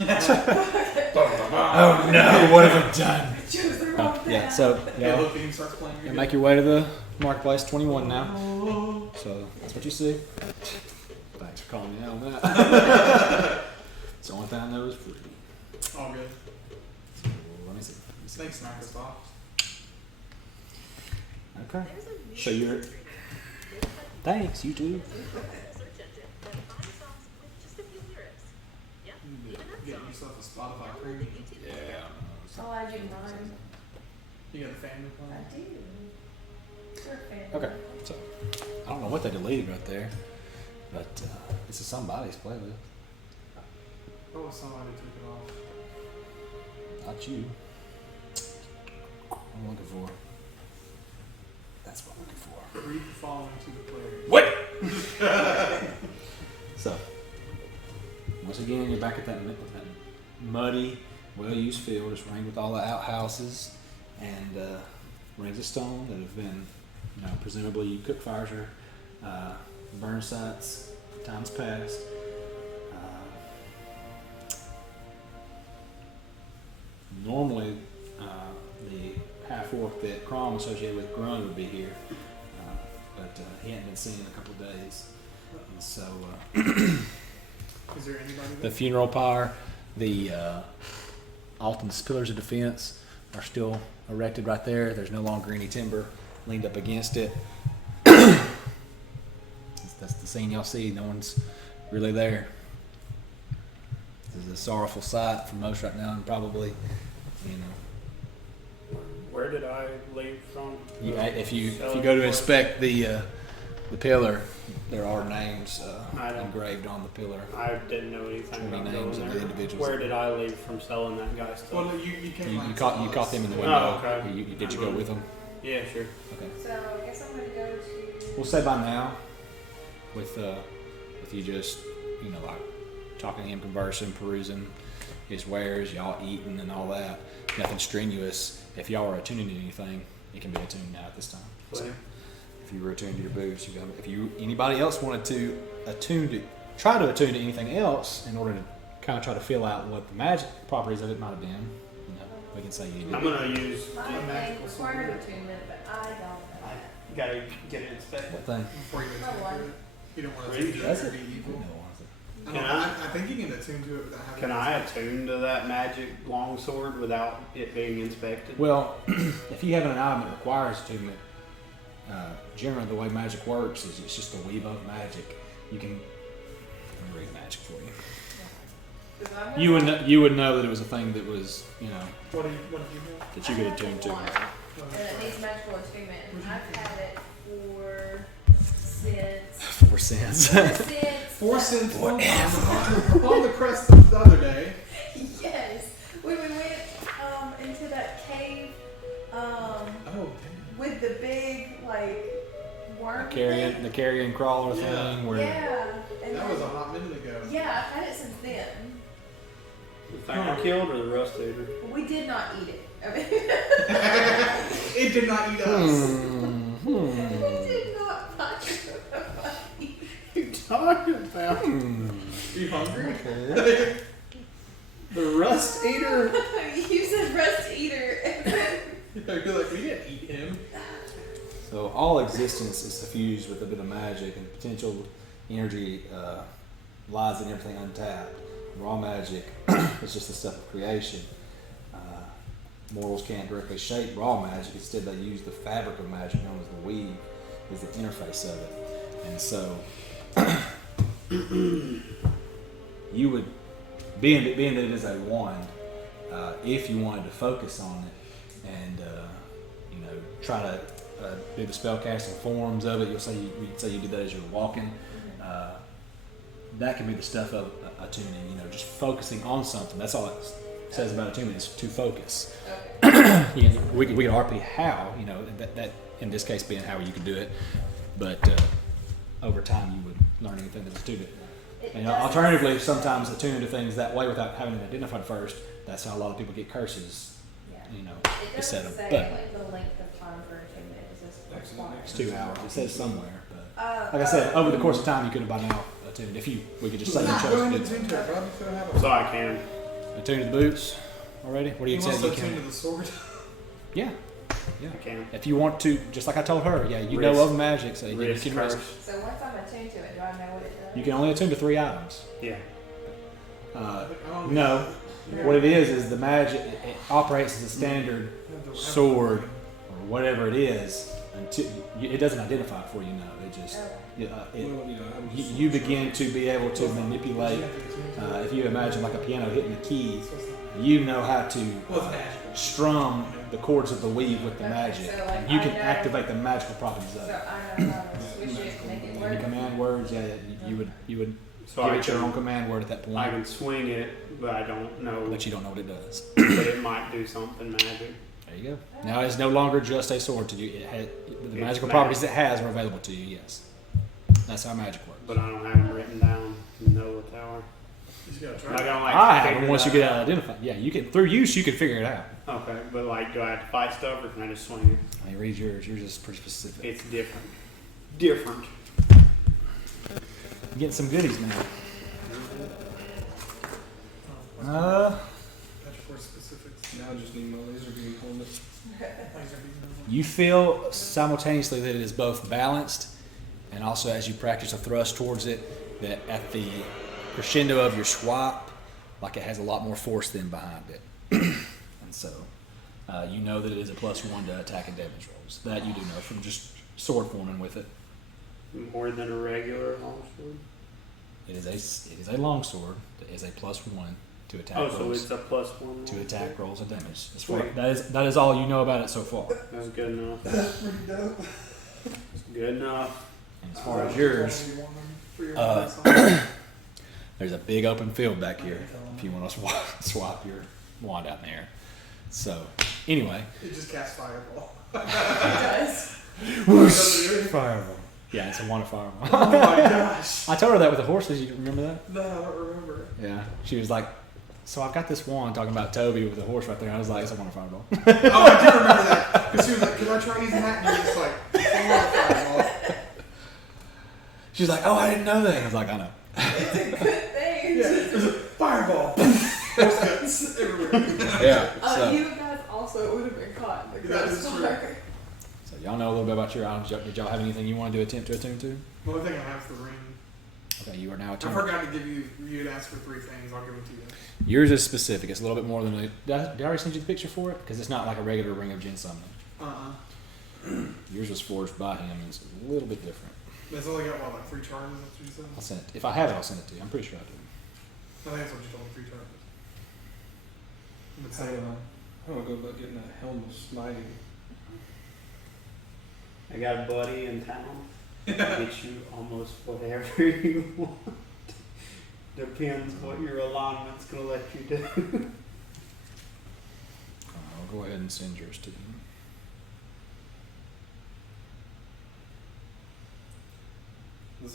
Oh no! What have I done? Choose the wrong Yeah. path. So Yeah. y'all The theme starts playing. yeah, make your way to the marketplace. 21 now. So that's what you see. Thanks for calling me out on that. It's the only thing I know is free. All good. So, let me see. Thanks, Microsoft. Okay. So you're. Thanks, you too. Get yourself a Spotify premium. Yeah. I'll add you to mine. You got a family I plan? do. You're a fan. Okay. So I don't know what they deleted right there, but this is somebody's playlist. Oh, somebody took it off. Not you. I'm looking for. That's what I'm looking for. Read the following to the player. What? So, once again, you're back at that muddy, well-used field. It's ringed with all the outhouses and rings of stone that have been, presumably cook fires or burn sites times past. Normally, the half-orc that Crom associated with Grun would be here, but he hadn't been seen in a couple of days. And so, Is there anybody the there? funeral pyre, the Alton's pillars of defense are still erected right there. There's no longer any timber leaned up against it. That's the scene y'all see. No one's really there. This is a sorrowful sight for most right now, and probably, Where did I leave from? if you go to inspect the pillar, there are names I don't- engraved on the pillar. I didn't know anything 20 about names going of the there. individuals. Where did I leave from selling that guy stuff? Well, you came You like caught them in the Oh, window. okay. Did you go with them? Yeah, sure. Okay. So I guess I'm gonna go to. We'll say by now, with you just like talking to him, conversing, perusing his wares, y'all eating and all that. Nothing strenuous. If y'all are attuning to anything, it can be attuned now at this time. So if you were attuned to your boots, you got. If anybody else wanted to try to attune to anything else in order to kind of try to feel out what the magic properties of it might have been, we can say you I'm did. gonna use. My thing requires attunement, but I don't know that. You gotta get it inspected. What thing? Before you attune to it. You don't want to Really? attune to Does it it? or be evil. No, I, Can don't, I? I think you can attune to it without having Can to I attune to that magic longsword without it being inspected? Well, if you have an item that requires attunement, generally the way magic works is it's just a weave of magic. You can. Let me read magic for you. 'Cause I'm gonna- You would know that it was a thing that was What did you have? that you could attune to. And it needs magical attunement. I've had it since. 4 cents. Since. 4 cents What? on the crest of the other day. Yes. When we went into that cave Oh, with the big worm. The carrion crawler Yeah. thing where Yeah. And that was a hot minute ago. Yeah, I've had it since then. The thing I killed or the rust eater? We did not eat it. I mean, It did not eat us. we did not find it. You talking about Are you hungry? the rust eater? You said rust eater. You're like, we didn't eat him. So all existence is suffused with a bit of magic, and potential energy lies in everything untapped. Raw magic is just the stuff of creation. Mortals can't directly shape raw magic. Instead, they use the fabric of magic, known as the weave, as the interface of it. And so, you would, being that it is a wand, if you wanted to focus on it and try to do the spellcasting forms of it, you'd say you did that as you were walking. That can be the stuff of attuning. Just focusing on something. That's all it says about attunement is to focus. We could RP how, that in this case being how you could do it, but over time you would learn anything that's attuned. And alternatively, sometimes attune to things that way without having it identified first. That's how a lot of people get curses. It It's set doesn't up, say but the length of time for attunement. It's just required. it's 2 hours. It says somewhere, but Like like I said, over the course of time, you could have by now attuned. We could just say you Go chose ahead to and do attune to it, bro. So have So I can. attune to the boots already. What do He you wants say to you attune to can? the sword. Yeah. I can. If you want to, just like I told her, you know Risk. of magic, so you Risk can curse. risk. So once I'm attuned to it, do I know what it does? You can only attune to 3 items. Yeah. No. What it is the magic. It operates as a standard sword or whatever it is. Until it doesn't identify it for you. No, it just you begin to be able to manipulate. If you imagine like a piano hitting the keys, you know how to strum the chords of the weave with the magic. So, like, You can I know- activate the magical properties of So it. I know how to switch it, make it Any work. command words, you would So give I it your can, own command word at that I point, can swing it, but I don't know. but you don't know what it does. But it might do something magic. There you go. Now it's no longer just a sword to you. It has, the It's magical magic. properties it has are available to you. Yes, that's how magic works. But I don't have them written down in Noah Tower. You just gotta I try. don't like I to have figure them once you that get out. identified. Yeah, you can through use you can figure it out. Okay, but like, do I have to fight stuff or can I just swing it? I mean, read yours. Yours is pretty specific. It's different. Different. You're getting some goodies now. Magic Force specifics. Now I just need my laser beam helmet. You feel simultaneously that it is both balanced and also as you practice a thrust towards it, that at the crescendo of your swap, like it has a lot more force than behind it. And so you know that it is a +1 to attack and damage rolls. That you do know from just sword forming with it. More than a regular longsword. It is a longsword that is a +1 to attack Oh, so rolls. it's a +1 To attack rolls and damage. Sweet. That is all you know about it so far. That's good enough. That's pretty dope. Good enough. And as far as yours, there's a big open field back here if you want to swap your wand out there. So, anyway. It just casts Fireball. It does. Whoosh! Fireball. Yeah, it's a wand of fireball. Oh my gosh. I told her that with the horses. You remember that? No, I don't remember. Yeah. She was like, so I've got this wand talking about Toby with the horse right there. I was like, it's a wand of fireball. Oh, I do remember that. Because she was like, can I try using that? And you're just like, I want a Fireball. She's like, oh, I didn't know that. I was like, I know. It's a good thing. Yeah, there's a Fireball. Horse guts everywhere. Yeah. So, You guys also would have been caught in the That is gross true. fire. so y'all know a little bit about your items. Did y'all have anything you want to attempt to attune to? The only thing I have is the ring. Okay, you are now I attuned. forgot to give you, you had asked for 3 things. I'll give them to you. Yours is specific. It's a little bit more than a. Did I already send you the picture for it? Because it's not like a regular ring of Jin summoning. Yours was forged by him, and it's a little bit different. That's only got, what, like 3 charges? That's what you said? I'll send it. If I have it, I'll send it to you. I'm pretty sure I do. I think that's what you told me, 3 charges. But How do I go about getting a helm of smiting? I got a buddy in town. Get you almost whatever you want. Depends what your alignment's gonna let you do. I'll go ahead and send yours to you.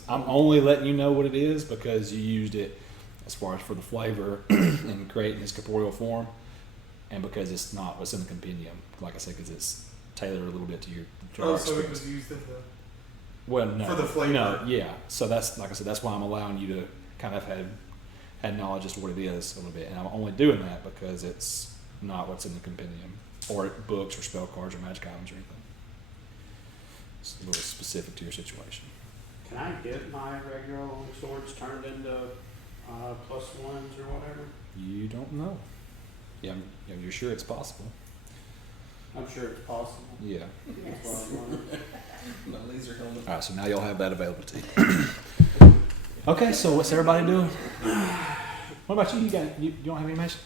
I'm only letting you know what it is because you used it as far as for the flavor and creating this corporeal form, and because it's not what's in the compendium. Like I said, because it's tailored a little bit to your Oh, so it experience. was used in the... Well, no. For the flavor. No, yeah. So that's, like I said, that's why I'm allowing you to kind of had knowledge as to what it is a little bit. And I'm only doing that because it's not what's in the compendium or books or spell cards or magic items or anything. It's a little specific to your situation. Can I get my regular long swords turned into +1s or whatever? You don't know. Yeah, you're sure it's possible. I'm sure it's possible. Yeah. That's what I wanted. My laser helmet. All right, so now you'll have that available to you. Okay, so what's everybody doing? What about you? You don't have any magic?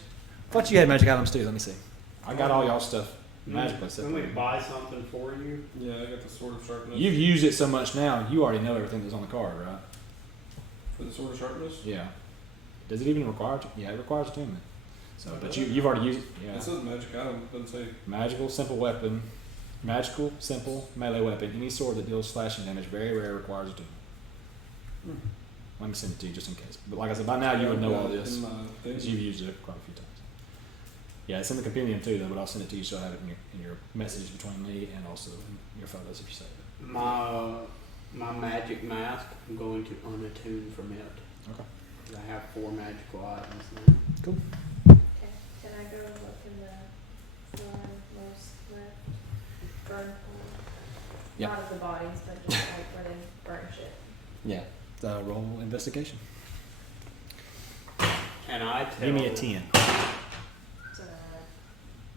I thought you had magic items too. Let me see. I got all y'all stuff magically except Let me for you. buy something for you. Yeah, I got the sword of sharpness. You've used it so much now, you already know everything that's on the card, right? For the sword of sharpness? Yeah. Does it even require? Yeah, it requires attunement. So, Oh, but does it? you've already used it. It Yeah. says magic item, it doesn't say. Magical, simple weapon. Magical, simple, melee weapon. Any sword that deals slashing damage, very rare, requires attunement. Let me send it to you just in case. But like I said, by now you would know all this In my thing. because you've used it quite a few times. Yeah, it's in the compendium too, though. But I'll send it to you so I have it in your messages between me and also in your photos if you save it. My magic mask, I'm going to unattune from it. Okay. 'Cause I have 4 magical items now. Cool. Okay, can I go look in the most left burn pool? Yeah. Not of the bodies, but just like where they burn shit. Yeah. Roll investigation. And And I tell Give me a 10. It's a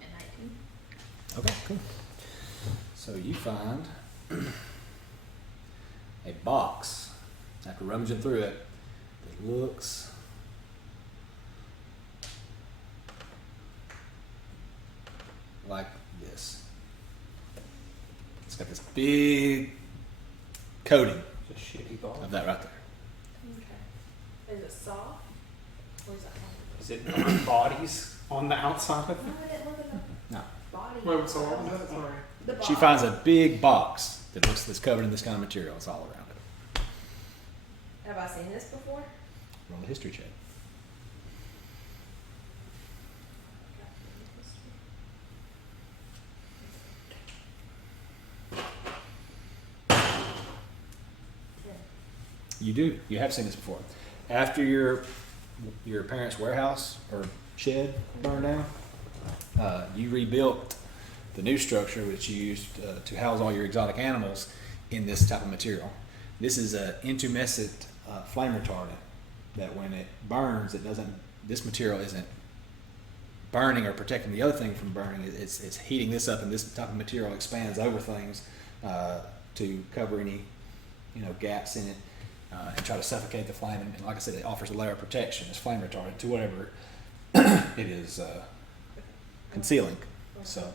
19. Okay, cool. So you find a box, after rummaging through it, that looks like this. It's got this big coating It's a shitty ball. of that right there. Okay. Is it soft? Or is that hard? Is it bodies on the outside of it? No, I didn't look at the No. body. Wait, so what was that? Sorry. The She box. finds a big box that's covered in this kind of material. It's all around it. Have I seen this before? Roll a history check. You do. You have seen this before. After your parents' warehouse or shed burned down, you rebuilt the new structure, which you used to house all your exotic animals, in this type of material. This is an intumescent flame retardant that when it burns, it doesn't. This material isn't burning or protecting the other thing from burning. It's heating this up, and this type of material expands over things to cover any gaps in it. And try to suffocate the flame. And like I said, it offers a layer of protection as flame retardant to whatever it is concealing. So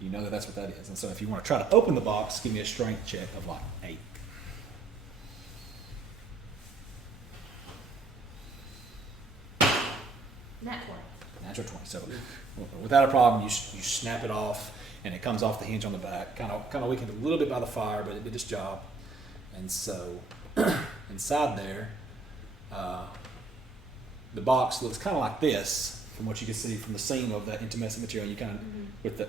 you know that that's what that is. And so if you want to try to open the box, give me a strength check of like 8. Nat 20. Natural 20. So without a problem, you snap it off, and it comes off the hinge on the back. Kind of weakened a little bit by the fire, but it did its job. And so inside there, the box looks kind of like this from what you can see from the seam of that intumescent material. You kind of,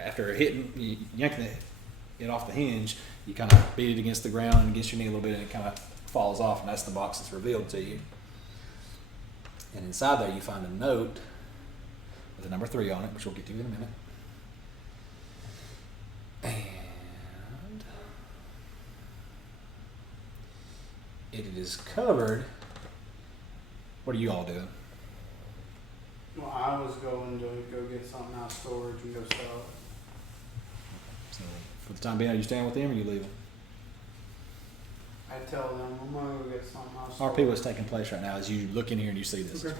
after yanking it off the hinge, you kind of beat it against the ground and against your knee a little bit, and it kind of falls off, and that's the box that's revealed to you. And inside there, you find a note with a number 3 on it, which we'll get to in a minute. And it is covered. What are you all doing? Well, I was going to go get something out of storage and go sell it. So for the time being, are you staying with them or are you leaving? I tell them I'm gonna go get something out of storage. RP, what's taking place right now is you look in here and you see this. Okay.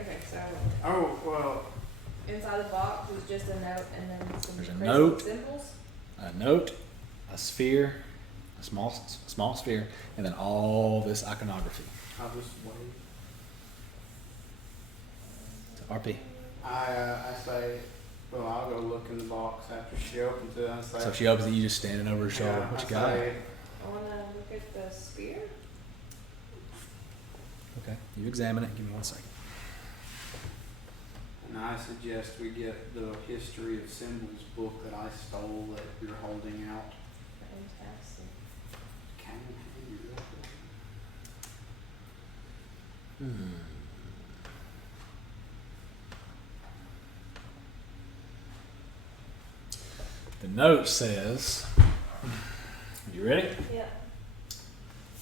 Okay, so Oh well, inside the box was just a note and then some There's a crazy note. symbols. A note, a sphere, a small sphere, and then all this iconography. I'll just wait. So RP. I say, well, I'll go look in the box after she opens it. I say, So if she opens it, you just standing over her shoulder. yeah, What you I got? say, I want to look at the spear. Okay, you examine it. Give me 1 second. and I suggest we get the history of symbols book that I stole that you're holding out. Fantastic. Can you hand you that? The note says, are you ready? Yeah.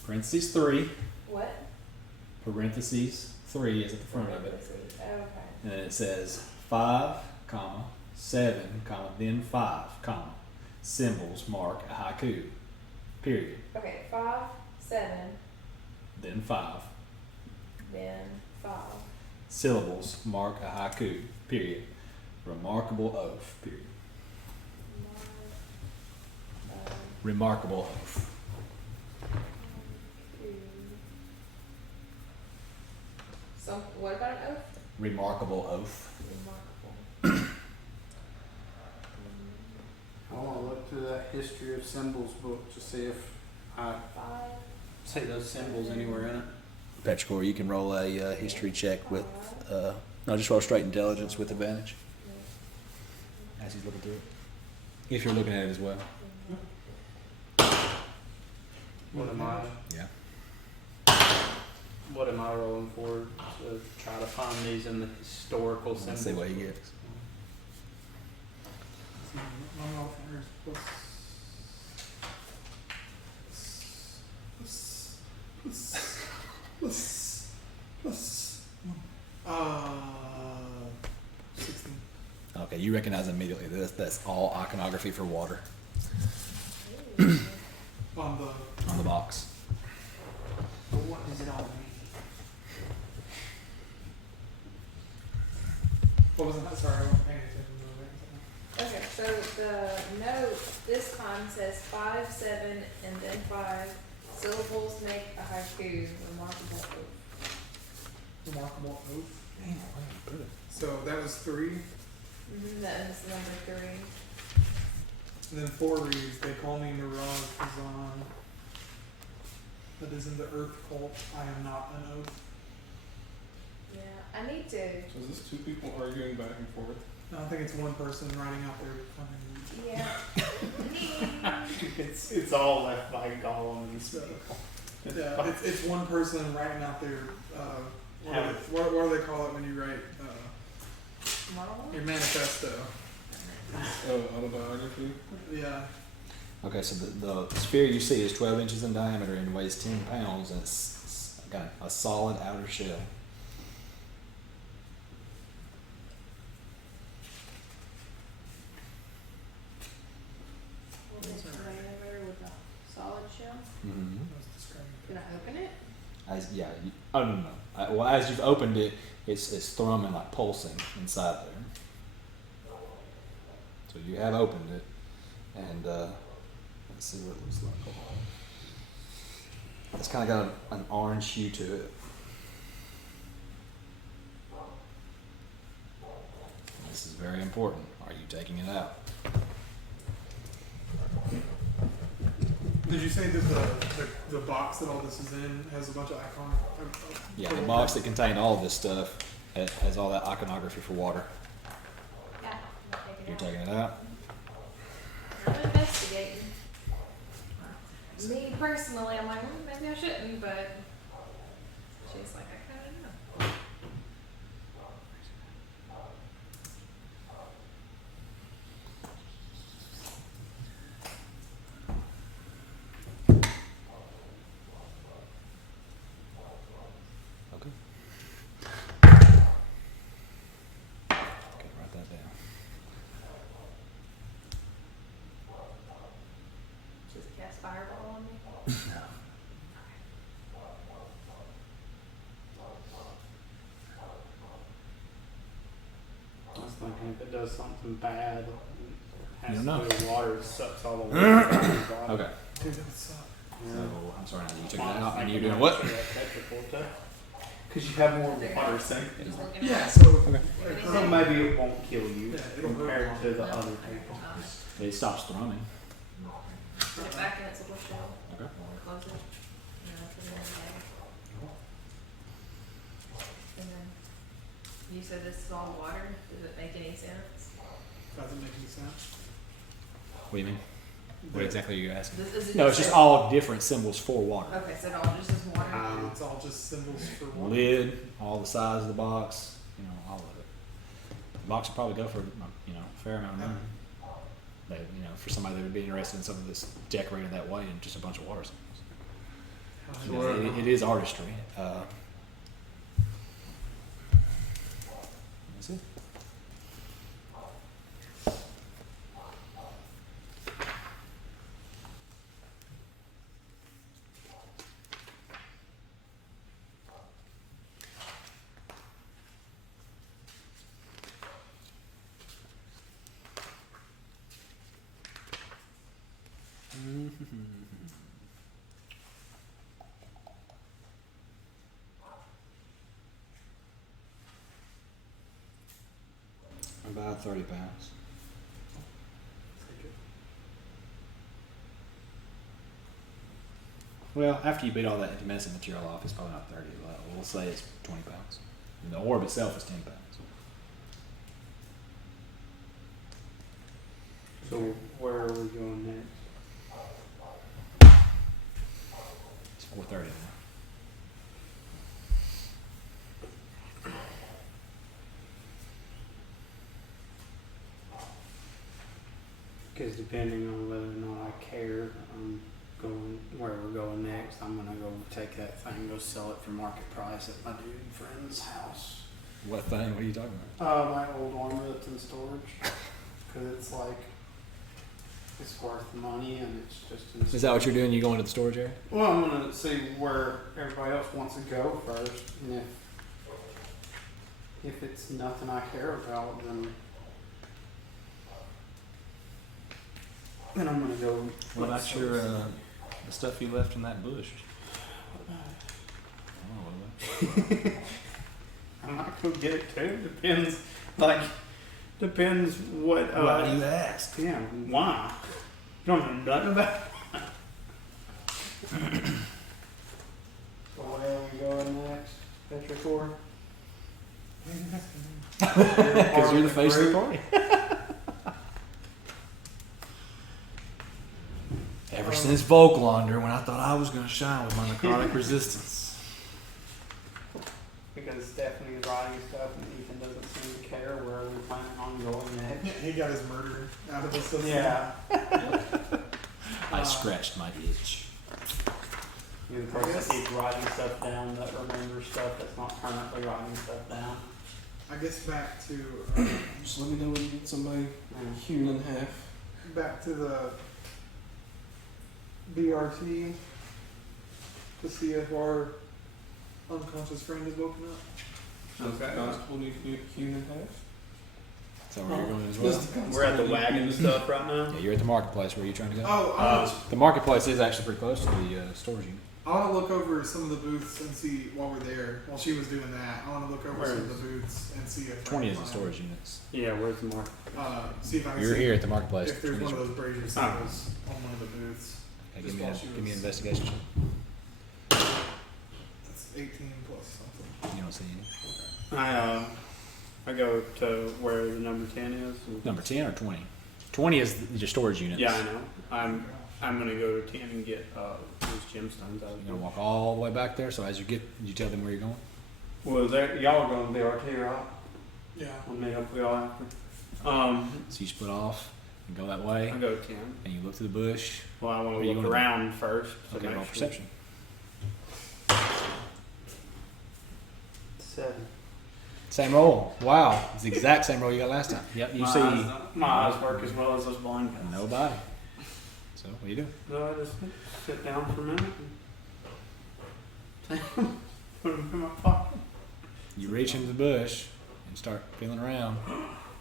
Parentheses 3, What? parentheses 3 is at the front of it. Okay. And then it says 5, comma, 7, comma, then 5, comma, symbols mark a haiku, period. Okay, 5, 7, Then 5, then 5. syllables mark a haiku, period. Remarkable oath, period. Remarkable oath. What about an oath? Remarkable oath. Remarkable. I want to look through that history of symbols book to see if I 5. see those symbols anywhere in it. Petrichor, you can roll a history check with, no, just roll straight intelligence with advantage as he's looking through it. If you're looking at it as well. What am I? Yeah. What am I rolling for to try to find these in the historical Let's symbols? see what he gets. Plus 16. Okay, you recognize immediately that's all iconography for water On on the box. But what does it all mean? what was that? Sorry, I wasn't paying attention to Okay, so the note this time says 5, 7, and then 5 syllables make a haiku. Remarkable oath. the remarkable oath. Damn, where did I put it? So that was 3. That is number 3. And then 4 reads, they call me Mirage Kazan. That is in the Earth cult. I am not an oath. Yeah, I need to. So is this two people arguing back and forth? No, I think it's one person writing out their fucking. Yeah. It's all left by Gollum and So, Smeagol. yeah, it's one person writing out their. What do they call it when you write Monologue? your manifesto? Oh, autobiography? Yeah. Okay, so the sphere you see is 12 inches in diameter and weighs 10 pounds, and it's got a solid outer shell. It's diameter with a solid shell. Mm-hmm. I was describing it. Can I open it? Oh no. Well, as you've opened it, it's thrumming like pulsing inside there. So you have opened it, and let's see what it looks like. It's kind of got an orange hue to it. This is very important. Are you taking it out? Did you say that the box that all this is in has a bunch of icon? Yeah, the box that contained all of this stuff has all that iconography for water. Yeah. I'm You're taking taking it out? I'm investigating. Me personally, I'm like, maybe I shouldn't, but she's like, I kind of know. Okay. Okay, write that down. She's a cast fireball on me. I was thinking if it does something bad, it has You to don't do with water, it sucks all the water out of your body. Okay. Dude, that would suck. So I'm sorry, now you took it out and you're doing what? Because you have more water sink. Just looking Yeah, at so. Okay. So maybe it won't kill you Yeah, it'll compared hurt to the No. other people. It stops thrumming. Put it back in its little shell. Okay. Close it. And then put it in the bag. And then, you said this is all water. Does it make any sense? Doesn't make any sense. What do you mean? What exactly are you asking? Is it No, it's just all different symbols for water. Okay, so it all just is water? It's all just symbols for one. Lid, all the size of the box, all of it. The box would probably go for, a fair amount of money. They, for somebody that would be interested in something that's decorated that way and just a bunch of water symbols. It is artistry. That's it. About 30 pounds. Take it. Well, after you beat all that messy material off, it's probably not 30. We'll say it's 20 pounds. And the orb itself is 10 pounds. So where are we going next? It's 4:30 now. Because depending on whether or not I care, going where we're going next, I'm gonna go take that thing, go sell it for market price at my dude friend's house. What thing? What are you talking about? My old one that's in storage, because it's like it's worth money and it's just. In Is that what you're doing? You going to the storage area? Well, I'm gonna see where everybody else wants to go first, and if it's nothing I care about, then I'm gonna go. What about your the stuff you left in that bush? Oh, I might go get it too. Depends what. why do you ask? Yeah, why? You don't know nothing about it. So where are we going next? Petrichor? Because you're the face of the party. Ever since Volklander, when I thought I was going to shine with my necrotic resistance. Because Stephanie is writing stuff and Ethan doesn't seem to care where we're planning on going next. He got his murder out of the system. Yeah. I scratched my itch. You're the person that keeps writing stuff down, that remembers stuff that's not currently writing stuff down. I guess back to Just let me know when you get somebody hewn in half. back to the BRT to see if our unconscious friend is woken up. Okay. Constable need to get hewn in half. Is that where you're going as well? We're at the wagon stuff right now. Yeah, you're at the marketplace. Where are you trying to go? Oh, The marketplace is actually pretty close to the storage unit. I want to look over some of the booths and see while we're there. While she was doing that, I want to look over Where some of is- the booths and see if 20 I is can the find- storage units. Yeah, where's the market? See if I can You're see here at the marketplace. if there's 20 one is- of those brazier symbols on one of the booths. Okay, just give me while she give me an was- investigation check. That's 18 plus something. You don't see any. I go to where the number 10 is. Number 10 or 20? 20 is your storage unit. Yeah, I know. I'm gonna go to 10 and get those gemstones out of You're gonna walk all the way back there. So as you get, you tell them where you're going. Well, y'all are going to BRT, right? Yeah. I'll meet up with y'all after. So you split off and go that way, I'll go 10. and you look through the bush. Well, I want Where to you look gonna go? around first. To Okay, make roll sure. perception. 7. Same roll. Wow, it's the exact same roll you got last time. Yep, you see My eyes work as well as those blind guys. nobody. So what do you do? So I just sit down for a minute and put them in my pocket. You reach into the bush and start feeling around,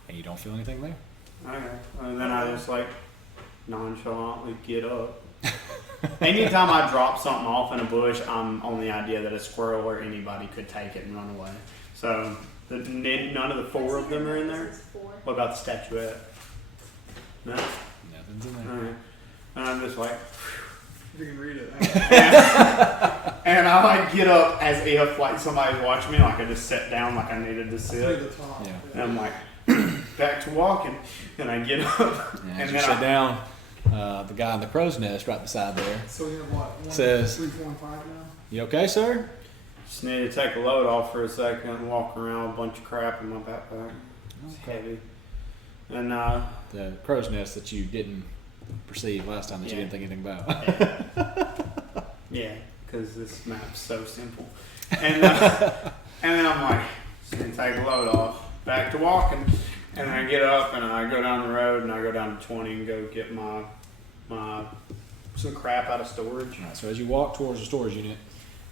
and you don't feel anything there. Okay. And then I just like nonchalantly get up. Anytime I drop something off in a bush, I'm on the idea that a squirrel or anybody could take it and run away. So none of the 4 of them are in there. What about the statuette? No. Nothing's in there. Alright. And I'm just like, If you can read it. and I like get up as if like somebody's watching me, like I just sat down like I needed to Through sit. the top. Yeah. And I'm like, back to walking, and I get up, And and as you then sit I, down, the guy in the crow's nest right beside there. So we have what? Says- 3.5 now? You okay, sir? just need to take a load off for a second and walk around with a bunch of crap in my backpack. It's heavy. And The crow's nest that you didn't perceive last time that you Yeah. didn't think anything about. yeah, because this map's so simple. And and then I'm like, just gonna take a load off, back to walking, and then I get up and I go down the road and I go down to 20 and go get my some crap out of storage. Alright, so as you walk towards the storage unit,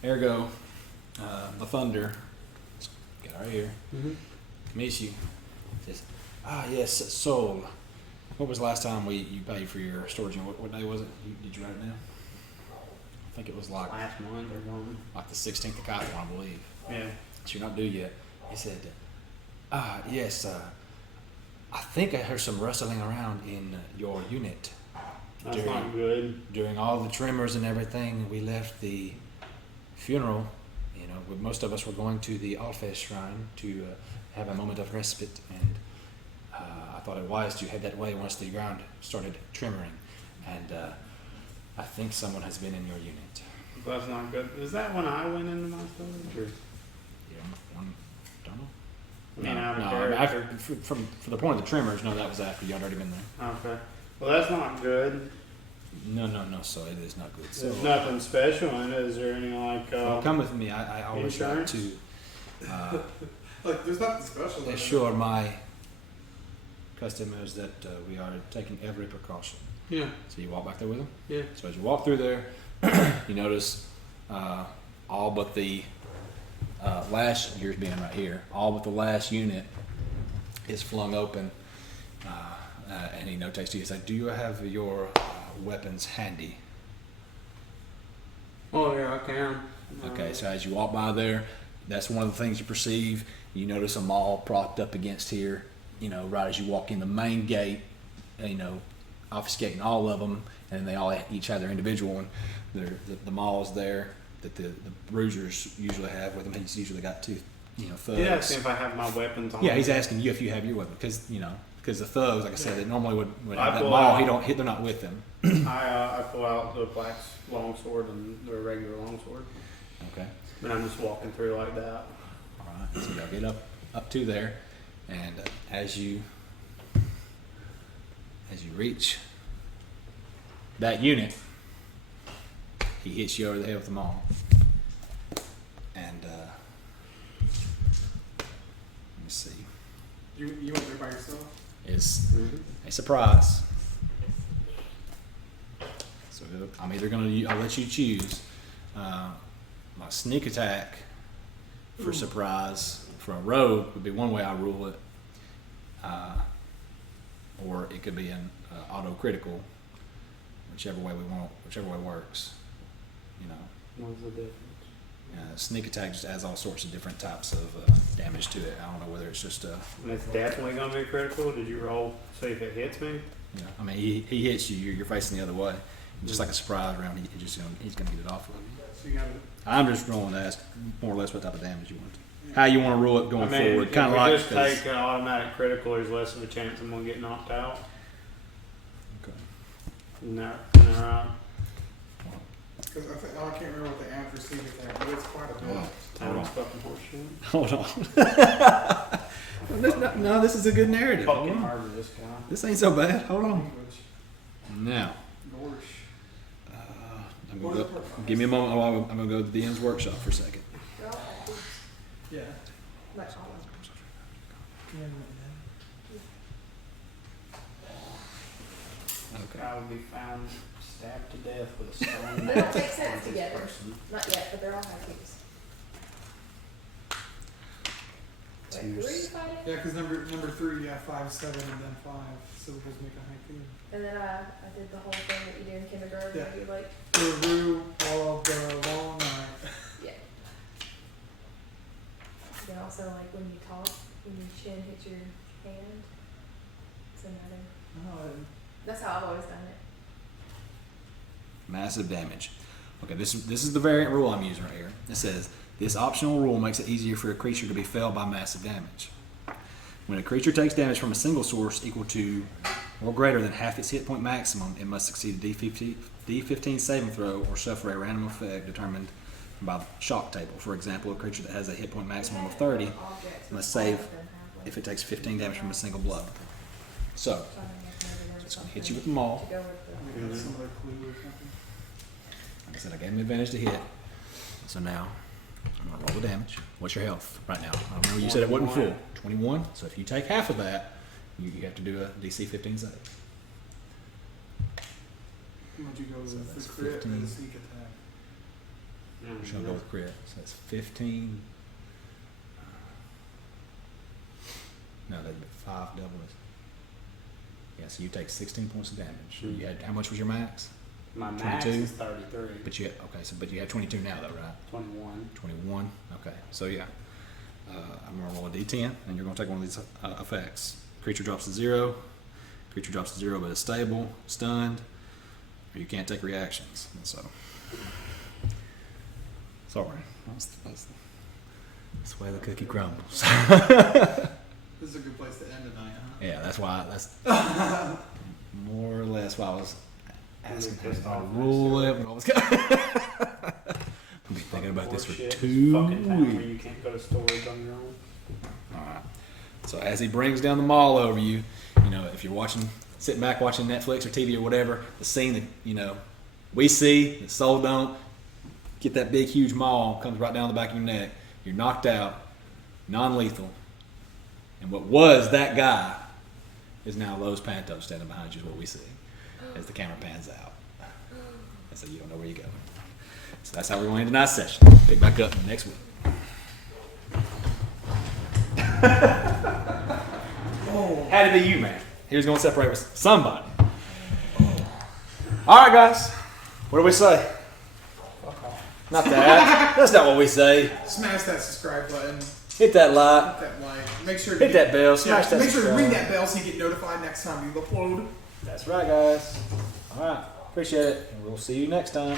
ergo, the thunder, get right here, meets you, says, yes, soul. What was the last time you paid for your storage unit? What day was it? Did you write it down? I think it was like Last month or something. the 16th of Cotton, I believe. Yeah. But you're not due yet. He said, yes, I think I heard some rustling around in your unit. That's not good. During all the tremors and everything, we left the funeral. You know, most of us were going to the Alfest shrine to have a moment of respite, and I thought it wise to head that way once the ground started tremoring. And I think someone has been in your unit. That's not good. Is that when I went into my storage? Or? Yeah, don't know. I mean, No, out of no, character. from the point of the tremors, no, that was after you had already been there. Okay. Well, that's not good. No, so it is not good. So There's nothing special in it. Is there any like well, come with me. I always try insurance? to Like, there's nothing special. about it. assure my customers that we are taking every precaution. Yeah. So you walk back there with them. Yeah. So as you walk through there, you notice all but the last, yours being right here, all but the last unit is flung open, and he notates to you, he's like, "Do you have your weapons handy?" Oh yeah, I can. Okay, so as you walk by there, that's one of the things you perceive. You notice them all propped up against here, you know, right as you walk in the main gate, you know, obfuscating all of them, and they all each have their individual one. The mall's there that the bruisers usually have with them. He's usually got two, you know, thugs. Yeah, see if I have my weapons on. Yeah, he's asking you if you have your weapon, because you know, because the thugs, like I said, they normally would I have that pull mall. out- They're not with them. I pull out the black longsword and the regular longsword, Okay. and I'm just walking through like that. All right. So y'all get up to there, and as you reach that unit, he hits you over the head with the maul. And let me see. You went there by yourself? It's a surprise. So I'm either I'll let you choose. My sneak attack for surprise for a rogue would be one way I rule it, or it could be an auto critical, whichever way works. You know, What's the difference? sneak attack just adds all sorts of different types of damage to it. I don't know whether it's just And it's definitely gonna be critical. Did you roll see if it hits me? you know, I mean, he hits you, you're facing the other way, just like a surprise round. He's gonna get it off of you. So you got it. I'm just rolling to ask more or less what type of damage you want. How you want to rule it going I mean, forward. if Kind of we like just take an automatic critical, there's less of a chance I'm gonna get knocked out. Okay. Isn't that right? Because I can't remember what the average sneak attack, but it's quite a bit. Hold on. Fucking horseshit. Hold on. No, this is a good narrative. Hold Fucking on. hard with this guy. This ain't so bad. Hold on. Language. Now, Gorsh. I'm gonna go. Give me a moment. I'm gonna go to the DM's workshop for a second. Girl, Yeah. much taller. Okay. Guy will be found stabbed to death with a stone. They don't make knife sense on his together. person. Not yet, but they're all high keys. Wait, who are you fighting? Yeah, because number 3, yeah, 5, 7, and then 5 syllables make a high theme. And then I did the whole thing that you do in kindergarten, Yeah. where you like, Through all of the long night. yeah. Then also like when you talk, when your chin hits your hand, it's another. Oh, That's how I've always done it. Massive damage. Okay, this is the variant rule I'm using right here. It says this optional rule makes it easier for a creature to be felled by massive damage. When a creature takes damage from a single source equal to or greater than half its hit point maximum, it must succeed a D15 saving throw or suffer a random effect determined by the shock table. For example, a creature that has a hit point maximum of 30 must save if it takes 15 damage from a single blow. So, it's going to hit you with the maul. To go with we got some other clue or something. Like I said, I gave him advantage to hit. So now, I'm going to roll the damage. What's your health right now? I remember you said it wasn't full. 21. So if you take half of that, you have to do a DC 15 save. Would you go So with that's the crit or 15. the sneak attack? We're going to go with crit. So that's 15. No, that'd be 5 doubles. Yeah, so you take 16 points of damage. You had, how much was your max? My max 22? is 33. But you had, but you have 22 now though, right? 21. 21. Okay, so yeah, I'm gonna roll a D10, and you're gonna take one of these effects. Creature drops to 0. Creature drops to 0, but is stable, stunned, or you can't take reactions. And so, sorry, that's the way the cookie crumbles. This is a good place to end tonight, huh? Yeah, that's why. That's more or less why I was asking how to rule it. When I was I've been thinking about this for Bullshit. 2 Fucking town where weeks. you can't go to storage on your own. All right. So as he brings down the maul over you, you know, if you're watching sitting back watching Netflix or TV or whatever, the scene that, we see, that Soul don't, get that big, huge maul, comes right down the back of your neck. You're knocked out, non-lethal. And what was that guy is now Lowe's Panto standing behind you is what we see as the camera pans out. And so you don't know where you're going. So that's how we're going to end tonight's session. Pick back up next week. Had to be you, man. He was going to separate with somebody. All right, guys. What do we say? Not that. That's not what we say. Smash that subscribe button. Hit that like. Hit that like. Make sure Hit that bell. Smash that Make sure to subscribe. ring that bell so you get notified next time we upload. That's right, guys. All right. Appreciate it. And we'll see you next time.